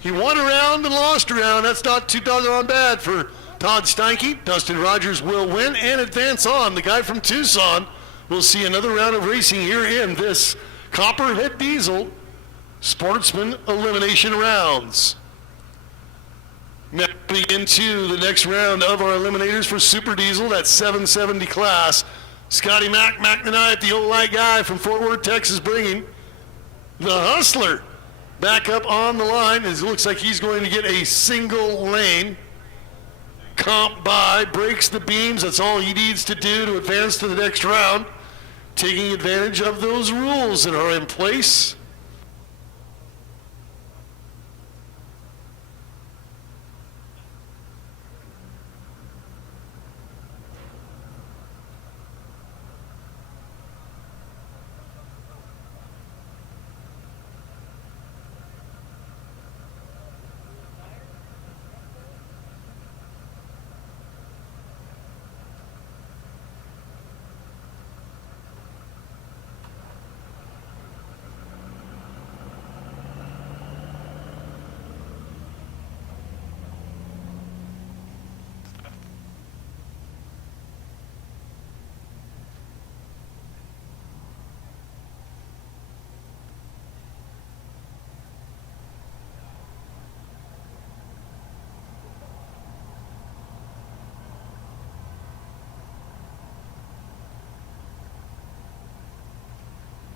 he won a round and lost a round. That's not too doggone bad for Todd Steinke. Dustin Rogers will win and advance on. The guy from Tucson will see another round of racing here in this Copperhead Diesel Sportsman Elimination Rounds. Moving into the next round of our eliminators for Super Diesel, that 770 class. Scotty Mac the Knight, the old light guy from Fort Worth, Texas, bringing the Hustler back up on the line. It looks like he's going to get a single lane. Comp by, breaks the beams. That's all he needs to do to advance to the next round, taking advantage of those rules that are in place.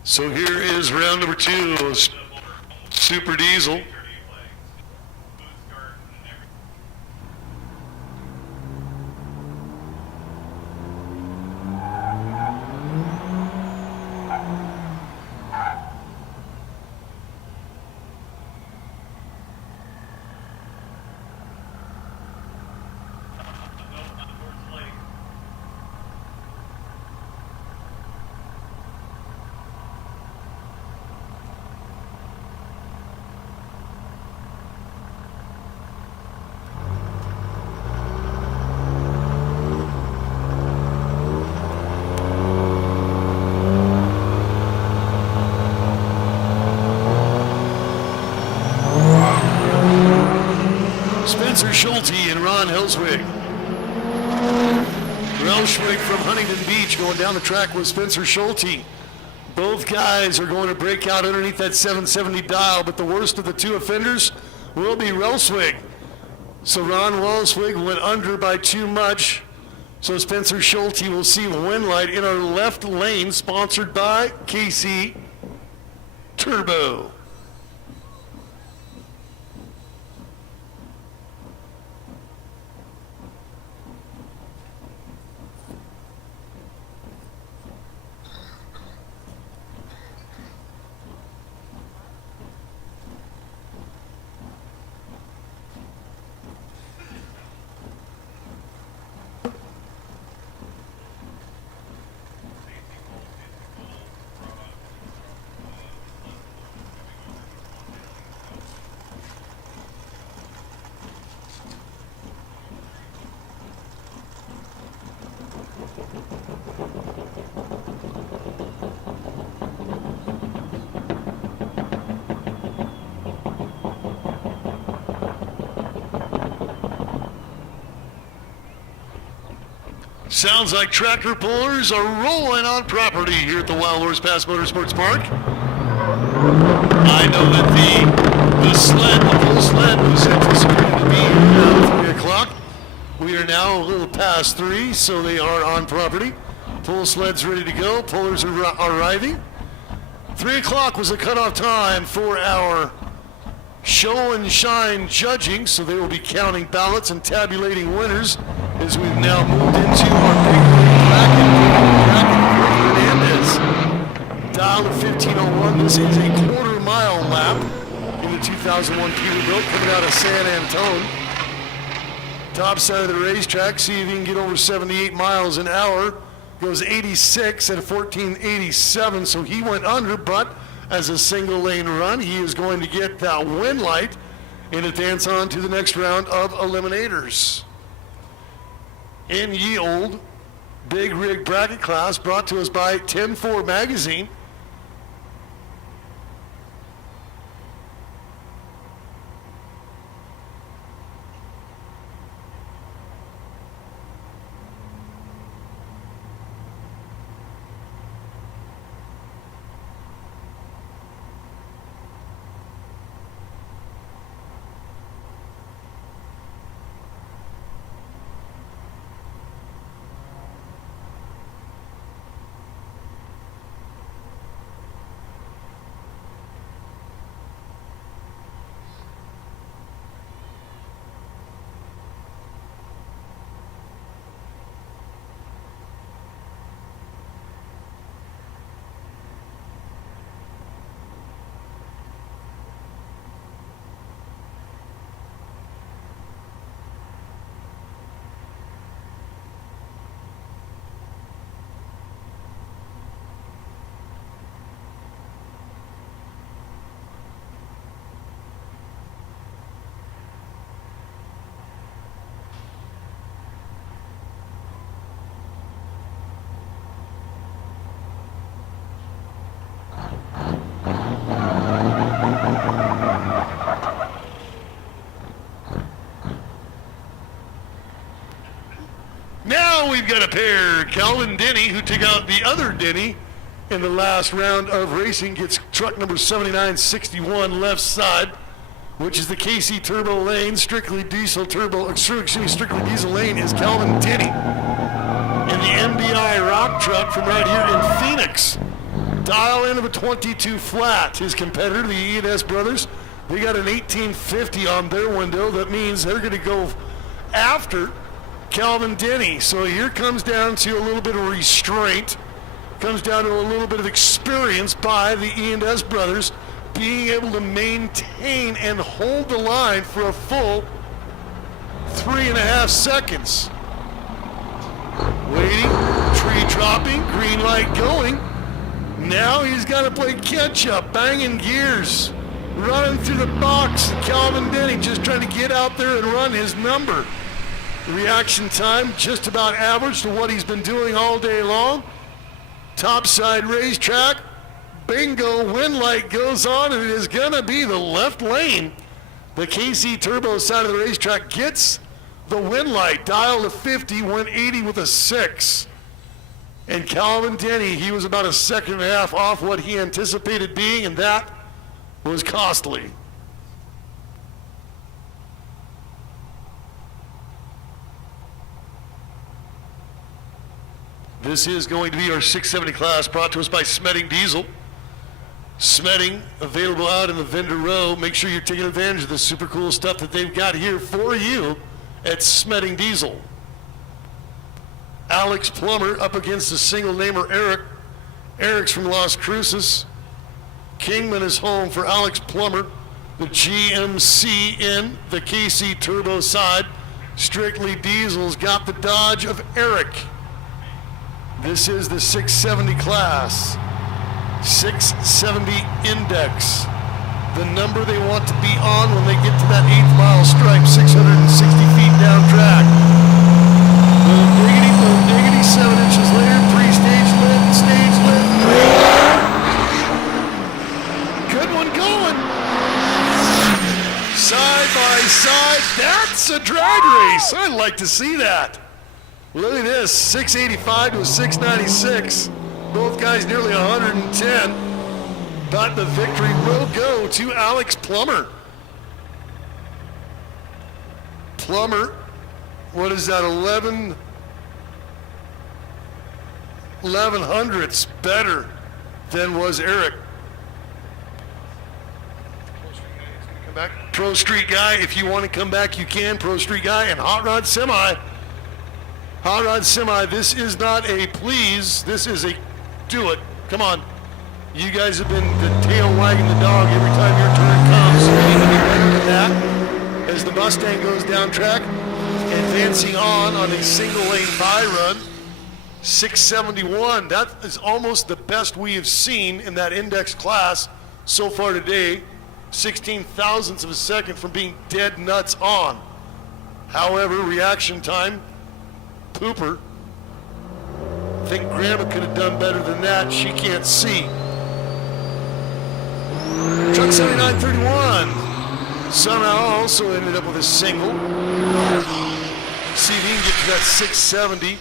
So here is round number 2 of Super Diesel. Spencer Schulte and Ron Helswig. Relschwig from Huntington Beach going down the track with Spencer Schulte. Both guys are going to break out underneath that 770 dial, but the worst of the two offenders will be Relschwig. So Ron Relschwig went under by too much. So Spencer Schulte will see the win light in our left lane, sponsored by KC Turbo. Sounds like tractor pullers are rolling on property here at the Wildhorse Pass Motorsports Park. I know that the sled, the full sled, was anticipated to be around 3 o'clock. We are now a little past 3, so they are on property. Full sled's ready to go. Pullers are arriving. 3 o'clock was the cutoff time for our show and shine judging, so they will be counting ballots and tabulating winners as we've now moved into our big league bracket. Dial at 15:01. This is a quarter-mile lap in the 2001 Peterbilt coming out of San Antone. Top side of the racetrack, see if you can get over 78 miles an hour. Goes 86 at 14.87, so he went under, but as a single lane run, he is going to get that win light and advance on to the next round of eliminators. In ye old big rig bracket class, brought to us by 10-4 magazine. Now we've got a pair. Calvin Denny, who took out the other Denny in the last round of racing, gets truck number 7961 left side, which is the KC Turbo lane. Strictly diesel lane is Calvin Denny. In the MBI rock truck from right here in Phoenix. Dial in of a 22 flat. His competitor, the E&S brothers, they got an 1850 on their window. That means they're going to go after Calvin Denny. So here comes down to a little bit of restraint, comes down to a little bit of experience by the E&S brothers, being able to maintain and hold the line for a full 3.5 seconds. Waiting, tree dropping, green light going. Now he's got to play catch up, banging gears, running through the box. Calvin Denny just trying to get out there and run his number. Reaction time just about average to what he's been doing all day long. Topside racetrack, bingo, win light goes on, and it is gonna be the left lane. The KC Turbo side of the racetrack gets the win light. Dial to 50, went 80 with a 6. And Calvin Denny, he was about 1.5 seconds off what he anticipated being, and that was costly. This is going to be our 670 class, brought to us by Smedding Diesel. Smedding, available out in the vendor row. Make sure you're taking advantage of the super cool stuff that they've got here for you at Smedding Diesel. Alex Plummer up against the single namer Eric. Eric's from Las Cruces. Kingman is home for Alex Plummer. The GMC in the KC Turbo side. Strictly Diesel's got the Dodge of Eric. This is the 670 class. 670 index. The number they want to be on when they get to that 8th mile stripe, 660 feet down track. Boom diggity, 7 inches later, 3-stage lit, stage lit. Good one going. Side by side, that's a drag race. I'd like to see that. Look at this, 685 to a 696. Both guys nearly 110. But the victory will go to Alex Plummer. Plummer, what is that, 1100ths better than was Eric. back. Pro Street Guy, if you want to come back, you can. Pro Street Guy and Hot Rod Semi. Hot Rod Semi, this is not a please. This is a do it. Come on. You guys have been the tail wagging the dog every time your turn comes. You need to be better than that. As the Mustang goes down track, advancing on a single lane by run. 671. That is almost the best we have seen in that index class so far today. 16 thousandths of a second from being dead nuts on. However, reaction time, pooper. I think Grandma could have done better than that. She can't see. Truck 7931 somehow also ended up with a single. See if he can get to that 670.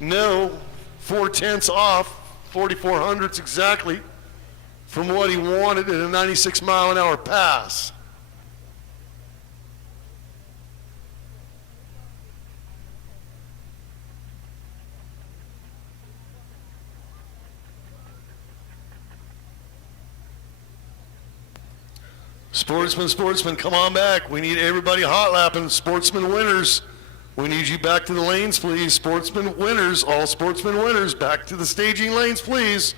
No, 4/10 off, 44 hundredths exactly from what he wanted at a 96 mile an hour pass. Sportsman, come on back. We need everybody hot lapping. Sportsman winners. We need you back to the lanes, please. Sportsman winners, all sportsman winners, back to the staging lanes, please.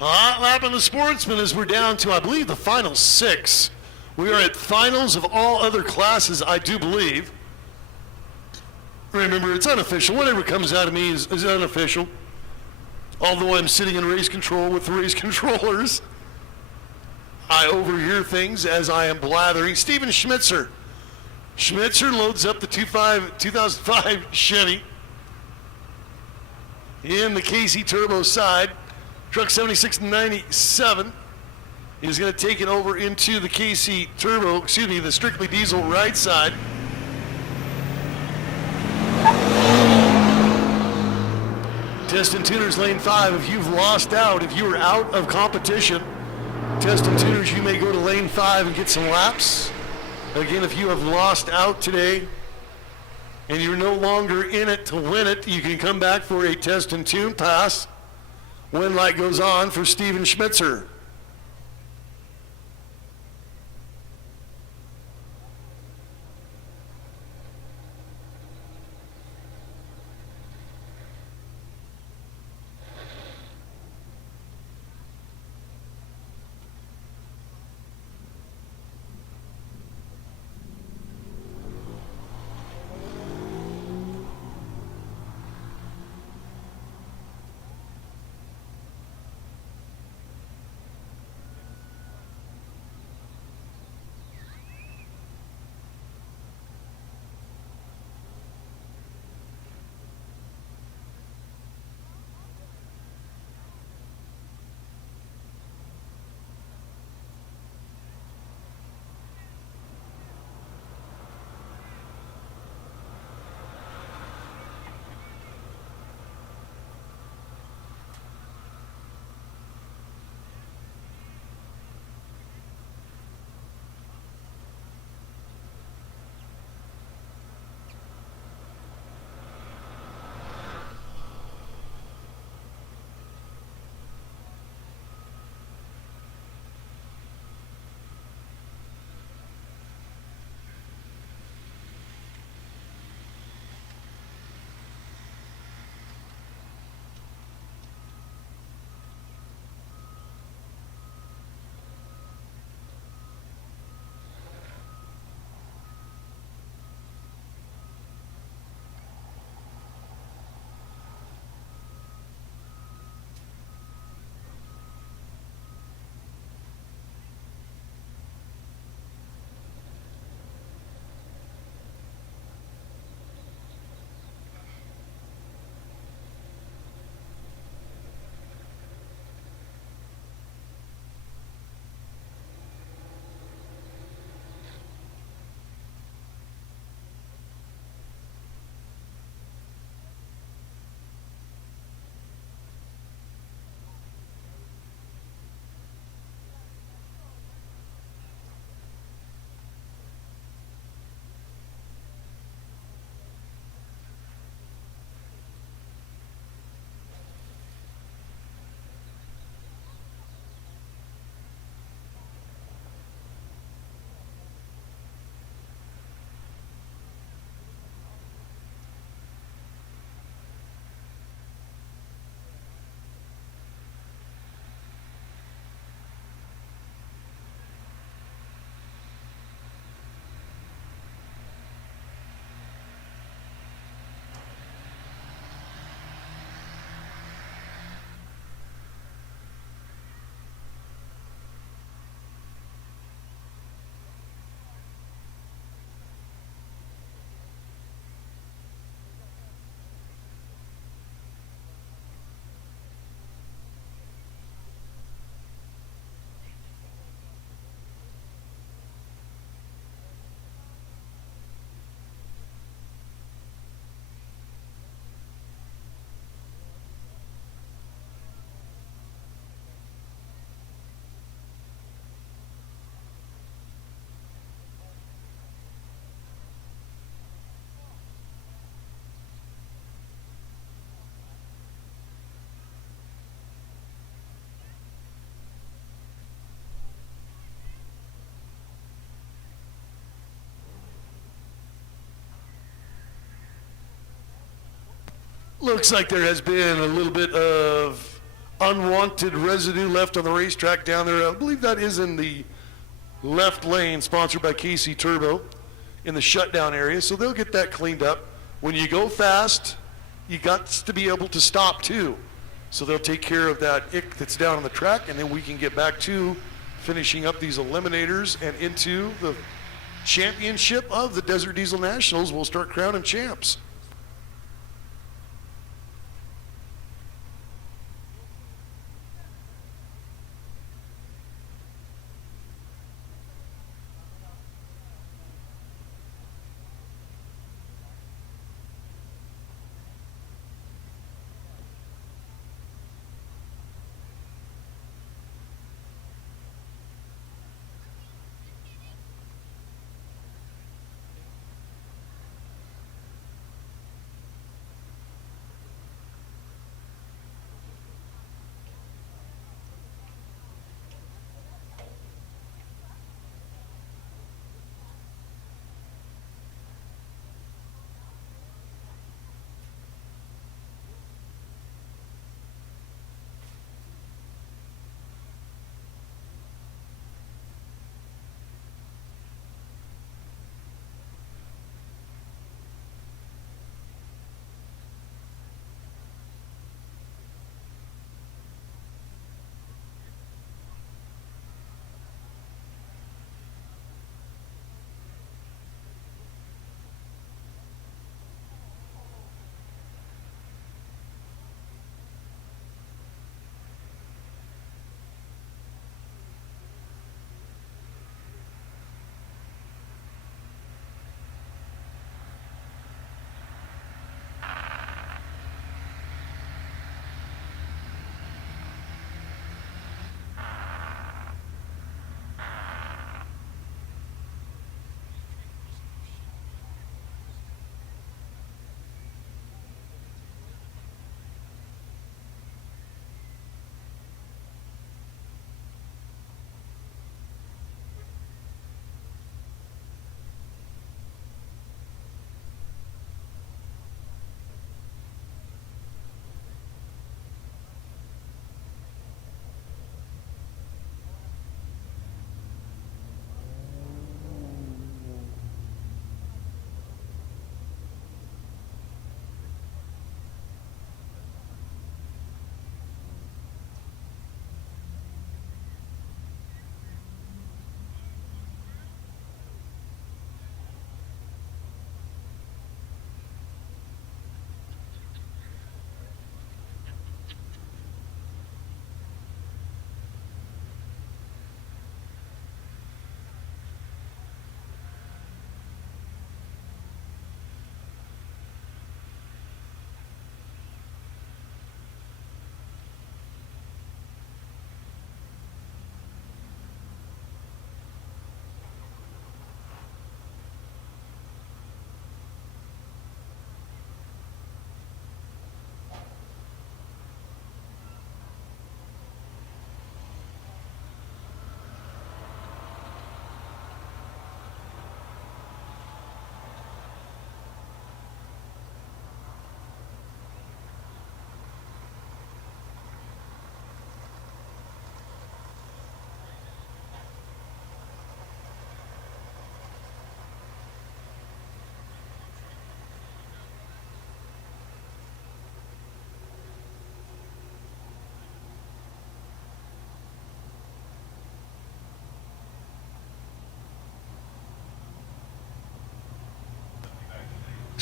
Hot lapping the sportsman as we're down to, I believe, the final 6. We are at finals of all other classes, I do believe. Remember, it's unofficial. Whatever comes out of me is unofficial. Although I'm sitting in race control with the race controllers, I overhear things as I am blathering. Steven Schmitzer. Schmitzer loads up the 2005 Chevy in the KC Turbo side. Truck 7697 is going to take it over into the KC Turbo, the strictly diesel right side. Test and Tuners lane 5. If you've lost out, if you are out of competition, Test and Tuners, you may go to lane 5 and get some laps. Again, if you have lost out today and you're no longer in it to win it, you can come back for a Test and Tune pass. When light goes on for Steven Schmitzer. Looks like there has been a little bit of unwanted residue left on the racetrack down there. I believe that is in the left lane, sponsored by KC Turbo, in the shutdown area. So they'll get that cleaned up. When you go fast, you got to be able to stop too. So they'll take care of that ick that's down on the track, and then we can get back to finishing up these eliminators and into the championship of the Desert Diesel Nationals. We'll start crowning champs.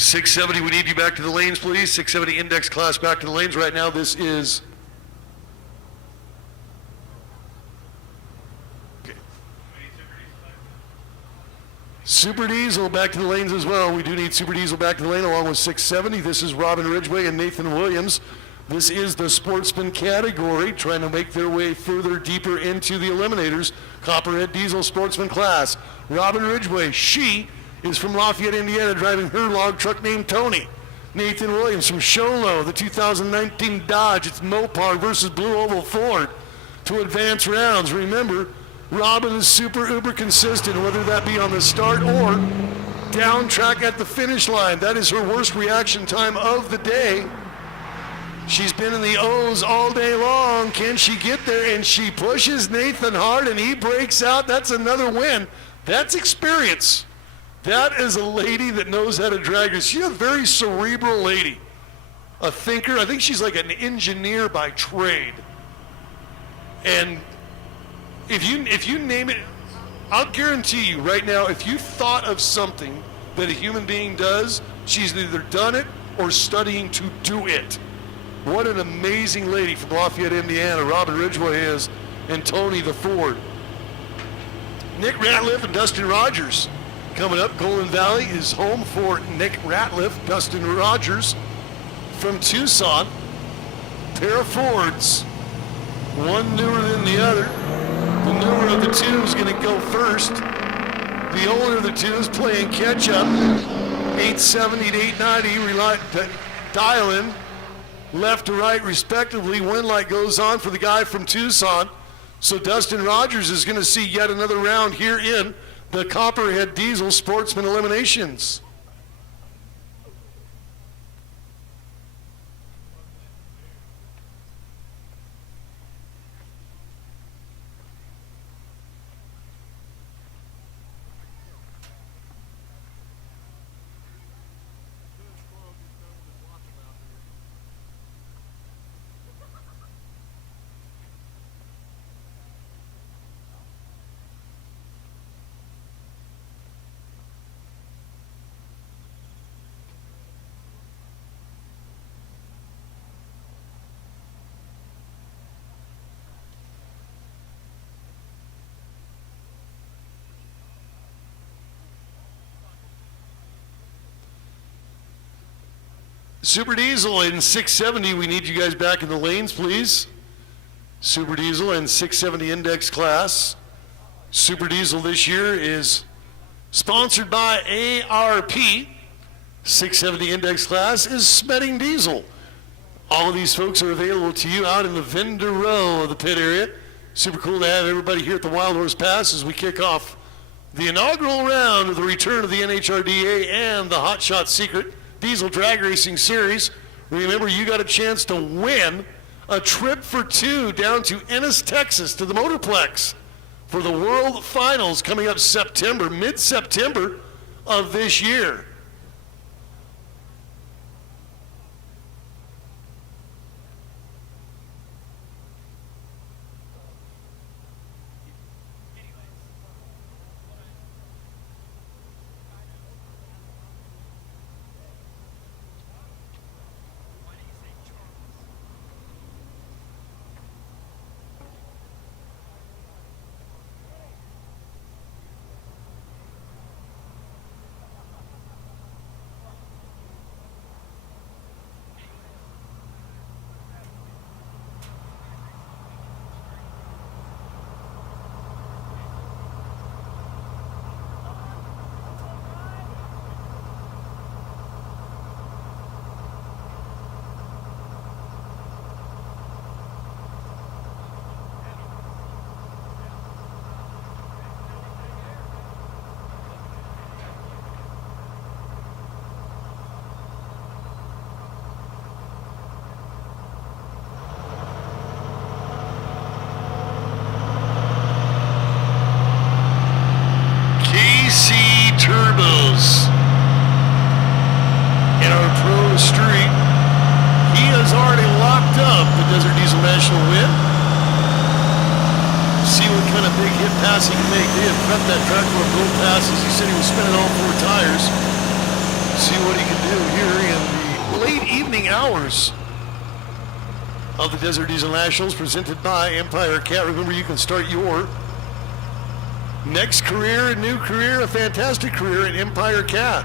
.670, we need you back to the lanes, please. 670 index class back to the lanes. Right now, this is... Okay. Super Diesel back to the lanes as well. We do need Super Diesel back to the lane along with 670. This is Robin Ridgway and Nathan Williams. This is the sportsman category, trying to make their way further deeper into the eliminators. Copperhead Diesel sportsman class. Robin Ridgway, she is from Lafayette, Indiana, driving her log truck named Tony. Nathan Williams from Show Low, the 2019 Dodge. It's Mopar versus Blue Oval Ford to advance rounds. Remember, Robin is super uber consistent, whether that be on the start or down track at the finish line. That is her worst reaction time of the day. She's been in the O's all day long. Can she get there? And she pushes Nathan hard, and he breaks out. That's another win. That's experience. That is a lady that knows how to drag her. She's a very cerebral lady, a thinker. I think she's like an engineer by trade. And if you name it, I'll guarantee you right now, if you thought of something that a human being does, she's either done it or studying to do it. What an amazing lady from Lafayette, Indiana, Robin Ridgway is, and Tony the Ford. Nick Ratliff and Dustin Rogers coming up. Golden Valley is home for Nick Ratliff, Dustin Rogers from Tucson. Pair of Fords, one newer than the other. The newer of the two is going to go first. The older of the two is playing catch up. 870 to 890, dial in left to right respectively. Wind light goes on for the guy from Tucson. So Dustin Rogers is going to see yet another round here in the Copperhead Diesel Sportsman Eliminations. Super Diesel in 670, we need you guys back in the lanes, please. Super Diesel in 670 index class. Super Diesel this year is sponsored by ARP. 670 index class is Smedding Diesel. All of these folks are available to you out in the vendor row of the pit area. Super cool to have everybody here at the Wildhorse Pass as we kick off the inaugural round of the return of the NHRDA and the Hot Shot Secret Diesel Drag Racing Series. Remember, you got a chance to win a trip for two down to Ennis, Texas, to the Motorplex for the World Finals coming up September, mid-September of this year. Turbos in our pro street. He has already locked up the Desert Diesel National win. See what kind of big hit pass he can make. They had prepped that track for both passes. He said he was spinning all four tires. See what he can do here in the late evening hours of the Desert Diesel Nationals presented by Empire Cat. Remember, you can start your next career, a new career, a fantastic career in Empire Cat.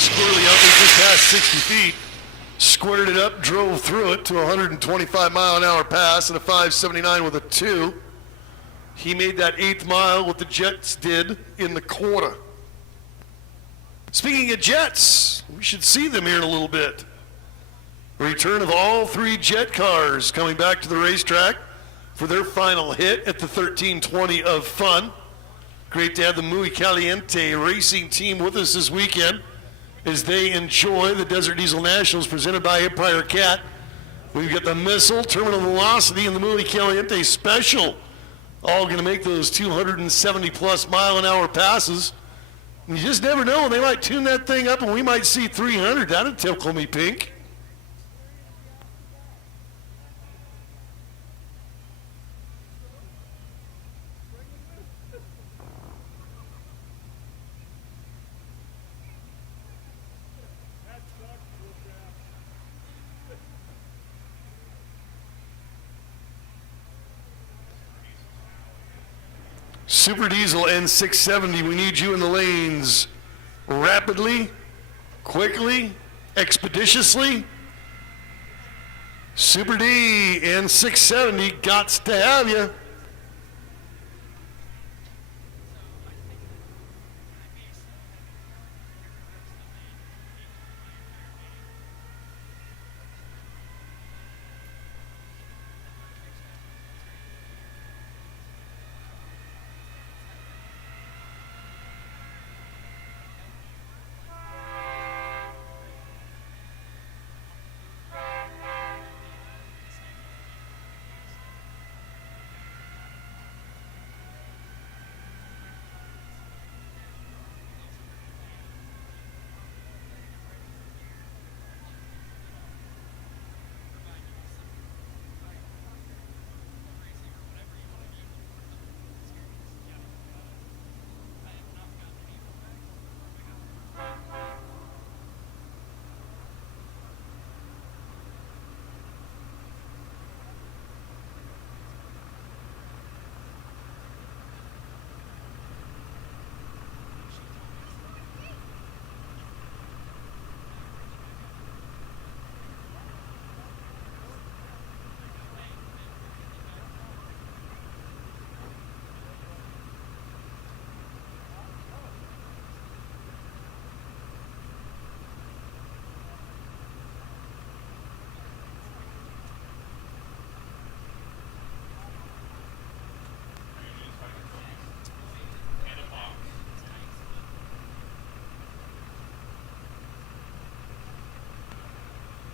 Squirrely out there just past 60 feet. squared it up, drove through it to a 125-mile-an-hour pass and a 579 with a 2. He made that 8th mile, what the Jets did in the corner. Speaking of Jets, we should see them here in a little bit. Return of all 3 Jet cars coming back to the racetrack for their final hit at the 1320 of Fun. Great to have the Muy Caliente racing team with us this weekend as they enjoy the Desert Diesel Nationals presented by Empire Cat. We've got the Missile, Terminal Velocity, and the Muy Caliente Special, all going to make those 270-plus mile-an-hour passes. You just never know. They might tune that thing up and we might see 300. That'd tickle me pink. Super Diesel N670, we need you in the lanes rapidly, quickly, expeditiously. Super D N670, gots to have you.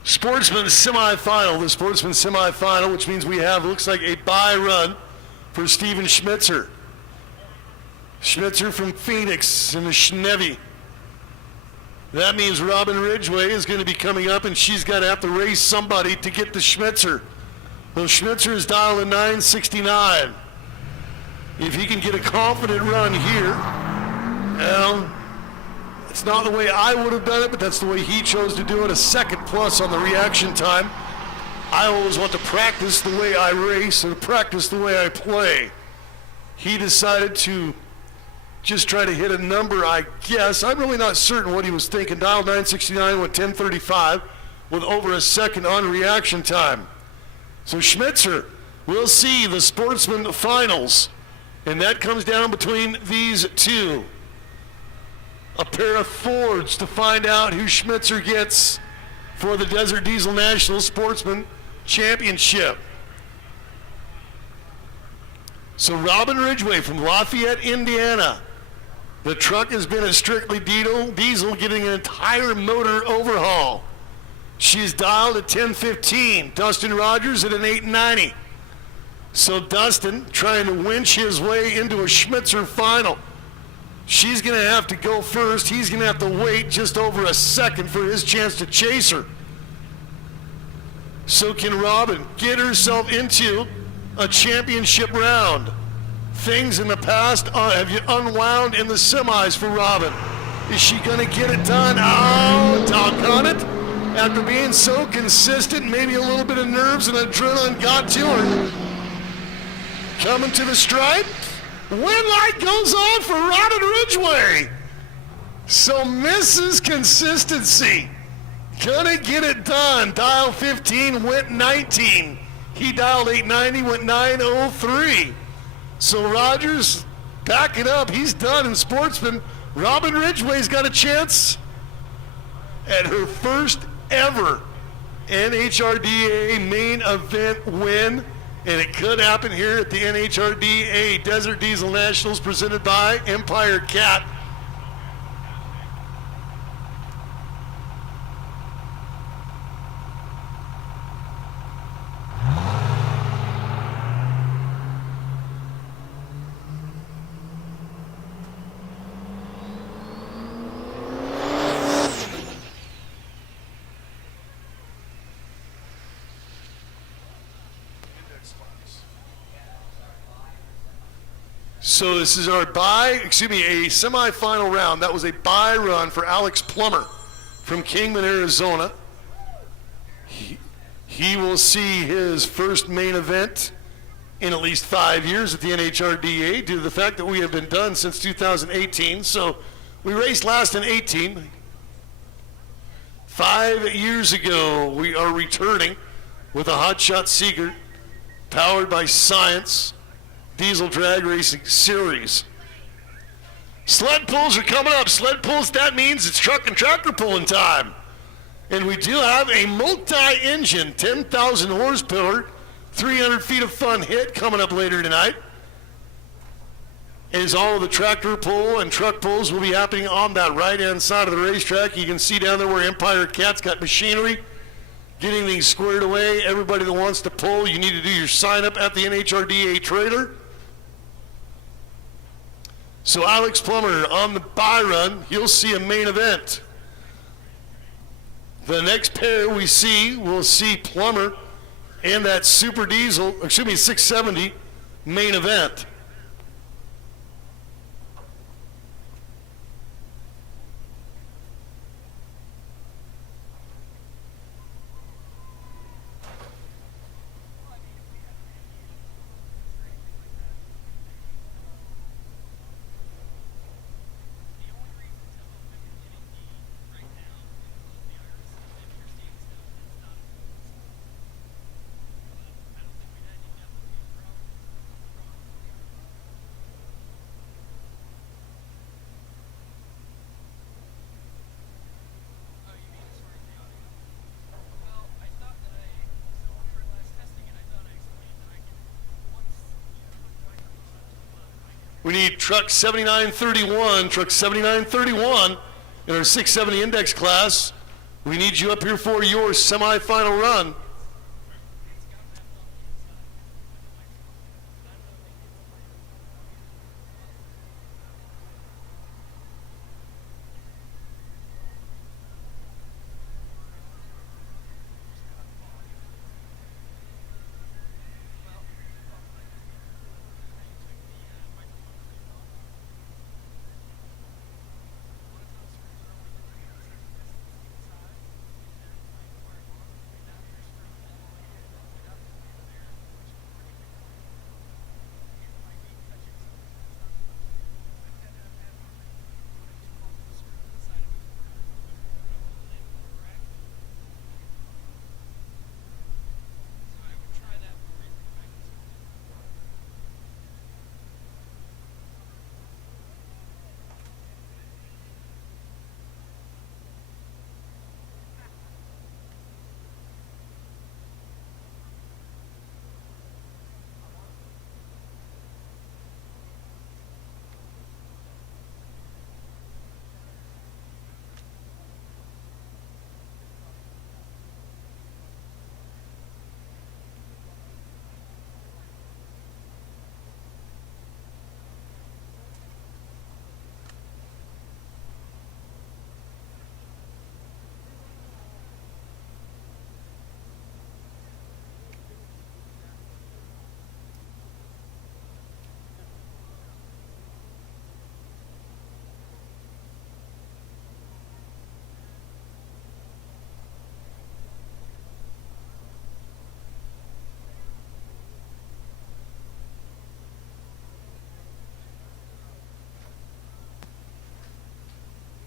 Sportsman semifinal, the Sportsman semifinal, which means we have, looks like a bye run for Steven Schmitzer. Schmitzer from Phoenix in the Schnevy. That means Robin Ridgway is going to be coming up and she's got to have to race somebody to get to Schmitzer. Well, Schmitzer is dialing 969. If he can get a confident run here, well, it's not the way I would have done it, but that's the way he chose to do it. A second plus on the reaction time. I always want to practice the way I race and practice the way I play. He decided to just try to hit a number, I guess. I'm really not certain what he was thinking. Dial 969 with 10:35 with over a second on reaction time. So Schmitzer will see the Sportsman finals, and that comes down between these two. A pair of Fords to find out who Schmitzer gets for the Desert Diesel National Sportsman Championship. So Robin Ridgway from Lafayette, Indiana. The truck has been a strictly diesel, getting an entire motor overhaul. She's dialed at 1015. Dustin Rogers at an 890. So Dustin trying to winch his way into a Schmitzer final. She's going to have to go first. He's going to have to wait just over a second for his chance to chase her. So can Robin get herself into a championship round? Things in the past have you unwound in the semis for Robin. Is she going to get it done? Oh, doggone it. After being so consistent, maybe a little bit of nerves and adrenaline got to her. Coming to the stripe. Win light goes on for Robin Ridgway. So misses consistency. Gonna get it done. Dial 15 went 19. He dialed 890, went 903. So Rogers backing up. He's done in Sportsman. Robin Ridgway's got a chance at her first ever NHRDA main event win. And it could happen here at the NHRDA Desert Diesel Nationals presented by Empire Cat. So this is our a semifinal round. That was a bye run for Alex Plummer from Kingman, Arizona. He will see his first main event in at least 5 years at the NHRDA due to the fact that we have been done since 2018. So we raced last in 18. 5 years ago, we are returning with a Hotshot Secret powered by Science Diesel Drag Racing Series. Sled pulls are coming up. Sled pulls, that means it's truck and tractor pulling time. And we do have a multi-engine, 10,000 horsepower, 300 feet of fun hit coming up later tonight. As all of the tractor pull and truck pulls will be happening on that right-hand side of the racetrack. You can see down there where Empire Cat's got machinery, getting things squared away. Everybody that wants to pull, you need to do your sign up at the NHRDA trailer. So Alex Plummer on the bye run, he'll see a main event. The next pair we see, we'll see Plummer and that Super Diesel, 670 main event. We need truck 7931 in our 670 index class. We need you up here for your semifinal run.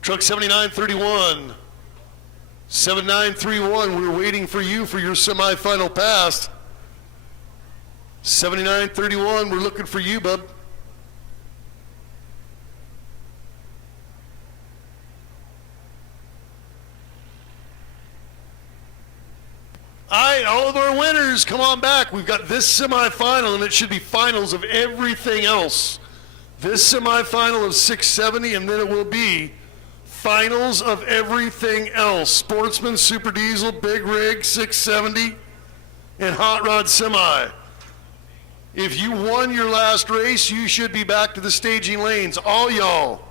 Truck 7931 7931, we're waiting for you for your semifinal pass. 7931, we're looking for you, bub. All right, all of our winners, come on back. We've got this semifinal, and it should be finals of everything else. This semifinal of 670, and then it will be finals of everything else. Sportsman, Super Diesel, Big Rig, 670, and Hot Rod Semi. If you won your last race, you should be back to the staging lanes, all y'all.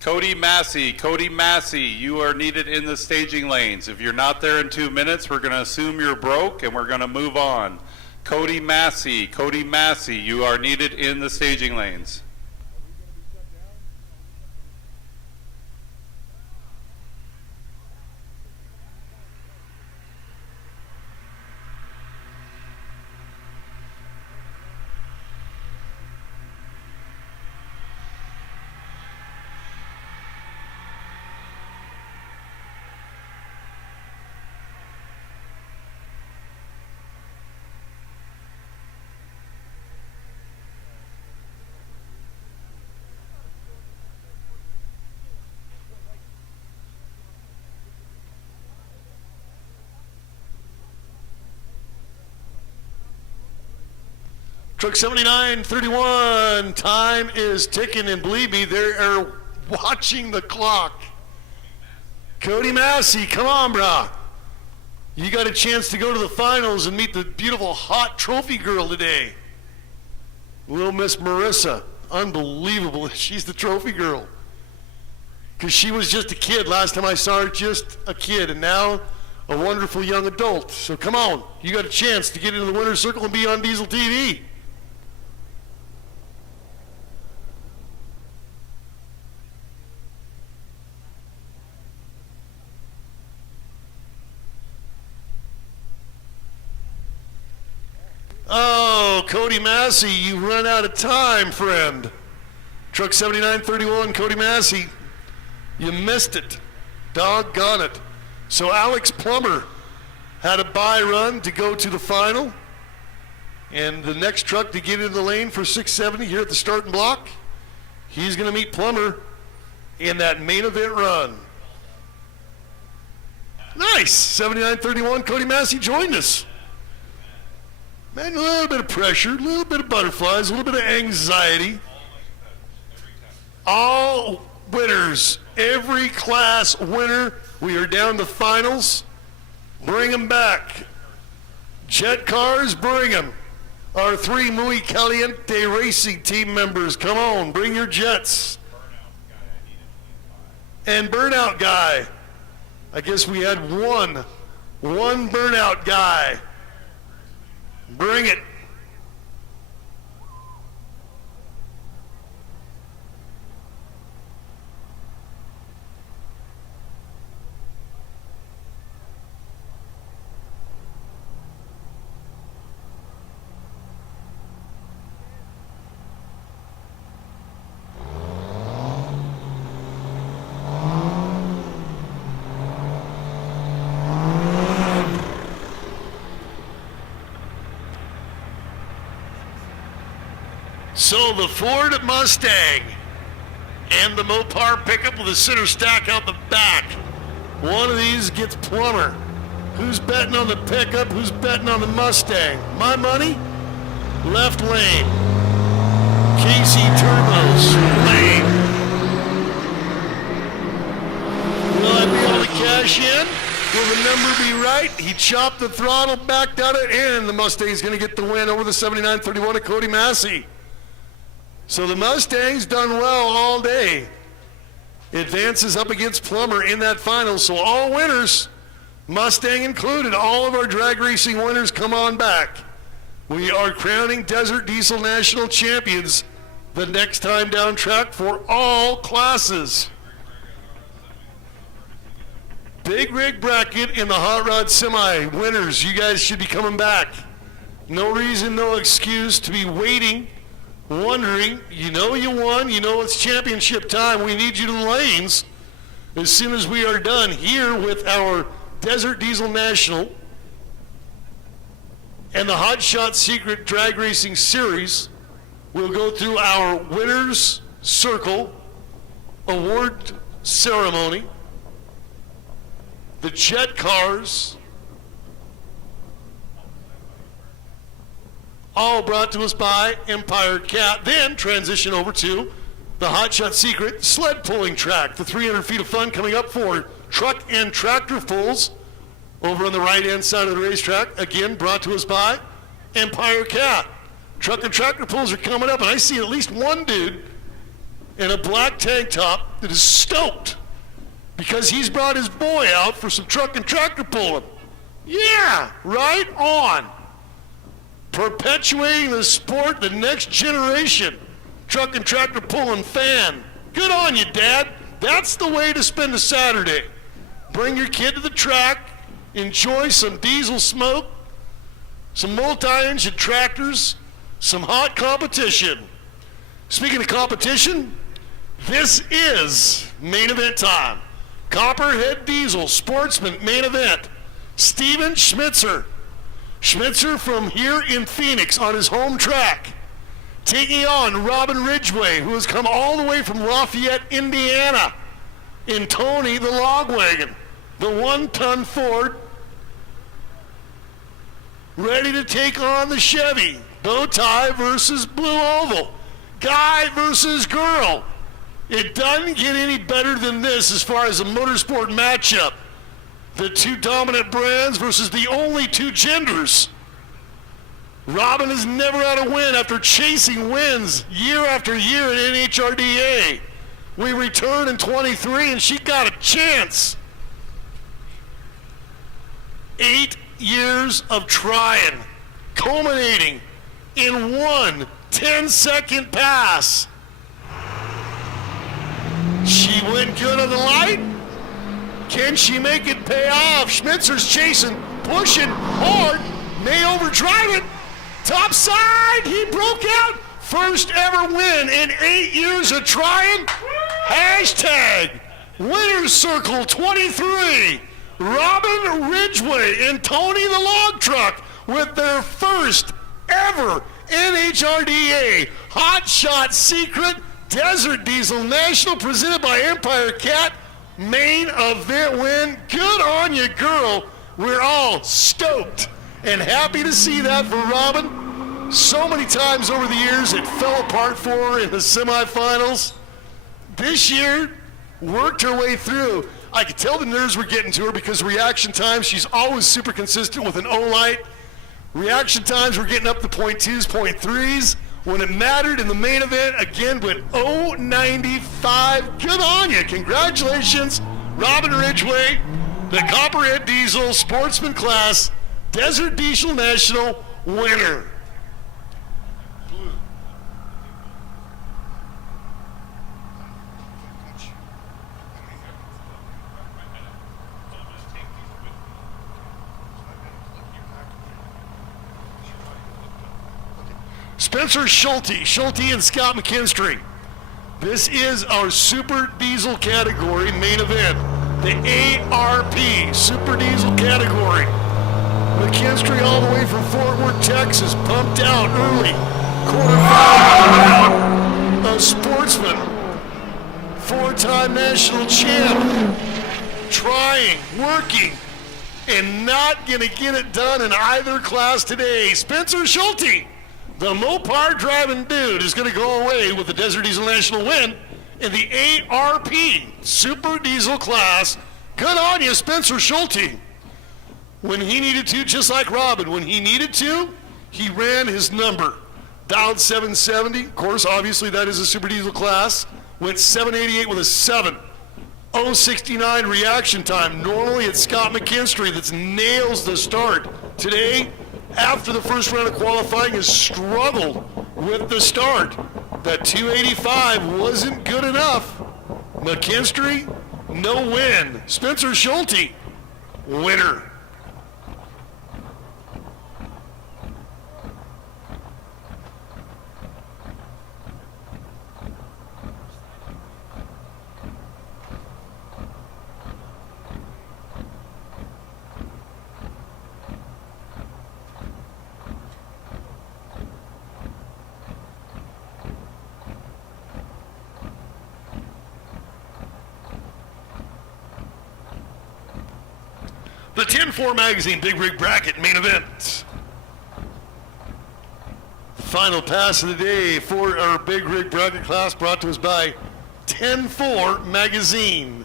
Cody Massey, you are needed in the staging lanes. If you're not there in 2 minutes, we're going to assume you're broke and we're going to move on. Cody Massey, you are needed in the staging lanes. Truck 7931, time is ticking, and believe me, they are watching the clock. Cody Massey, come on, brah. You got a chance to go to the finals and meet the beautiful hot trophy girl today. Little Miss Marissa, unbelievable. She's the trophy girl. Because she was just a kid last time I saw her, just a kid, and now a wonderful young adult. So come on, you got a chance to get into the winner's circle and be on Diesel TV. Oh, Cody Massey, you run out of time, friend. Truck 7931, Cody Massey, you missed it. Doggone it. So Alex Plummer had a bye run to go to the final, and the next truck to get in the lane for 670 here at the starting block, he's going to meet Plummer in that main event run. Nice. 7931, Cody Massey joined us. Man, a little bit of pressure, a little bit of butterflies, a little bit of anxiety. All winners, every class winner. We are down to finals. Bring them back. Jet cars, bring them. Our 3 Muy Caliente Racing team members, come on, bring your jets. And burnout guy. I guess we had one burnout guy. Bring it. So the Ford Mustang and the Mopar pickup with a center stack out the back. One of these gets Plummer. Who's betting on the pickup? Who's betting on the Mustang? My money? Left lane. KC Turbos lane. Will I be able to cash in? Will the number be right? He chopped the throttle, backed out it, and the Mustang's going to get the win over the 7931 of Cody Massey. So the Mustang's done well all day. Advances up against Plummer in that final. So all winners, Mustang included. All of our drag racing winners, come on back. We are crowning Desert Diesel National Champions the next time down track for all classes. Big rig bracket in the hot rod semi winners, you guys should be coming back. No reason, no excuse to be waiting, wondering, you know you won, you know it's championship time, we need you to the lanes as soon as we are done here with our Desert Diesel National and the Hot Shot Secret Drag Racing Series. We'll go through our Winners Circle award ceremony, the jet cars, all brought to us by Empire Cat. Then transition over to the Hot Shot Secret sled pulling track, the 300 feet of fun coming up for truck and tractor pulls over on the right-hand side of the racetrack. Again, brought to us by Empire Cat. Truck and tractor pulls are coming up, and I see at least one dude in a black tank top that is stoked because he's brought his boy out for some truck and tractor pulling. Yeah, right on. Perpetuating the sport, the next generation truck and tractor pulling fan. Good on you, Dad. That's the way to spend a Saturday. Bring your kid to the track, enjoy some diesel smoke, some multi-engine tractors, some hot competition. Speaking of competition, this is main event time. Copperhead Diesel Sportsman main event. Steven Schmitzer. Schmitzer from here in Phoenix on his home track. Taking on Robin Ridgway, who has come all the way from Lafayette, Indiana, in Tony the Logwagon, the 1-ton Ford, ready to take on the Chevy. Bow tie versus blue oval. Guy versus girl. It doesn't get any better than this as far as a motorsport matchup. The two dominant brands versus the only two genders. Robin has never had a win after chasing wins year after year at NHRDA. We return in 23 and she got a chance. 8 years of trying, culminating in one 10-second pass. She went good on the light. Can she make it pay off? Schmitzer's chasing, pushing hard, may overdrive it. Top side, he broke out. First ever win in 8 years of trying. Hashtag Winners Circle 23. Robin Ridgway and Tony the Log Truck with their first ever NHRDA Hot Shot Secret Desert Diesel National presented by Empire Cat. Main event win. Good on you, girl. We're all stoked and happy to see that for Robin. So many times over the years it fell apart for her in the semifinals. This year, worked her way through. I could tell the nerves were getting to her because reaction times, she's always super consistent with an O-light. Reaction times were getting up to 0.2s, 0.3s. When it mattered in the main event, again went 0.95. Good on you. Congratulations, Robin Ridgway, the Copperhead Diesel Sportsman Class Desert Diesel National winner. Spencer Schulte and Scott McKinstry. This is our Super Diesel category main event. The ARP Super Diesel category. McKinstry all the way from Fort Worth, Texas, pumped out early. Quarterfinal, a sportsman, 4-time national champ, trying, working, and not gonna get it done in either class today. Spencer Schulte, the Mopar driving dude, is going to go away with the Desert Diesel National win in the ARP Super Diesel class. Good on you, Spencer Schulte. When he needed to, just like Robin, when he needed to, he ran his number. Dialed 770. Of course, obviously, that is a Super Diesel class. Went 788 with a 7. 069 reaction time. Normally it's Scott McKinstry that nails the start. Today, after the first round of qualifying, has struggled with the start. That 285 wasn't good enough. McKinstry, no win. Spencer Schulte, winner. The 10-4 Magazine Big Rig Bracket main event. The final pass of the day for our Big Rig Bracket class brought to us by 10-4 Magazine.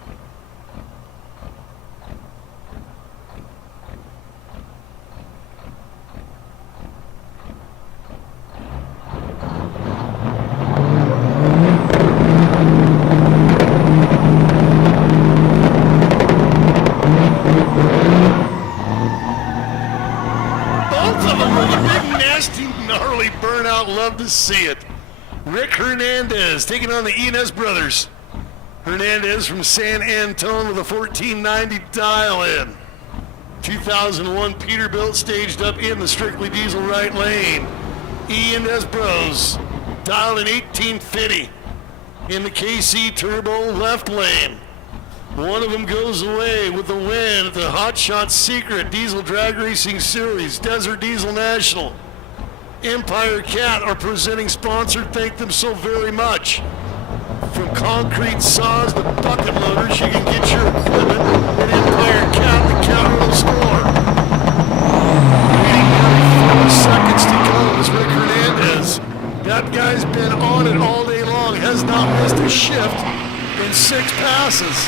Love to see it. Rick Hernandez taking on the ENS brothers. Hernandez from San Antone with a 1490 dial-in. 2001 Peterbilt staged up in the strictly diesel right lane. ENS bros dialed in 1850 in the KC Turbo left lane. One of them goes away with the win at the Hot Shot Secret Diesel Drag Racing Series, Desert Diesel National. Empire Cat, our presenting sponsor, thank them so very much. From concrete saws to bucket loaders, you can get your equipment at Empire Cat, the counter of the store. Waiting nearly 4 seconds to go is Rick Hernandez. That guy's been on it all day long, has not missed a shift in 6 passes.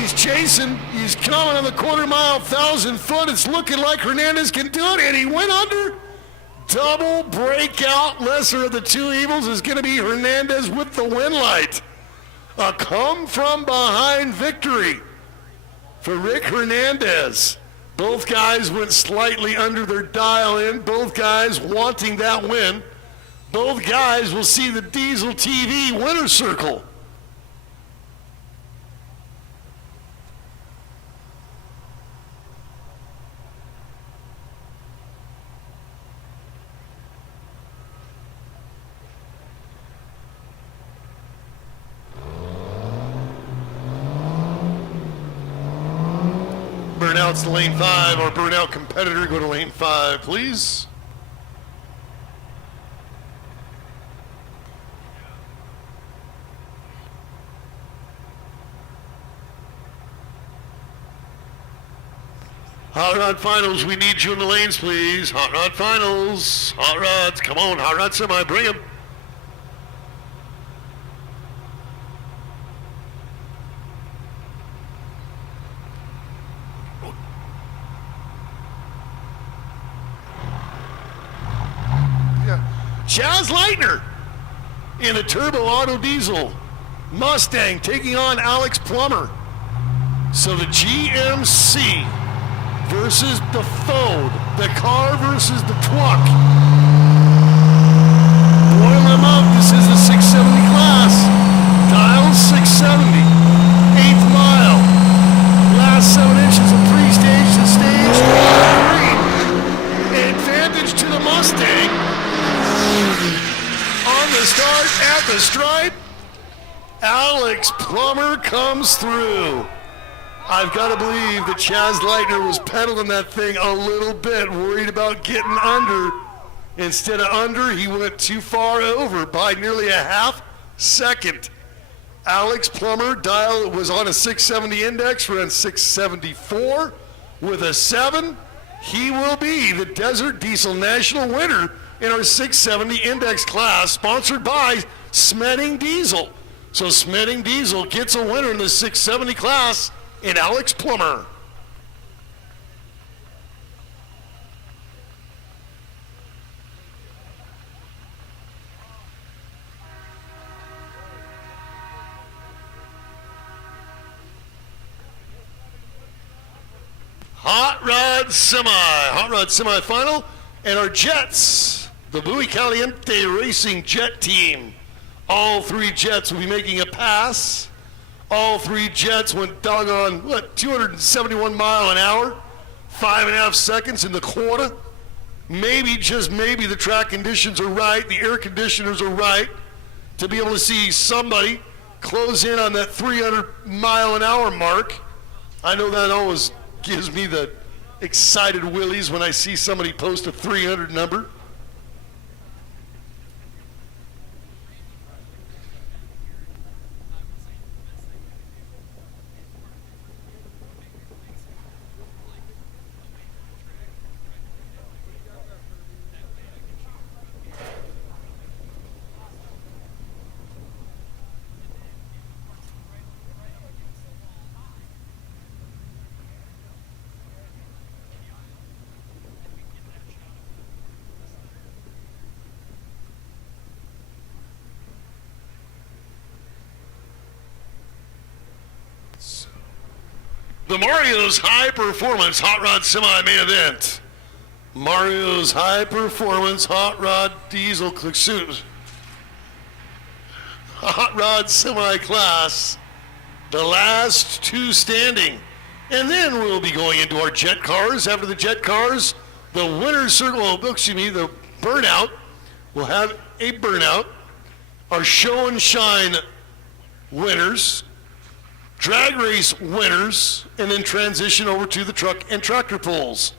He's chasing, he's coming on the quarter-mile, 1,000-foot. It's looking like Hernandez can do it, and he went under. Double breakout. Lesser of the two evils is going to be Hernandez with the win light. A come-from-behind victory for Rick Hernandez. Both guys went slightly under their dial-in. Both guys wanting that win. Both guys will see the Diesel TV winner circle. Burnout's to lane 5, or burnout competitor, go to lane 5, please. Hot Rod Finals, we need you in the lanes, please. Hot Rod Finals. Hot Rods, come on, Hot Rod Semi, bring them. Chaz Leitner in the Turbo Auto Diesel Mustang taking on Alex Plummer. So the GMC versus the Ford, the car versus the truck. Boil them up, this is the 670 class. Dial 670, 8th mile. Last 7 inches of pre-stage to stage 3. Advantage to the Mustang. On the start, at the stripe, Alex Plummer comes through. I've got to believe that Chaz Leitner was pedaling that thing a little bit, worried about getting under. Instead of under, he went too far over by nearly a half second. Alex Plummer dial was on a 670 index, ran 674 with a 7. He will be the Desert Diesel National winner in our 670 index class, sponsored by Smeding Diesel. So Smeding Diesel gets a winner in the 670 class in Alex Plummer. Hot Rod Semi-Final, and our Jets, the Muy Caliente Racing Jet Team. All 3 Jets will be making a pass. All 3 Jets went doggone, 271 mile an hour, 5.5 seconds in the quarter. Maybe, just maybe, the track conditions are right, the air conditioners are right to be able to see somebody close in on that 300 mile an hour mark. I know that always gives me the excited willies when I see somebody post a 300 number. The Mario's High Performance Hot Rod Semi main event. Mario's High Performance Hot Rod Diesel Hot Rod Semi class. The last 2 standing. And then we'll be going into our jet cars. After the jet cars, the winner's circle, the burnout. We'll have a burnout. Our show and shine winners, drag race winners, and then transition over to the truck and tractor pulls.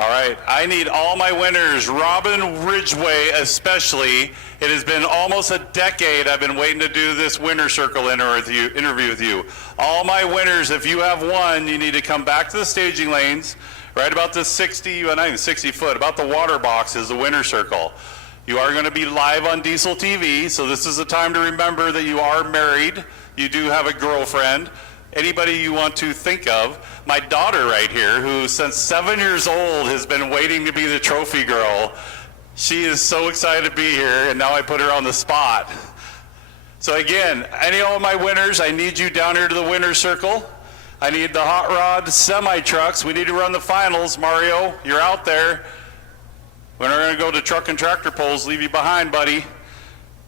All right, I need all my winners, Robin Ridgway especially. It has been almost a decade I've been waiting to do this winner circle interview with you. All my winners, if you have won, you need to come back to the staging lanes, right about the 60 foot, about the water box is the winner circle. You are going to be live on Diesel TV, so this is a time to remember that you are married. You do have a girlfriend. anybody you want to think of. My daughter right here, who since 7 years old has been waiting to be the trophy girl. She is so excited to be here, and now I put her on the spot. So again, any of my winners, I need you down here to the winner's circle. I need the hot rod semi-trucks. We need to run the finals. Mario, you're out there. We're not going to go to truck and tractor polls, leave you behind, buddy.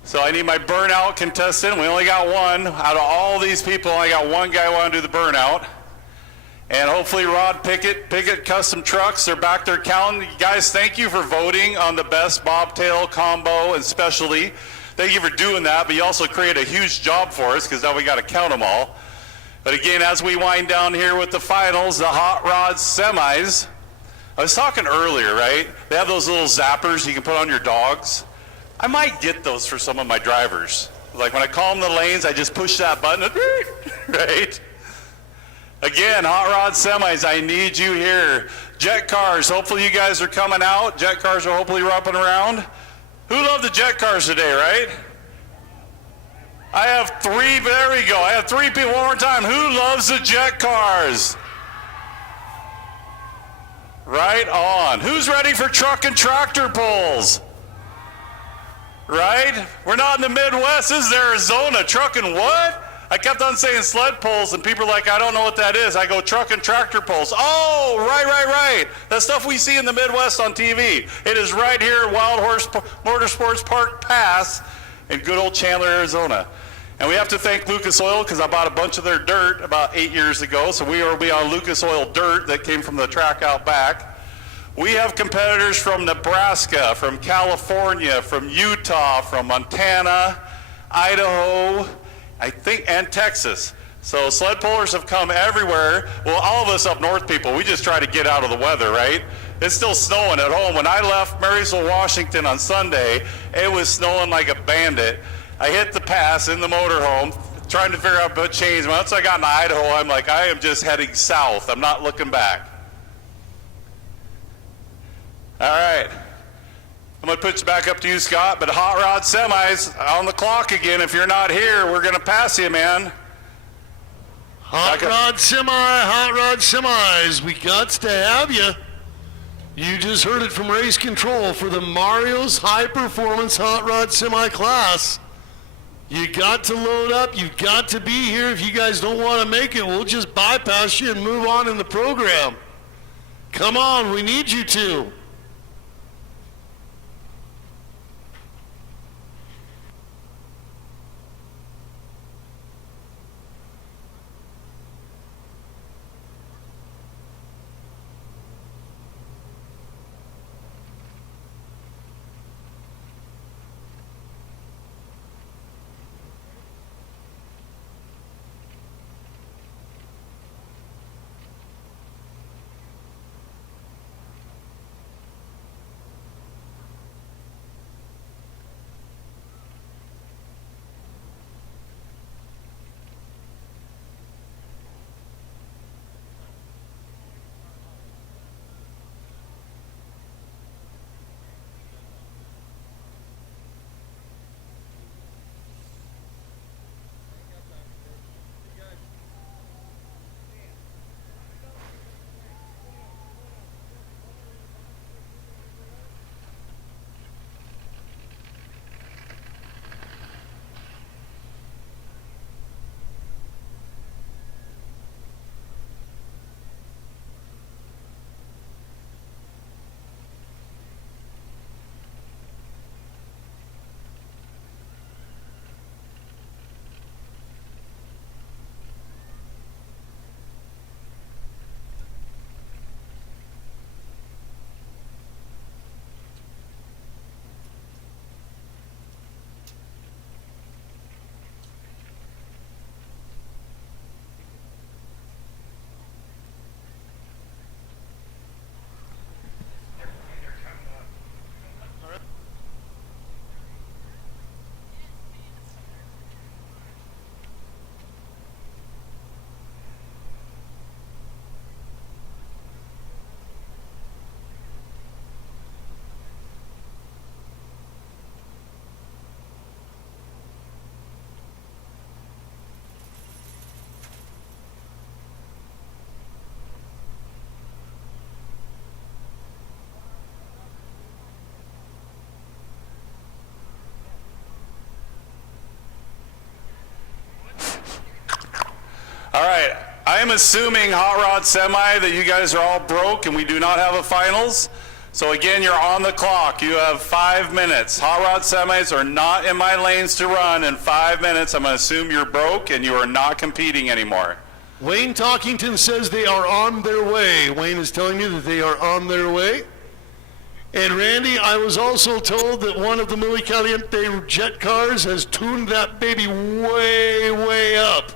So I need my burnout contestant. We only got one. Out of all these people, I got one guy who wants to do the burnout. And hopefully Rod Pickett Custom Trucks, they're back there counting. Guys, thank you for voting on the best bobtail combo and specialty. Thank you for doing that, but you also create a huge job for us because now we got to count them all. But again, as we wind down here with the finals, the hot rod semis, I was talking earlier, right? They have those little zappers you can put on your dogs. I might get those for some of my drivers. Like when I call them the lanes, I just push that button, right? Again, hot rod semis, I need you here. Jet cars, hopefully you guys are coming out. Jet cars are hopefully rumping around. Who loved the jet cars today, right? I have three, there we go. I have three people, one more time. Who loves the jet cars? Right on. Who's ready for truck and tractor pulls? Right? We're not in the Midwest, this is Arizona. Truck and what? I kept on saying sled pulls, and people are like, I don't know what that is. I go, truck and tractor pulls. Oh, right. That stuff we see in the Midwest on TV. It is right here at Wildhorse Motorsports Park Pass in good old Chandler, Arizona. And we have to thank Lucas Oil because I bought a bunch of their dirt about 8 years ago. So we will be on Lucas Oil dirt that came from the track out back. We have competitors from Nebraska, from California, from Utah, from Montana, Idaho, I think, and Texas. So sled pullers have come everywhere. Well, all of us up north people, we just try to get out of the weather, right? It's still snowing at home. When I left Marysville, Washington on Sunday, it was snowing like a bandit. I hit the pass in the motorhome, trying to figure out what changed. Once I got in Idaho, I'm like, I am just heading south. I'm not looking back. All right. I'm going to put you back up to you, Scott, but hot rod semis on the clock again. If you're not here, we're going to pass you, man. Hot rod semis. We got to have you. You just heard it from Race Control for the Mario's High Performance Hot Rod Semi class. You got to load up. You've got to be here. If you guys don't want to make it, we'll just bypass you and move on in the program. Come on, we need you to. I'm assuming Hot Rod Semi that you guys are all broke and we do not have a finals. So again, you're on the clock. You have 5 minutes. Hot Rod Semis are not in my lanes to run in 5 minutes. I'm going to assume you're broke and you are not competing anymore. Wayne Talkington says they are on their way. Wayne is telling you that they are on their way. And Randy, I was also told that one of the Muy Caliente jet cars has tuned that baby way, way up.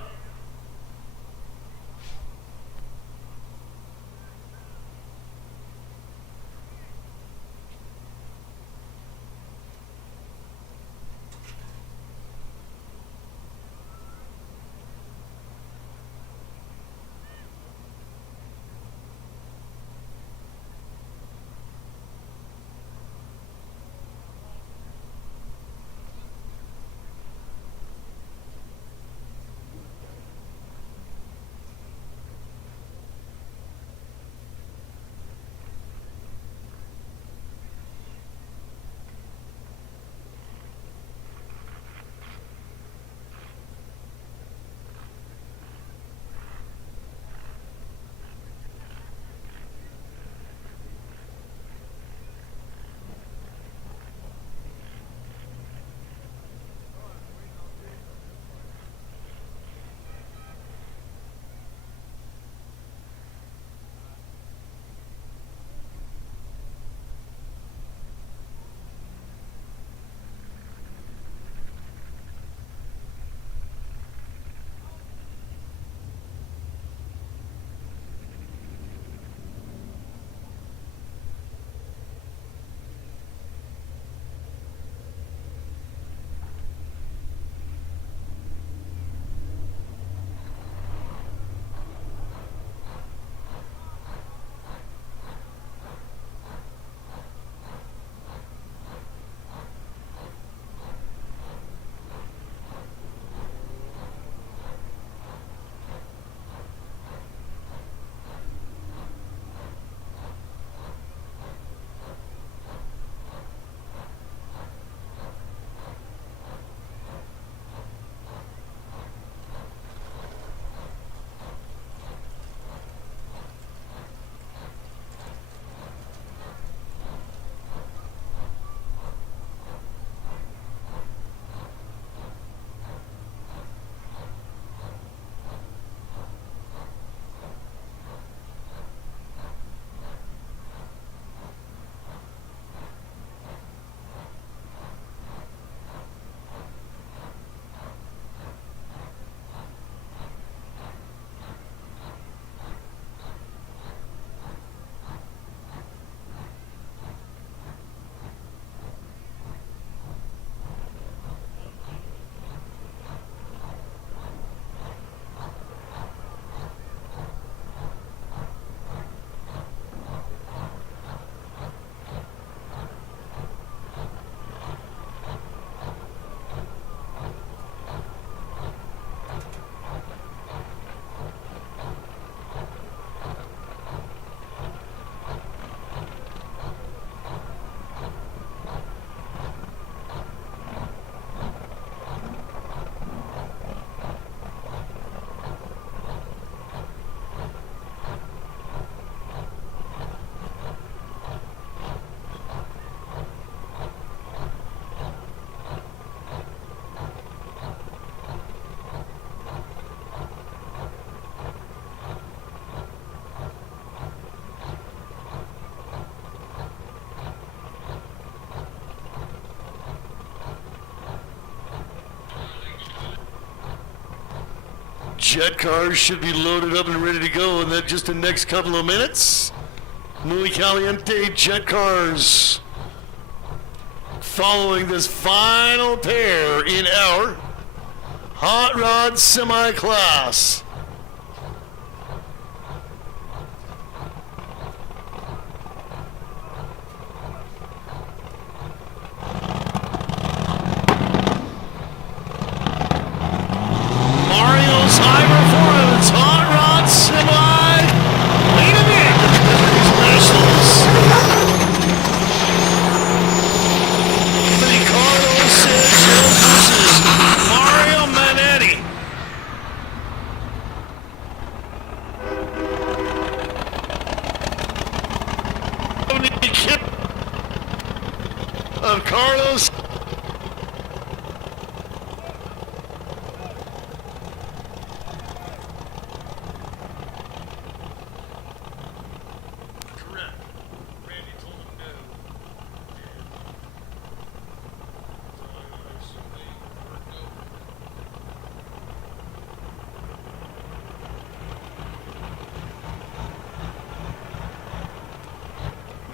Jet cars should be loaded up and ready to go in just the next couple of minutes. Muy Caliente jet cars following this final pair in our Hot Rod Semi class. Mario's high performance Hot Rod Semi leading in these nationals. Ricardo Sanchez versus Mario Manetti. the kid of Carlos. Correct. Randy told him no. So I assume they were no.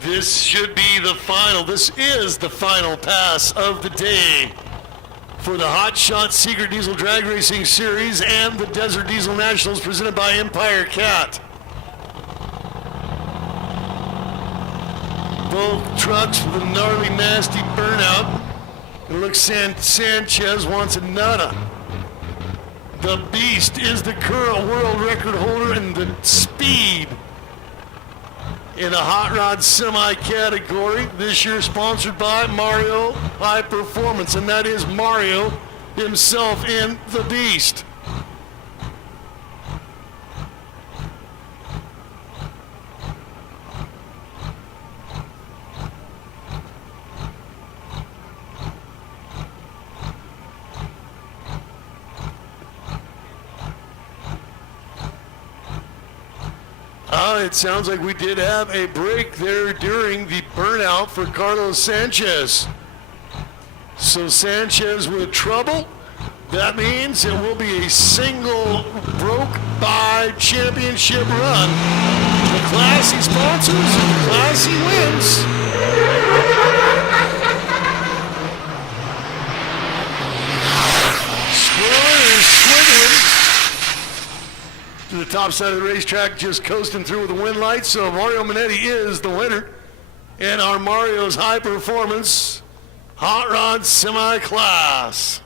This should be the final. This is the final pass of the day for the Hot Shot Secret Diesel Drag Racing Series and the Desert Diesel Nationals presented by Empire Cat. Both trucks with a gnarly, nasty burnout. It looks Sanchez wants a nutta. The Beast is the current world record holder in the speed in the hot rod semi category. This year sponsored by Mario High Performance, and that is Mario himself in the Beast. It sounds like we did have a break there during the burnout for Carlos Sanchez. So Sanchez with trouble. That means it will be a single broke by championship run. The classy sponsors and the classy wins. Squirrel is swiggling to the top side of the racetrack, just coasting through with the wind lights. So Mario Minetti is the winner in our Mario's High Performance Hot Rod Semi Class.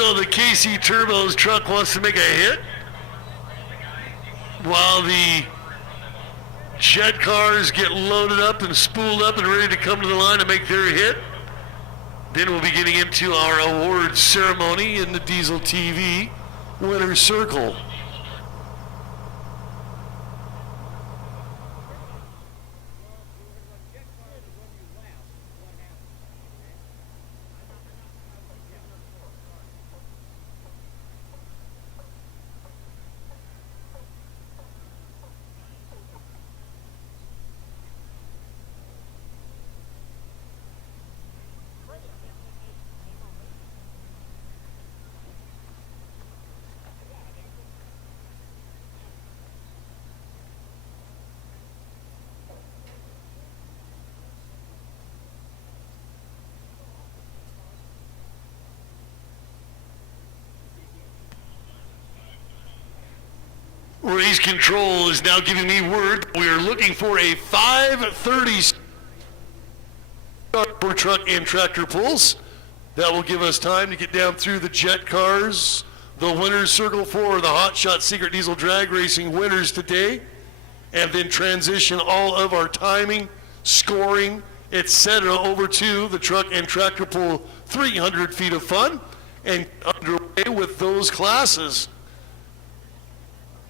So the KC Turbos truck wants to make a hit while the jet cars get loaded up and spooled up and ready to come to the line to make their hit. Then we'll be getting into our awards ceremony in the Diesel TV winner's circle. Race control is now giving me word. We are looking for a 5:30 for truck and tractor pulls. That will give us time to get down through the jet cars, the winner's circle for the Hot Shot Secret Diesel Drag Racing winners today, and then transition all of our timing, scoring, etc. over to the truck and tractor pull 300 feet of fun and underway with those classes.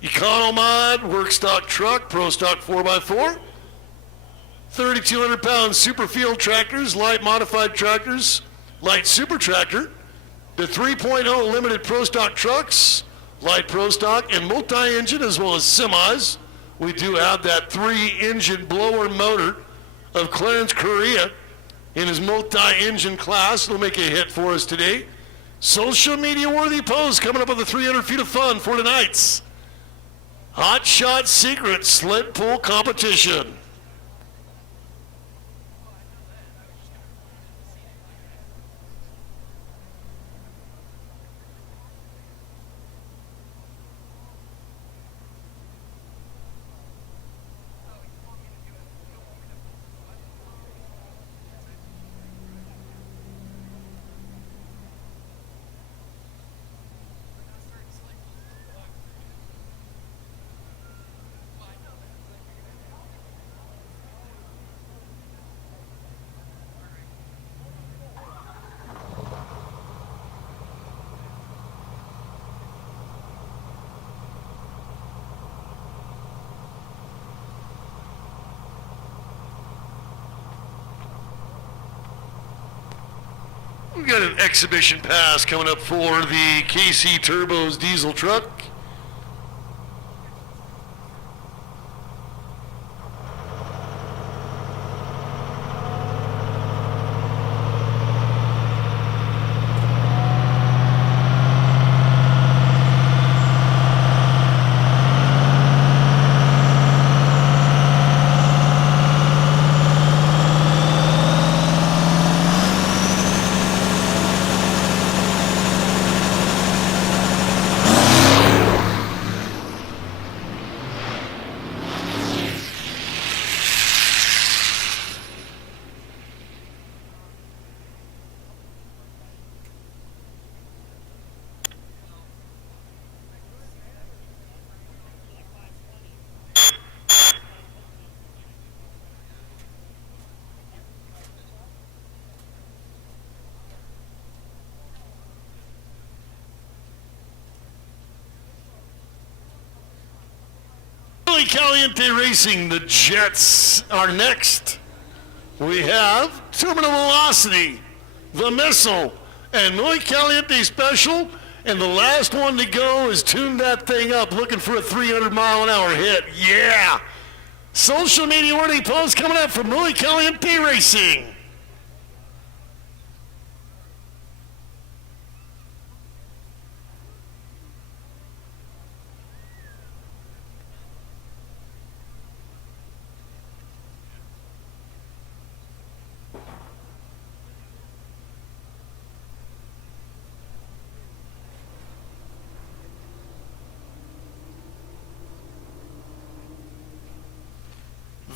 Economod, work stock truck, pro stock 4x4, 3,200 pound super field tractors, light modified tractors, light super tractor, the 3.0 limited pro stock trucks, light pro stock and multi-engine as well as semis. We do have that 3-engine blower motor of Clarence Correa in his multi-engine class. It'll make a hit for us today. Social media worthy pose coming up with the 300 feet of fun for tonight's Hot Shot Secret Sled Pull Competition. We've got an exhibition pass coming up for the KC Turbos diesel truck. Caliente Racing, the Jets are next. We have Terminal Velocity, the Missile, and Muy Caliente Special. And the last one to go is Tune That Thing Up, looking for a 300-mile-an-hour hit. Yeah! Social media worthy post coming up from Muy Caliente Racing.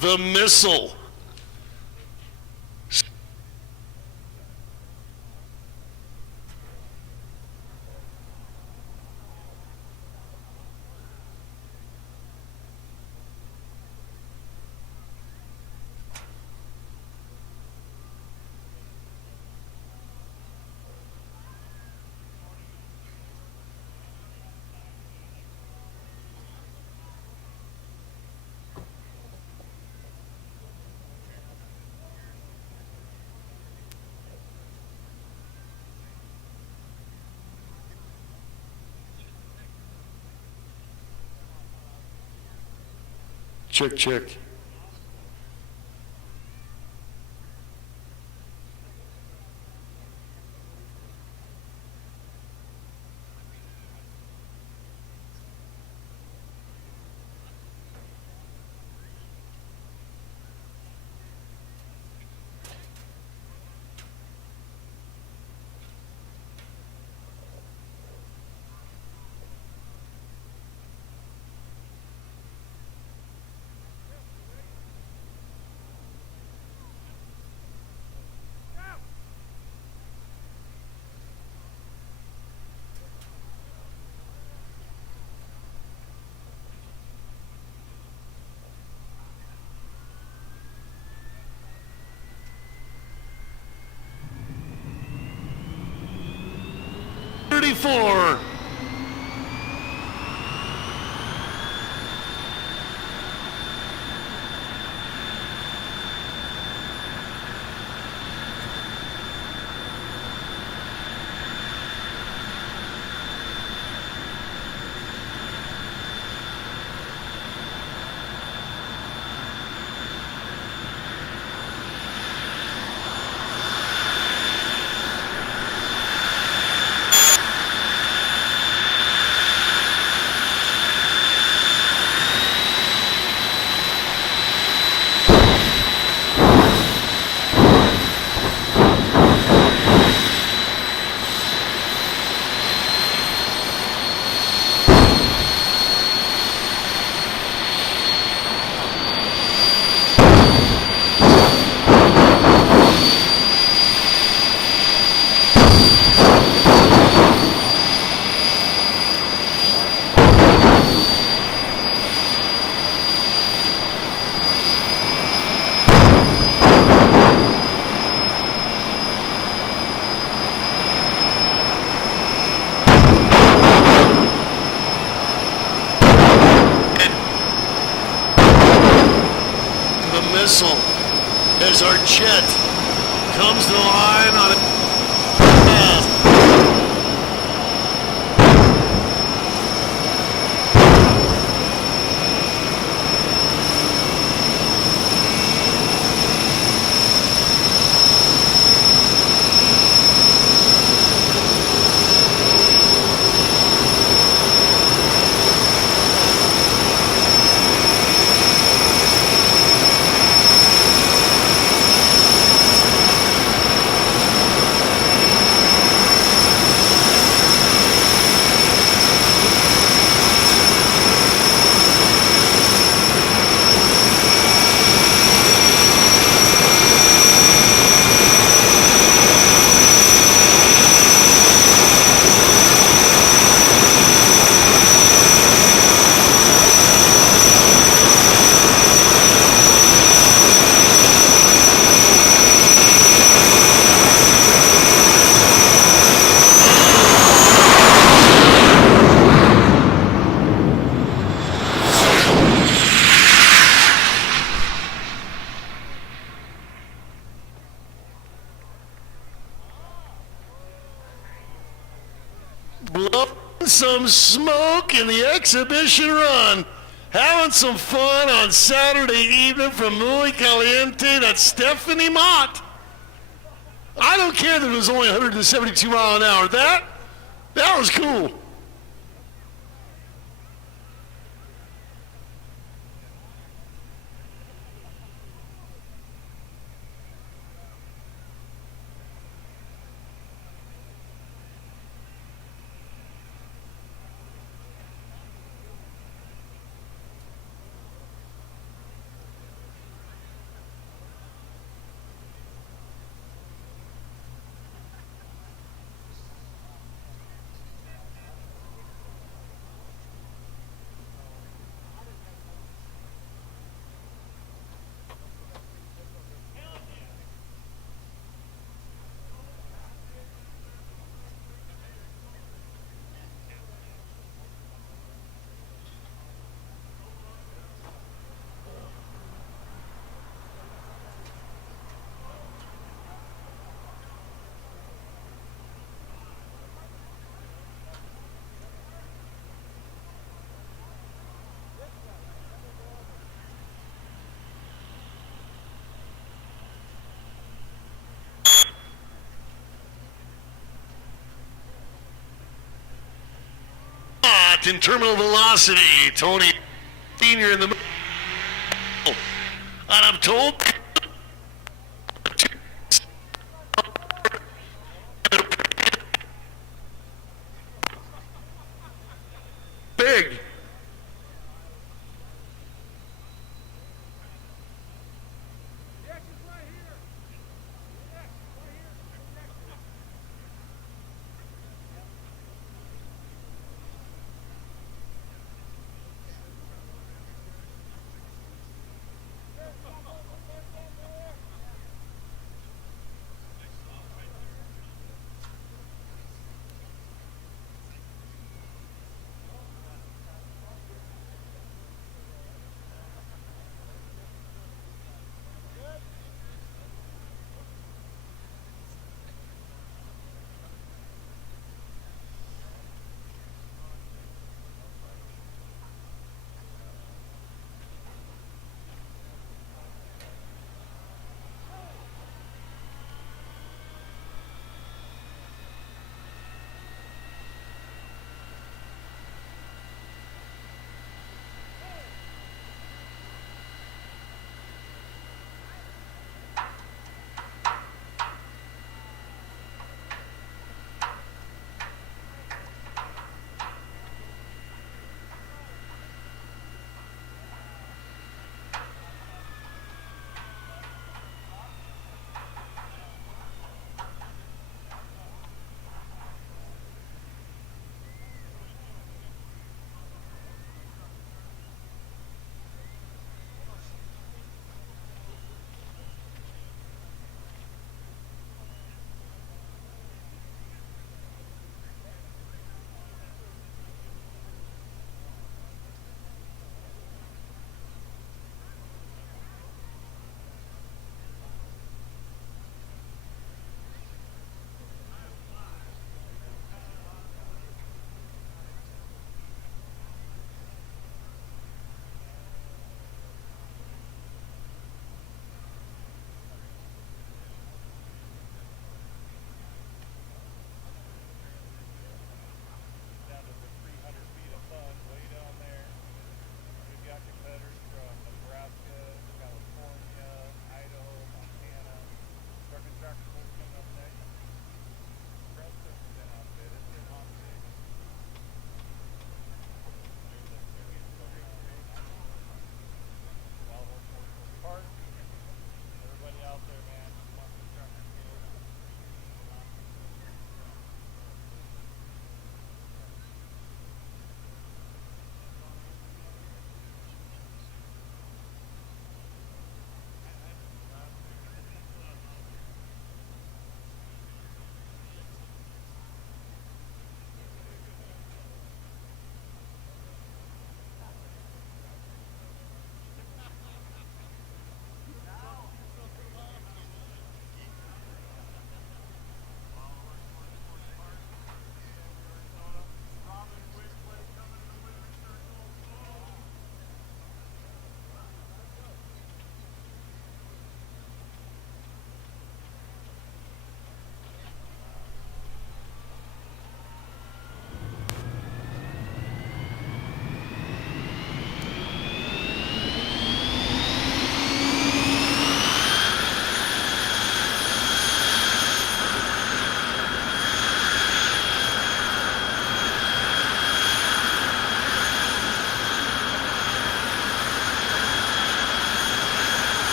The Missile. Check, check. Four. Missile as our jet comes to the line on it. Blowing some smoke in the exhibition run. Having some fun on Saturday evening from Muy Caliente. That's Stephanie Mott. I don't care that it was only 172 miles an hour. That was cool. packed in terminal velocity. Tony Senior in the middle. And I'm told big.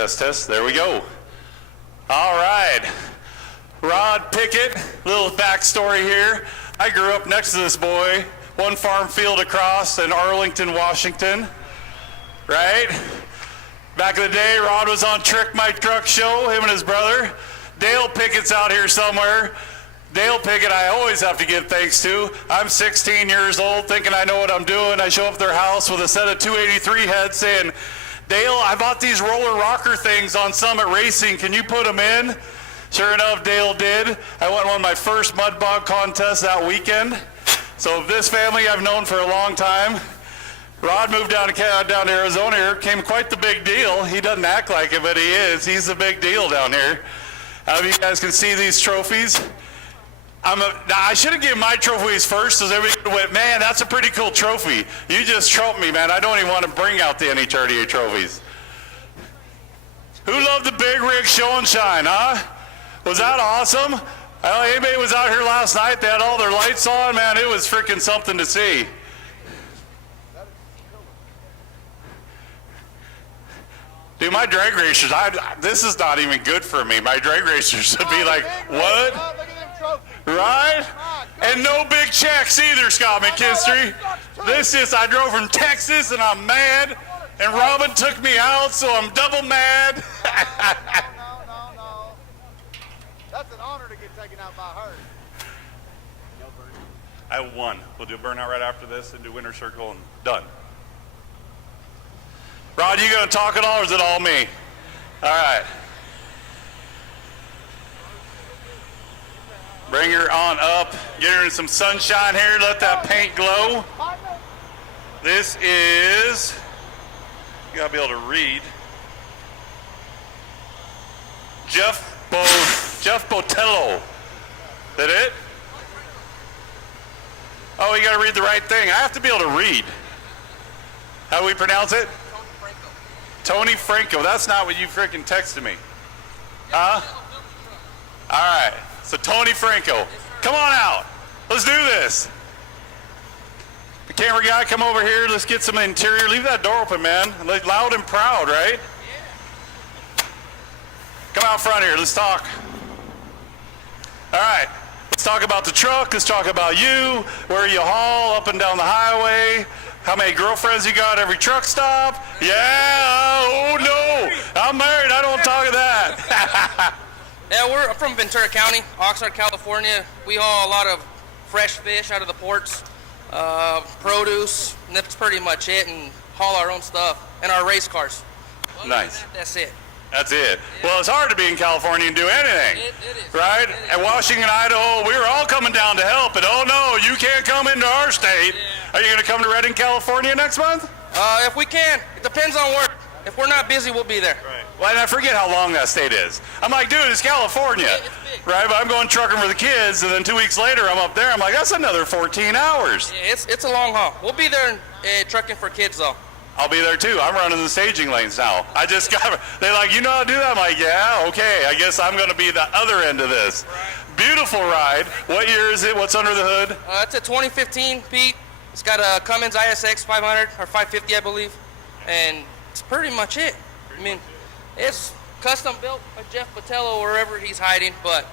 Test, test. There we go. All right. Rod Pickett, little backstory here. I grew up next to this boy, one farm field across in Arlington, Washington. Right? Back in the day, Rod was on Trick My Truck Show, him and his brother. Dale Pickett's out here somewhere. Dale Pickett, I always have to give thanks to. I'm 16 years old, thinking I know what I'm doing. I show up at their house with a set of 283 heads saying, Dale, I bought these roller rocker things on Summit Racing. Can you put them in? Sure enough, Dale did. I won one of my first mud bog contests that weekend. So this family I've known for a long time. Rod moved down to Arizona here, became quite the big deal. He doesn't act like it, but he is. He's a big deal down here. You guys can see these trophies. I should have given my trophies first, so everybody went, man, that's a pretty cool trophy. You just trumped me, man. I don't even want to bring out the NHRDA trophies. Who loved the big rig show and shine, huh? Was that awesome? Anybody was out here last night, they had all their lights on, man, it was freaking something to see. Dude, my drag racers, this is not even good for me. My drag racers would be like, what? Right? And no big checks either, Scott McKinstry. This is, I drove from Texas and I'm mad, and Robin took me out, so I'm double mad. No. That's an honor to get taken out by her. I won. We'll do a burnout right after this and do winner circle and done. Rod, you gonna talk at all or is it all me? All right. Bring her on up. Get her in some sunshine here. Let that paint glow. This is, you gotta be able to read. Jeff Botello. Is that it? Oh, you gotta read the right thing. I have to be able to read. How do we pronounce it? Tony Franco. That's not what you freaking texted me. Huh? All right. So Tony Franco, come on out. Let's do this. The camera guy, come over here. Let's get some interior. Leave that door open, man. Loud and proud, right? Come out front here. Let's talk. All right. Let's talk about the truck. Let's talk about you, where you haul up and down the highway. How many girlfriends you got every truck stop? Yeah, oh no, I'm married, I don't talk of that. Yeah, I'm from Ventura County, Oxnard, California. We haul a lot of fresh fish out of the ports, produce, and that's pretty much it, and haul our own stuff, and our race cars. Nice. That's it. That's it. Well, it's hard to be in California and do anything, It is. right? At Washington, Idaho, we were all coming down to help, and oh no, you can't come into our state. Yeah. Are you gonna come to Redding, California next month? If we can. It depends on work. If we're not busy, we'll be there. Right. Well, and I forget how long that state is. I'm like, dude, it's California, It's big. right? But I'm going trucking for the kids, and then 2 weeks later, I'm up there. I'm like, that's another 14 hours. Yeah, it's a long haul. We'll be there trucking for kids, though. I'll be there too. I'm running the staging lanes now. I just got, they're like, you know how to do that? I'm like, yeah, okay. I guess I'm going to be the other end of this. Right. Beautiful ride. What year is it? What's under the hood? It's a 2015 Pete. It's got a Cummins ISX 500 or 550, I believe. And it's pretty much it. I mean, it's custom built by Jeff Botello wherever he's hiding, but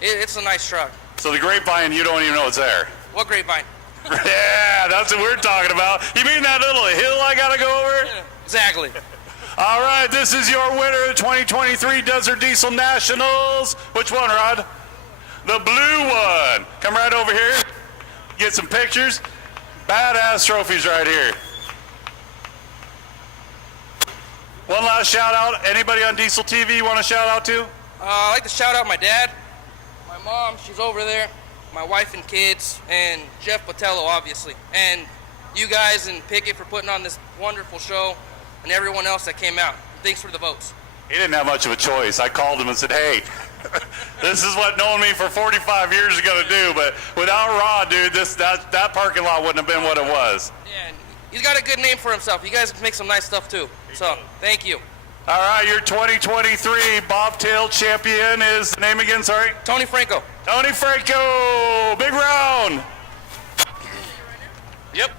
it's a nice truck. So the grapevine, you don't even know it's there. What grapevine? Yeah, that's what we're talking about. You mean that little hill I got to go over? Yeah, exactly. All right, this is your winner of the 2023 Desert Diesel Nationals. Which one, Rod? The blue one. Come right over here. Get some pictures. Badass trophies right here. One last shout out. Anybody on Diesel TV you want to shout out to? I'd like to shout out my dad, my mom, she's over there, my wife and kids, and Jeff Botello, obviously. And you guys and Pickett for putting on this wonderful show, and everyone else that came out. Thanks for the votes. He didn't have much of a choice. I called him and said, hey, this is what knowing me for 45 years is going to do, but without Rod, dude, that parking lot wouldn't have been what it was. Yeah, and he's got a good name for himself. You guys make some nice stuff too. So, thank you. All right, your 2023 Bobtail champion is the name again, sorry? Tony Franco. Tony Franco, big round. Yep.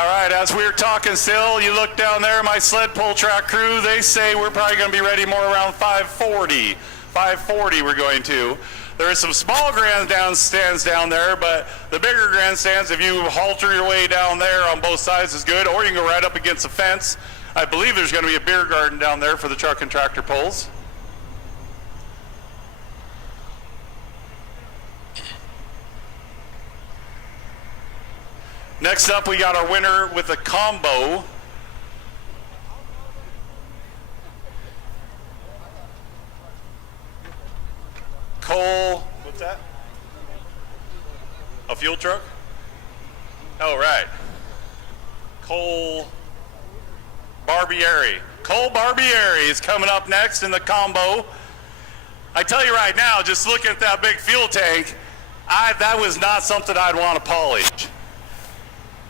All right, as we were talking still, you look down there, my sled pull track crew, they say we're probably going to be ready more around 5:40. 5:40 we're going to. There are some small grandstands down there, but the bigger grandstands, if you halter your way down there on both sides is good, or you can go right up against the fence. I believe there's going to be a beer garden down there for the truck and tractor pulls. Next up, we got our winner with a combo. Cole, what's that? A fuel truck? Oh, right. Cole Barbieri. Cole Barbieri is coming up next in the combo. I tell you right now, just looking at that big fuel tank, that was not something I'd want to polish.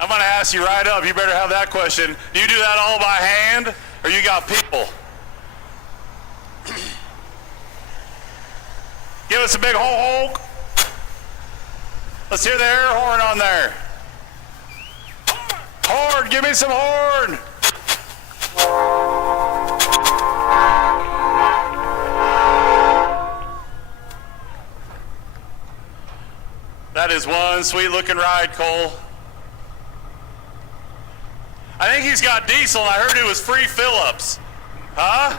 I'm going to ask you right up, you better have that question. Do you do that all by hand, or you got people? Give us a big honk. Let's hear the air horn on there. Horn, give me some horn. That is one sweet looking ride, Cole. I think he's got diesel, and I heard it was free fill-ups. Huh?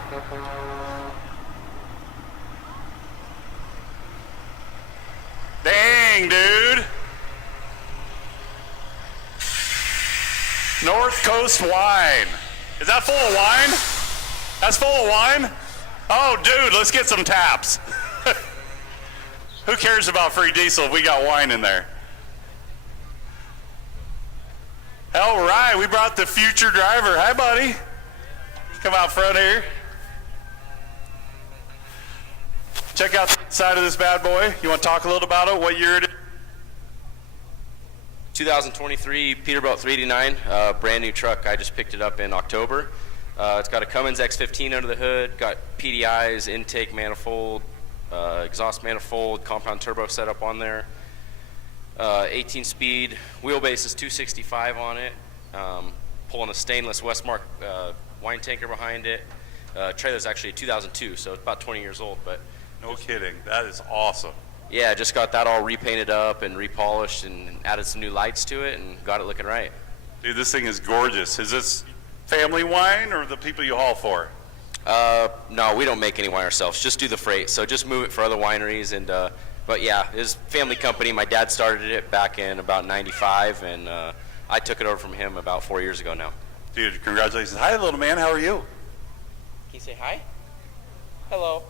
Dang, dude. North Coast wine. Is that full of wine? That's full of wine? Oh, dude, let's get some taps. Who cares about free diesel if we got wine in there? All right, we brought the future driver. Hi, buddy. Come out front here. Check out the side of this bad boy. You want to talk a little about it? What year it is? 2023 Peterbilt 389, brand new truck. I just picked it up in October. It's got a Cummins X15 under the hood, got PDIs, intake manifold, exhaust manifold, compound turbo setup on there. 18 speed, wheelbase is 265 on it, pulling a stainless Westmark wine tanker behind it. Trailer's actually 2002, so it's about 20 years old. But no kidding, that is awesome. Yeah, just got that all repainted up and repolished and added some new lights to it and got it looking right. Dude, this thing is gorgeous. Is this family wine or the people you haul for? No, we don't make any wine ourselves, just do the freight. So just move it for other wineries. And but yeah, his family company, my dad started it back in about 95, and I took it over from him about 4 years ago now. Dude, congratulations. Hi, little man, how are you? Can you say hi? Hello.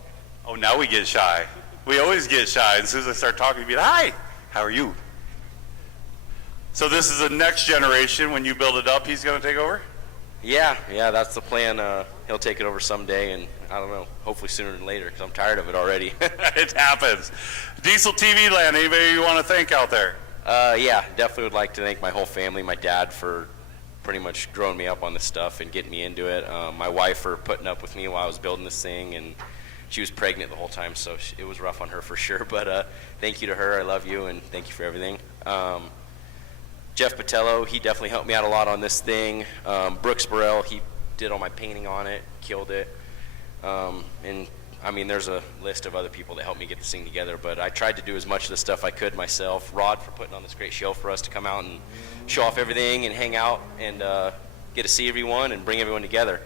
Oh, now we get shy. We always get shy. As soon as I start talking, be like, hi, how are you? So this is the next generation. When you build it up, he's going to take over? Yeah, that's the plan. He'll take it over someday, and I don't know, hopefully sooner than later, because I'm tired of it already. It happens. Diesel TV Land, anybody you want to thank out there? Yeah, definitely would like to thank my whole family, my dad for pretty much growing me up on this stuff and getting me into it. My wife for putting up with me while I was building this thing, and she was pregnant the whole time, so it was rough on her for sure. But thank you to her. I love you, and thank you for everything. Jeff Patello, he definitely helped me out a lot on this thing. Brooks Burrell, he did all my painting on it, killed it. And I mean, there's a list of other people that helped me get this thing together, but I tried to do as much of the stuff I could myself. Rod for putting on this great show for us to come out and show off everything and hang out and get to see everyone and bring everyone together.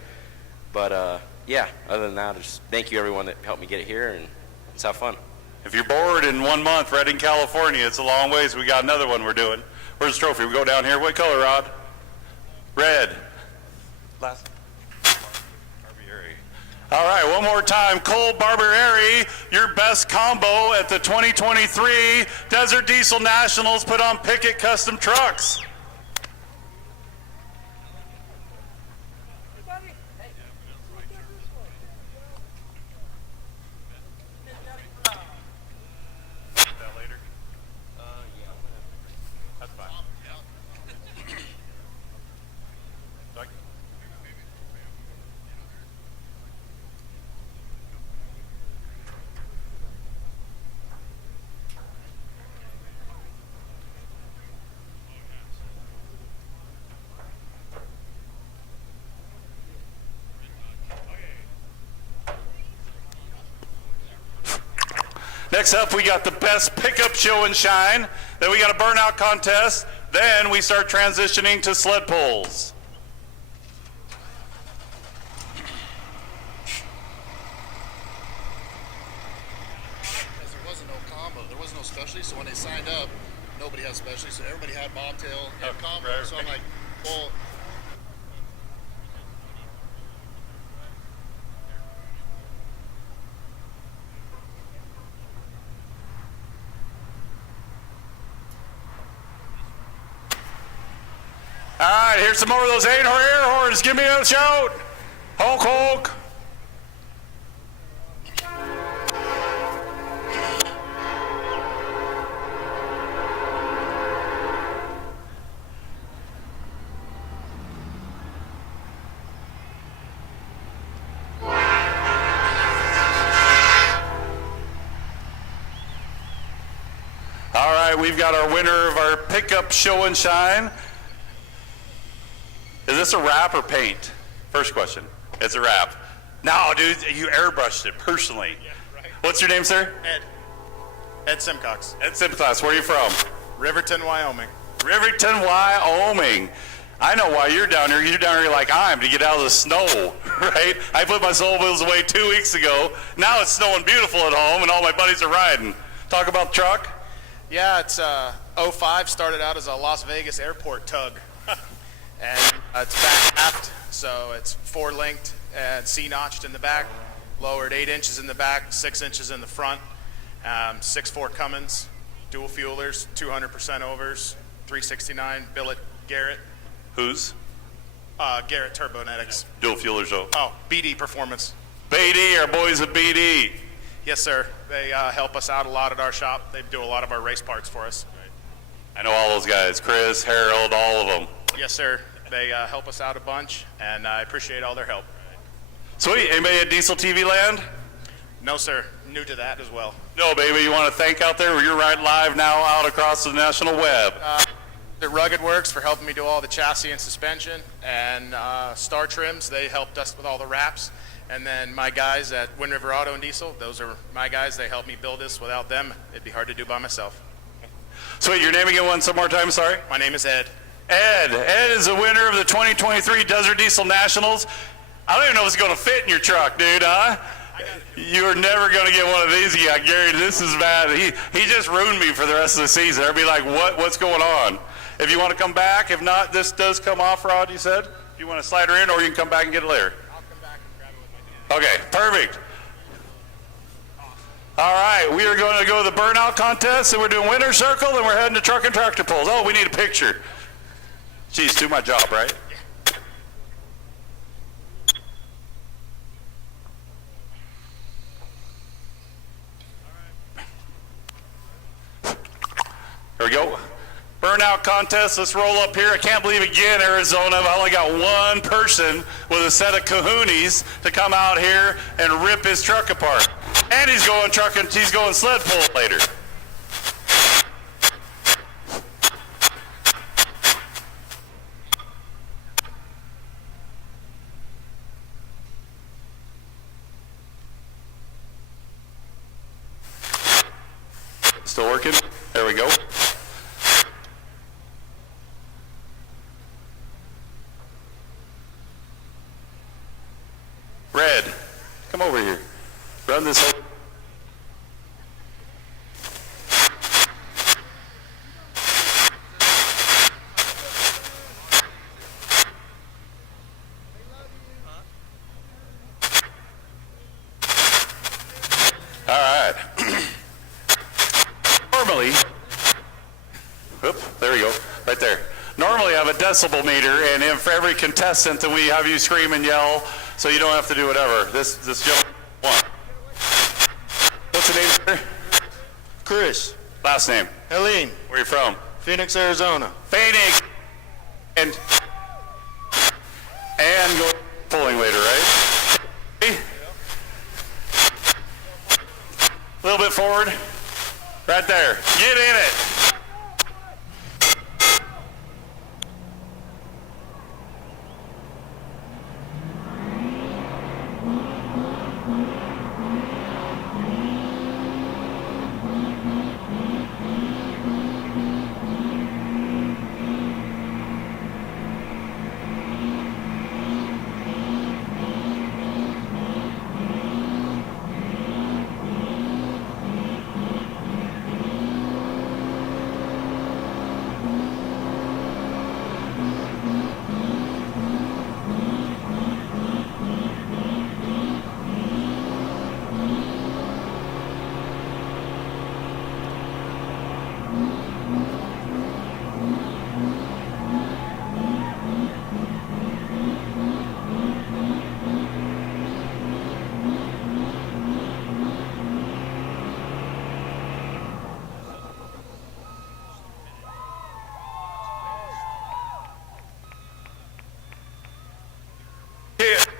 But yeah, other than that, just thank you everyone that helped me get it here, and let's have fun. If you're bored in 1 month, Redding, California, it's a long ways. We got another one we're doing. Where's the trophy? We go down here. What color, Rod? Red. Last. Barbieri. All right, one more time. Cole Barbieri, your best combo at the 2023 Desert Diesel Nationals put on Pickett Custom Trucks. Next up, we got the best pickup show and shine. Then we got a burnout contest. Then we start transitioning to sled pulls. There wasn't no combo, there was no specialty, so when they signed up, nobody had specialty, so everybody had bobtail and combo. right. So I'm like, well, All right, here's some more of those air horns. Give me a shout. Honk, honk. All right, we've got our winner of our pickup show and shine. Is this a wrap or paint? First question. It's a wrap. No, dude, you airbrushed it personally. yeah, right. What's your name, sir? Ed Simcox, Ed Simcox. Where are you from? Riverton, Wyoming. Riverton, Wyoming. I know why you're down here. You're down here like I'm to get out of the snow, right? I put my snowmobiles away 2 weeks ago. Now it's snowing beautiful at home, and all my buddies are riding. Talk about the truck. Yeah, it's 05, started out as a Las Vegas airport tug. And it's back aft, so it's 4-linked and C-notched in the back, lowered 8 inches in the back, 6 inches in the front, 6.4 Cummins, dual fuelers, 200% overs, 369 billet Garrett. Who's? Garrett Turbonetics. Dual fuelers, though. Oh, BD Performance. BD, our boys at BD. Yes, sir. They help us out a lot at our shop. They do a lot of our race parts for us. I know all those guys. Chris, Harold, all of them. Yes, sir. They help us out a bunch, and I appreciate all their help. Sweet. Anybody at Diesel TV Land? No, sir. New to that as well. No, baby. You want to thank out there? You're right live now out across the national web. The Rugged Works for helping me do all the chassis and suspension, and Star Trims, they helped us with all the wraps. And then my guys at Wind River Auto and Diesel, those are my guys. They helped me build this. Without them, it'd be hard to do by myself. Sweet. Your name again one more time, sorry? My name is Ed. Ed. Ed is the winner of the 2023 Desert Diesel Nationals. I don't even know if it's going to fit in your truck, dude, huh? You're never going to get one of these again. Gary, this is bad. He just ruined me for the rest of the season. I'll be like, what's going on? If you want to come back, if not, this does come off, Rod, you said? If you want to slide her in, or you can come back and get it later. I'll come back and grab it with my dad. Okay, perfect. All right, we are going to go to the burnout contest, and we're doing winner circle, and we're heading to truck and tractor pulls. Oh, we need a picture. Geez, do my job, right? There we go. Burnout contest, let's roll up here. I can't believe again, Arizona, I've only got one person with a set of kahunas to come out here and rip his truck apart. And he's going sled pull later. Still working? There we go. Red, come over here. Run this whole... All right. Normally, there we go, right there. Normally I have a decibel meter, and then for every contestant, then we have you scream and yell, so you don't have to do whatever. This gentleman won. What's the name, sir? Chris. Last name? Helene. Where are you from? Phoenix, Arizona. Phoenix. And go pulling later, right? A little bit forward. Right there. Get in it.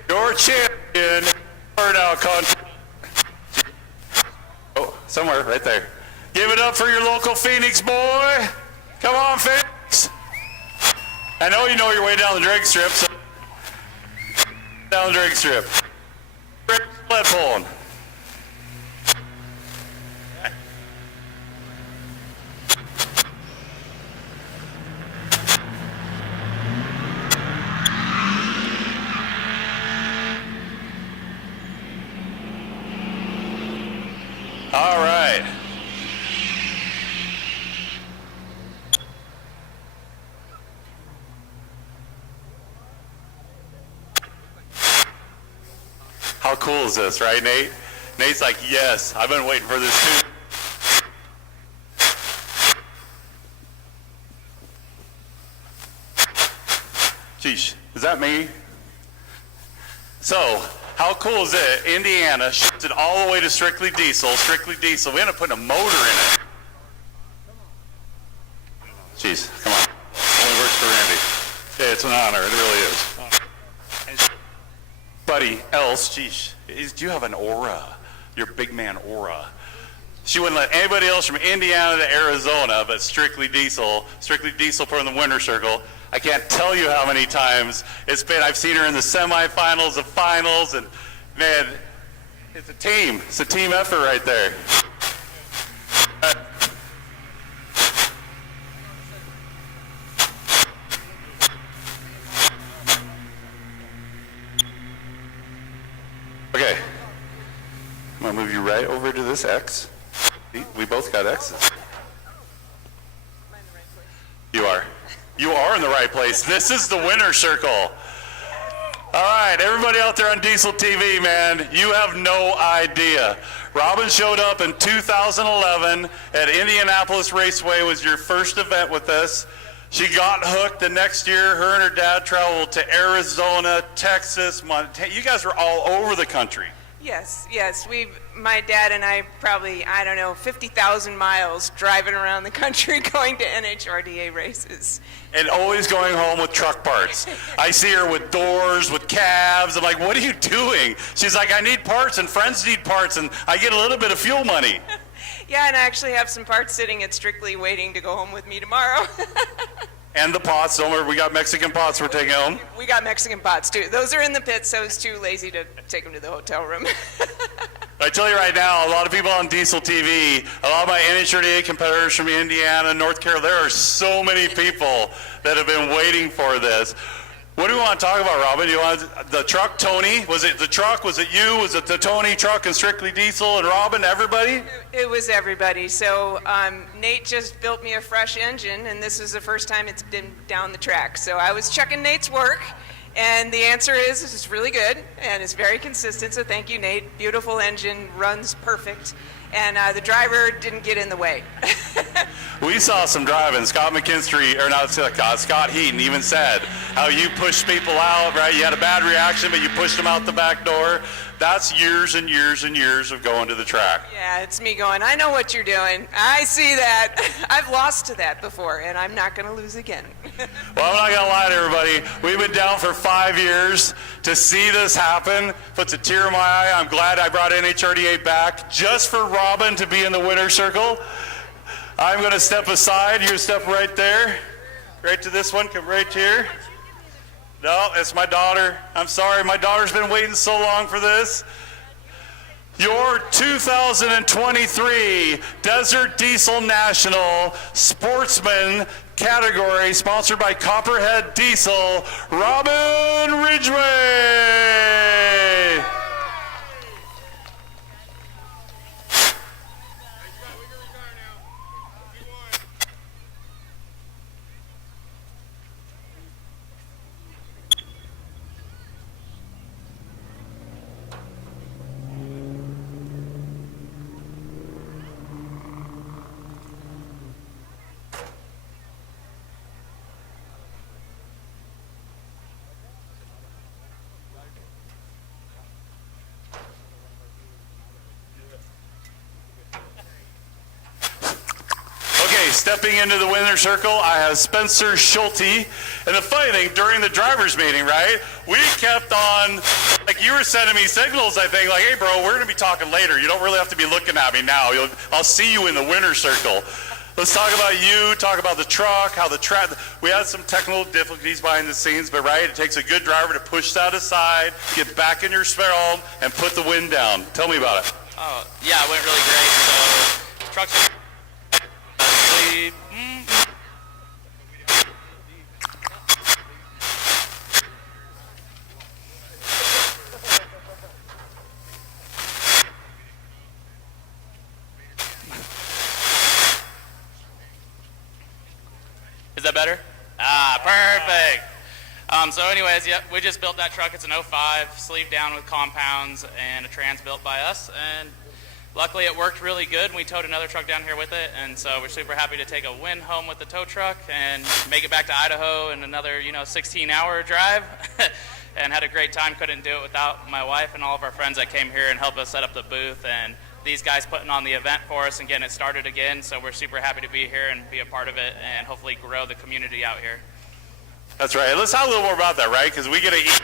Your champion, burnout contest. Oh, somewhere right there. Give it up for your local Phoenix boy. Come on, Phoenix. I know you know your way down the drag strip. So down the drag strip. Sled pulling. All right. How cool is this, right, Nate? Nate's like, yes, I've been waiting for this too. Geesh, is that me? So, how cool is it? Indiana shipped it all the way to strictly diesel. Strictly diesel. We ended up putting a motor in it. Jeez, come on. Only works for Randy. Yeah, it's an honor. It really is. And buddy else, geez, you have an aura. Your big man aura. She wouldn't let anybody else from Indiana to Arizona, but strictly diesel put in the winner circle. I can't tell you how many times it's been. I've seen her in the semifinals, the finals, and man, it's a team. It's a team effort right there. Okay, I'm gonna move you right over to this X. We both got X's. You are. You are in the right place. This is the winner circle. All right, everybody out there on Diesel TV, man, you have no idea. Robin showed up in 2011 at Indianapolis Raceway, was your first event with us. She got hooked the next year. Her and her dad traveled to Arizona, Texas, Montana. You guys were all over the country. Yes. My dad and I probably, 50,000 miles driving around the country going to NHRDA races. And always going home with truck parts. I see her with doors, with cabs. I'm like, what are you doing? She's like, I need parts and friends need parts and I get a little bit of fuel money. Yeah, and I actually have some parts sitting at Strictly waiting to go home with me tomorrow. And the pots, don't worry, we got Mexican pots we're taking home. We got Mexican pots too. Those are in the pits, so I was too lazy to take them to the hotel room. I tell you right now, a lot of people on Diesel TV, a lot of my NHRDA competitors from Indiana, North Carolina, there are so many people that have been waiting for this. What do we want to talk about, Robin? You want the truck, Tony? Was it the truck? Was it you? Was it the Tony truck and Strictly Diesel and Robin, everybody? It was everybody. So Nate just built me a fresh engine, and this is the first time it's been down the track. So I was checking Nate's work, and the answer is it's really good, and it's very consistent. So thank you, Nate. Beautiful engine, runs perfect. And the driver didn't get in the way. We saw some driving. Scott Heaton even said how you pushed people out, right? You had a bad reaction, but you pushed them out the back door. That's years and years and years of going to the track. Yeah, it's me going, I know what you're doing. I see that. I've lost to that before, and I'm not going to lose again. Well, I'm not going to lie to everybody. We've been down for 5 years. To see this happen puts a tear in my eye. I'm glad I brought NHRDA back just for Robin to be in the winner's circle. I'm going to step aside. You step right there. Right to this one. Come right here. No, it's my daughter. I'm sorry. My daughter's been waiting so long for this. Your 2023 Desert Diesel National Sportsman category, sponsored by Copperhead Diesel, Robin Ridgway. Okay, stepping into the winner's circle, I have Spencer Schulte. And the funny thing, during the driver's meeting, right, we kept on, like you were sending me signals, I think, like, hey, bro, we're going to be talking later. You don't really have to be looking at me now. I'll see you in the winner's circle. Let's talk about you, talk about the truck, how the track, we had some technical difficulties behind the scenes, but right, it takes a good driver to push that aside, get back in your barrel, and put the wind down. Tell me about it. Oh, yeah, it went really great. So, truck's Is that better? Ah, perfect. So anyways, yep, we just built that truck. It's an 05, sleeved down with compounds and a trans built by us. And luckily it worked really good. And we towed another truck down here with it. And so we're super happy to take a win home with the tow truck and make it back to Idaho in another, 16-hour drive. And had a great time. Couldn't do it without my wife and all of our friends that came here and helped us set up the booth. And these guys putting on the event for us and getting it started again. So we're super happy to be here and be a part of it and hopefully grow the community out here. That's right. Let's talk a little more about that, right? Because we get to eat.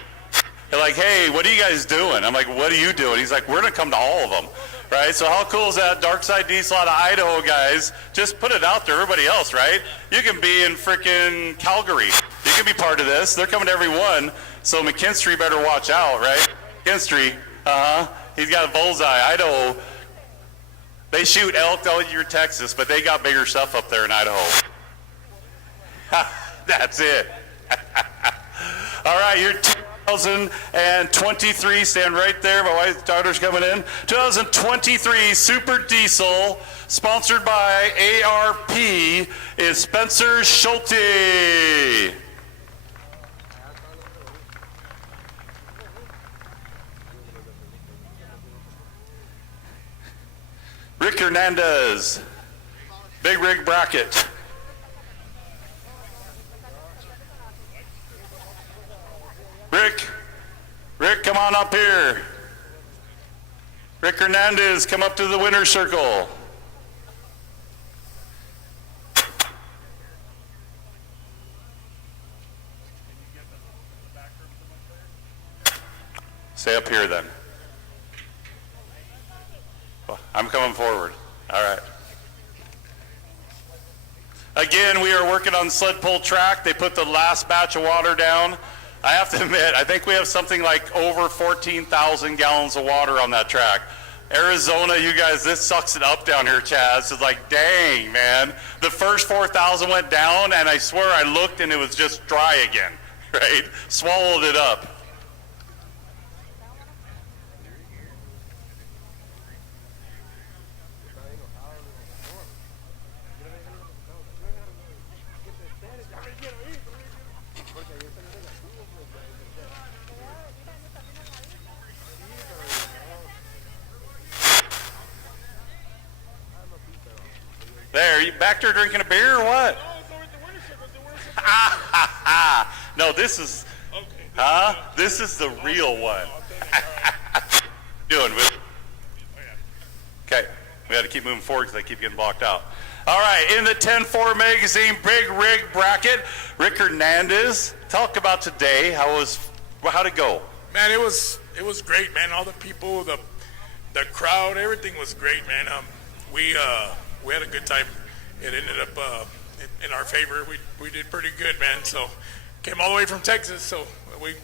They're like, hey, what are you guys doing? I'm like, what are you doing? He's like, we're going to come to all of them, right? So how cool is that? Dark Side Diesel out of Idaho, guys. Just put it out to everybody else, right? You can be in freaking Calgary. You can be part of this. They're coming to every one. So McKinstry better watch out, right? McKinstry, he's got a bullseye. Idaho, they shoot elk out here in Texas, but they got bigger stuff up there in Idaho. That's it. All right, you're 2023, stand right there. My wife's daughter's coming in. 2023 Super Diesel, sponsored by ARP, is Spencer Schulte. Rick Hernandez, Big Rig Bracket. Rick, come on up here. Rick Hernandez, come up to the winner's circle. Stay up here then. I'm coming forward. All right. Again, we are working on sled pull track. They put the last batch of water down. I have to admit, I think we have something like over 14,000 gallons of water on that track. Arizona, you guys, this sucks it up down here, Chaz. It's like, dang, man. The first 4,000 went down, and I swear I looked, and it was just dry again, right? Swallowed it up. There, you back there drinking a beer or what? No, this is, this is the real one. Doing, okay, we got to keep moving forward because I keep getting blocked out. All right, in the 10-4 magazine Big Rig Bracket, Rick Hernandez. Talk about today. How'd it go? Man, it was great, man. All the people, the crowd, everything was great, man. We had a good time. It ended up in our favor. We did pretty good, man. So came all the way from Texas. So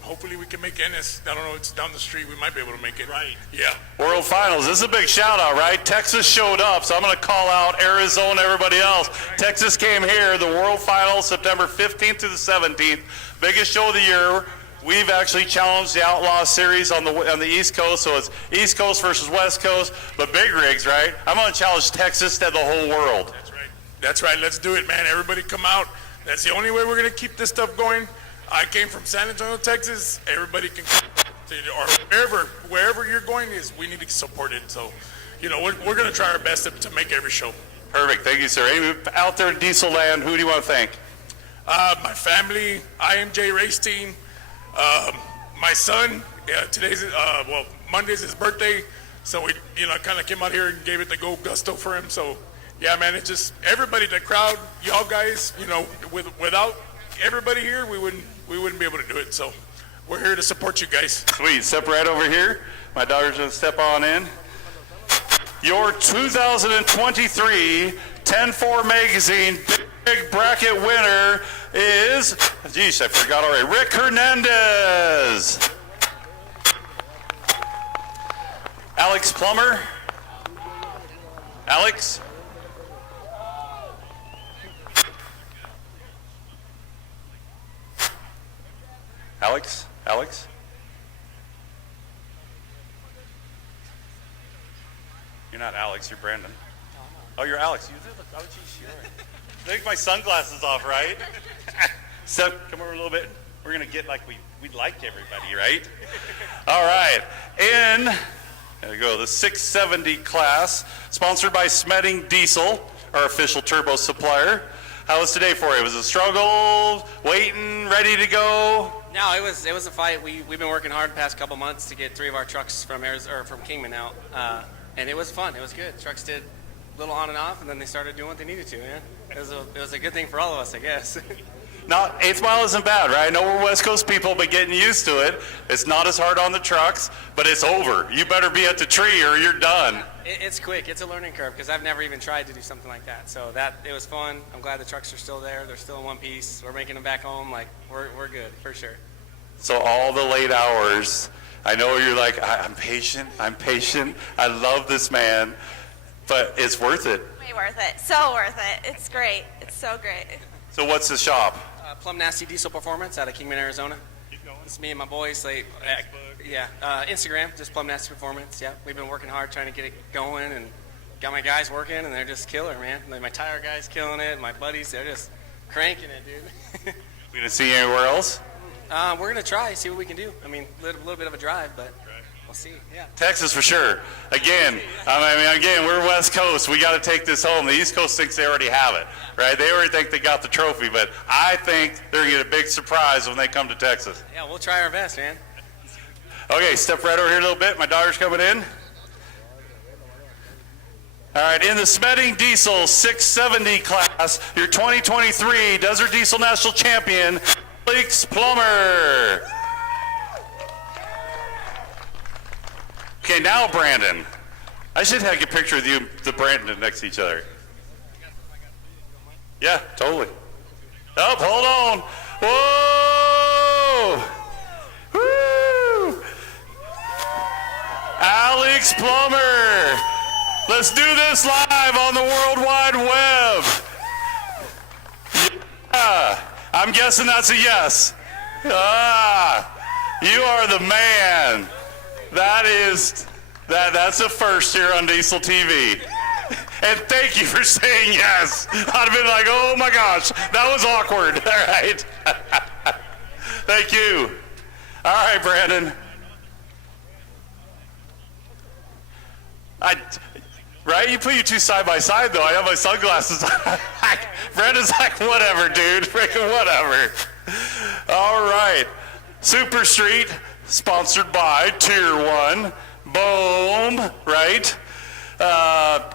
hopefully we can make Ennis. I don't know. It's down the street. We might be able to make it. Right. Yeah. World Finals. This is a big shout out, right? Texas showed up. So I'm going to call out Arizona, everybody else. Texas came here. The World Finals, September 15th to the 17th. Biggest show of the year. We've actually challenged the Outlaw Series on the East Coast, so it's East Coast versus West Coast, but big rigs, right? I'm going to challenge Texas to the whole world. That's right. That's right. Let's do it, man. Everybody come out. That's the only way we're going to keep this stuff going. I came from San Antonio, Texas. Everybody can come, or wherever you're going is, we need to support it. So, we're going to try our best to make every show. Perfect. Thank you, sir. Hey, out there in Diesel Land, who do you want to thank? My family, IMJ Race Team. My son, Monday's his birthday, so we, kind of came out here and gave it the go gusto for him. So yeah, man, it's just everybody, the crowd, y'all guys, you know, without everybody here, we wouldn't be able to do it. So we're here to support you guys. Sweet. Step right over here. My daughter's going to step on in. Your 2023 10-4 Magazine Big Bracket winner is, geez, I forgot already, Rick Hernandez. Alex Plummer. Alex. Alex. You're not Alex, you're Brandon. Oh, you're Alex. You did look, oh, geez, sure. Take my sunglasses off, right? So, come over a little bit. We're going to get like we like everybody, right? All right. There we go, the 670 class, sponsored by Smeding Diesel, our official turbo supplier. How was today for you? Was it a struggle, waiting, ready to go? No, it was a fight. We've been working hard the past couple months to get 3 of our trucks from Kingman out, and it was fun. It was good. Trucks did a little on and off, and then they started doing what they needed to. Man, it was a good thing for all of us, I guess. Now, 8th mile isn't bad, right? I know we're West Coast people, but getting used to it. It's not as hard on the trucks, but it's over. You better be at the tree or you're done. It's quick. It's a learning curve because I've never even tried to do something like that. So it was fun. I'm glad the trucks are still there. They're still in one piece. We're making them back home. Like we're good for sure. So all the late hours, I know you're like, I'm patient. I love this man, but it's worth it. Way worth it. So worth it. It's great. It's so great. So what's the shop? Plum Nasty Diesel Performance out of Kingman, Arizona. It's me and my boys. Instagram, just Plum Nasty Performance. Yeah, we've been working hard trying to get it going, and got my guys working, and they're just killer, man. Like, my tire guys killing it. My buddies, they're just cranking it, dude. We gonna see you anywhere else? We're gonna try, see what we can do. I mean, a little bit of a drive, but we'll see. Yeah. Texas for sure. Again, we're West Coast. We got to take this home. The East Coast thinks they already have it, right? They already think they got the trophy, but I think they're gonna get a big surprise when they come to Texas. Yeah, we'll try our best, man. Okay, step right over here a little bit. My daughter's coming in. All right, in the Smeding Diesel 670 class, your 2023 Desert Diesel National Champion, Alex Plummer. Okay, now Brandon. I should have a picture of you, the Brandon, next to each other. Yeah, totally. Oh, hold on. Whoa! Woo! Alex Plummer. Let's do this live on the World Wide Web. Yeah, I'm guessing that's a yes. You are the man. That's a first here on Diesel TV. And thank you for saying yes. I'd have been like, oh my gosh, that was awkward. All right. Thank you. All right, Brandon. Right? You put you two side by side, though. I have my sunglasses on. Brandon's like, whatever, dude. Freaking whatever. All right. Super Street, sponsored by Tier 1. Boom. Right?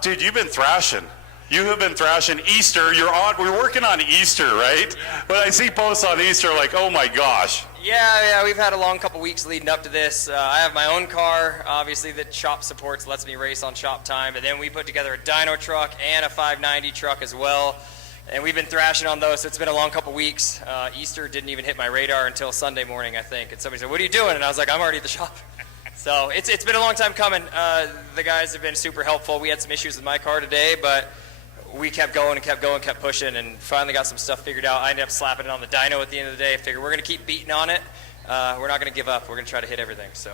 Dude, you've been thrashing. You have been thrashing Easter. We're working on Easter, right? When I see posts on Easter, like, oh my gosh. Yeah, we've had a long couple weeks leading up to this. I have my own car, obviously, that shop supports, lets me race on shop time. And then we put together a dyno truck and a 590 truck as well. And we've been thrashing on those, so it's been a long couple weeks. Easter didn't even hit my radar until Sunday morning, I think. And somebody said, what are you doing? And I was like, I'm already at the shop. So it's been a long time coming. The guys have been super helpful. We had some issues with my car today, but we kept going, kept pushing, and finally got some stuff figured out. I ended up slapping it on the dyno at the end of the day. I figured we're going to keep beating on it. We're not going to give up. We're going to try to hit everything. So,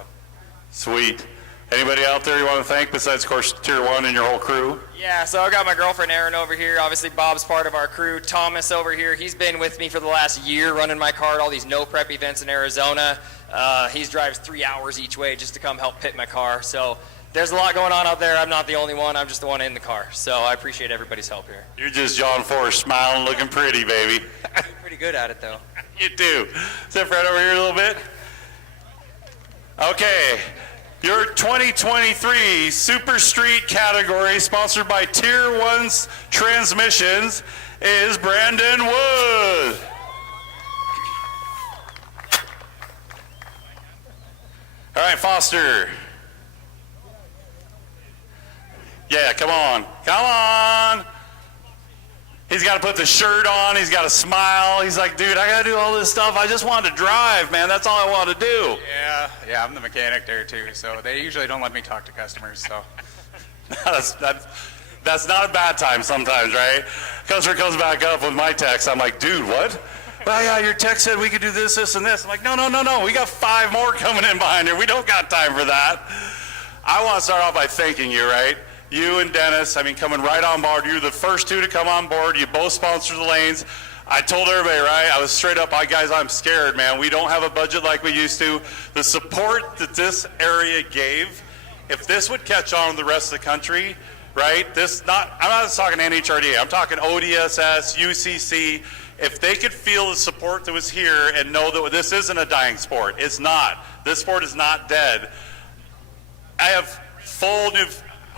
sweet. Anybody out there you want to thank besides, of course, Tier 1 and your whole crew? Yeah, so I got my girlfriend Erin over here. Obviously, Bob's part of our crew. Thomas over here, he's been with me for the last year running my car at all these no-prep events in Arizona. He drives 3 hours each way just to come help pit my car. So there's a lot going on out there. I'm not the only one. I'm just the one in the car. So I appreciate everybody's help here. You're just John Forrest smiling, looking pretty, baby. You're pretty good at it, though. You do. Step right over here a little bit. Okay. Your 2023 Super Street category, sponsored by Tier 1 Transmissions, is Brandon Wood. All right, Foster. Yeah, come on. Come on. He's got to put the shirt on. He's got to smile. He's like, dude, I got to do all this stuff. I just want to drive, man. That's all I want to do. Yeah, I'm the mechanic there too, so they usually don't let me talk to customers, so. That's not a bad time sometimes, right? Customer comes back up with my text. I'm like, dude, what? Well, yeah, your text said we could do this, this, and this. I'm like, no. We got 5 more coming in behind here. We don't got time for that. I want to start off by thanking you, right? You and Dennis, I mean, coming right on board. You're the first 2 to come on board. You both sponsor the lanes. I told everybody, right? I was straight up, guys, I'm scared, man. We don't have a budget like we used to. The support that this area gave, if this would catch on with the rest of the country, right? I'm not just talking NHRDA. I'm talking ODSS, UCC. If they could feel the support that was here and know that this isn't a dying sport, it's not. This sport is not dead. I have full new.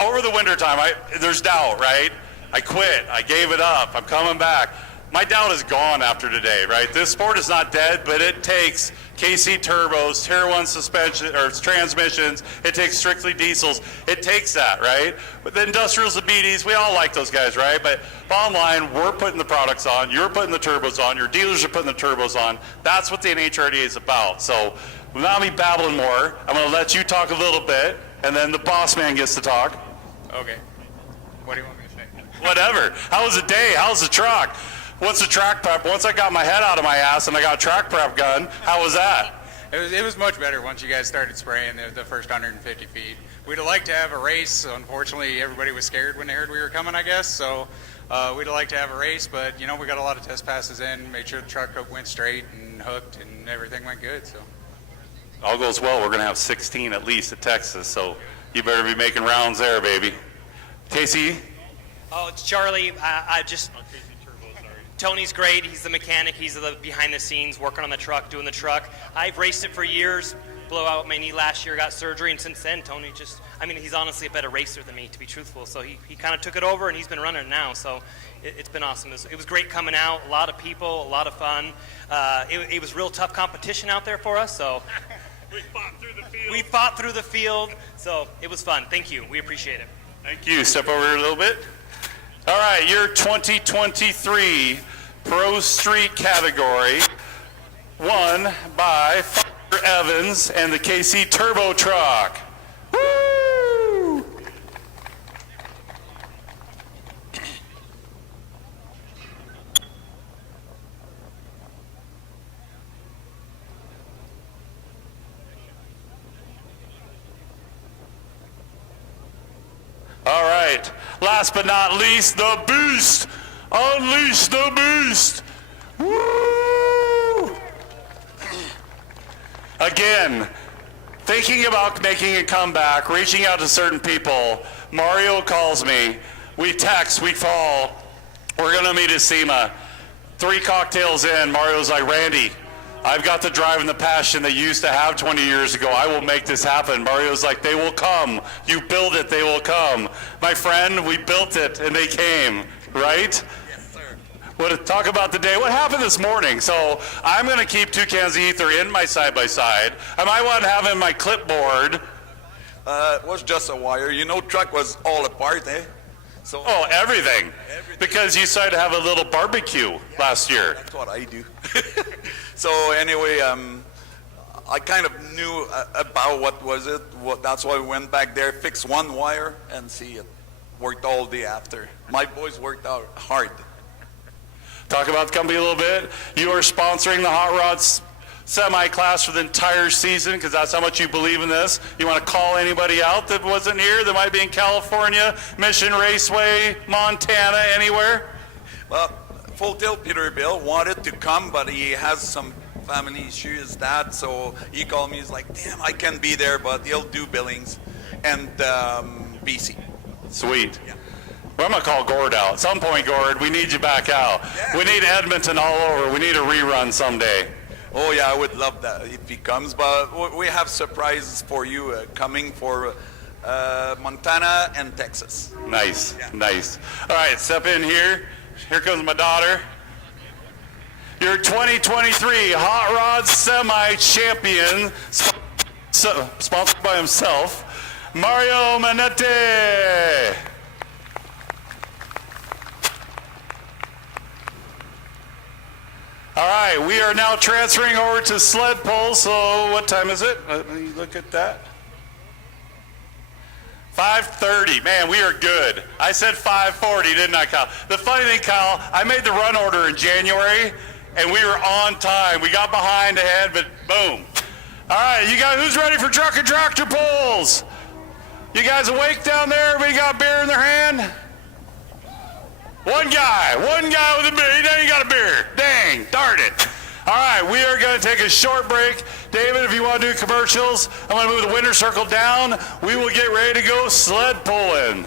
Over the winter time, there's doubt, right? I quit. I gave it up. I'm coming back. My doubt is gone after today, right? This sport is not dead, but it takes KC turbos, Tier 1 suspension or transmissions. It takes strictly diesels. It takes that, right? But the industrials, the BDs, we all like those guys, right? But bottom line, we're putting the products on. You're putting the turbos on. Your dealers are putting the turbos on. That's what the NHRDA is about. So without me babbling more, I'm going to let you talk a little bit, and then the boss man gets to talk. Okay. What do you want me to say? Whatever. How was the day? How's the truck? What's the track prep? Once I got my head out of my ass and I got a track prep gun, how was that? It was much better once you guys started spraying the first 150 feet. We'd have liked to have a race. Unfortunately, everybody was scared when they heard we were coming, I guess. So we'd have liked to have a race, but we got a lot of test passes in, made sure the truck went straight and hooked, and everything went good. So all goes well. We're gonna have 16 at least at Texas, so you better be making rounds there, baby. Casey? Oh, it's Charlie. Tony's great. He's the mechanic. He's the behind the scenes working on the truck, doing the truck. I've raced it for years. Blew out my knee last year, got surgery, and since then, Tony he's honestly a better racer than me, to be truthful. So he kind of took it over, and he's been running it now. So it's been awesome. It was great coming out. A lot of people, a lot of fun. It was real tough competition out there for us. So We fought through the field. So it was fun. Thank you. We appreciate it. Thank you. Step over here a little bit. All right, your 2023 Pro Street category, won by Foster Evans and the KC Turbo Truck. Woo! All right, last but not least, the boost. Unleash the boost. Woo! Again, thinking about making a comeback, reaching out to certain people, Mario calls me. We text, we call. We're going to meet at SEMA. 3 cocktails in, Mario's like, Randy, I've got the drive and the passion that you used to have 20 years ago. I will make this happen. Mario's like, they will come. You build it, they will come. My friend, we built it, and they came, right? Yes, sir. Talk about the day. What happened this morning? So I'm going to keep 2 cans of ether in my side-by-side. I might want to have in my clipboard. It was just a wire. Truck was all apart, eh? So Everything. Because you decided to have a little barbecue last year. That's what I do. So anyway, I kind of knew about what was it. That's why we went back there, fixed 1 wire, and see it worked all day after. My boys worked out hard. Talk about the company a little bit. You are sponsoring the Hot Rods semi-class for the entire season because that's how much you believe in this. You want to call anybody out that wasn't here, that might be in California, Mission Raceway, Montana, anywhere? Well, Full Tilt Peterbilt wanted to come, but he has some family issues, dad, so he called me. He's like, damn, I can't be there, but he'll do Billings and BC. Sweet. Yeah. Well, I'm going to call Gord out. At some point, Gord, we need you back out. Yeah. We need Edmonton all over. We need a rerun someday. Oh yeah, I would love that if he comes. But we have surprises for you coming for Montana and Texas. Nice, nice. All right, step in here. Here comes my daughter. Your 2023 Hot Rod Semi Champion, sponsored by himself, Mario Manetti. All right, we are now transferring over to sled pull. So what time is it? Let me look at that. 5:30. Man, we are good. I said 5:40, didn't I, Kyle? The funny thing, Kyle, I made the run order in January, and we were on time. We got behind ahead, but boom. All right, you guys, who's ready for truck and tractor pulls? You guys awake down there? Everybody got beer in their hand? One guy with a beer. He ain't got a beer. Dang, darn it. All right, we are going to take a short break. David, if you want to do commercials, I'm going to move the winner circle down. We will get ready to go sled pulling.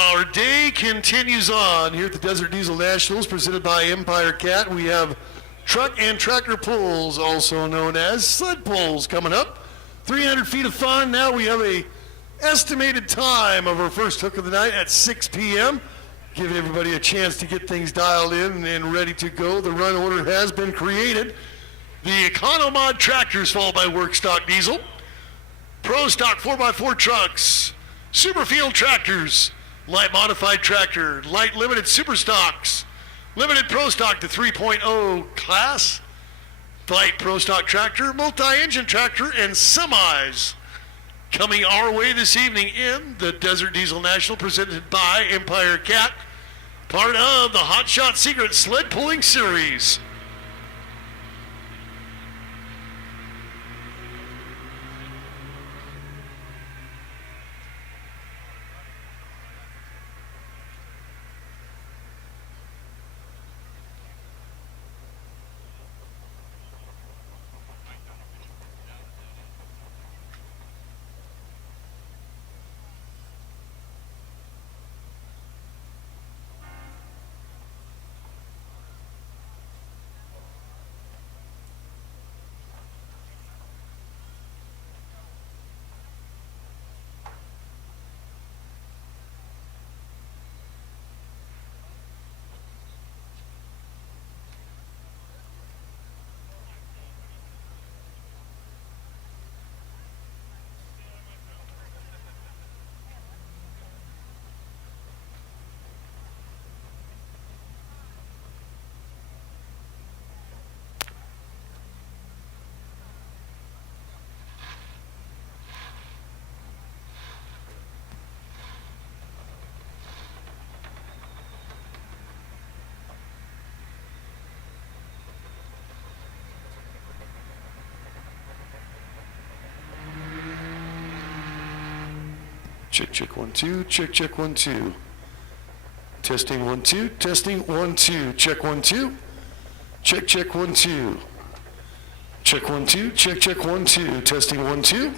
Our day continues on here at the Desert Diesel Nationals, presented by Empire Cat. We have truck and tractor pulls, also known as sled pulls, coming up. 300 feet of fun. Now we have a estimated time of our first hook of the night at 6 p.m., giving everybody a chance to get things dialed in and ready to go. The run order has been created. The Economod tractors, followed by Workstock Diesel. Pro Stock 4x4 trucks. Superfield tractors. Light modified tractor. Light limited super stocks. Limited Pro Stock to 3.0 class. Light Pro Stock tractor. Multi-engine tractor and semis. Coming our way this evening in the Desert Diesel National, presented by Empire Cat, part of the Hot Shot Secret Sled Pulling Series. Check, check, 1, 2, check, check, 1, 2. Testing 1, 2, testing 1, 2, check 1, 2. Check, check, 1, 2. Check 1, 2, check, check, 1, 2. Testing 1, 2.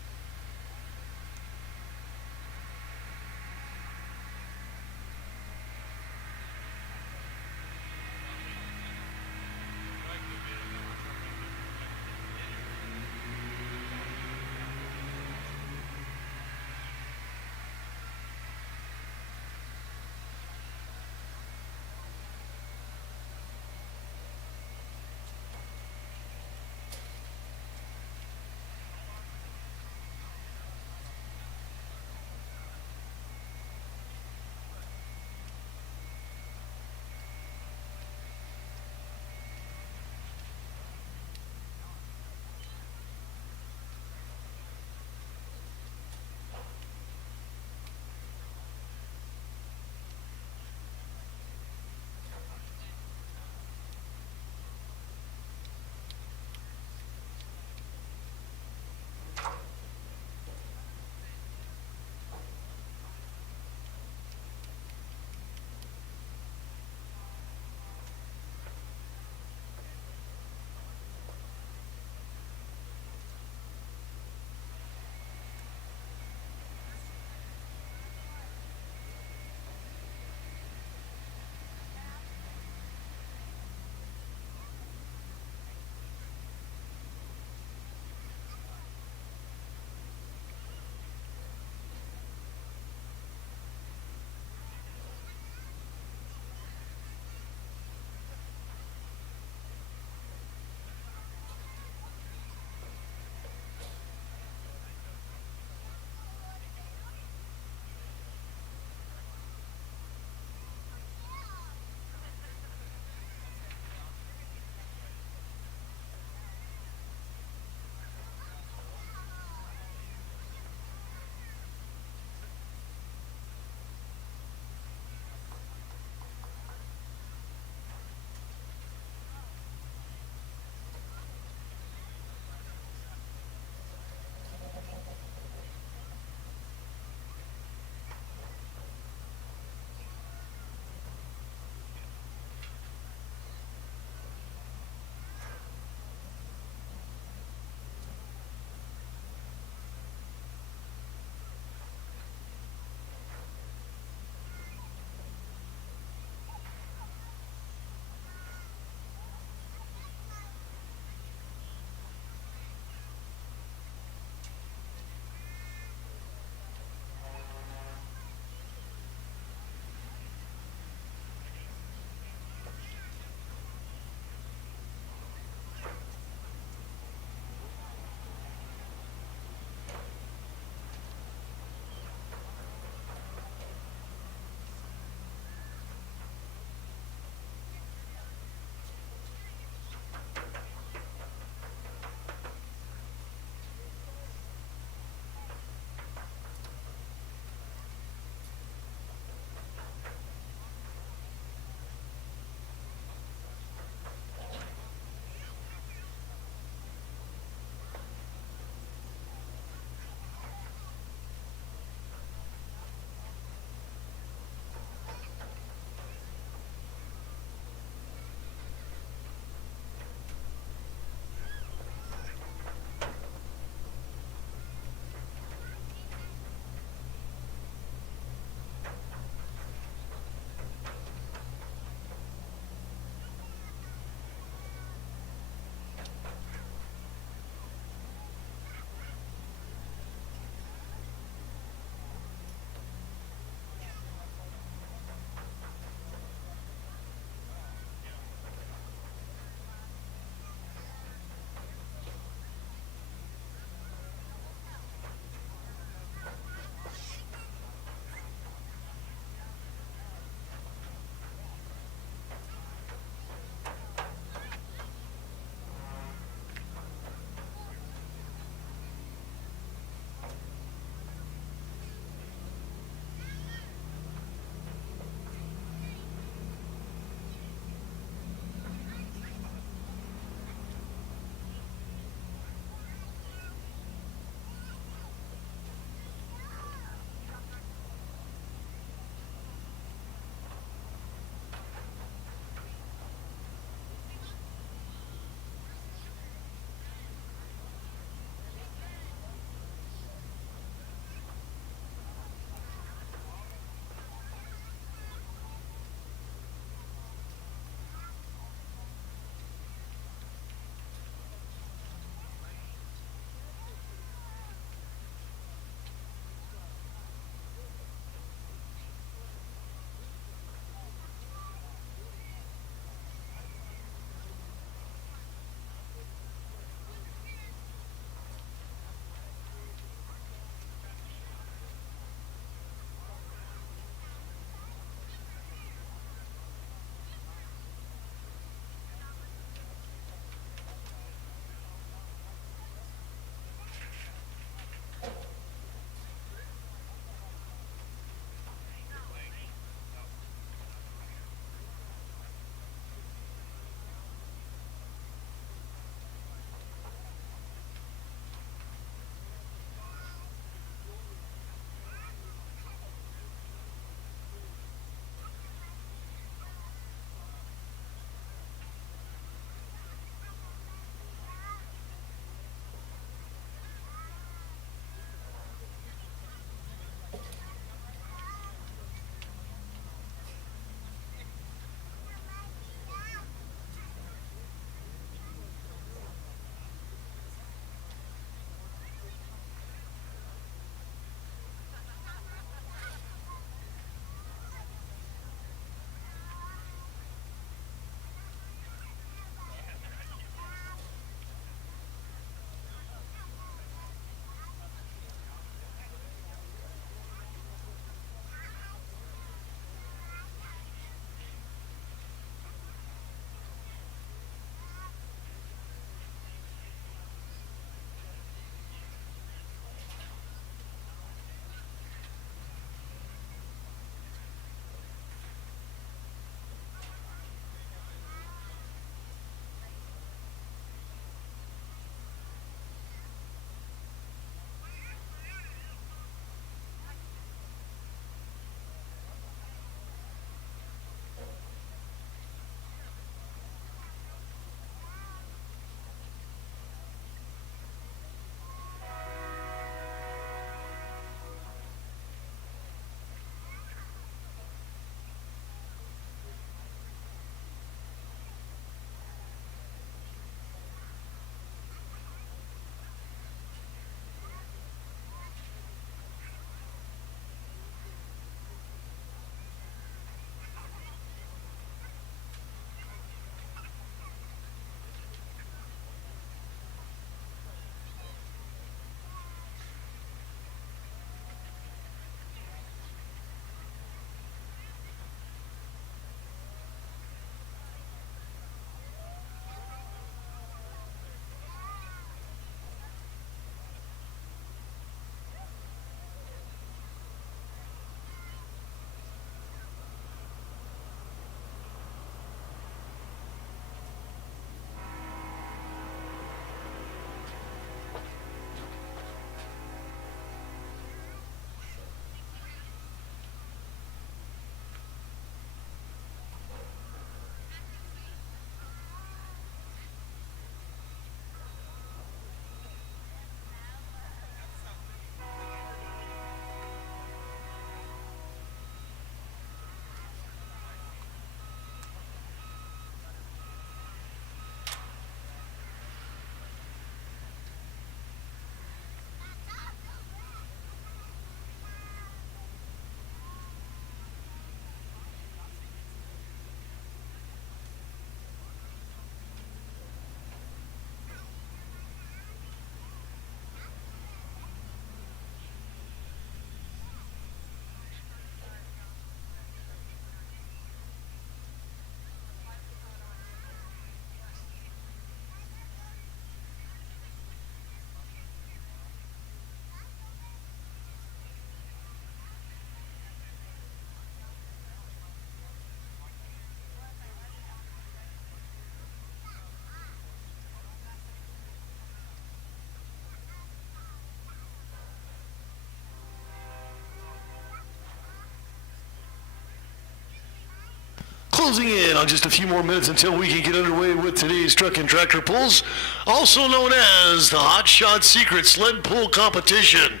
closing in on just a few more minutes until we can get underway with today's truck and tractor pulls, also known as the Hot Shot Secret Sled Pull Competition.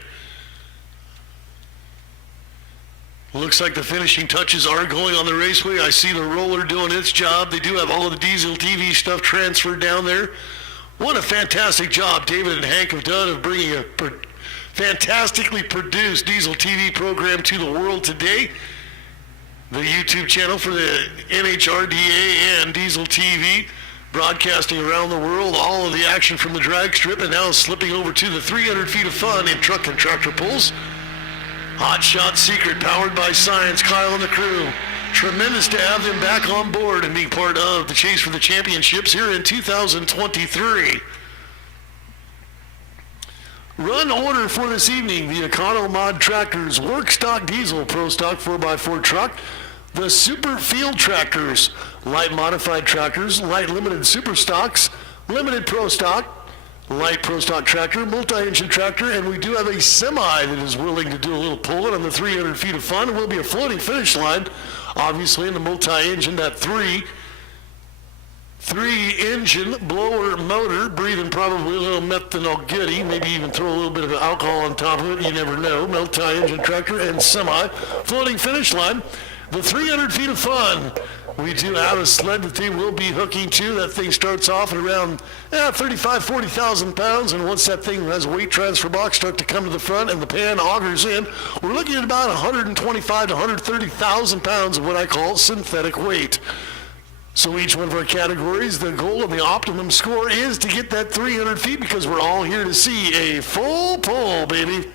Looks like the finishing touches are going on the raceway. I see the roller doing its job. They do have all of the Diesel TV stuff transferred down there. What a fantastic job David and Hank have done of bringing a fantastically produced Diesel TV program to the world today. The YouTube channel for the NHRDA and Diesel TV, broadcasting around the world all of the action from the drag strip, and now slipping over to the 300 feet of fun in truck and tractor pulls. Hot Shot Secret, powered by Science, Kyle and the crew. Tremendous to have them back on board and be part of the chase for the championships here in 2023. Run order for this evening: the Econo-Mod Tractors, Work Stock Diesel, Pro Stock 4x4 truck, the Super Field Tractors, Light Modified Tractors, Light Limited Super Stocks, Limited Pro Stock, Light Pro Stock Tractor, Multi-Engine Tractor, and we do have a semi that is willing to do a little pulling on the 300 feet of fun. It will be a floating finish line, obviously in the multi-engine, that three-engine blower motor, breathing probably a little methanol goody, maybe even throw a little bit of alcohol on top of it, you never know. Multi-engine tractor and semi, floating finish line, the 300 feet of fun. We do have a sled that they will be hooking to. That thing starts off at around 35,000, 40,000 pounds, and once that thing has a weight transfer box start to come to the front and the pan augers in, we're looking at about 125 to 130,000 pounds of what I call synthetic weight. So each one of our categories, the goal of the optimum score is to get that 300 feet, because we're all here to see a full pull, baby.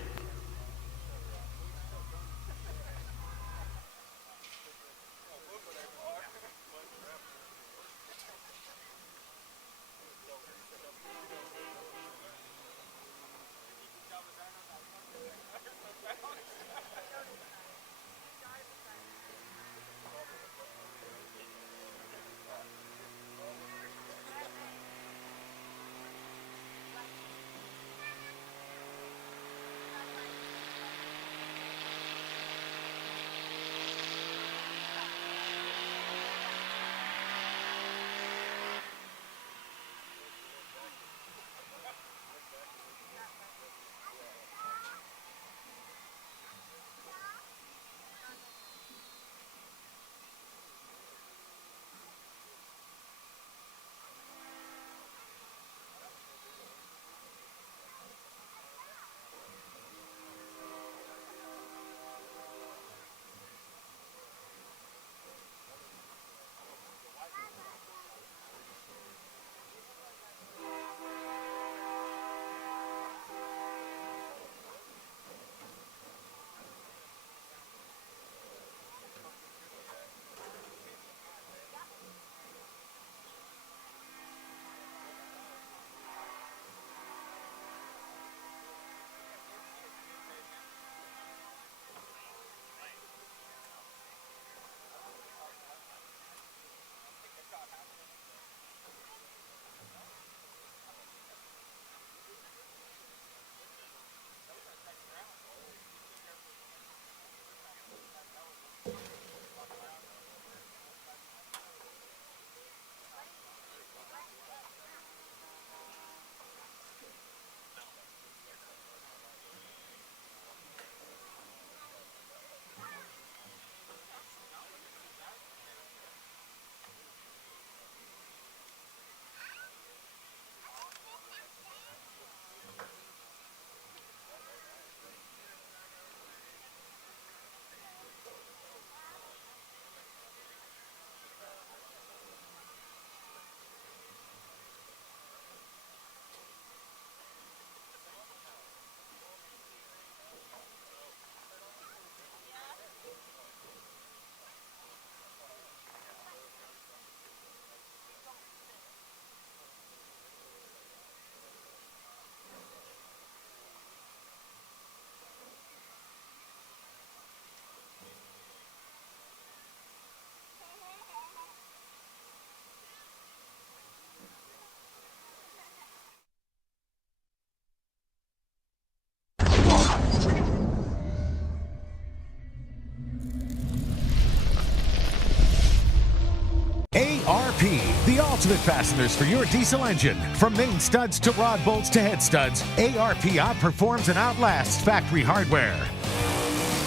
ultimate fasteners for your diesel engine. From main studs to rod bolts to head studs, ARP outperforms and outlasts factory hardware.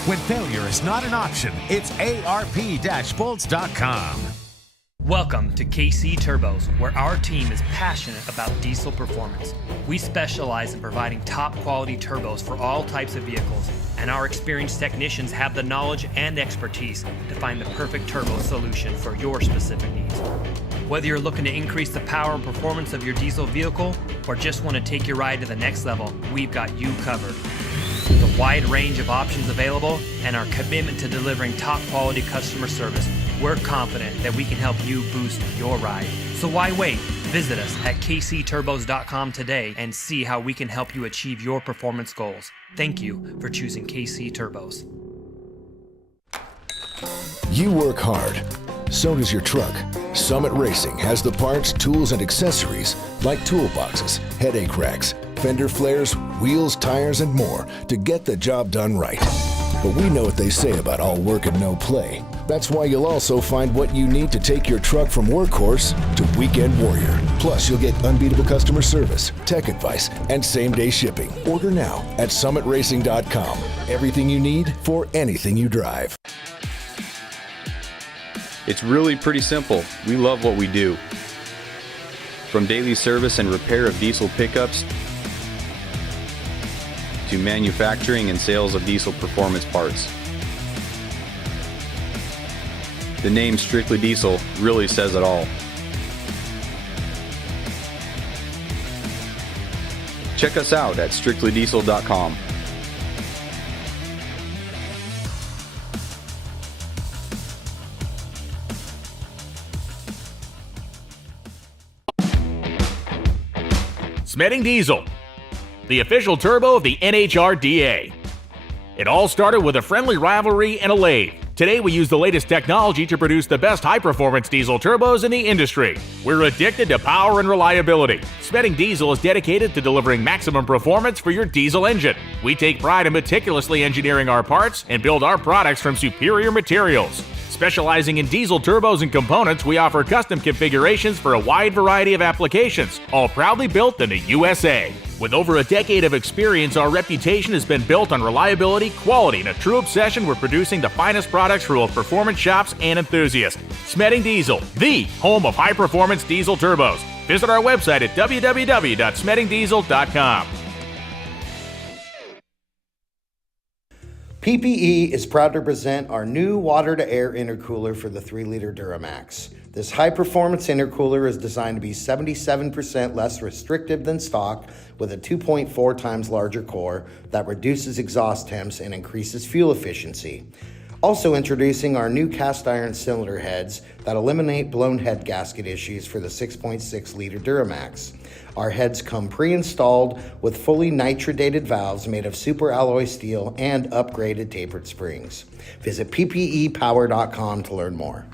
When failure is not an option, it's ARP-bolts.com. Welcome to KC Turbos, where our team is passionate about diesel performance. We specialize in providing top quality turbos for all types of vehicles, and our experienced technicians have the knowledge and expertise to find the perfect turbo solution for your specific needs. Whether you're looking to increase the power and performance of your diesel vehicle, or just want to take your ride to the next level, we've got you covered. The wide range of options available and our commitment to delivering top quality customer service, we're confident that we can help you boost your ride. So why wait? Visit us at kcturbos.com today and see how we can help you achieve your performance goals. Thank you for choosing KC Turbos. You work hard. So does your truck. Summit Racing has the parts, tools, and accessories like toolboxes, headache racks, fender flares, wheels, tires, and more to get the job done right. But we know what they say about all work and no play. That's why you'll also find what you need to take your truck from workhorse to weekend warrior. Plus, you'll get unbeatable customer service, tech advice, and same-day shipping. Order now at summitracing.com. Everything you need for anything you drive. It's really pretty simple. We love what we do. From daily service and repair of diesel pickups to manufacturing and sales of diesel performance parts. The name Strictly Diesel really says it all. Check us out at strictlydiesel.com. Smedding Diesel, the official turbo of the NHRDA. It all started with a friendly rivalry and a lathe. Today we use the latest technology to produce the best high-performance diesel turbos in the industry. We're addicted to power and reliability. Smedding Diesel is dedicated to delivering maximum performance for your diesel engine. We take pride in meticulously engineering our parts and build our products from superior materials. Specializing in diesel turbos and components, we offer custom configurations for a wide variety of applications, all proudly built in the USA. With over a decade of experience, our reputation has been built on reliability, quality, and a true obsession with producing the finest products for both performance shops and enthusiasts. Smedding Diesel, the home of high-performance diesel turbos. Visit our website at www.smeddingdiesel.com. PPE is proud to present our new water-to-air intercooler for the 3-liter Duramax. This high-performance intercooler is designed to be 77% less restrictive than stock with a 2.4 times larger core that reduces exhaust temps and increases fuel efficiency. Also introducing our new cast iron cylinder heads that eliminate blown head gasket issues for the 6.6-liter Duramax. Our heads come pre-installed with fully nitrodated valves made of super alloy steel and upgraded tapered springs. Visit ppepower.com to learn more.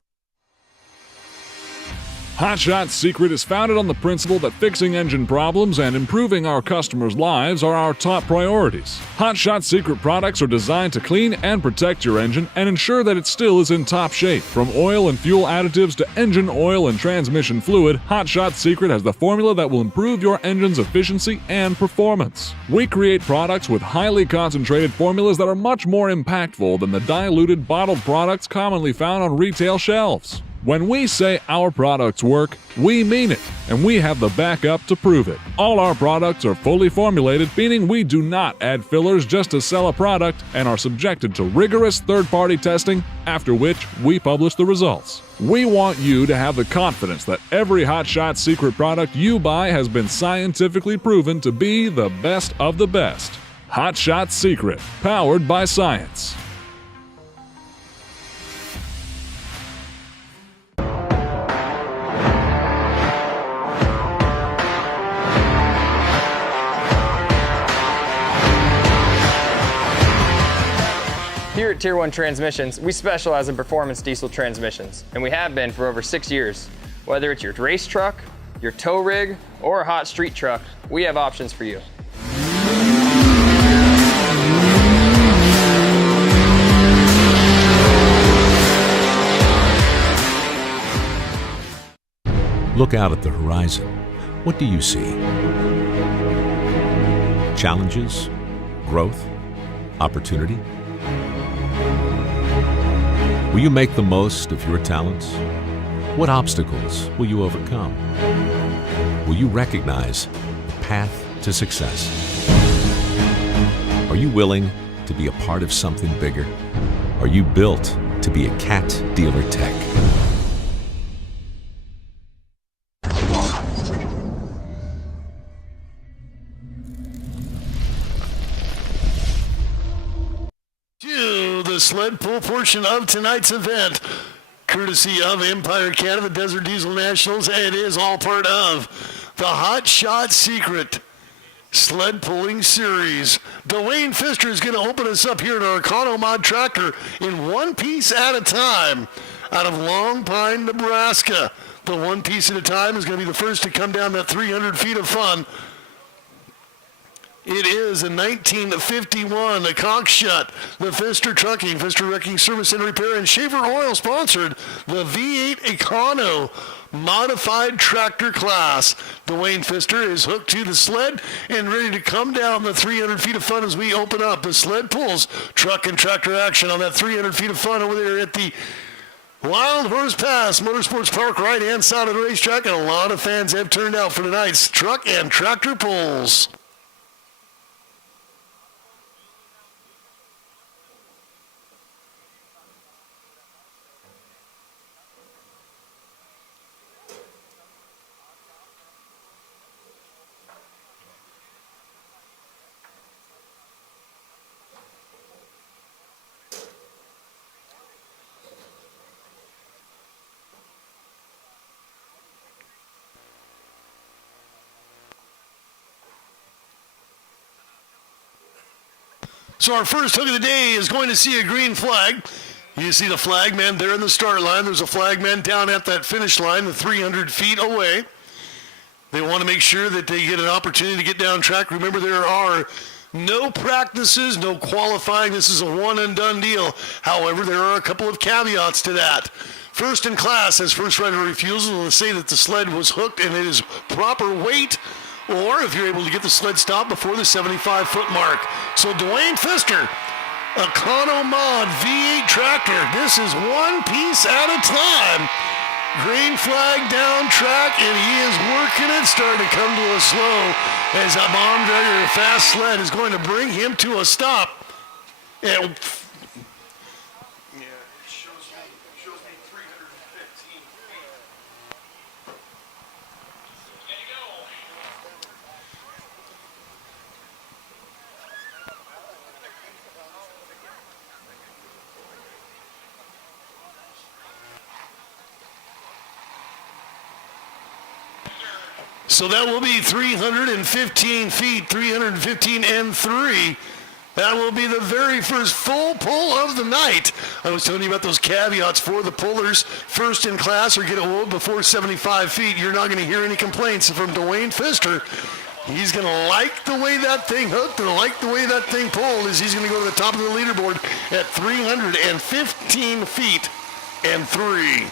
Hot Shot's secret is founded on the principle that fixing engine problems and improving our customers' lives are our top priorities. Hot Shot's secret products are designed to clean and protect your engine and ensure that it still is in top shape. From oil and fuel additives to engine oil and transmission fluid, Hot Shot's secret has the formula that will improve your engine's efficiency and performance. We create products with highly concentrated formulas that are much more impactful than the diluted bottled products commonly found on retail shelves. When we say our products work, we mean it, and we have the backup to prove it. All our products are fully formulated, meaning we do not add fillers just to sell a product and are subjected to rigorous third-party testing, after which we publish the results. We want you to have the confidence that every Hot Shot secret product you buy has been scientifically proven to be the best of the best. Hot Shot Secret, powered by science. Here at Tier 1 Transmissions, we specialize in performance diesel transmissions, and we have been for over 6 years. Whether it's your race truck, your tow rig, or a hot street truck, we have options for you. Look out at the horizon. What do you see? Challenges? Growth? Opportunity? Will you make the most of your talents? What obstacles will you overcome? Will you recognize the path to success? Are you willing to be a part of something bigger? Are you built to be a Cat Dealer Tech? To the sled pull portion of tonight's event, courtesy of Empire Cat of the Desert Diesel Nationals, it is all part of the Hot Shot Secret Sled Pulling Series. Dwayne Pfister is going to open us up here at our Econo Mod tractor in one piece at a time out of Long Pine, Nebraska. The one piece at a time is going to be the first to come down that 300 feet of fun. It is a 1951, a Cockshut, the Pfister Trucking, Pfister Wrecking Service and Repair, and Shaver Oil sponsored the V8 Econo modified tractor class. Dwayne Pfister is hooked to the sled and ready to come down the 300 feet of fun as we open up the sled pulls truck and tractor action on that 300 feet of fun over there at the Wildhorse Pass Motorsports Park, right-hand side of the racetrack, and a lot of fans have turned out for tonight's truck and tractor pulls. So our first hook of the day is going to see a green flag. You see the flag man there in the start line. There's a flag man down at that finish line, the 300 feet away. They want to make sure that they get an opportunity to get down track. Remember, there are no practices, no qualifying. This is a one and done deal. However, there are a couple of caveats to that. First in class has first right of refusal to say that the sled was hooked and it is proper weight, or if you're able to get the sled stopped before the 75-foot mark. So Dwayne Pfister, Econo Mod V8 tractor. This is one piece at a time. Green flag down track, and he is working it, starting to come to a slow as a bomb dragger, a fast sled, is going to bring him to a stop. And so that will be 315 feet, 315 and 3. That will be the very first full pull of the night. I was telling you about those caveats for the pullers. First in class or get it rolled before 75 feet. You're not going to hear any complaints from Dwayne Pfister. He's going to like the way that thing hooked and like the way that thing pulled as he's going to go to the top of the leaderboard at 315 feet and 3.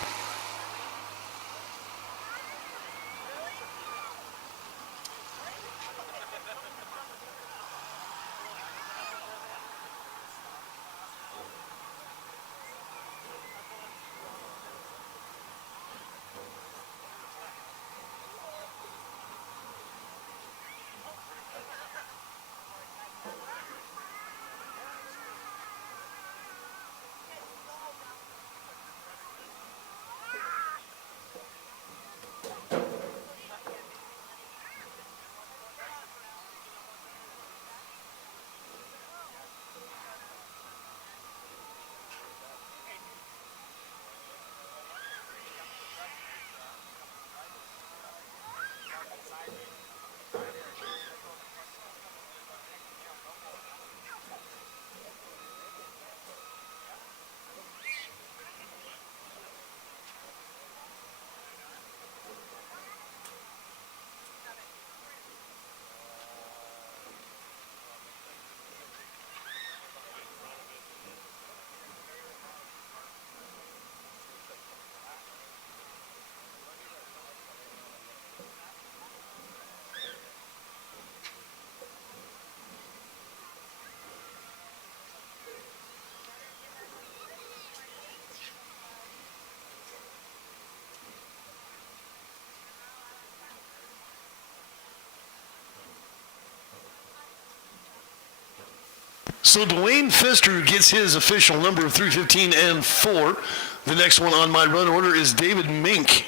So Dwayne Pfister gets his official number of 315 and 4. The next one on my run order is David Mink.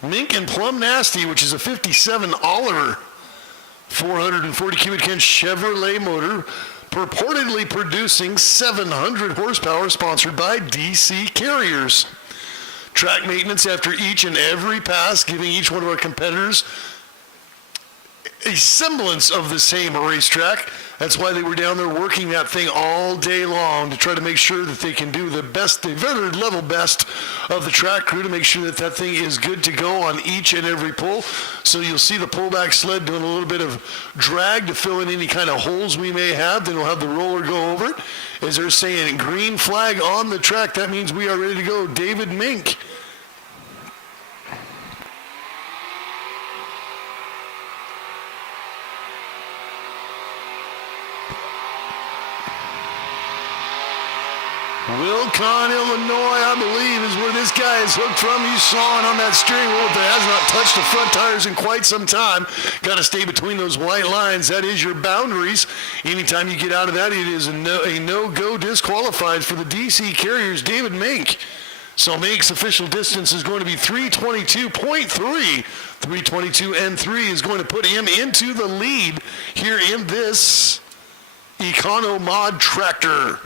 Mink and Plum Nasty, which is a 57 Oliver 440 cubic inch Chevrolet motor, purportedly producing 700 horsepower, sponsored by DC Carriers. Track maintenance after each and every pass, giving each one of our competitors a semblance of the same racetrack. That's why they were down there working that thing all day long to try to make sure that they can do the best, the very level best of the track crew to make sure that that thing is good to go on each and every pull. So you'll see the pullback sled doing a little bit of drag to fill in any kind of holes we may have. Then we'll have the roller go over it. As they're saying, green flag on the track, that means we are ready to go. David Mink. Wilcon, Illinois, I believe, is where this guy is hooked from. You saw it on that steering wheel that has not touched the front tires in quite some time. Got to stay between those white lines. That is your boundaries. Anytime you get out of that, it is a no-go disqualified for the DC Carriers, David Mink. So Mink's official distance is going to be 322.3. 322 and 3 is going to put him into the lead here in this Econo Mod tractor.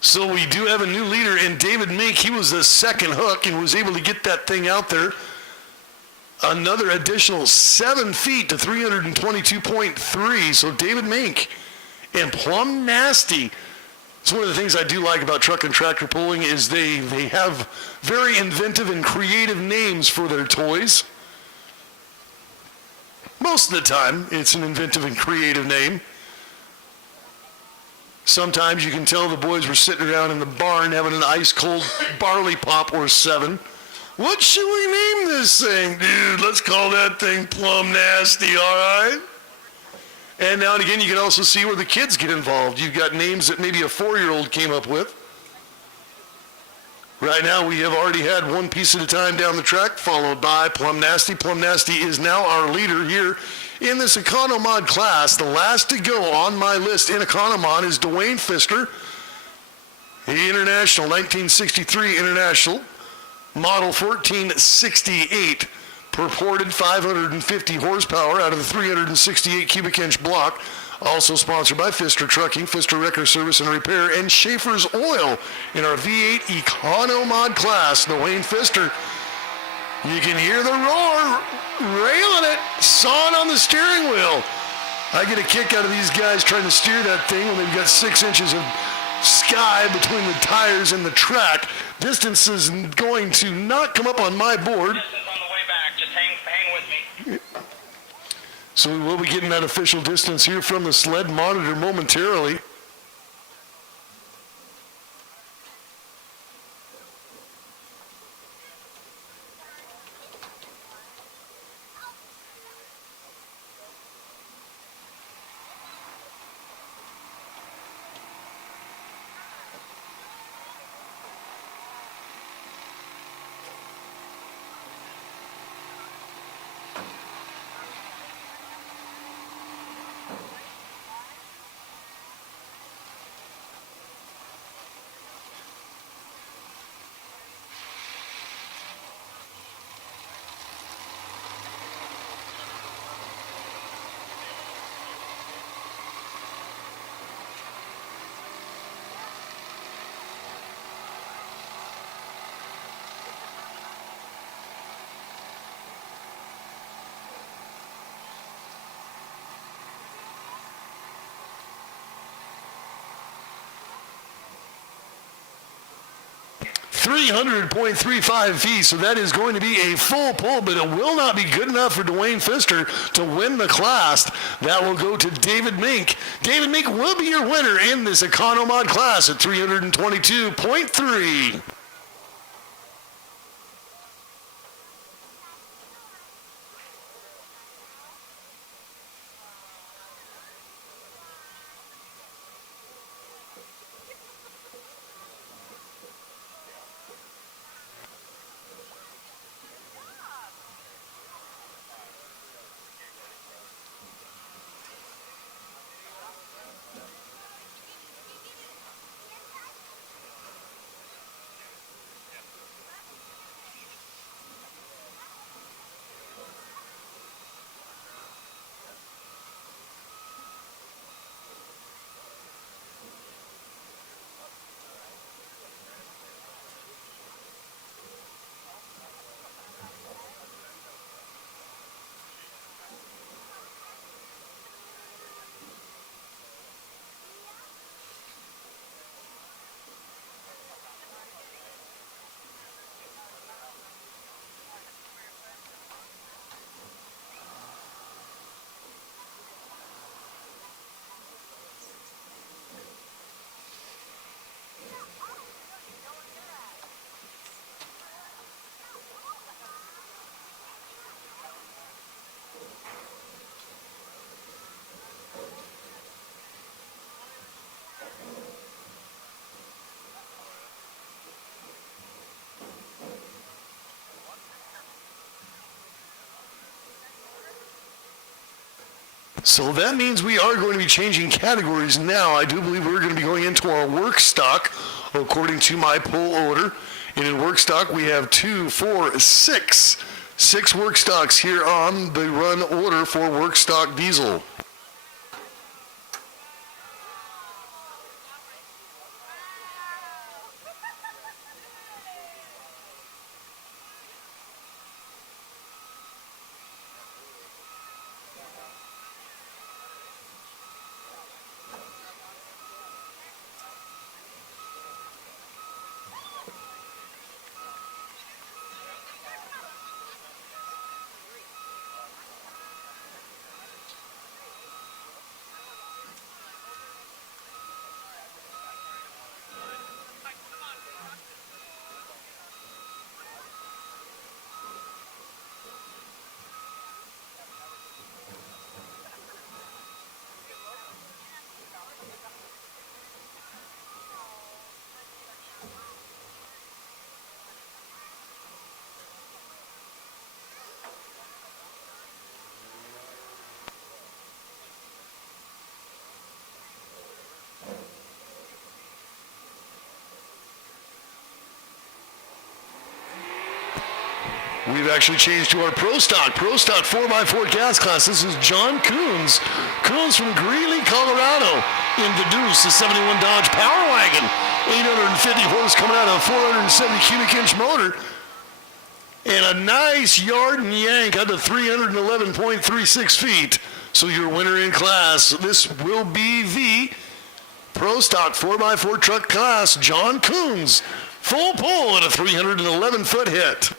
So we do have a new leader in David Mink. He was the second hook and was able to get that thing out there. Another additional 7 feet to 322.3. So David Mink and Plum Nasty. It's one of the things I do like about truck and tractor pulling is they have very inventive and creative names for their toys. Most of the time, it's an inventive and creative name. Sometimes you can tell the boys were sitting around in the barn having an ice-cold barley pop or 7. What should we name this thing? Dude, let's call that thing Plum Nasty, all right? And now and again, you can also see where the kids get involved. You've got names that maybe a 4-year-old came up with. Right now, we have already had one piece at a time down the track, followed by Plum Nasty. Plum Nasty is now our leader here in this Economod class. The last to go on my list in Economod is Dwayne Pfister, the International, 1963 International, Model 1468, purported 550 horsepower out of the 368 cubic inch block. Also sponsored by Pfister Trucking, Pfister Wrecker Service and Repair, and Schaefer's Oil in our V8 Economod class. Dwayne Pfister, you can hear the roar, railing it, sawing on the steering wheel. I get a kick out of these guys trying to steer that thing when they've got 6 inches of sky between the tires and the track. Distance is going to not come up on my board. Distance on the way back. Just hang with me. So we will be getting that official distance here from the sled monitor momentarily. .35 feet, so that is going to be a full pull, but it will not be good enough for Dwayne Pfister to win the class. That will go to David Mink. David Mink will be your winner in this Economod class at 322.3. So that means we are going to be changing categories now. I do believe we're going to be going into our work stock, according to my poll order. And in work stock, we have 2, 4, 6 work stocks here on the run order for work stock diesel. We've actually changed to our Pro Stock 4x4 gas class. This is John Coons. Coons from Greeley, Colorado. Introduced the 71 Dodge Power Wagon. 850 horse coming out of a 470 cubic inch motor. And a nice yard and yank out to 311.36 feet. So your winner in class, this will be the Pro Stock 4x4 truck class, John Coons. Full pull at a 311-foot hit.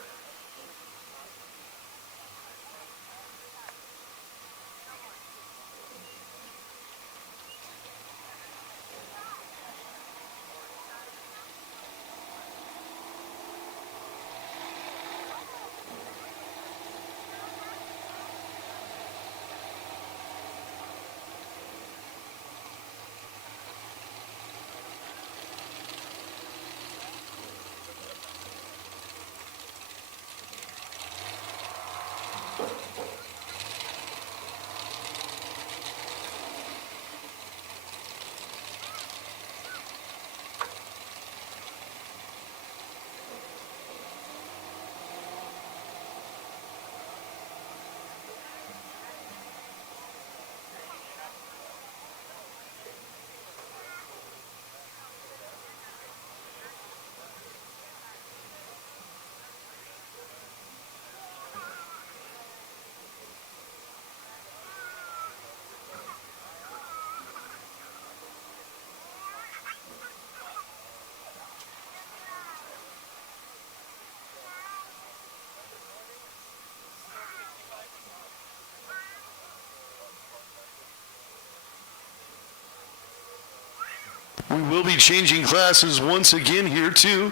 We will be changing classes once again here too.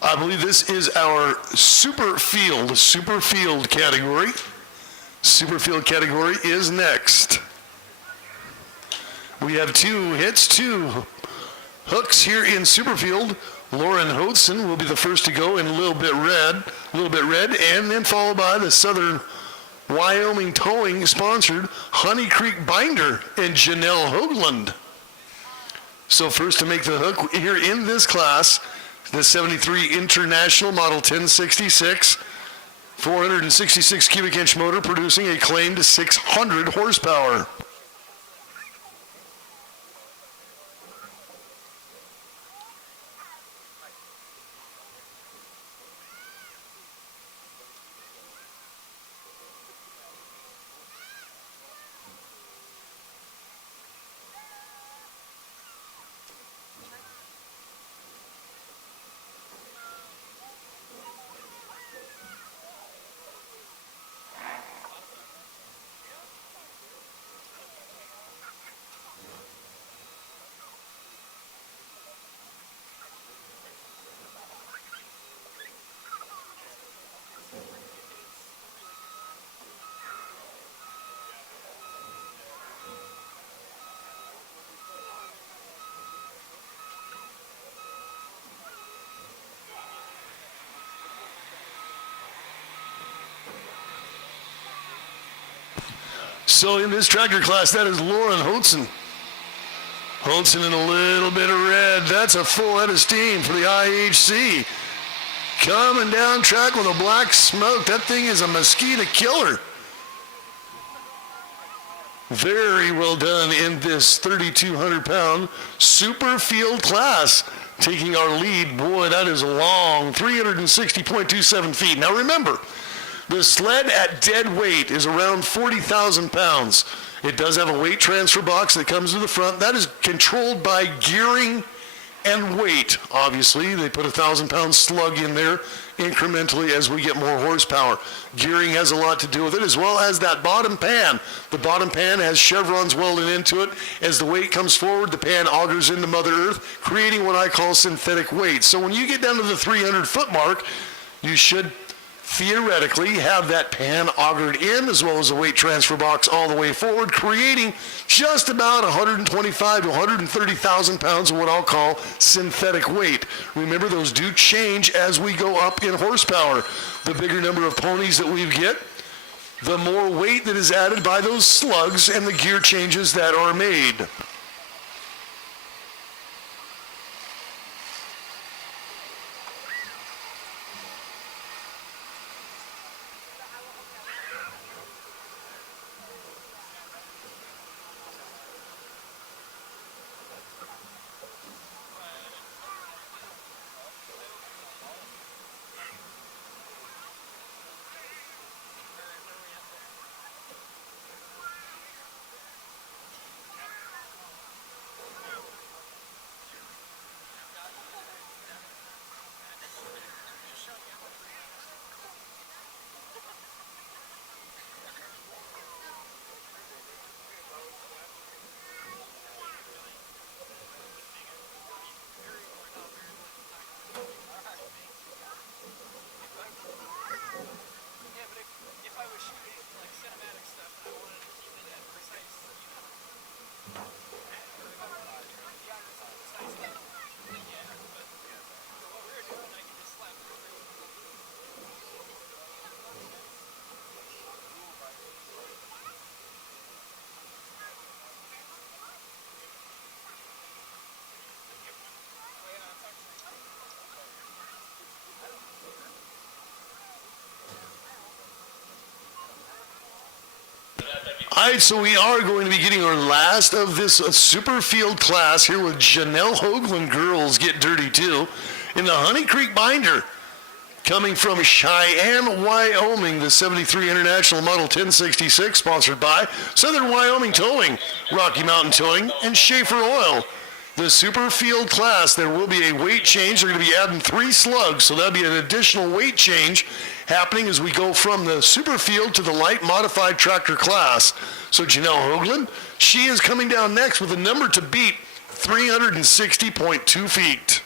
I believe this is our super field category. Super field category is next. We have two hits, two hooks here in Superfield. Lauren Hodson will be the first to go in a little bit red, and then followed by the Southern Wyoming Towing sponsored Honey Creek Binder and Janelle Hoagland. So first to make the hook here in this class, the 73 International Model 1066, 466 cubic inch motor producing a claimed 600 horsepower. So in this tractor class, that is Lauren Hodson. Hodson in a little bit of red. That's a full head of steam for the IHC. Coming down track with a black smoke. That thing is a mosquito killer. Very well done in this 3,200-pound super field class. Taking our lead, boy, that is long, 360.27 feet. Now remember, the sled at dead weight is around 40,000 pounds. It does have a weight transfer box that comes to the front. That is controlled by gearing and weight. Obviously, they put a 1,000-pound slug in there incrementally as we get more horsepower. Gearing has a lot to do with it, as well as that bottom pan. The bottom pan has chevrons welded into it. As the weight comes forward, the pan augers into Mother Earth, creating what I call synthetic weight. So when you get down to the 300-foot mark, you should theoretically have that pan augered in, as well as a weight transfer box all the way forward, creating just about 125 to 130,000 pounds of what I'll call synthetic weight. Remember, those do change as we go up in horsepower. The bigger number of ponies that we get, the more weight that is added by those slugs and the gear changes that are made. All right, so we are going to be getting our last of this super field class here with Janelle Hoagland girls Get Dirty Too in the Honey Creek Binder. Coming from Cheyenne, Wyoming, the 73 International Model 1066, sponsored by Southern Wyoming Towing, Rocky Mountain Towing, and Schaefer Oil. The super field class, there will be a weight change. They're going to be adding 3 slugs, so that'll be an additional weight change happening as we go from the super field to the light modified tractor class. So Janelle Hoagland, she is coming down next with a number to beat, 360.2 feet.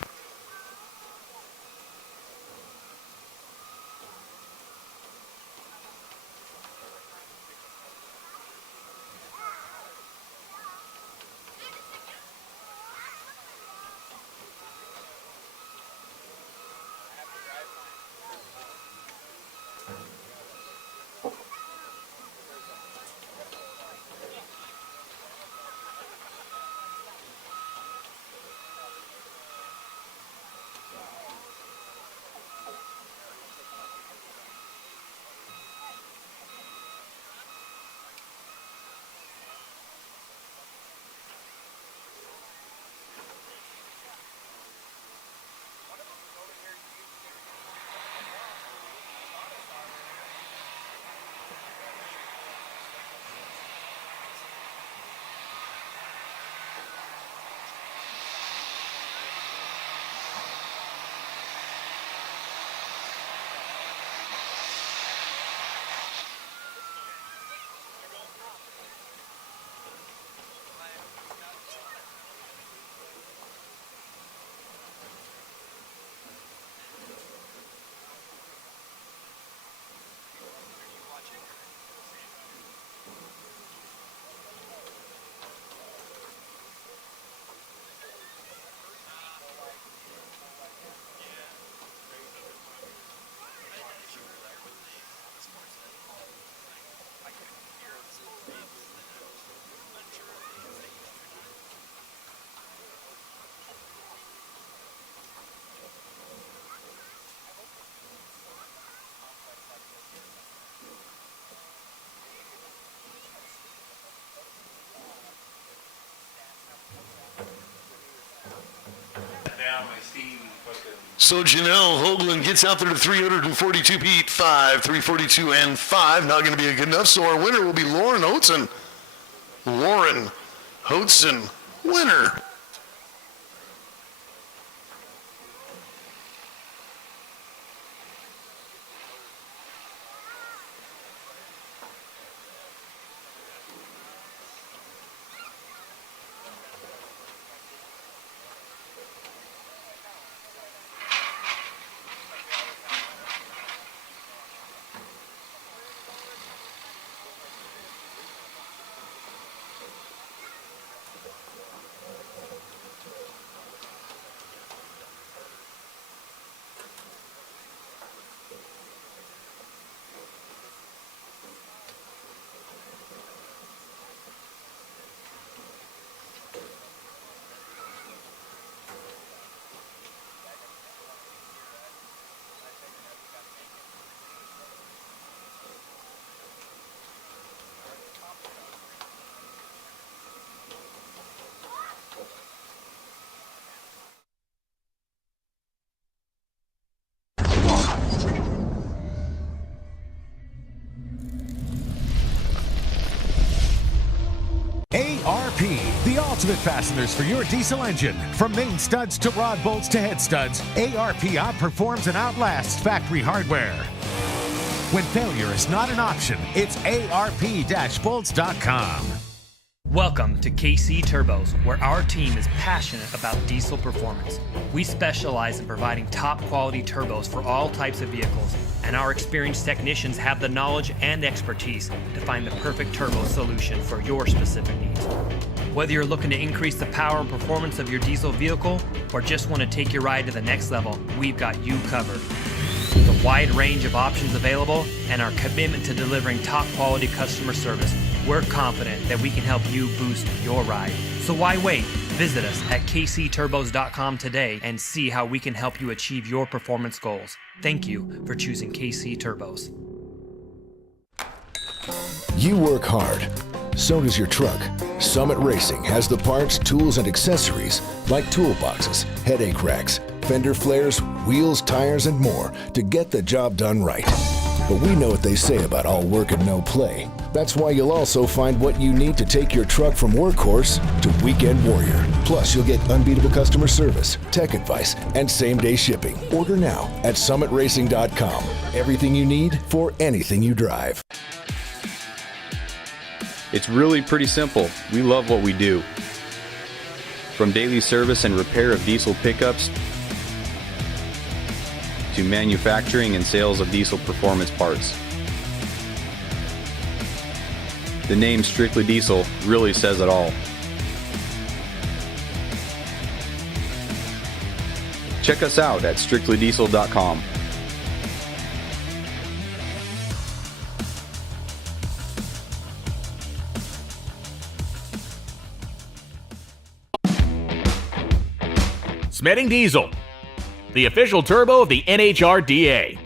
So Janelle Hoagland gets out there to 342 feet 5, 342 and 5. Not going to be good enough, so our winner will be Lauren Hotzen. Lauren Hotzen, winner. ARP, the ultimate fasteners for your diesel engine. From main studs to rod bolts to head studs, ARP outperforms and outlasts factory hardware. When failure is not an option, it's ARP-bolts.com. Welcome to KC Turbos, where our team is passionate about diesel performance. We specialize in providing top quality turbos for all types of vehicles, and our experienced technicians have the knowledge and expertise to find the perfect turbo solution for your specific needs. Whether you're looking to increase the power and performance of your diesel vehicle or just want to take your ride to the next level, we've got you covered. The wide range of options available and our commitment to delivering top quality customer service, we're confident that we can help you boost your ride. So why wait? Visit us at kcturbos.com today and see how we can help you achieve your performance goals. Thank you for choosing KC Turbos. You work hard. So does your truck. Summit Racing has the parts, tools, and accessories like toolboxes, headache racks, fender flares, wheels, tires, and more to get the job done right. But we know what they say about all work and no play. That's why you'll also find what you need to take your truck from workhorse to weekend warrior. Plus, you'll get unbeatable customer service, tech advice, and same-day shipping. Order now at summitracing.com. Everything you need for anything you drive. It's really pretty simple. We love what we do. From daily service and repair of diesel pickups to manufacturing and sales of diesel performance parts. The name Strictly Diesel really says it all. Check us out at strictlydiesel.com. Smedding Diesel, the official turbo of the NHRDA.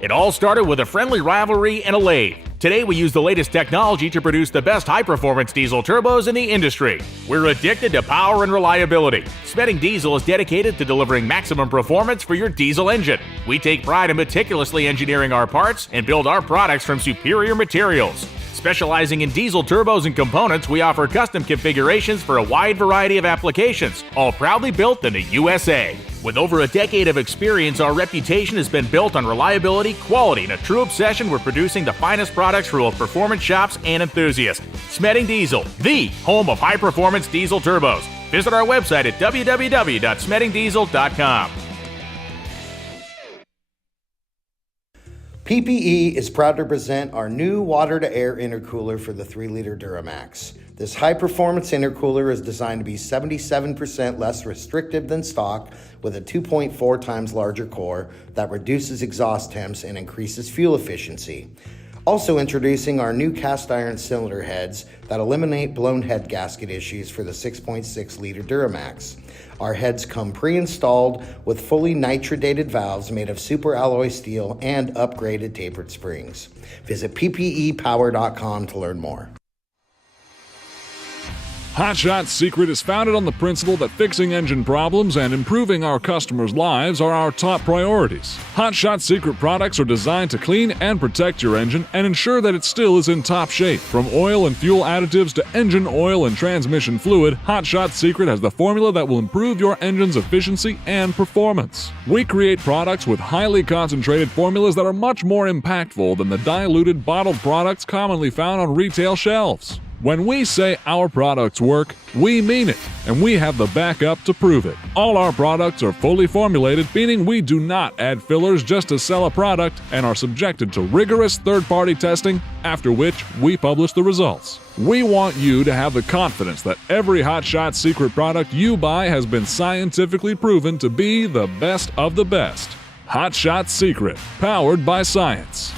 It all started with a friendly rivalry and a lathe. Today we use the latest technology to produce the best high-performance diesel turbos in the industry. We're addicted to power and reliability. Smedding Diesel is dedicated to delivering maximum performance for your diesel engine. We take pride in meticulously engineering our parts and build our products from superior materials. Specializing in diesel turbos and components, we offer custom configurations for a wide variety of applications, all proudly built in the USA. With over a decade of experience, our reputation has been built on reliability, quality, and a true obsession with producing the finest products for both performance shops and enthusiasts. Smedding Diesel, the home of high-performance diesel turbos. Visit our website at www.smeddingdiesel.com. PPE is proud to present our new water-to-air intercooler for the 3-liter Duramax. This high-performance intercooler is designed to be 77% less restrictive than stock with a 2.4 times larger core that reduces exhaust temps and increases fuel efficiency. Also introducing our new cast iron cylinder heads that eliminate blown head gasket issues for the 6.6-liter Duramax. Our heads come pre-installed with fully nitrodated valves made of super alloy steel and upgraded tapered springs. Visit ppepower.com to learn more. Hot Shot's secret is founded on the principle that fixing engine problems and improving our customers' lives are our top priorities. Hot Shot's secret products are designed to clean and protect your engine and ensure that it still is in top shape. From oil and fuel additives to engine oil and transmission fluid, Hot Shot's secret has the formula that will improve your engine's efficiency and performance. We create products with highly concentrated formulas that are much more impactful than the diluted bottled products commonly found on retail shelves. When we say our products work, we mean it, and we have the backup to prove it. All our products are fully formulated, meaning we do not add fillers just to sell a product and are subjected to rigorous third-party testing, after which we publish the results. We want you to have the confidence that every Hot Shot secret product you buy has been scientifically proven to be the best of the best. Hot Shot Secret, powered by science.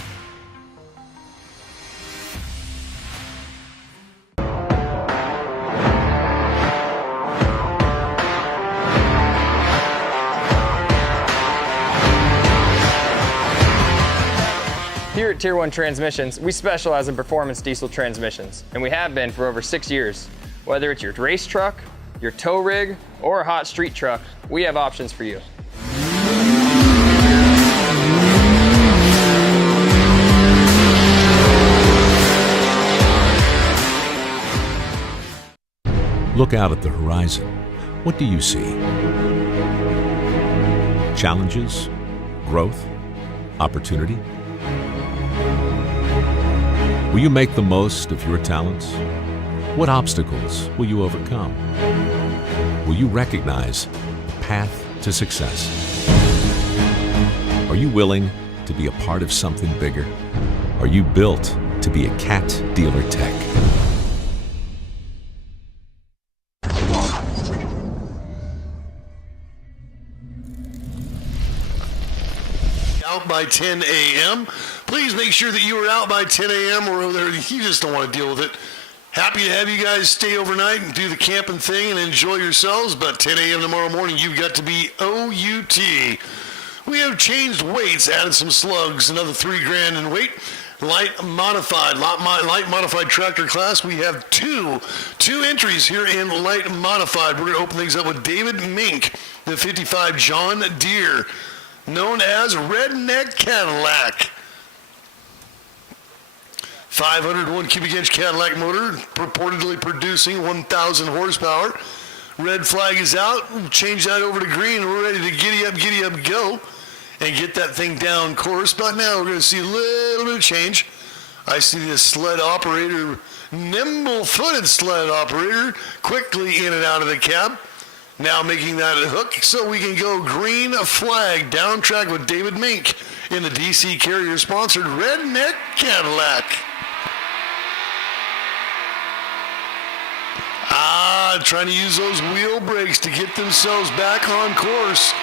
Here at Tier 1 Transmissions, we specialize in performance diesel transmissions, and we have been for over 6 years. Whether it's your race truck, your tow rig, or a hot street truck, we have options for you. Look out at the horizon. What do you see? Challenges? Growth? Opportunity? Will you make the most of your talents? What obstacles will you overcome? Will you recognize the path to success? Are you willing to be a part of something bigger? Are you built to be a CAT dealer tech? out by 10 a.m. Please make sure that you are out by 10 a.m. or over there. You just don't want to deal with it. Happy to have you guys stay overnight and do the camping thing and enjoy yourselves, but 10 a.m. tomorrow morning, you've got to be OUT. We have changed weights, added some slugs, another $3,000 in weight. Light modified tractor class. We have two entries here in light modified. We're going to open things up with David Mink, the 55 John Deere, known as Redneck Cadillac. 501 cubic inch Cadillac motor, purportedly producing 1,000 horsepower. Red flag is out. We'll change that over to green. We're ready to giddy up, go, and get that thing down course. But now we're going to see a little bit of change. I see this sled operator, nimble-footed sled operator, quickly in and out of the cab. Now making that a hook so we can go green flag down track with David Mink in the DC Carrier-sponsored Redneck Cadillac. Trying to use those wheel brakes to get themselves back on course.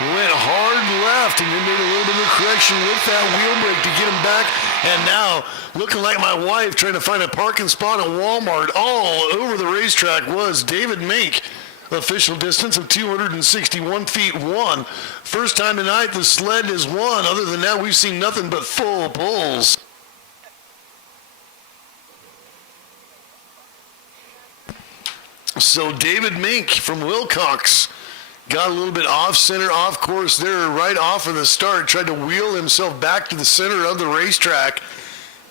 Went hard left and then made a little bit of a correction with that wheel brake to get him back. And now, looking like my wife trying to find a parking spot at Walmart all over the racetrack was David Mink. Official distance of 261 feet won. First time tonight the sled is won. Other than that, we've seen nothing but full pulls. So David Mink from Wilcox got a little bit off center, off course there, right off of the start, tried to wheel himself back to the center of the racetrack,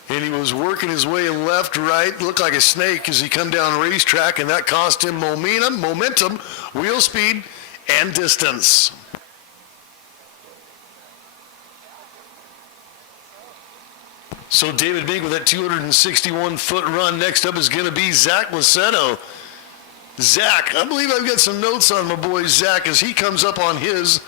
and he was working his way left, right, looked like a snake as he come down racetrack, and that cost him momentum, wheel speed, and distance. So David Mink with that 261-foot run. Next up is going to be Zach Licetto. Zach, I believe I've got some notes on my boy Zach as he comes up on his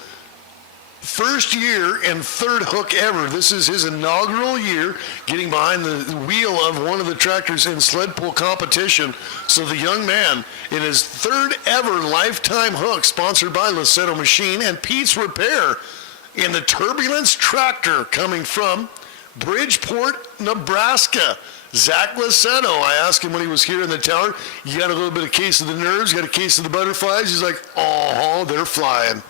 first year and third hook ever. This is his inaugural year getting behind the wheel of one of the tractors in sled pull competition. So the young man in his third ever lifetime hook, sponsored by Licetto Machine and Pete's Repair, in the Turbulence tractor coming from Bridgeport, Nebraska. Zach Licetto, I asked him when he was here in the tower, you got a little bit of case of the nerves, you got a case of the butterflies? He's like, oh, they're flying.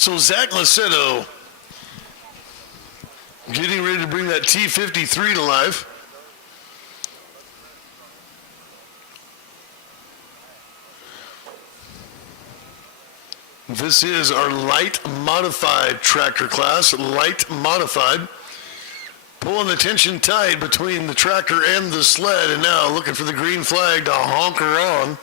So Zach Laceto getting ready to bring that T53 to life. This is our light modified tractor class, light modified. Pulling the tension tight between the tractor and the sled, and now looking for the green flag to honk her on.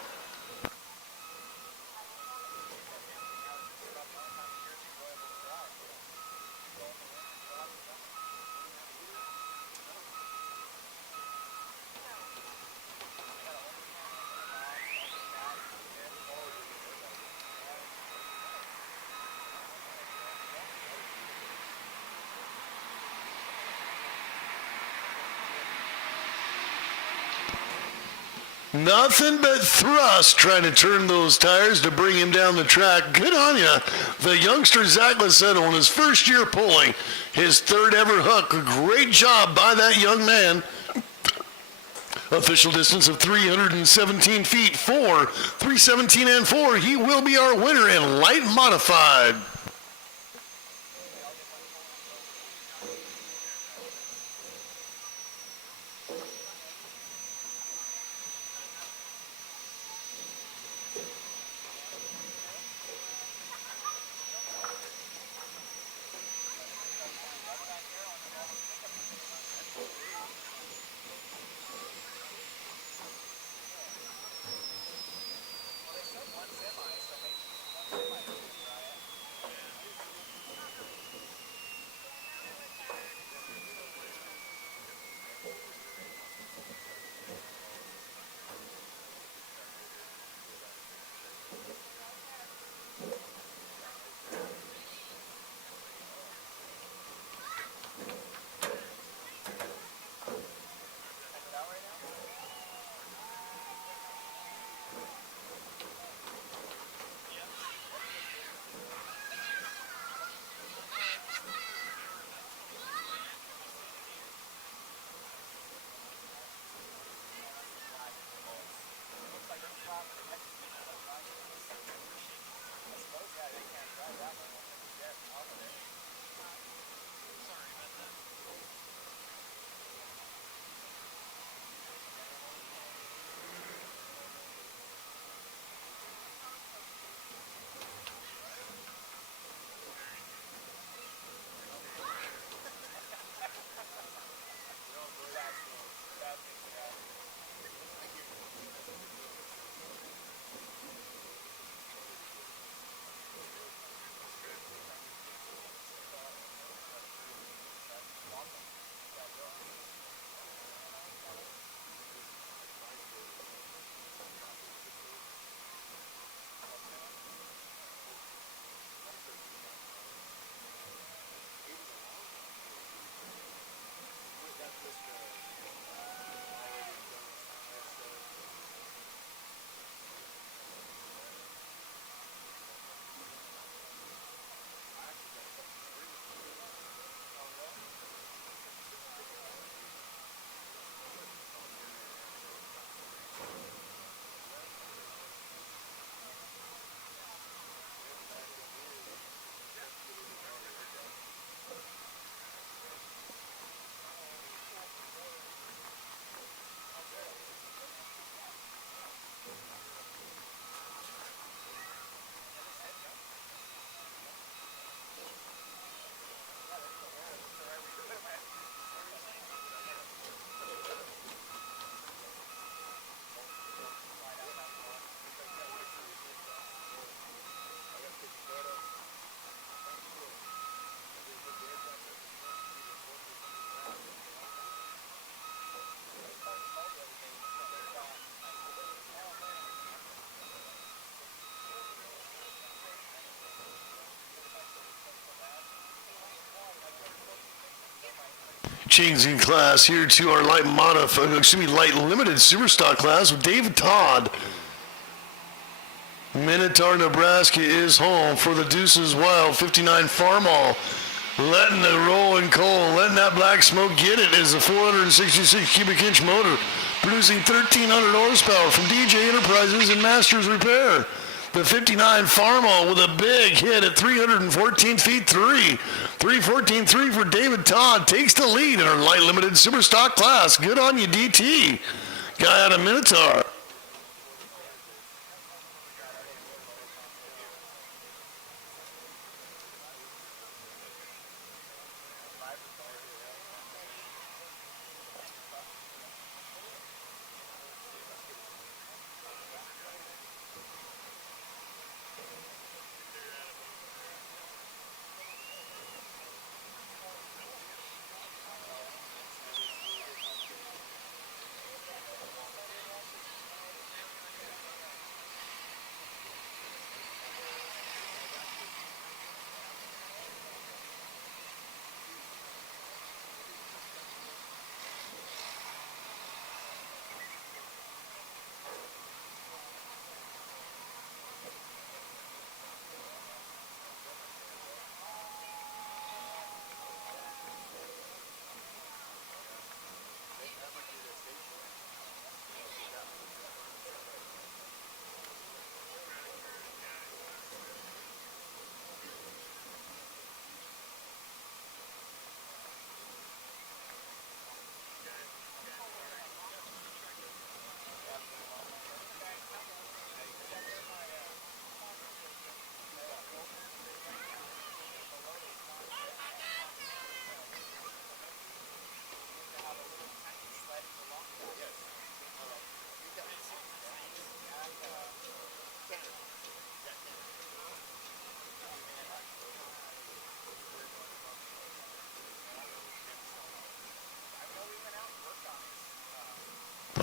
Nothing but thrust trying to turn those tires to bring him down the track. Good on you. The youngster Zach Laceto in his first year pulling his third ever hook. A great job by that young man. Official distance of 317 feet, 317 and 4. He will be our winner in light modified. Changing class here to our light limited superstock class with David Todd. Minotaur, Nebraska is home for the Deuces Wild 59 Farmall. Letting the rolling coal, letting that black smoke get it is a 466 cubic inch motor producing 1,300 horsepower from DJ Enterprises and Masters Repair. The 59 Farmall with a big hit at 314 feet 3. 314.3 for David Todd. Takes the lead in our light limited super stock class. Good on you, DT. Guy out of Minotaur.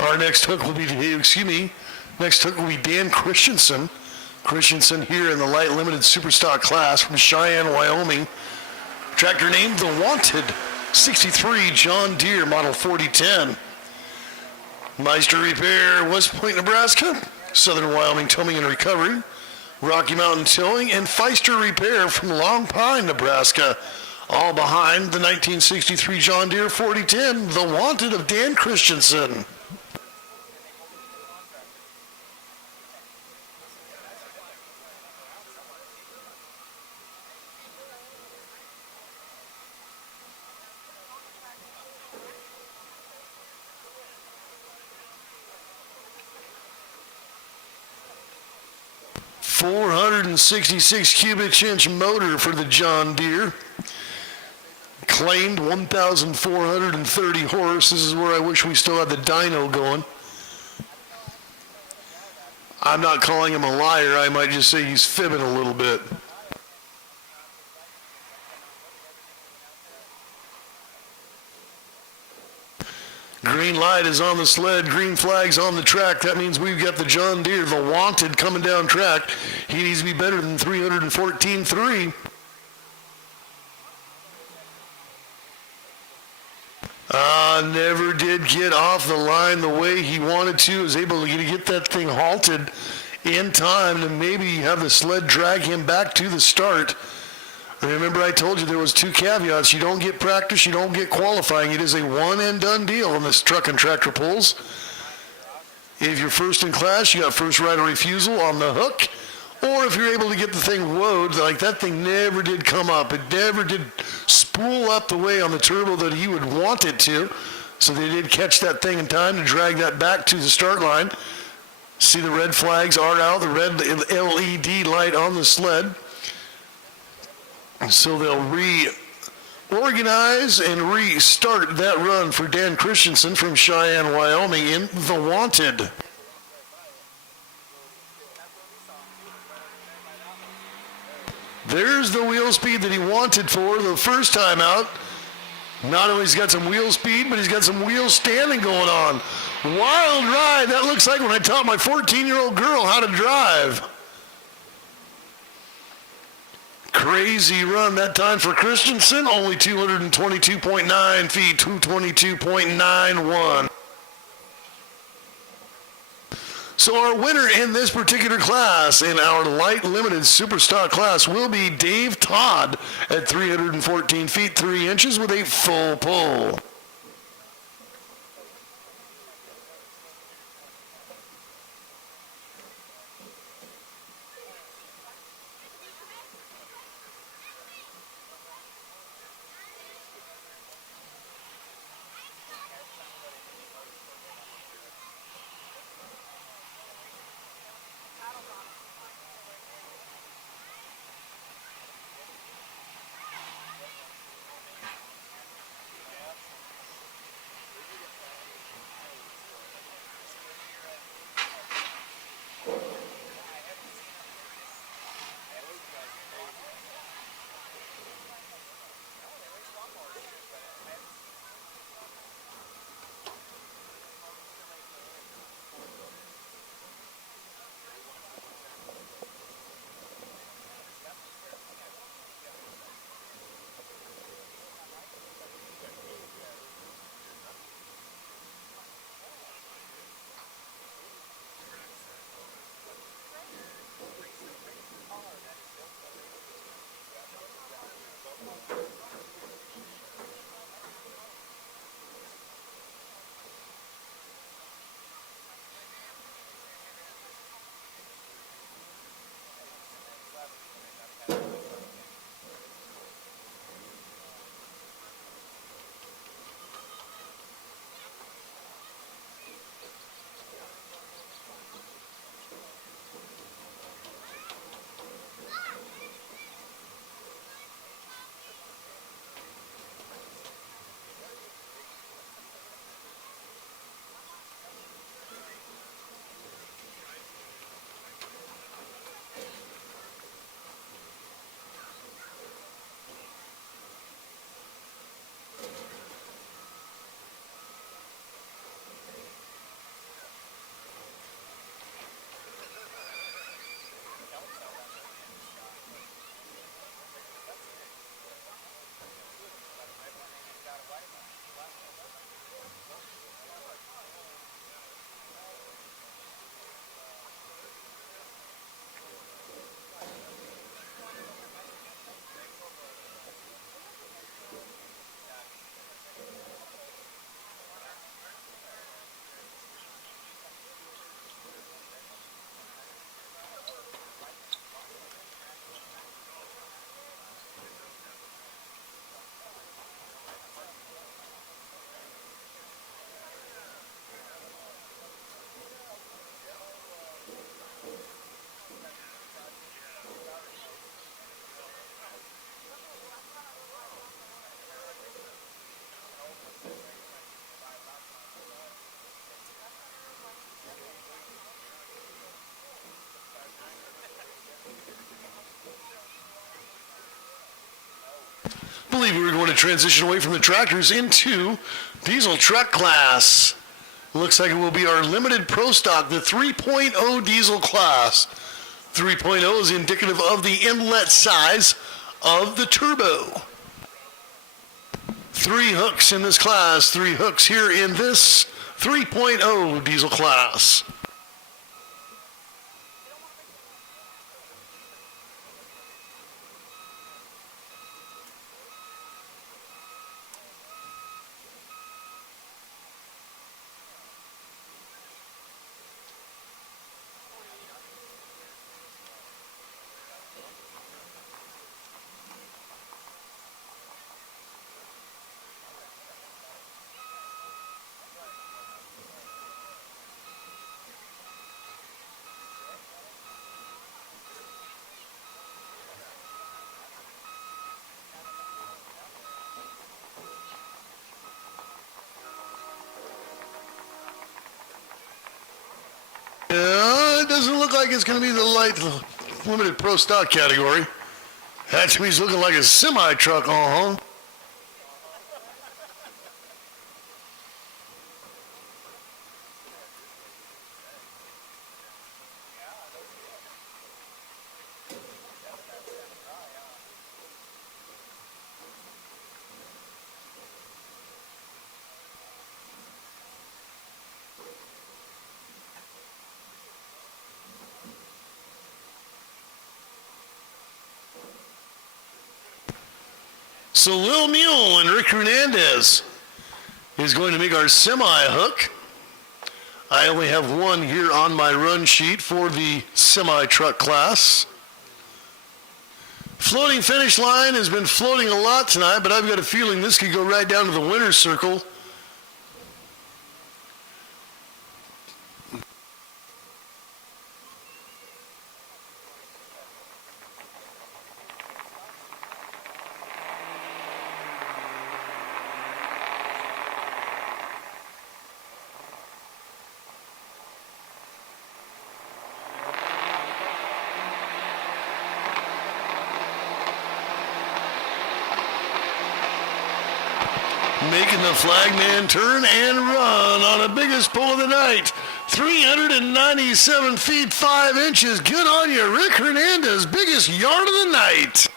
Our next hook will be, next hook will be Dan Christensen. Christensen here in the light limited superstock class from Cheyenne, Wyoming. Tractor named The Wanted, 63 John Deere Model 4010. Meister Repair, West Point, Nebraska. Southern Wyoming Towing and Recovery. Rocky Mountain Towing, and Feister Repair from Long Pine, Nebraska. All behind the 1963 John Deere 4010, The Wanted of Dan Christensen. .466 cubic inch motor for the John Deere. Claimed 1,430 horse. This is where I wish we still had the dyno going. I'm not calling him a liar. I might just say he's fibbing a little bit. Green light is on the sled, green flag's on the track. That means we've got the John Deere, The Wanted, coming down track. He needs to be better than 314.3. Never did get off the line the way he wanted to. Was able to get that thing halted in time to maybe have the sled drag him back to the start. Remember, I told you there was two caveats. You don't get practice, you don't get qualifying. It is a one and done deal on this truck and tractor pulls. If you're first in class, you got first right of refusal on the hook. Or if you're able to get the thing woed, like that thing never did come up. It never did spool up the way on the turbo that he would want it to. So they did catch that thing in time to drag that back to the start line. See, the red flags are out, the red LED light on the sled. So they'll reorganize and restart that run for Dan Christensen from Cheyenne, Wyoming in The Wanted. There's the wheel speed that he wanted for the first time out. Not only he's got some wheel speed, but he's got some wheel standing going on. Wild ride. That looks like when I taught my 14-year-old girl how to drive. Crazy run that time for Christensen. Only 222.9 feet, 222.91. So our winner in this particular class, in our light limited superstock class, will be Dave Todd at 314 feet 3 inches with a full pull. Believe we were going to transition away from the tractors into diesel truck class. Looks like it will be our limited pro stock, the 3.0 diesel class. 3.0 is indicative of the inlet size of the turbo. 3 hooks in this class, 3 hooks here in this 3.0 diesel class. It doesn't look like it's going to be the light limited pro stock category. That to me is looking like a semi truck. So Lil Mule and Rick Hernandez is going to make our semi-hook. I only have one here on my run sheet for the semi-truck class. Floating finish line has been floating a lot tonight, but I've got a feeling this could go right down to the winner's circle. Making the flagman turn and run on the biggest pull of the night. 397 feet 5 inches. Good on you, Rick Hernandez. Biggest yard of the night.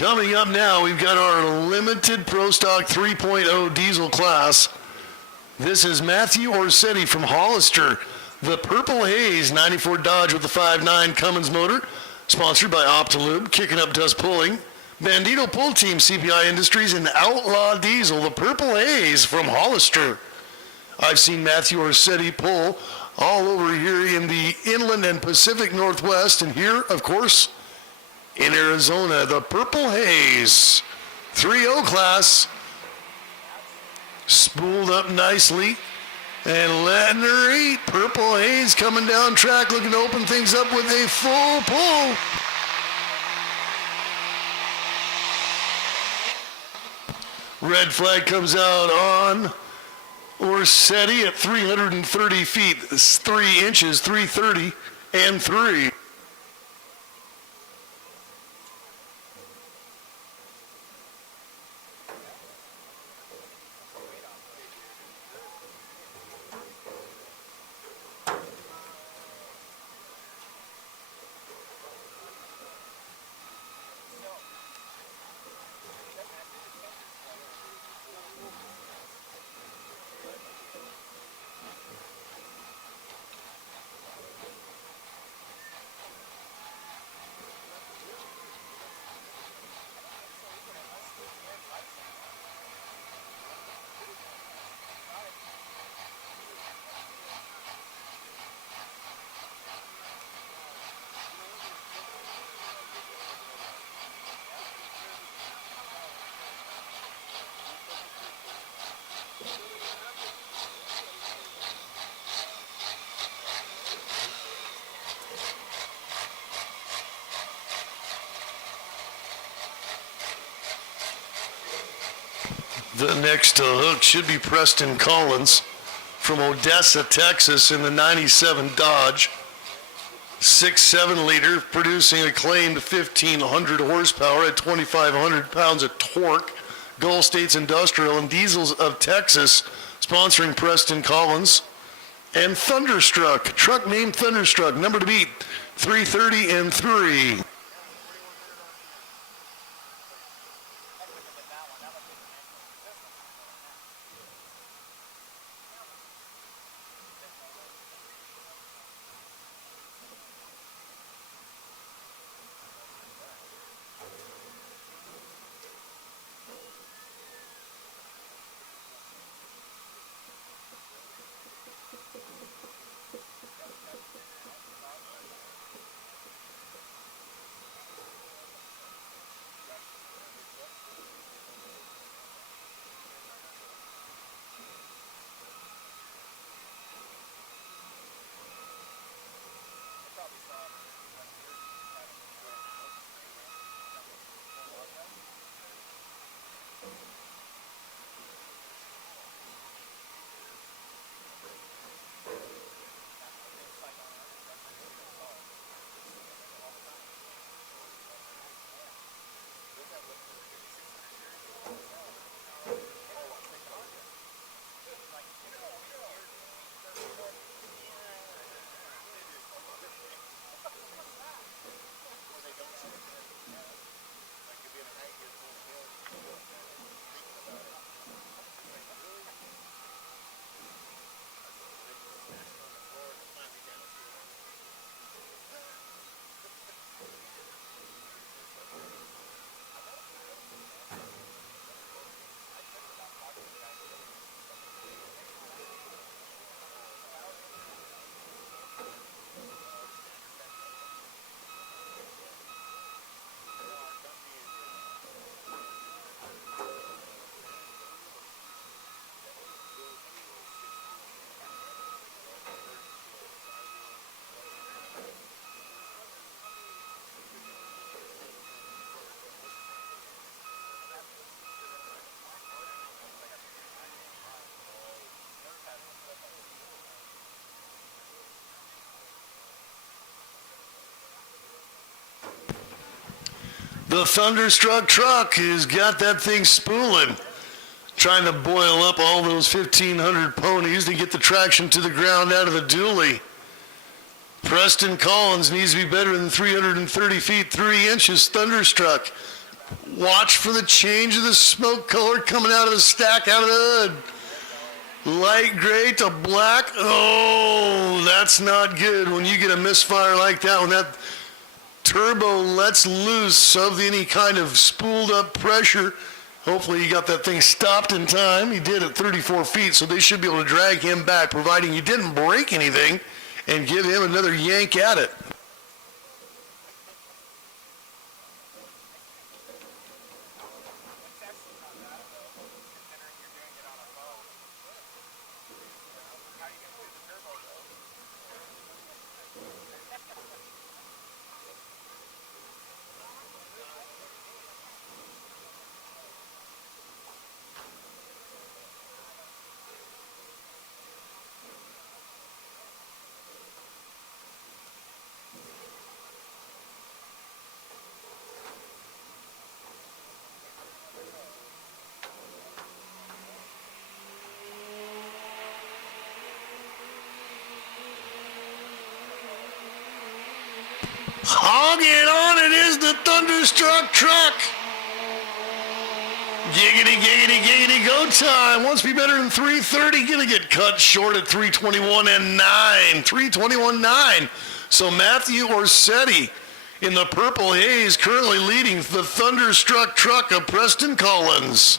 Coming up now, we've got our limited Pro Stock 3.0 diesel class. This is Matthew Orsetti from Hollister. The Purple Haze 94 Dodge with the 5.9 Cummins motor, sponsored by Optilube, Kicking Up Dust Pulling, Bandito Pull Team, CPI Industries, and Outlaw Diesel, the Purple Haze from Hollister. I've seen Matthew Orsetti pull all over here in the inland and Pacific Northwest, and here, of course, in Arizona, the Purple Haze 3.0 class, spooled up nicely, and letting her eat. Purple Haze coming down track, looking to open things up with a full pull. Red flag comes out on Orsetti at 330 feet. It's 3 inches, 330 and 3. The next to hook should be Preston Collins from Odessa, Texas in the 97 Dodge. 6.7 liter, producing a claimed 1,500 horsepower at 2,500 pounds of torque. Gulf States Industrial and Diesels of Texas sponsoring Preston Collins. And Thunderstruck, truck named Thunderstruck, number to beat, 330 and 3. The Thunderstruck truck has got that thing spooling, trying to boil up all those 1,500 ponies to get the traction to the ground out of the dually. Preston Collins needs to be better than 330 feet, 3 inches. Thunderstruck Watch for the change of the smoke color coming out of the stack, out of the hood. Light gray to black. Oh, that's not good when you get a misfire like that. When that turbo lets loose of any kind of spooled up pressure. Hopefully you got that thing stopped in time. He did at 34 feet, so they should be able to drag him back, providing you didn't break anything, and give him another yank at it. Hogging on it is the Thunderstruck truck. Giggity, giggity, giggity, go time. Wants to be better than 3:30. Gonna get cut short at 3:21 and 9. 3:21.9. So Matthew Orsetti in the purple haze currently leading the Thunderstruck truck of Preston Collins.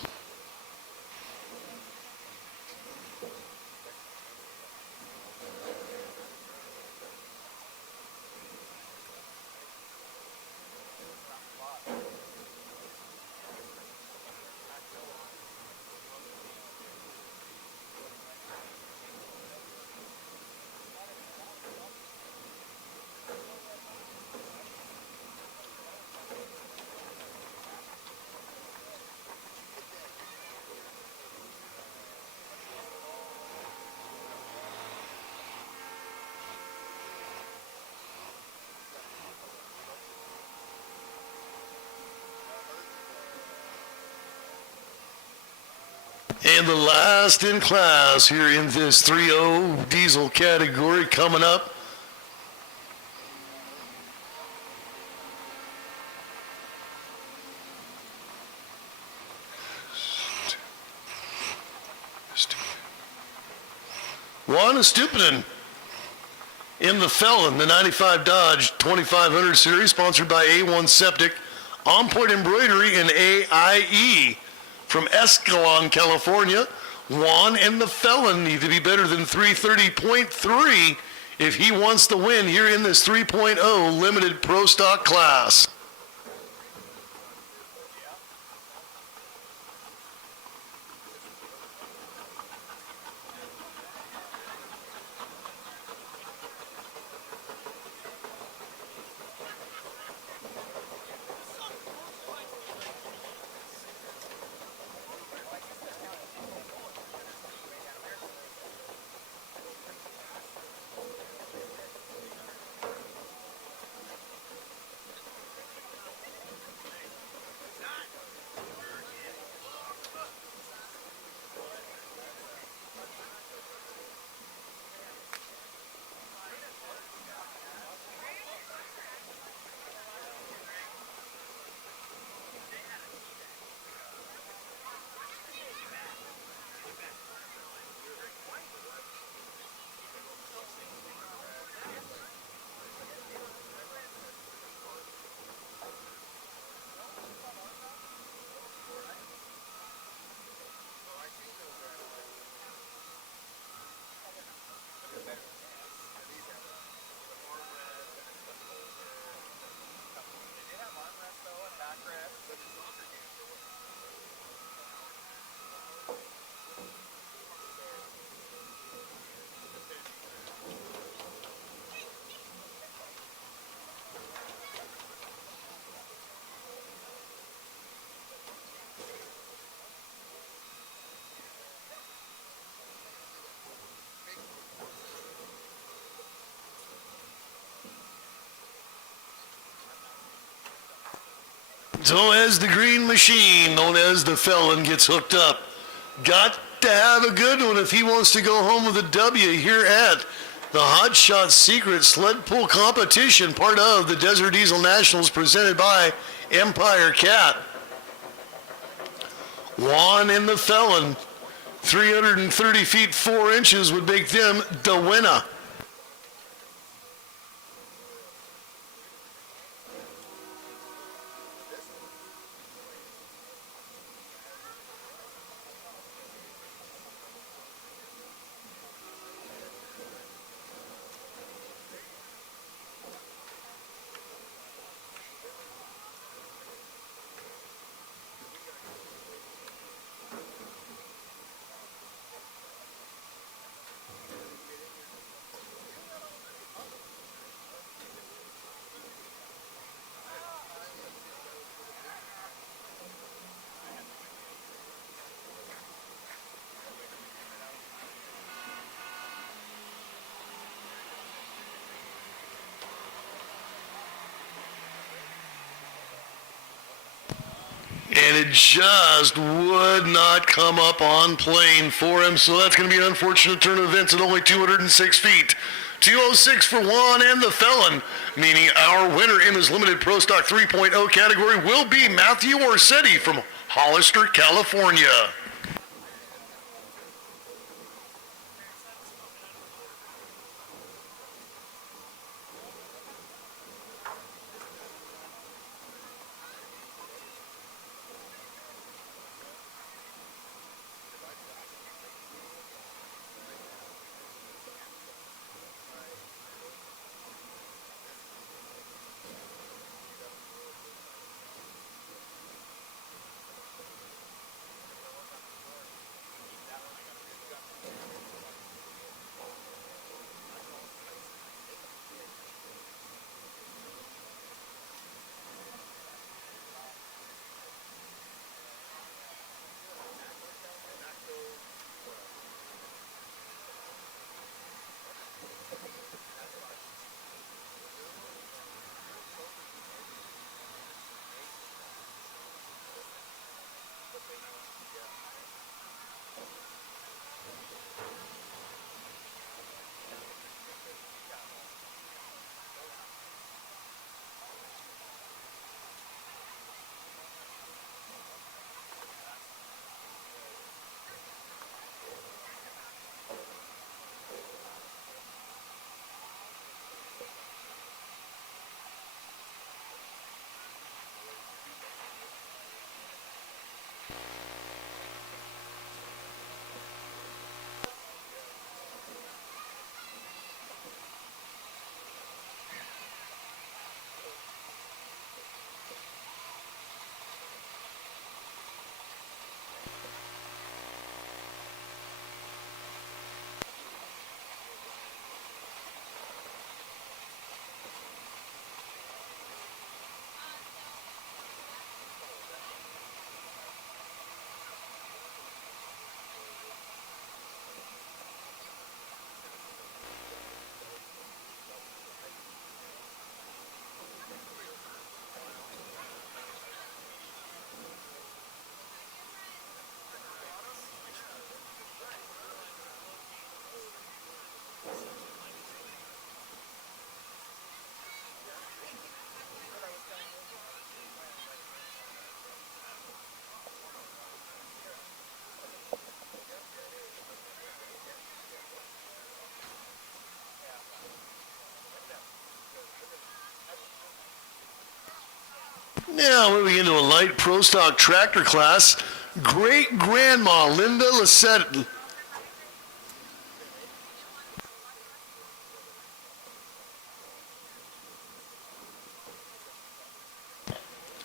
And the last in class here in this 3.0 diesel category coming up. Juan Estupinen in the Felon, the 95 Dodge 2500 series, sponsored by A1 Septic, On Point Embroidery, and AIE. From Escalon, California, Juan and the Felon need to be better than 3:30.3 if he wants the win here in this 3.0 limited pro stock class. So as the green machine, known as the Felon, gets hooked up, got to have a good one if he wants to go home with a W here at the Hot Shot Secret Sled Pull Competition, part of the Desert Diesel Nationals presented by Empire Cat. Juan and the Felon, 330 feet 4 inches would make them the winner. And it just would not come up on plane for him. So that's going to be an unfortunate turn of events at only 206 feet. 206 for Juan and the Felon, meaning our winner in this limited Pro Stock 3.0 category will be Matthew Orsetti from Hollister, California. Now moving into a light Pro Stock tractor class, great-grandma Linda Lissette.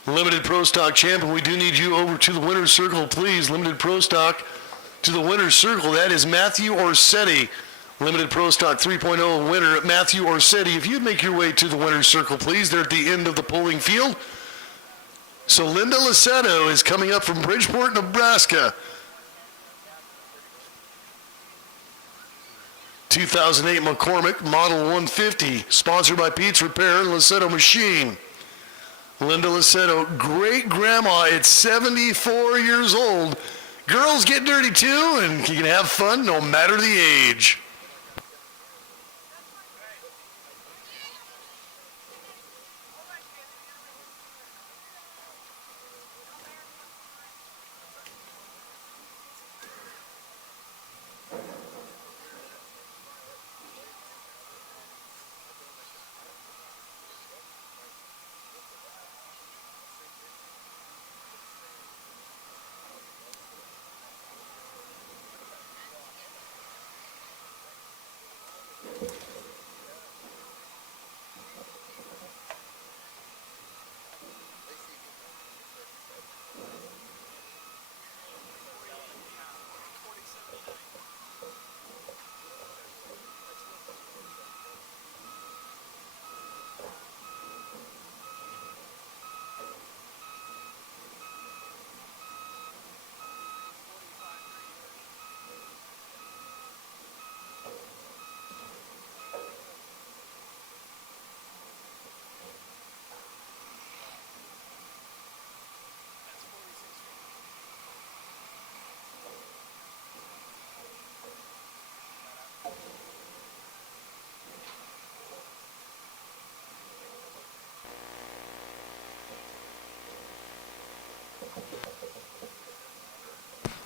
Limited Pro Stock champion, we do need you over to the winner's circle, please. Limited Pro Stock to the winner's circle. That is Matthew Orsetti. Limited Pro Stock 3.0 winner, Matthew Orsetti. If you'd make your way to the winner's circle, please. They're at the end of the polling field. So Linda Lissetto is coming up from Bridgeport, Nebraska. 2008 McCormick Model 150, sponsored by Pete's Repair and Lissetto Machine. Linda Lissetto, great grandma at 74 years old. Girls get dirty too, and you can have fun no matter the age.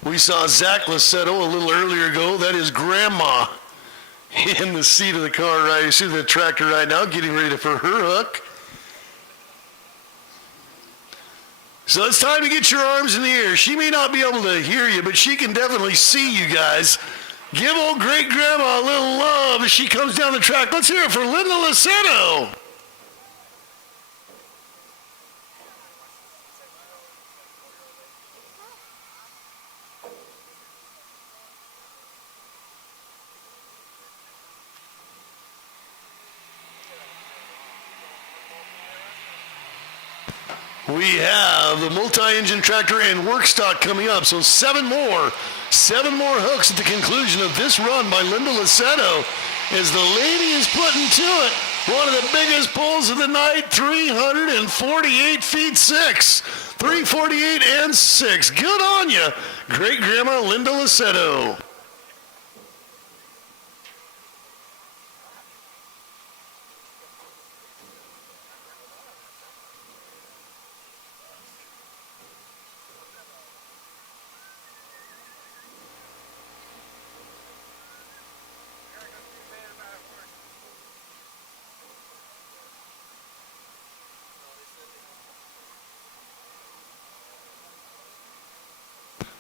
We saw Zach Lassetto a little earlier ago. That is Grandma in the seat of the car right. You see the tractor right now getting ready for her hook. So it's time to get your arms in the air. She may not be able to hear you, but she can definitely see you guys. Give old great grandma a little love as she comes down the track. Let's hear it for Linda Lassetto. We have the multi-engine tractor and work stock coming up. So seven more hooks at the conclusion of this run by Linda Lassetto as the lady is putting to it one of the biggest pulls of the night, 348 feet 6. 348 and 6. Good on you, great grandma Linda Lassetto.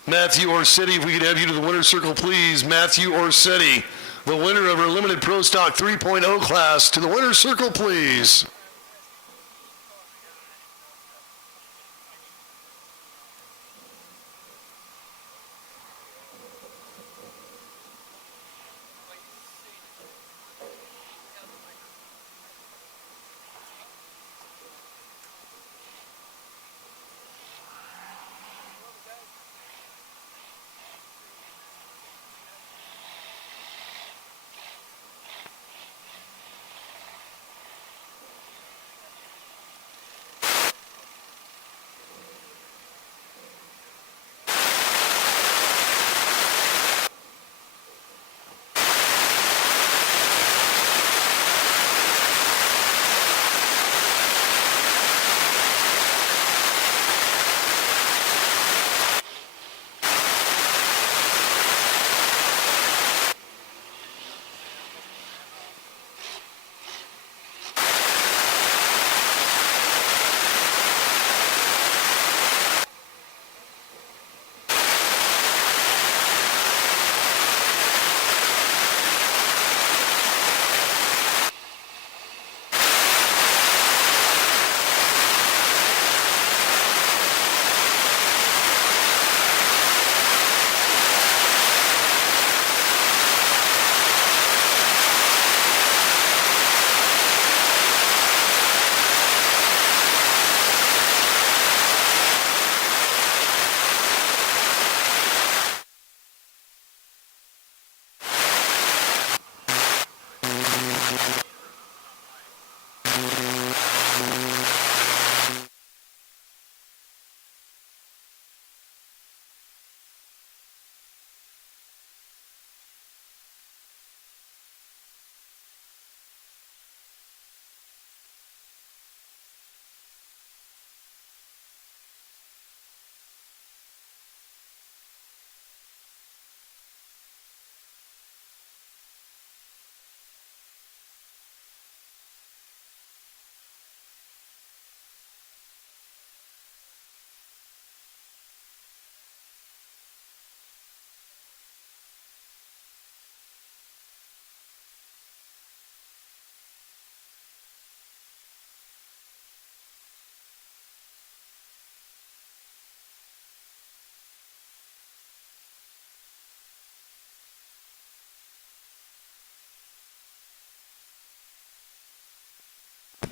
Matthew Orsetti, if we could have you to the winner's circle, please. Matthew Orsetti, the winner of our limited Pro Stock 3.0 class, to the winner's circle, please.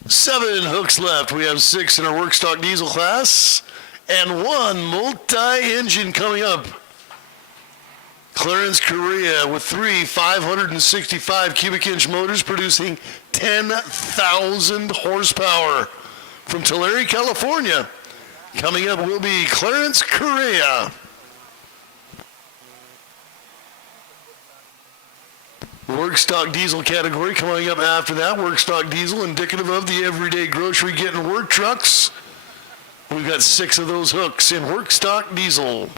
7 hooks left. We have 6 in our work stock diesel class and 1 multi-engine coming up. Clarence Correa with 3 565 cubic inch motors producing 10,000 horsepower. From Tulare, California, coming up will be Clarence Correa. Work stock diesel category coming up after that. Work stock diesel, indicative of the everyday grocery getting work trucks. We've got 6 of those hooks in work stock diesel.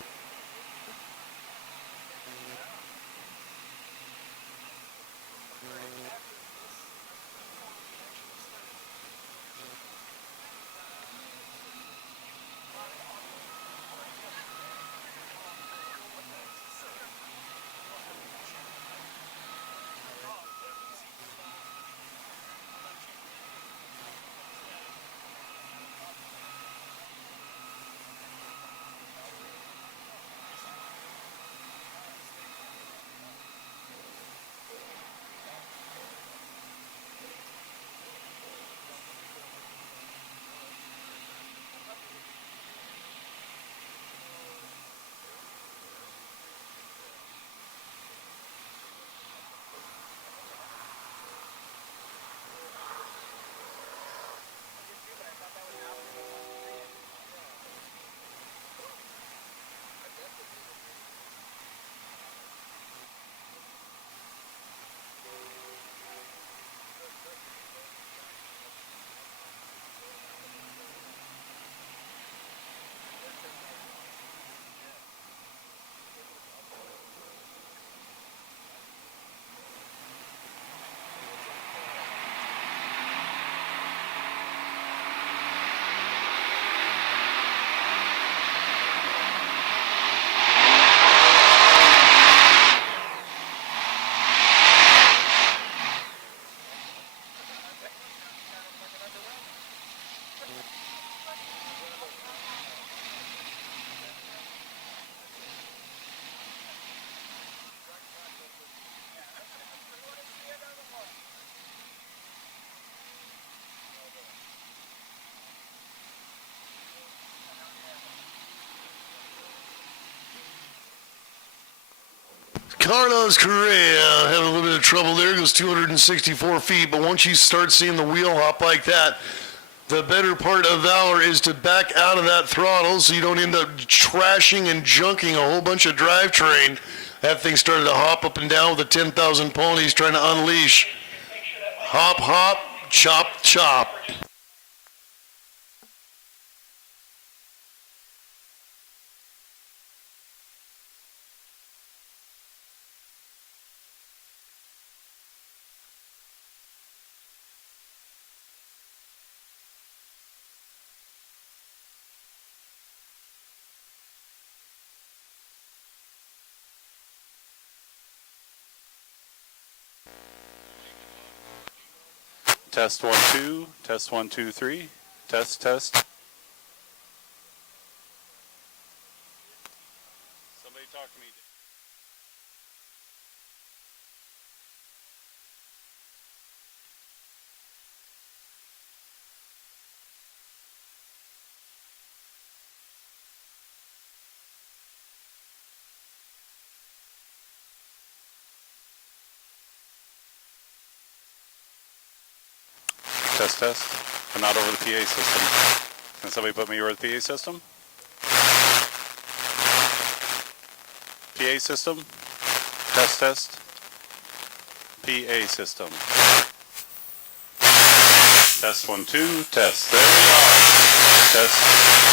Carlos Correa having a little bit of trouble there. Goes 264 feet, but once you start seeing the wheel hop like that, the better part of valor is to back out of that throttle so you don't end up trashing and junking a whole bunch of drivetrain. That thing started to hop up and down with the 10,000 ponies trying to unleash. Hop, hop, chop, chop. Test 1 2, test 1 2 3, test test. Somebody talk to me. Test, test. I'm not over the PA system. Can somebody put me over the PA system? PA system. Test, test. PA system. Test 1 2, test. There we are. Test.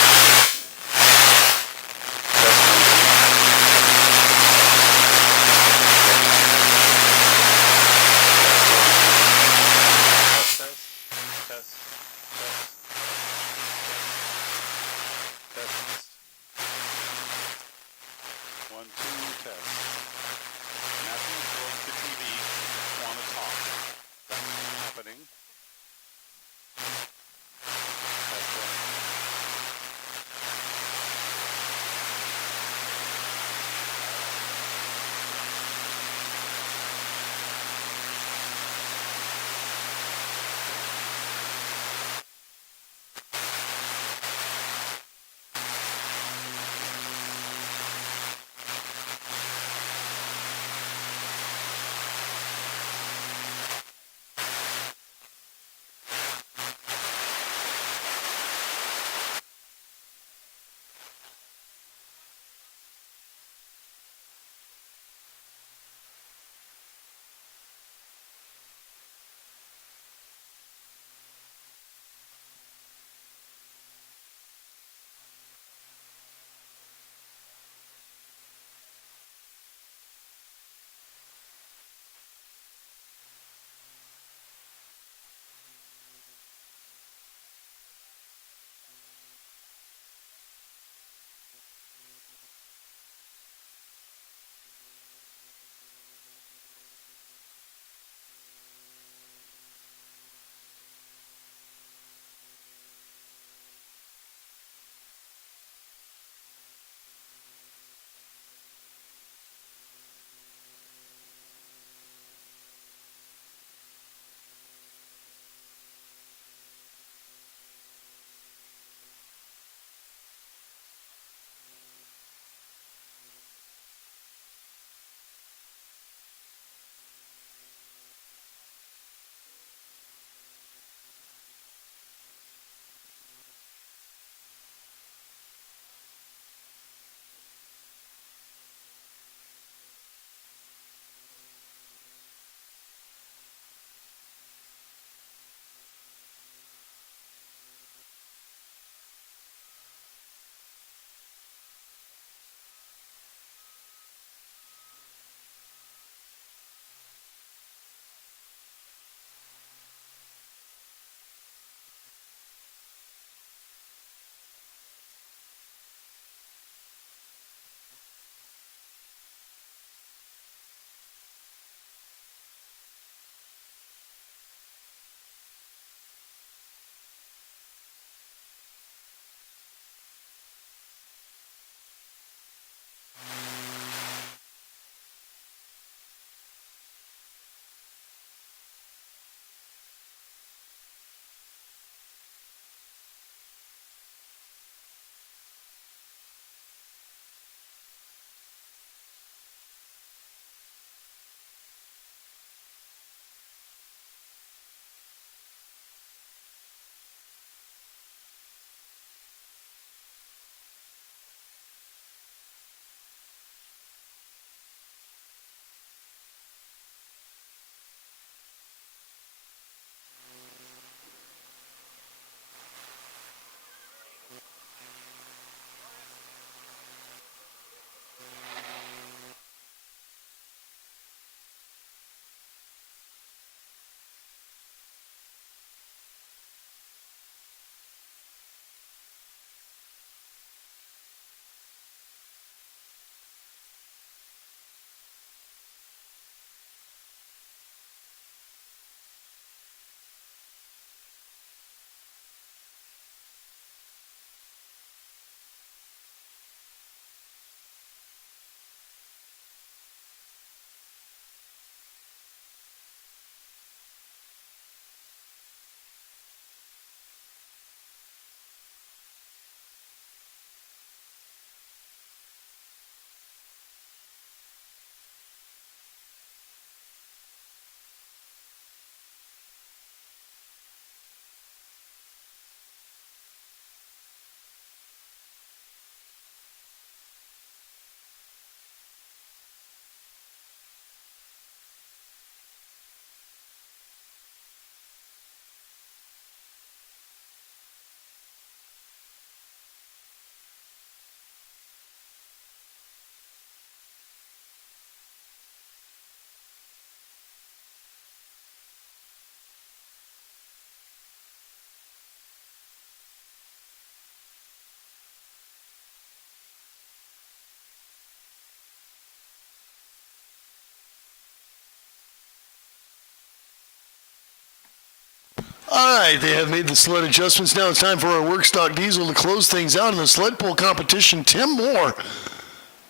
All right, they have made the sled adjustments. Now it's time for our work stock diesel to close things out in the sled pull competition. Tim Moore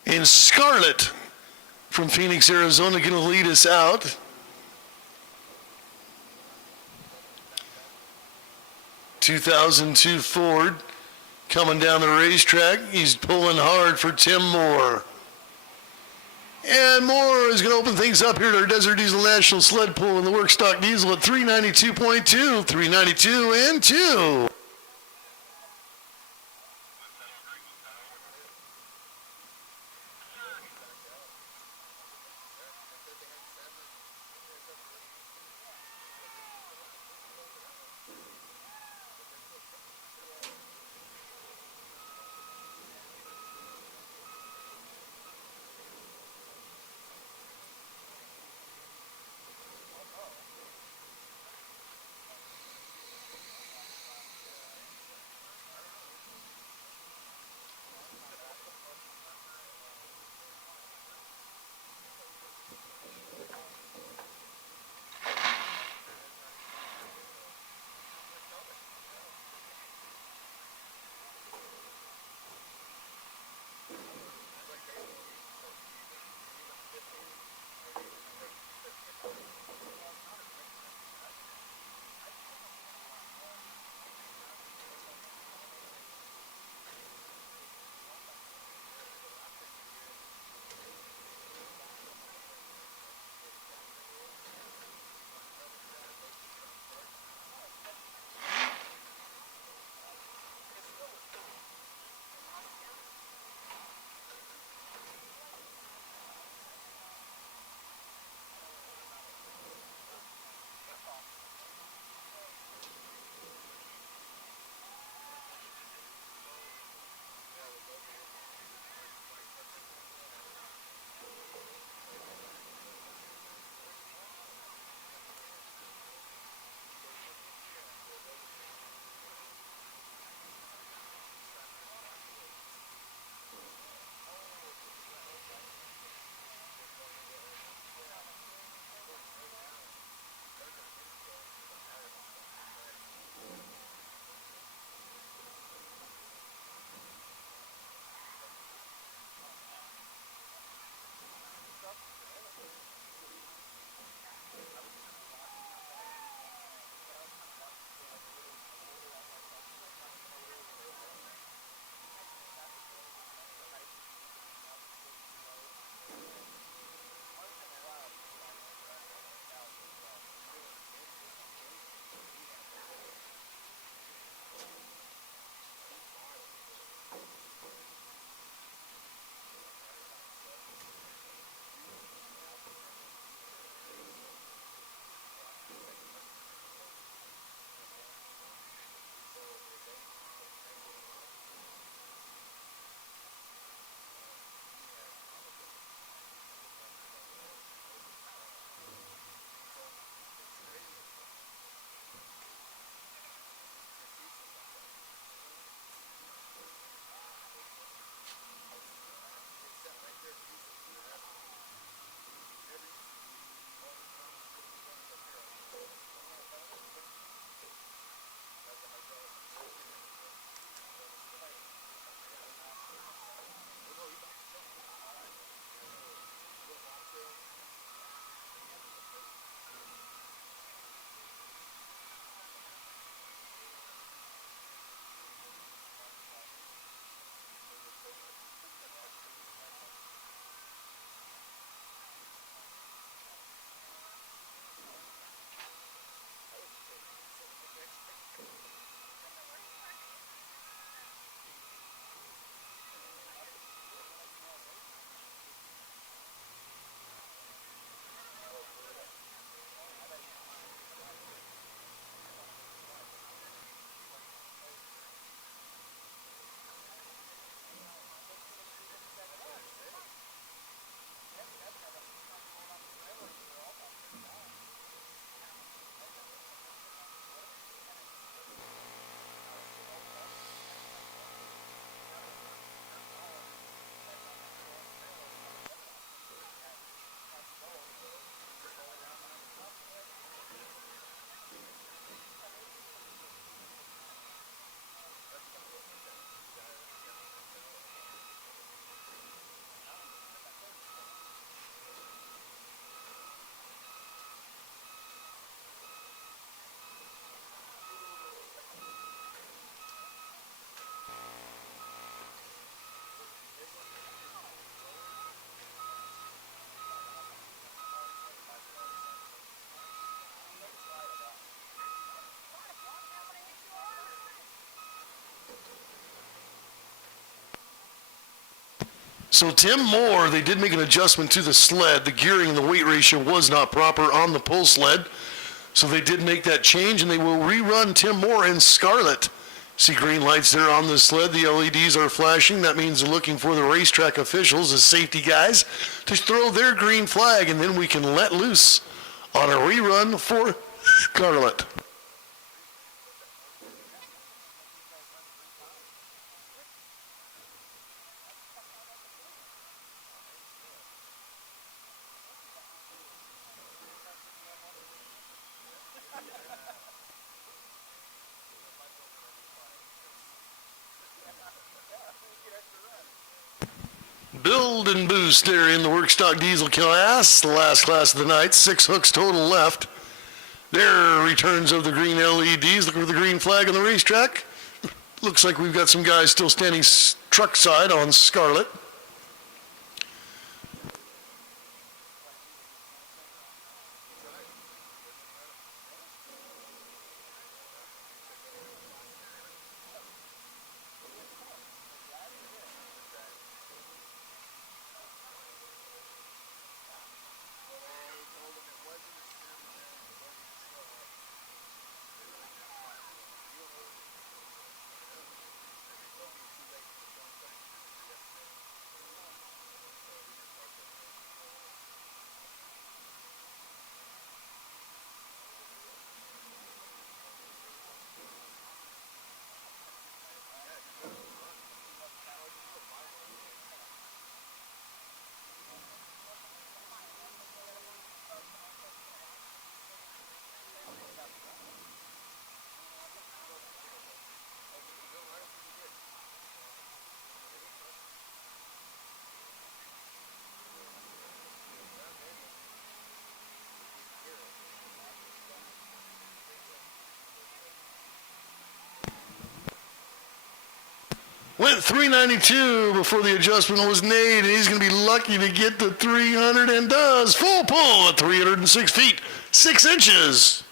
in scarlet from Phoenix, Arizona, going to lead us out. '2002 Ford coming down the racetrack. He's pulling hard for Tim Moore. And Moore is going to open things up here at our Desert Diesel National Sled Pull in the Workstock Diesel at 392.2, 392 and 2. So Tim Moore, they did make an adjustment to the sled. The gearing and the weight ratio was not proper on the pull sled. So they did make that change, and they will rerun Tim Moore in Scarlet. See green lights there on the sled. The LEDs are flashing. That means they're looking for the racetrack officials, the safety guys, to throw their green flag, and then we can let loose on a rerun for Scarlet. Build and boost there in the workstock diesel class, the last class of the night. 6 hooks total left. There returns of the green LEDs. Look for the green flag on the racetrack. Looks like we've got some guys still standing truck side on Scarlet. Went 392 before the adjustment was made, and he's going to be lucky to get to 300, and does. Full pull at 306 feet, 6 inches.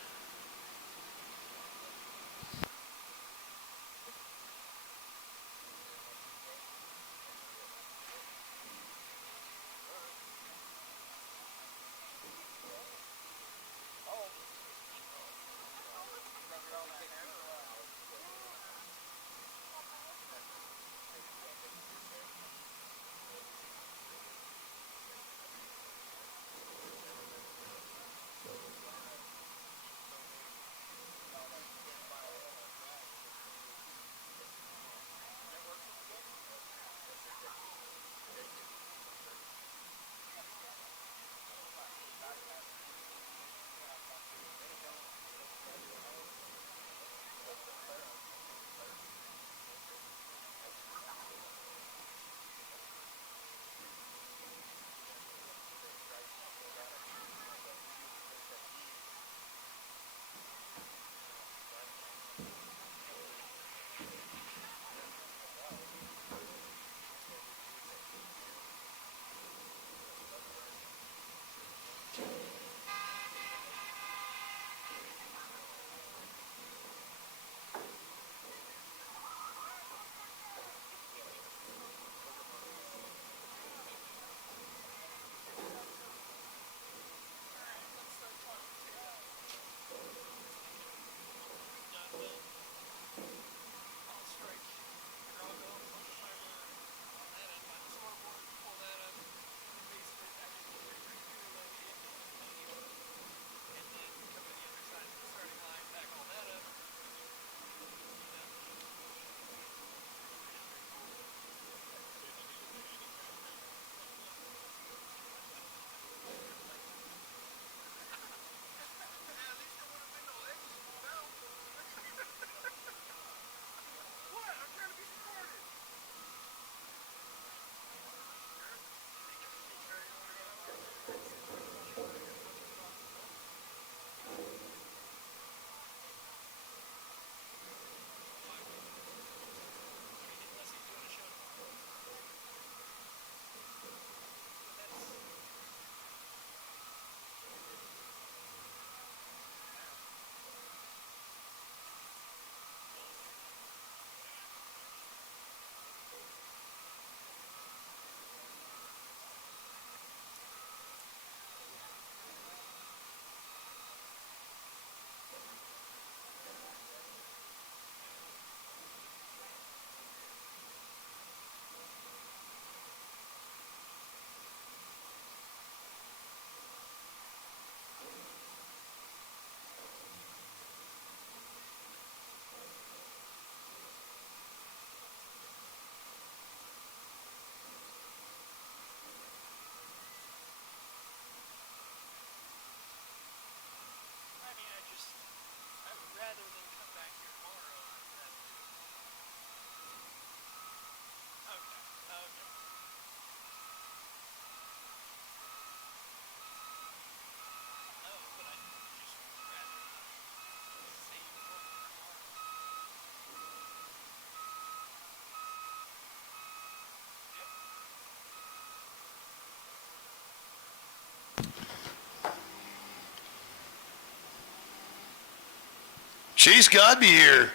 Chase Godby here.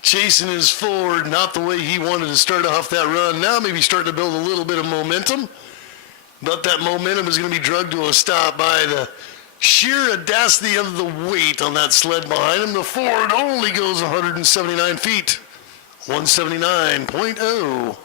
Chasing his forward, not the way he wanted to start off that run. Now maybe starting to build a little bit of momentum, but that momentum is going to be drugged to a stop by the sheer audacity of the weight on that sled behind him. The forward only goes 179 feet, 179.0.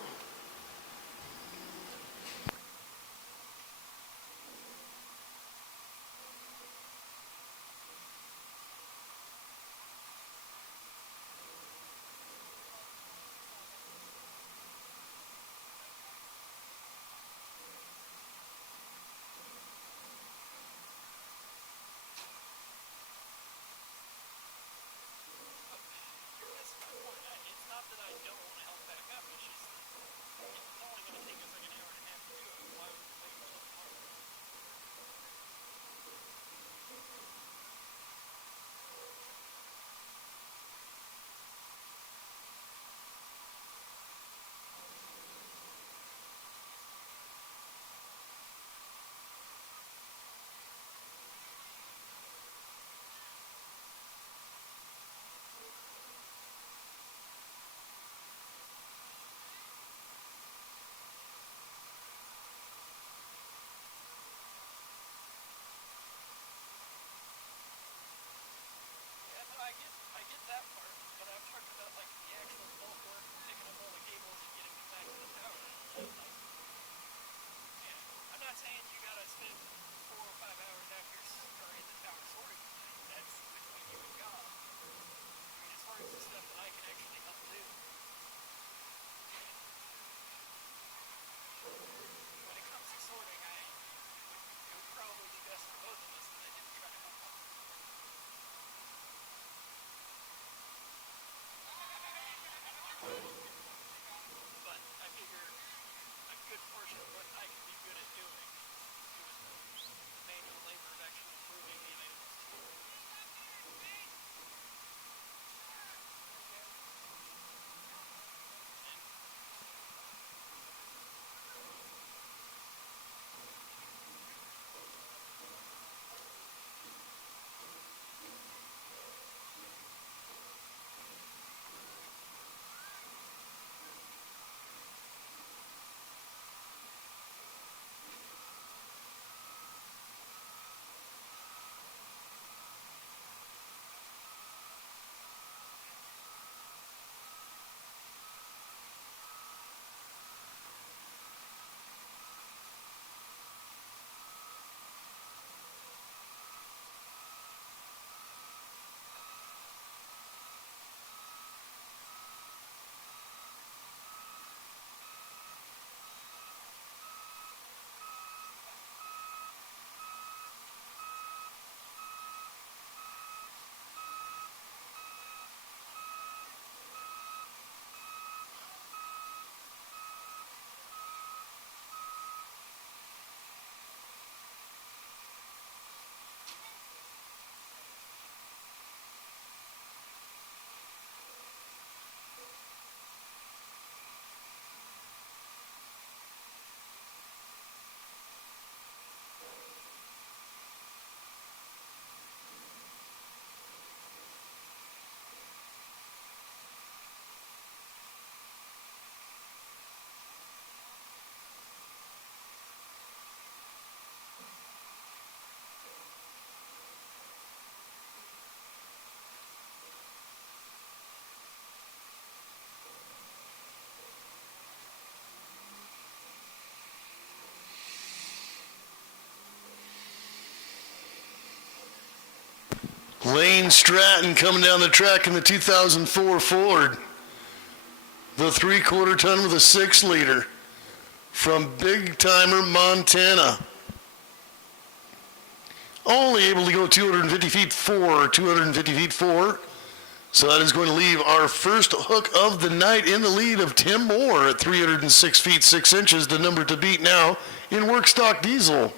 Lane Stratton coming down the track in the 2004 Ford. The 3/4 ton with a 6-liter from Big Timer, Montana. Only able to go 250 feet 4, 250 feet 4. So that is going to leave our first hook of the night in the lead of Tim Moore at 306 feet 6 inches, the number to beat now in work stock diesel.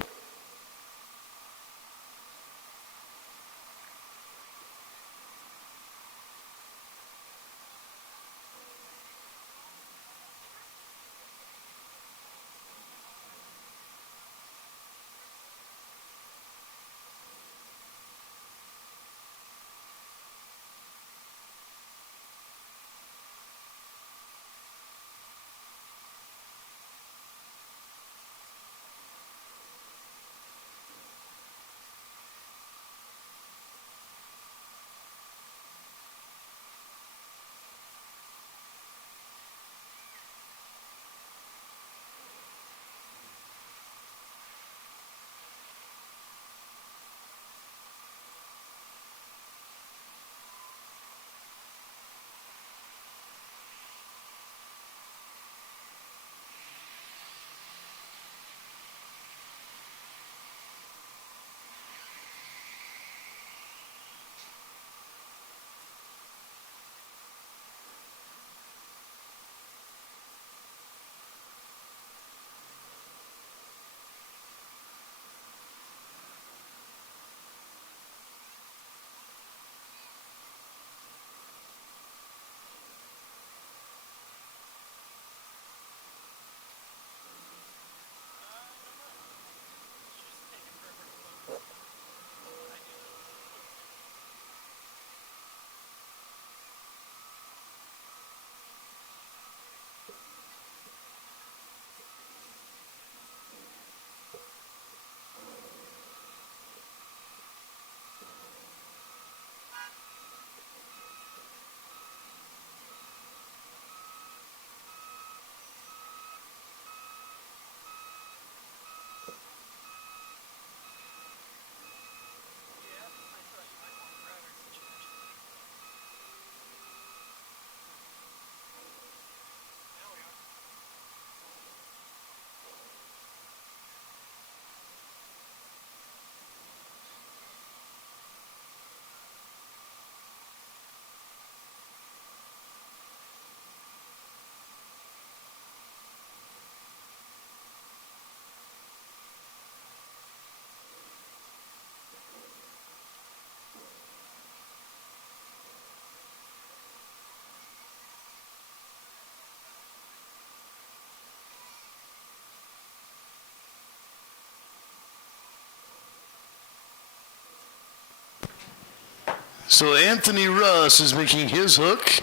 So Anthony Russ is making his hook.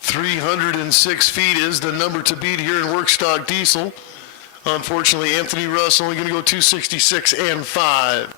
$306 is the number to beat here in Workstock Diesel. Unfortunately, Anthony Russ only going to go 266 and 5.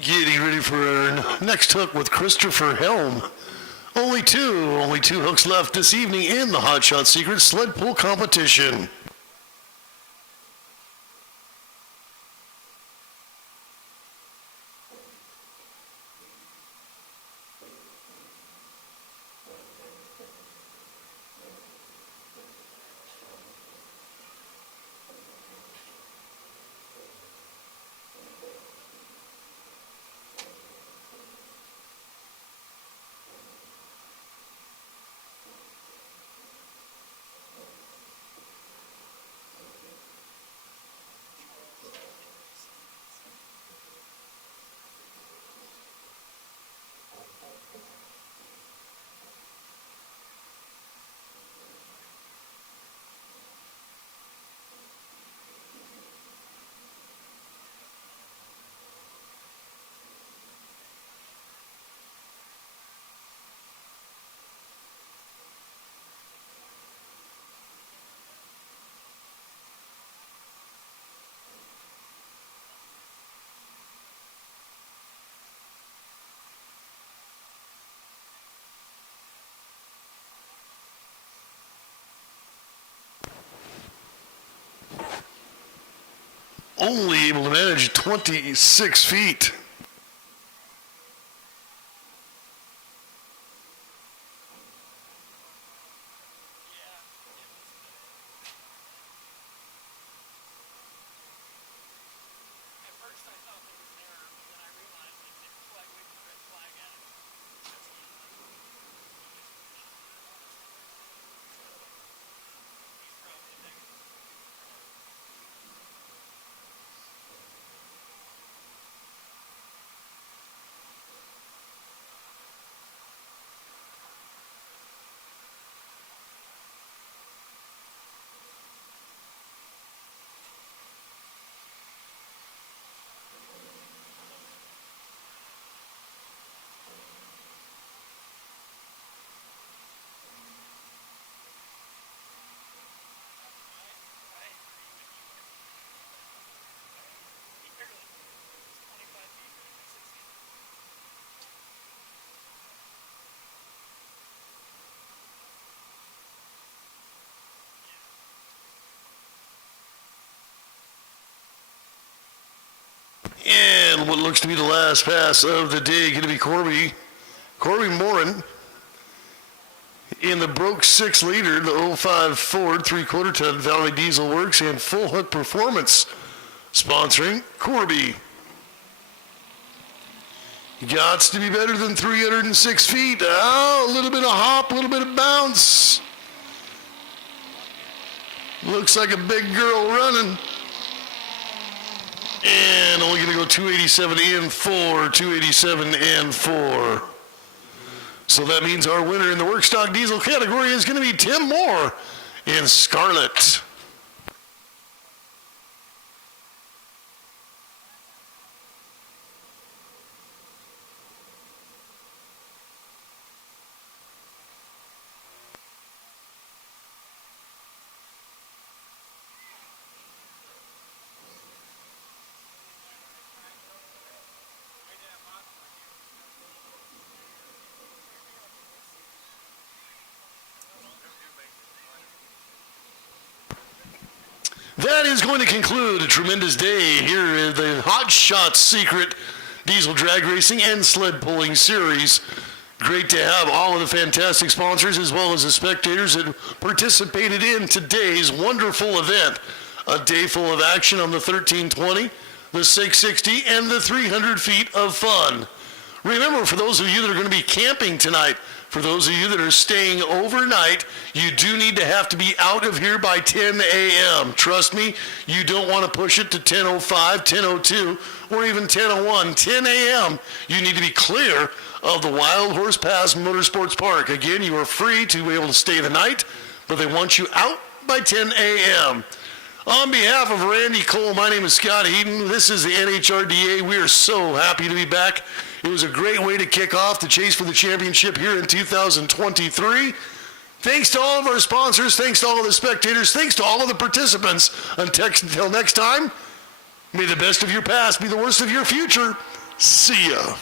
Getting ready for our next hook with Christopher Helm. Only two hooks left this evening in the Hot Shot Secret sled pull competition. only able to manage 26 feet. And what looks to be the last pass of the day going to be Corby Morin in the Broke 6 liter, the 05 Ford 3/4 ton Valley Diesel Works and Full Hook Performance sponsoring Corby. Gots to be better than 306 feet. Oh, a little bit of hop, a little bit of bounce. Looks like a big girl running. And only going to go 287 and 4, 287 and 4. So that means our winner in the workstock diesel category is going to be Tim Moore in Scarlet. That is going to conclude a tremendous day here at the Hot Shots Secret Diesel Drag Racing and Sled Pulling Series. Great to have all of the fantastic sponsors as well as the spectators that participated in today's wonderful event. A day full of action on the 1320, the 660, and the 300 feet of fun. Remember, for those of you that are going to be camping tonight, for those of you that are staying overnight, you do need to be out of here by 10 a.m. Trust me, you don't want to push it to 10:05, 10:02, or even 10:01. 10 a.m., you need to be clear of the Wildhorse Pass Motorsports Park. Again, you are free to be able to stay the night, but they want you out by 10 a.m. On behalf of Randy Cole, my name is Scott Heaton. This is the NHRDA. We are so happy to be back. It was a great way to kick off the chase for the championship here in 2023. Thanks to all of our sponsors. Thanks to all of the spectators. Thanks to all of the participants. Until next time, may the best of your past be the worst of your future. See ya.